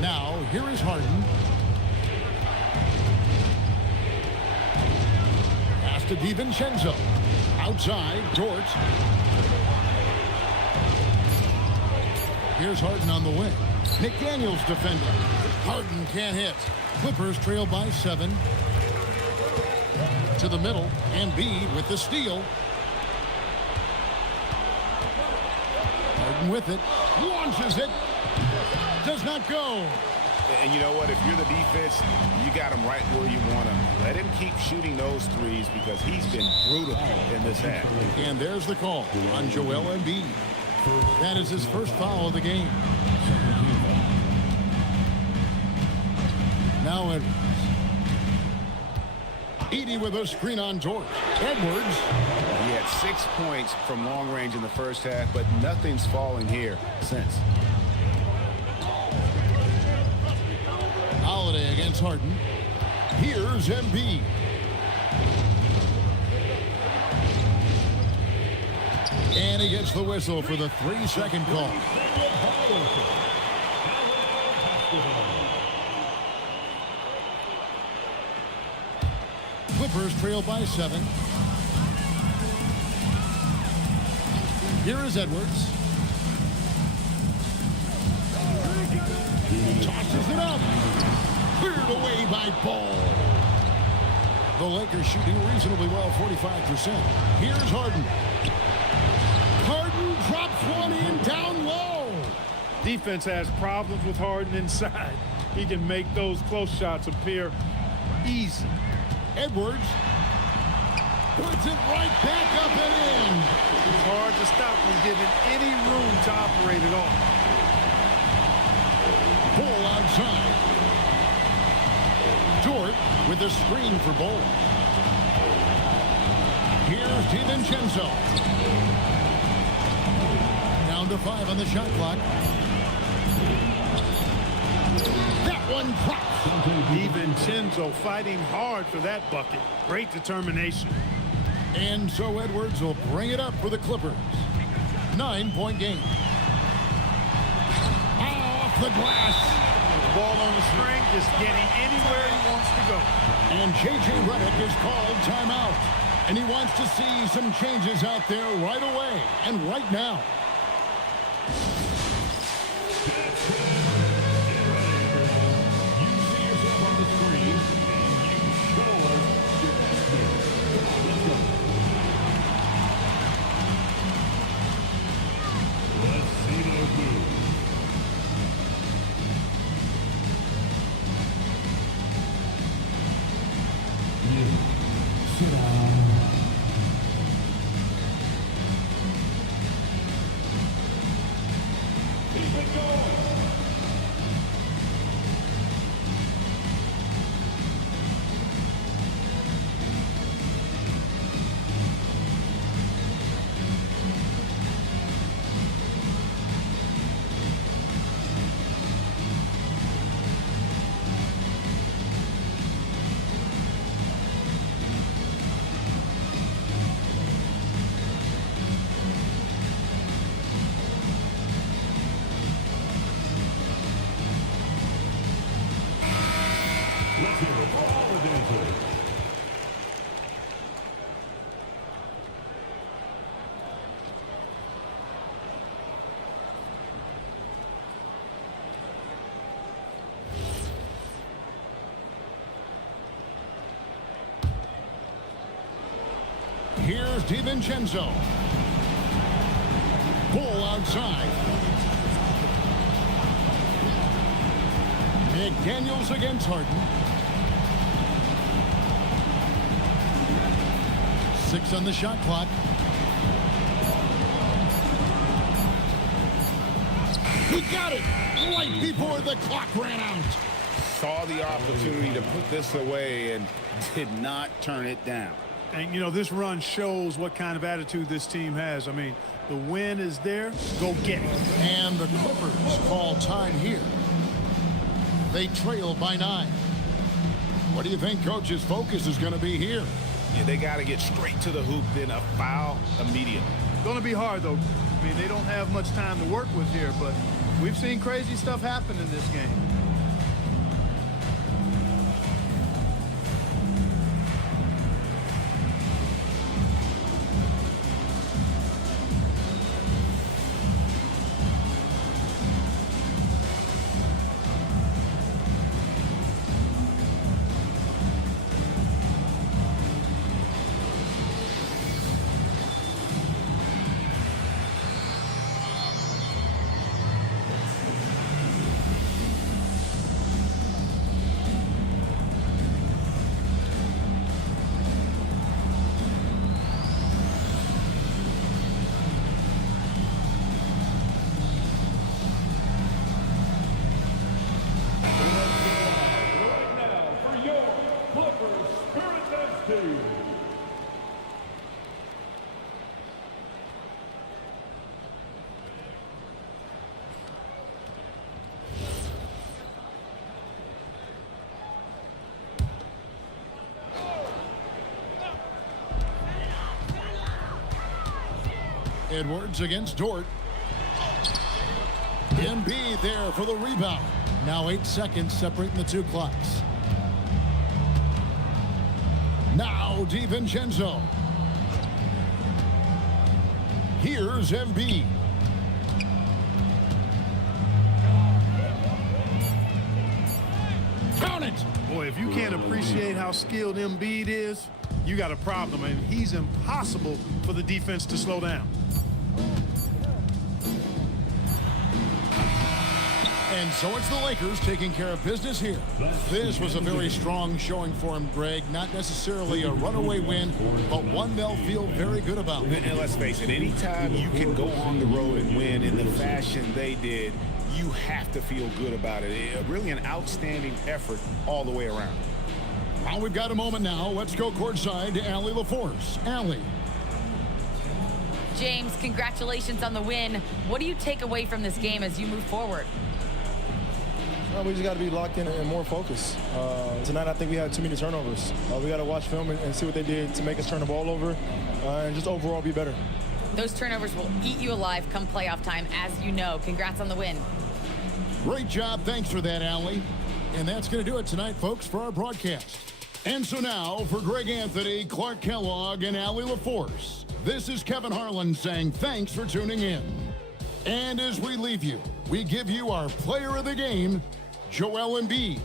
Now, here is Harden. Pass to DiVincenzo. Outside, Dort. Here's Harden on the wing. McDaniels defending. Harden can't hit. Clippers trail by 7. To the middle. Embiid with the steal. Harden with it. Launches it. Does not go. And you know what? If you're the defense, you got him right where you want him. Let him keep shooting those threes because he's been brutal in this half. And there's the call on Joel Embiid. That is his first foul of the game. Now Edwards. Edey with a screen on George. Edwards. He had 6 points from long range in the first half, but nothing's falling here since. Holiday against Harden. Here's Embiid. And he gets the whistle for the 3-second call. Clippers trail by 7. Here is Edwards. Tosses it up. Cleared away by Ball. The Lakers shooting reasonably well, 45%. Here's Harden. Harden drops one in down low. Defense has problems with Harden inside. He can make those close shots appear easy. Edwards puts it right back up and in. It's hard to stop him given any room to operate at all. Bull outside. Dort with a screen for Bull. Here's DiVincenzo. Down to 5 on the shot clock. That one drops. DiVincenzo fighting hard for that bucket. Great determination. And so Edwards will bring it up for the Clippers. 9-point game. Off the glass. Ball on the string, just getting anywhere he wants to go. And J.J. Redick is called timeout. And he wants to see some changes out there right away and right now. Here's DiVincenzo. Bull outside. McDaniels against Harden. 6 on the shot clock. He got it right before the clock ran out. Saw the opportunity to put this away and did not turn it down. And, you know, this run shows what kind of attitude this team has. I mean, the win is there. Go get it. And the Clippers call time here. They trail by 9. What do you think Coach's focus is going to be here? Yeah, they got to get straight to the hoop, then a foul immediately. Going to be hard, though. I mean, they don't have much time to work with here, but we've seen crazy stuff happen in this game. Edwards against Dort. Embiid there for the rebound. Now 8 seconds separating the two clocks. Now DiVincenzo. Here's Embiid. Count it! Boy, if you can't appreciate how skilled Embiid is, you got a problem, and he's impossible for the defense to slow down. And so it's the Lakers taking care of business here. This was a very strong showing for him, Greg. Not necessarily a runaway win, but one they'll feel very good about. And let's face it, anytime you can go on the road and win in the fashion they did, you have to feel good about it. Really an outstanding effort all the way around. Well, we've got a moment now. Let's go courtside to Allie LaForce. Allie. James, congratulations on the win. What do you take away from this game as you move forward? We just got to be locked in and more focused. Tonight, I think we had too many turnovers. We got to watch film and see what they did to make us turn the ball over and just overall be better. Those turnovers will eat you alive come playoff time, as you know. Congrats on the win. Great job. Thanks for that, Allie. And that's going to do it tonight, folks, for our broadcast. And so now, for Greg Anthony, Clark Kellogg, and Allie LaForce, this is Kevin Harlan saying thanks for tuning in. And as we leave you, we give you our player of the game, Joel Embiid.